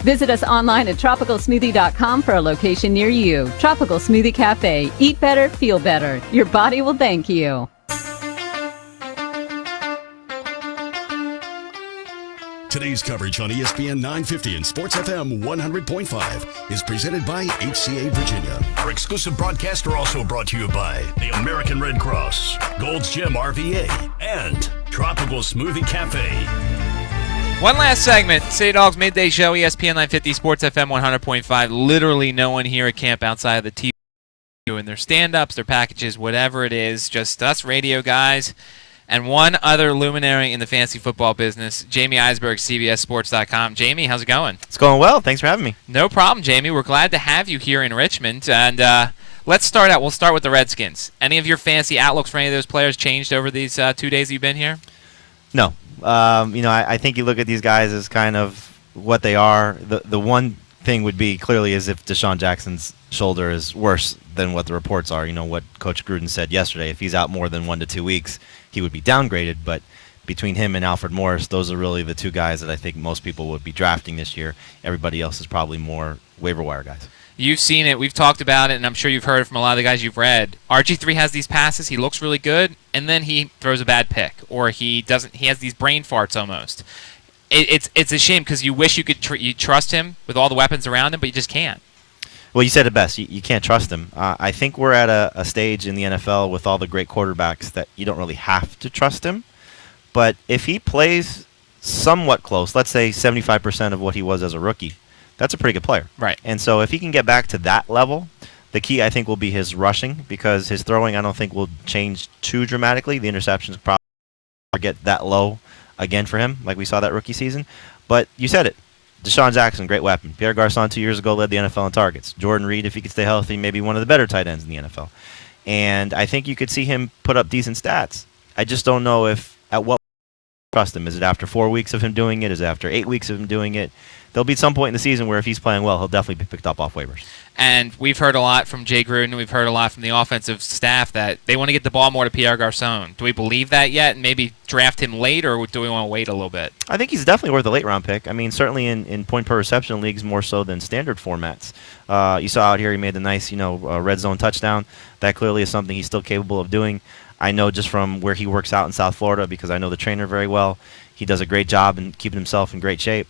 Visit us online at tropicalsmoothie.com for a location near you. Tropical Smoothie Cafe. Eat better, feel better. Your body will thank you. Today's coverage on ESPN 950 and Sports FM 100.5 is presented by HCA Virginia. Our exclusive broadcasts are also brought to you by the American Red Cross, Gold's Gym RVA, and Tropical Smoothie Cafe. One last segment, City Dogs Midday Show, ESPN 950, Sports FM 100.5. Literally no one here at camp outside of the TV doing their stand-ups, their packages, whatever it is. Just us radio guys and one other luminary in the fantasy football business, Jamie Eisberg, CBSSports.com. Jamie, how's it going? It's going well. Thanks for having me. No problem, Jamie. We're glad to have you here in Richmond. And let's start out. We'll start with the Redskins. Any of your fantasy outlooks for any of those players changed over these 2 days you've been here? No. I think you look at these guys as kind of what they are. The one thing would be clearly is if Deshaun Jackson's shoulder is worse than what the reports are. You know, what Coach Gruden said yesterday. If he's out more than 1 to 2 weeks, he would be downgraded. But between him and Alfred Morris, those are really the two guys that I think most people would be drafting this year. Everybody else is probably more waiver wire guys. You've seen it. We've talked about it, and I'm sure you've heard it from a lot of the guys you've read. RG3 has these passes. He looks really good, and then he throws a bad pick, or he doesn't. He has these brain farts almost. It's a shame because you wish you could you trust him with all the weapons around him, but you just can't. Well, you said it best. You can't trust him. I think we're at a stage in the NFL with all the great quarterbacks that you don't really have to trust him. But if he plays somewhat close, let's say 75% of what he was as a rookie, that's a pretty good player. Right. And so if he can get back to that level, the key, I think, will be his rushing, because his throwing, I don't think, will change too dramatically. The interceptions probably get that low again for him, like we saw that rookie season. But you said it. Deshaun Jackson, great weapon. Pierre Garçon 2 years ago led the NFL in targets. Jordan Reed, if he could stay healthy, maybe one of the better tight ends in the NFL. And I think you could see him put up decent stats. I just don't know if at what trust him. Is it after 4 weeks of him doing it? Is it after 8 weeks of him doing it? There'll be some point in the season where if he's playing well, he'll definitely be picked up off waivers. And we've heard a lot from Jay Gruden. We've heard a lot from the offensive staff that they want to get the ball more to Pierre Garçon. Do we believe that yet and maybe draft him late, or do we want to wait a little bit? I think he's definitely worth a late-round pick. I mean, certainly in point-per-reception leagues more so than standard formats. You saw out here he made the nice, red zone touchdown. That clearly is something he's still capable of doing. I know just from where he works out in South Florida, because I know the trainer very well. He does a great job in keeping himself in great shape.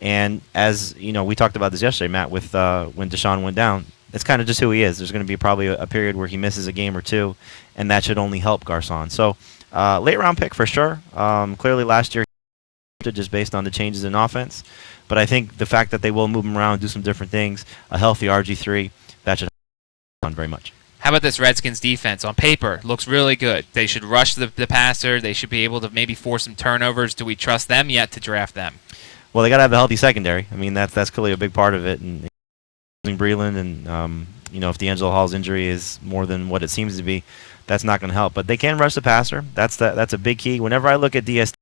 And as we talked about this yesterday, Matt, with when Deshaun went down, it's kind of just who he is. There's going to be probably a period where he misses a game or two, and that should only help Garçon. So late round pick for sure. Clearly last year, just based on the changes in offense. But I think the fact that they will move him around, do some different things, a healthy RG3, that should help very much. How about this Redskins defense? On paper, looks really good. They should rush the passer. They should be able to maybe force some turnovers. Do we trust them yet to draft them? Well, they got to have a healthy secondary. I mean, that's clearly a big part of it. And losing Breland and if D'Angelo Hall's injury is more than what it seems to be, that's not going to help. But they can rush the passer. That's a big key. Whenever I look at DST,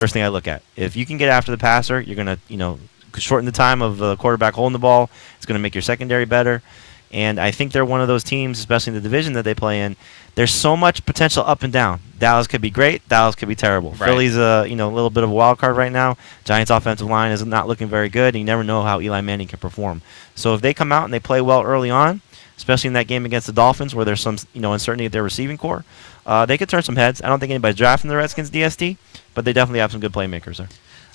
first thing I look at, if you can get after the passer, you're going to shorten the time of the quarterback holding the ball. It's going to make your secondary better. And I think they're one of those teams, especially in the division that they play in. There's so much potential up and down. Dallas could be great. Dallas could be terrible. Right. Philly's a little bit of a wild card right now. Giants' offensive line is not looking very good, and you never know how Eli Manning can perform. So if they come out and they play well early on, especially in that game against the Dolphins where there's some uncertainty at their receiving core, they could turn some heads. I don't think anybody's drafting the Redskins DST, but they definitely have some good playmakers there.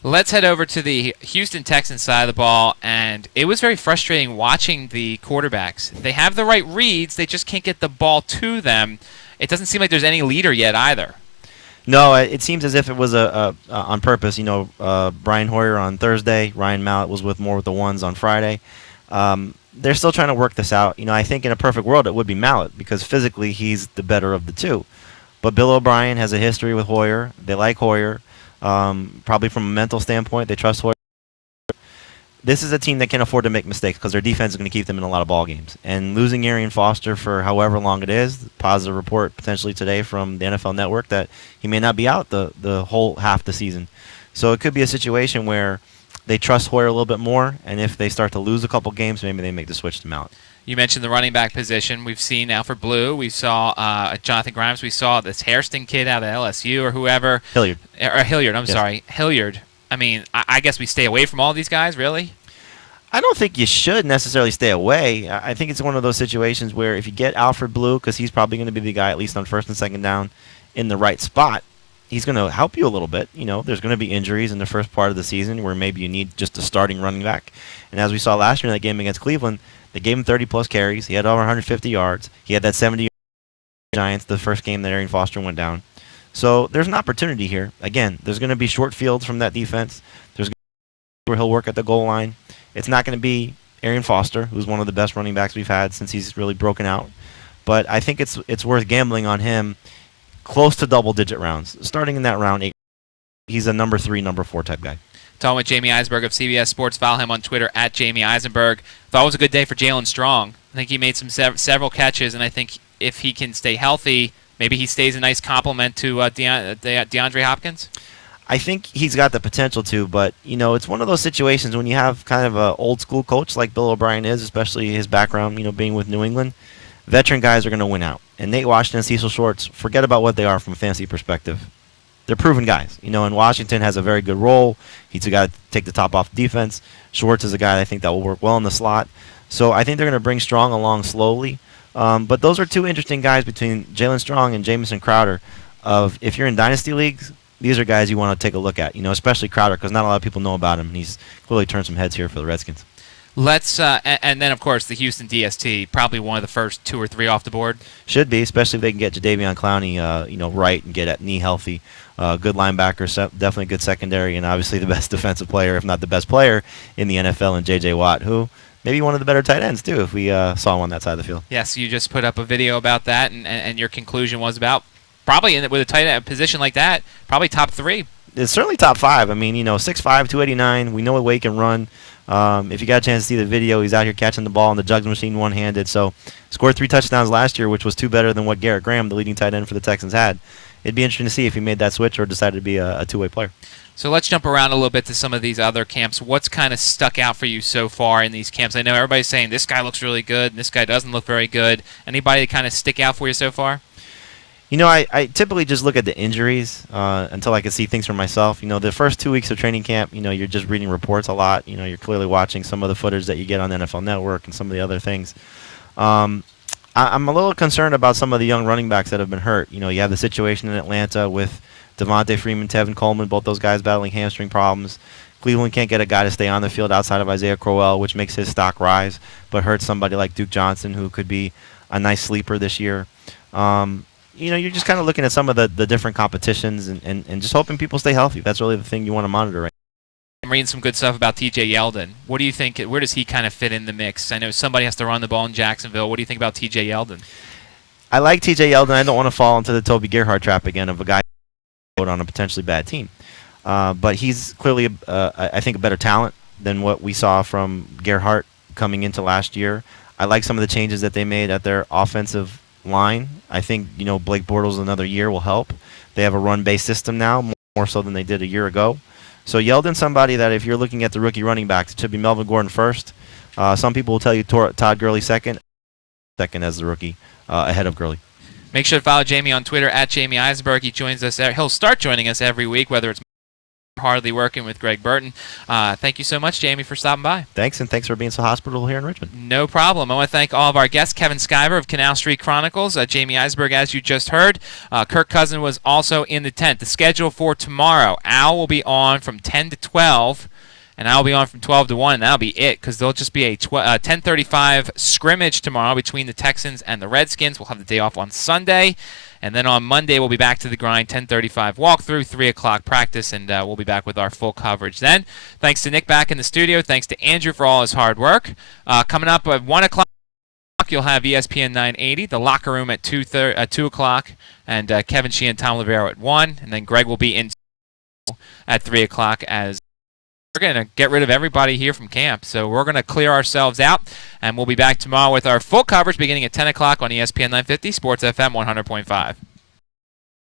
Let's head over to the Houston Texans side of the ball, and it was very frustrating watching the quarterbacks. They have the right reads, they just can't get the ball to them. It doesn't seem like there's any leader yet either. No, it seems as if it was on purpose. Brian Hoyer on Thursday, Ryan Mallett was with the ones on Friday. They're still trying to work this out. I think in a perfect world it would be Mallett because physically he's the better of the two. But Bill O'Brien has a history with Hoyer. They like Hoyer. Probably from a mental standpoint, they trust Hoyer. This is a team that can't afford to make mistakes because their defense is going to keep them in a lot of ball games. And losing Arian Foster for however long it is, positive report potentially today from the NFL Network that he may not be out the whole half the season. So it could be a situation where they trust Hoyer a little bit more, and if they start to lose a couple games, maybe they make the switch to Mallett. You mentioned the running back position. We've seen Alfred Blue. We saw Jonathan Grimes. We saw this Hairston kid out of LSU or whoever. Hilliard. Hilliard, Yes. Sorry. Hilliard. I mean, I guess we stay away from all these guys, really? I don't think you should necessarily stay away. I think it's one of those situations where if you get Alfred Blue, because he's probably going to be the guy at least on first and second down in the right spot, he's going to help you a little bit. There's going to be injuries in the first part of the season where maybe you need just a starting running back. And as we saw last year in that game against Cleveland, they gave him 30-plus carries. He had over 150 yards. He had that 70 Giants the first game that Arian Foster went down. So there's an opportunity here. Again, there's going to be short fields from that defense. There's going to be where he'll work at the goal line. It's not going to be Arian Foster, who's one of the best running backs we've had since he's really broken out. But I think it's worth gambling on him close to double-digit rounds. Starting in that round 8, he's a number 3, number 4 type guy. Talking with Jamie Eisenberg of CBS Sports. Follow him on Twitter at Jamie Eisenberg. Thought it was a good day for Jalen Strong. I think he made some several catches, and I think if he can stay healthy, maybe he stays a nice complement to DeAndre Hopkins. I think he's got the potential to, but, it's one of those situations when you have kind of an old-school coach like Bill O'Brien is, especially his background, being with New England, veteran guys are going to win out. And Nate Washington and Cecil Shorts, forget about what they are from a fantasy perspective. They're proven guys. And Washington has a very good role. He's a guy to take the top off the defense. Schwartz is a guy I think that will work well in the slot. So I think they're going to bring Strong along slowly. But those are two interesting guys between Jalen Strong and Jamison Crowder. If you're in dynasty leagues, these are guys you want to take a look at, especially Crowder because not a lot of people know about him. He's clearly turned some heads here for the Redskins. Let's and then, of course, the Houston DST, probably one of the first 2 or 3 off the board. Should be, especially if they can get Jadeveon Clowney, right and get at knee healthy. Good linebacker, definitely good secondary, and obviously the best defensive player, if not the best player in the NFL, and J.J. Watt, who maybe one of the better tight ends, too, if we saw him on that side of the field. Yes, you just put up a video about that, and your conclusion was about probably with a tight end position like that, probably top 3. It's certainly top 5. I mean, 6'5", 289. We know what way he can run. If you got a chance to see the video, he's out here catching the ball in the jugs machine one-handed. So scored 3 touchdowns last year, which was 2 better than what Garrett Graham, the leading tight end for the Texans, had. It'd be interesting to see if he made that switch or decided to be a two-way player. So let's jump around a little bit to some of these other camps. What's kind of stuck out for you so far in these camps? I know everybody's saying this guy looks really good and this guy doesn't look very good. Anybody kind of stick out for you so far? I typically just look at the injuries until I can see things for myself. The first 2 weeks of training camp, you're just reading reports a lot. You're clearly watching some of the footage that you get on the NFL Network and some of the other things. I'm a little concerned about some of the young running backs that have been hurt. You have the situation in Atlanta with Devontae Freeman, Tevin Coleman, both those guys battling hamstring problems. Cleveland can't get a guy to stay on the field outside of Isaiah Crowell, which makes his stock rise, but hurts somebody like Duke Johnson, who could be a nice sleeper this year. You're just kind of looking at some of the different competitions and just hoping people stay healthy. That's really the thing you want to monitor right now. I'm reading some good stuff about T.J. Yeldon. What do you think? Where does he kind of fit in the mix? I know somebody has to run the ball in Jacksonville. What do you think about T.J. Yeldon? I like T.J. Yeldon. I don't want to fall into the Toby Gerhart trap again of a guy on a potentially bad team. but he's clearly, I think, a better talent than what we saw from Gerhardt coming into last year. I like some of the changes that they made at their offensive line. I think, Blake Bortles another year will help. They have a run-based system now, more so than they did a year ago. So Yeldon's somebody that if you're looking at the rookie running backs, it should be Melvin Gordon first. Some people will tell you Todd Gurley second as the rookie, ahead of Gurley. Make sure to follow Jamie on Twitter at Jamie Eisenberg. He joins us. He'll start joining us every week, whether it's hardly working with Greg Burton. Thank you so much, Jamie, for stopping by. Thanks, and thanks for being so hospitable here in Richmond. No problem. I want to thank all of our guests, Kevin Skyver of Canal Street Chronicles, Jamie Eisberg, as you just heard. Kirk Cousin was also in the tent. The schedule for tomorrow, Al will be on from 10 to 12, and I'll be on from 12 to 1, and that'll be it, because there'll just be a 10:35 scrimmage tomorrow between the Texans and the Redskins. We'll have the day off on Sunday. And then on Monday, we'll be back to the grind, 10:35 walkthrough, 3 o'clock practice, and we'll be back with our full coverage then. Thanks to Nick back in the studio. Thanks to Andrew for all his hard work. Coming up at 1 o'clock, you'll have ESPN 980, The Locker Room at 2 o'clock, and Kevin Sheehan and Tom Livero at 1. And then Greg will be in at 3 o'clock as we're going to get rid of everybody here from camp. So we're going to clear ourselves out, and we'll be back tomorrow with our full coverage beginning at 10 o'clock on ESPN 950, Sports FM 100.5.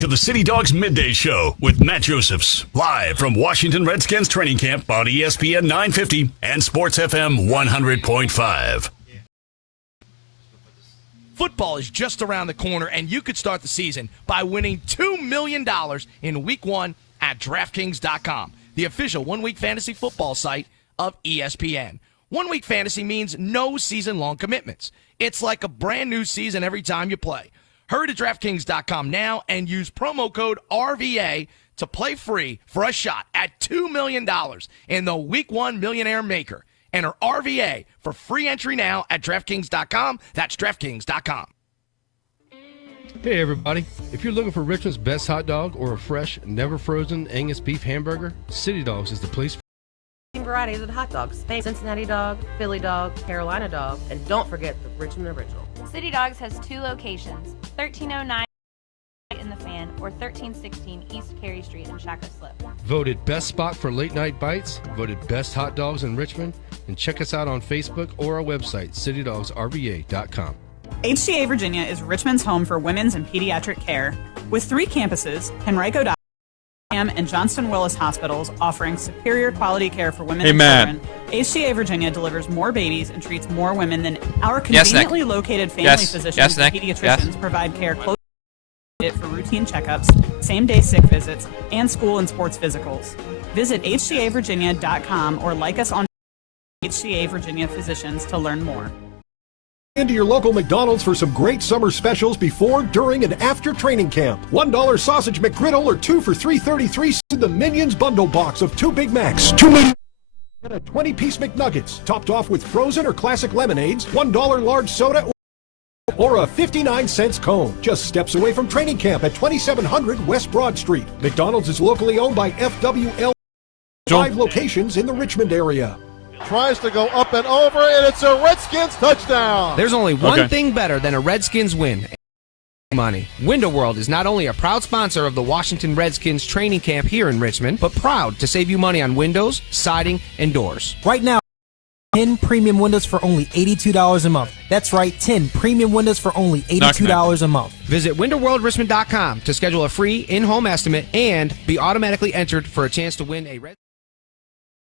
To the City Dogs Midday Show with Matt Josephs, live from Washington Redskins training camp on ESPN 950 and Sports FM 100.5. Football is just around the corner, and you could start the season by winning $2 million in Week 1 at DraftKings.com, the official one-week fantasy football site of ESPN. One-week fantasy means no season-long commitments. It's like a brand new season every time you play. Hurry to DraftKings.com now and use promo code RVA to play free for a shot at $2 million in the Week 1 Millionaire Maker. Enter RVA for free entry now at DraftKings.com. That's DraftKings.com. Hey everybody, if you're looking for Richmond's best hot dog or a fresh, never frozen Angus beef hamburger, City Dogs is the place. Varieties of hot dogs. Cincinnati dog, Philly dog, Carolina dog, and don't forget the Richmond original. City Dogs has 2 locations, 1309 in the Fan or 1316 East Carey Street in Shaka Slip. Voted best spot for late night bites, voted best hot dogs in Richmond, and check us out on Facebook or our website, citydogsrva.com. HCA Virginia is Richmond's home for women's and pediatric care. With 3 campuses, Henrico and Johnston Willis hospitals offering superior quality care for women and children, HCA Virginia delivers more babies and treats more women than our conveniently located family physicians and pediatricians provide care close for routine checkups, same-day sick visits, and school and sports physicals. Visit hcavirginia.com or like us on HCA Virginia Physicians to learn more. Into your local McDonald's for some great summer specials before, during, and after training camp. $1 sausage McGriddle or 2 for $3.33 in the Minions bundle box of 2 Big Macs, 2 medium, and a 20-piece McNuggets, topped off with frozen or classic lemonades, $1 large soda, or a 59-cent cone. Just steps away from training camp at 2700 West Broad Street. McDonald's is locally owned by FWL. 5 locations in the Richmond area. Tries to go up and over, and it's a Redskins touchdown. There's only one thing better than a Redskins win. Money. Window World is not only a proud sponsor of the Washington Redskins training camp here in Richmond, but proud to save you money on windows, siding, and doors. Right now, 10 premium windows for only $82 a month. That's right, 10 premium windows for only $82 a month. Visit WindowWorldRichmond.com to schedule a free in-home estimate and be automatically entered for a chance to win a Red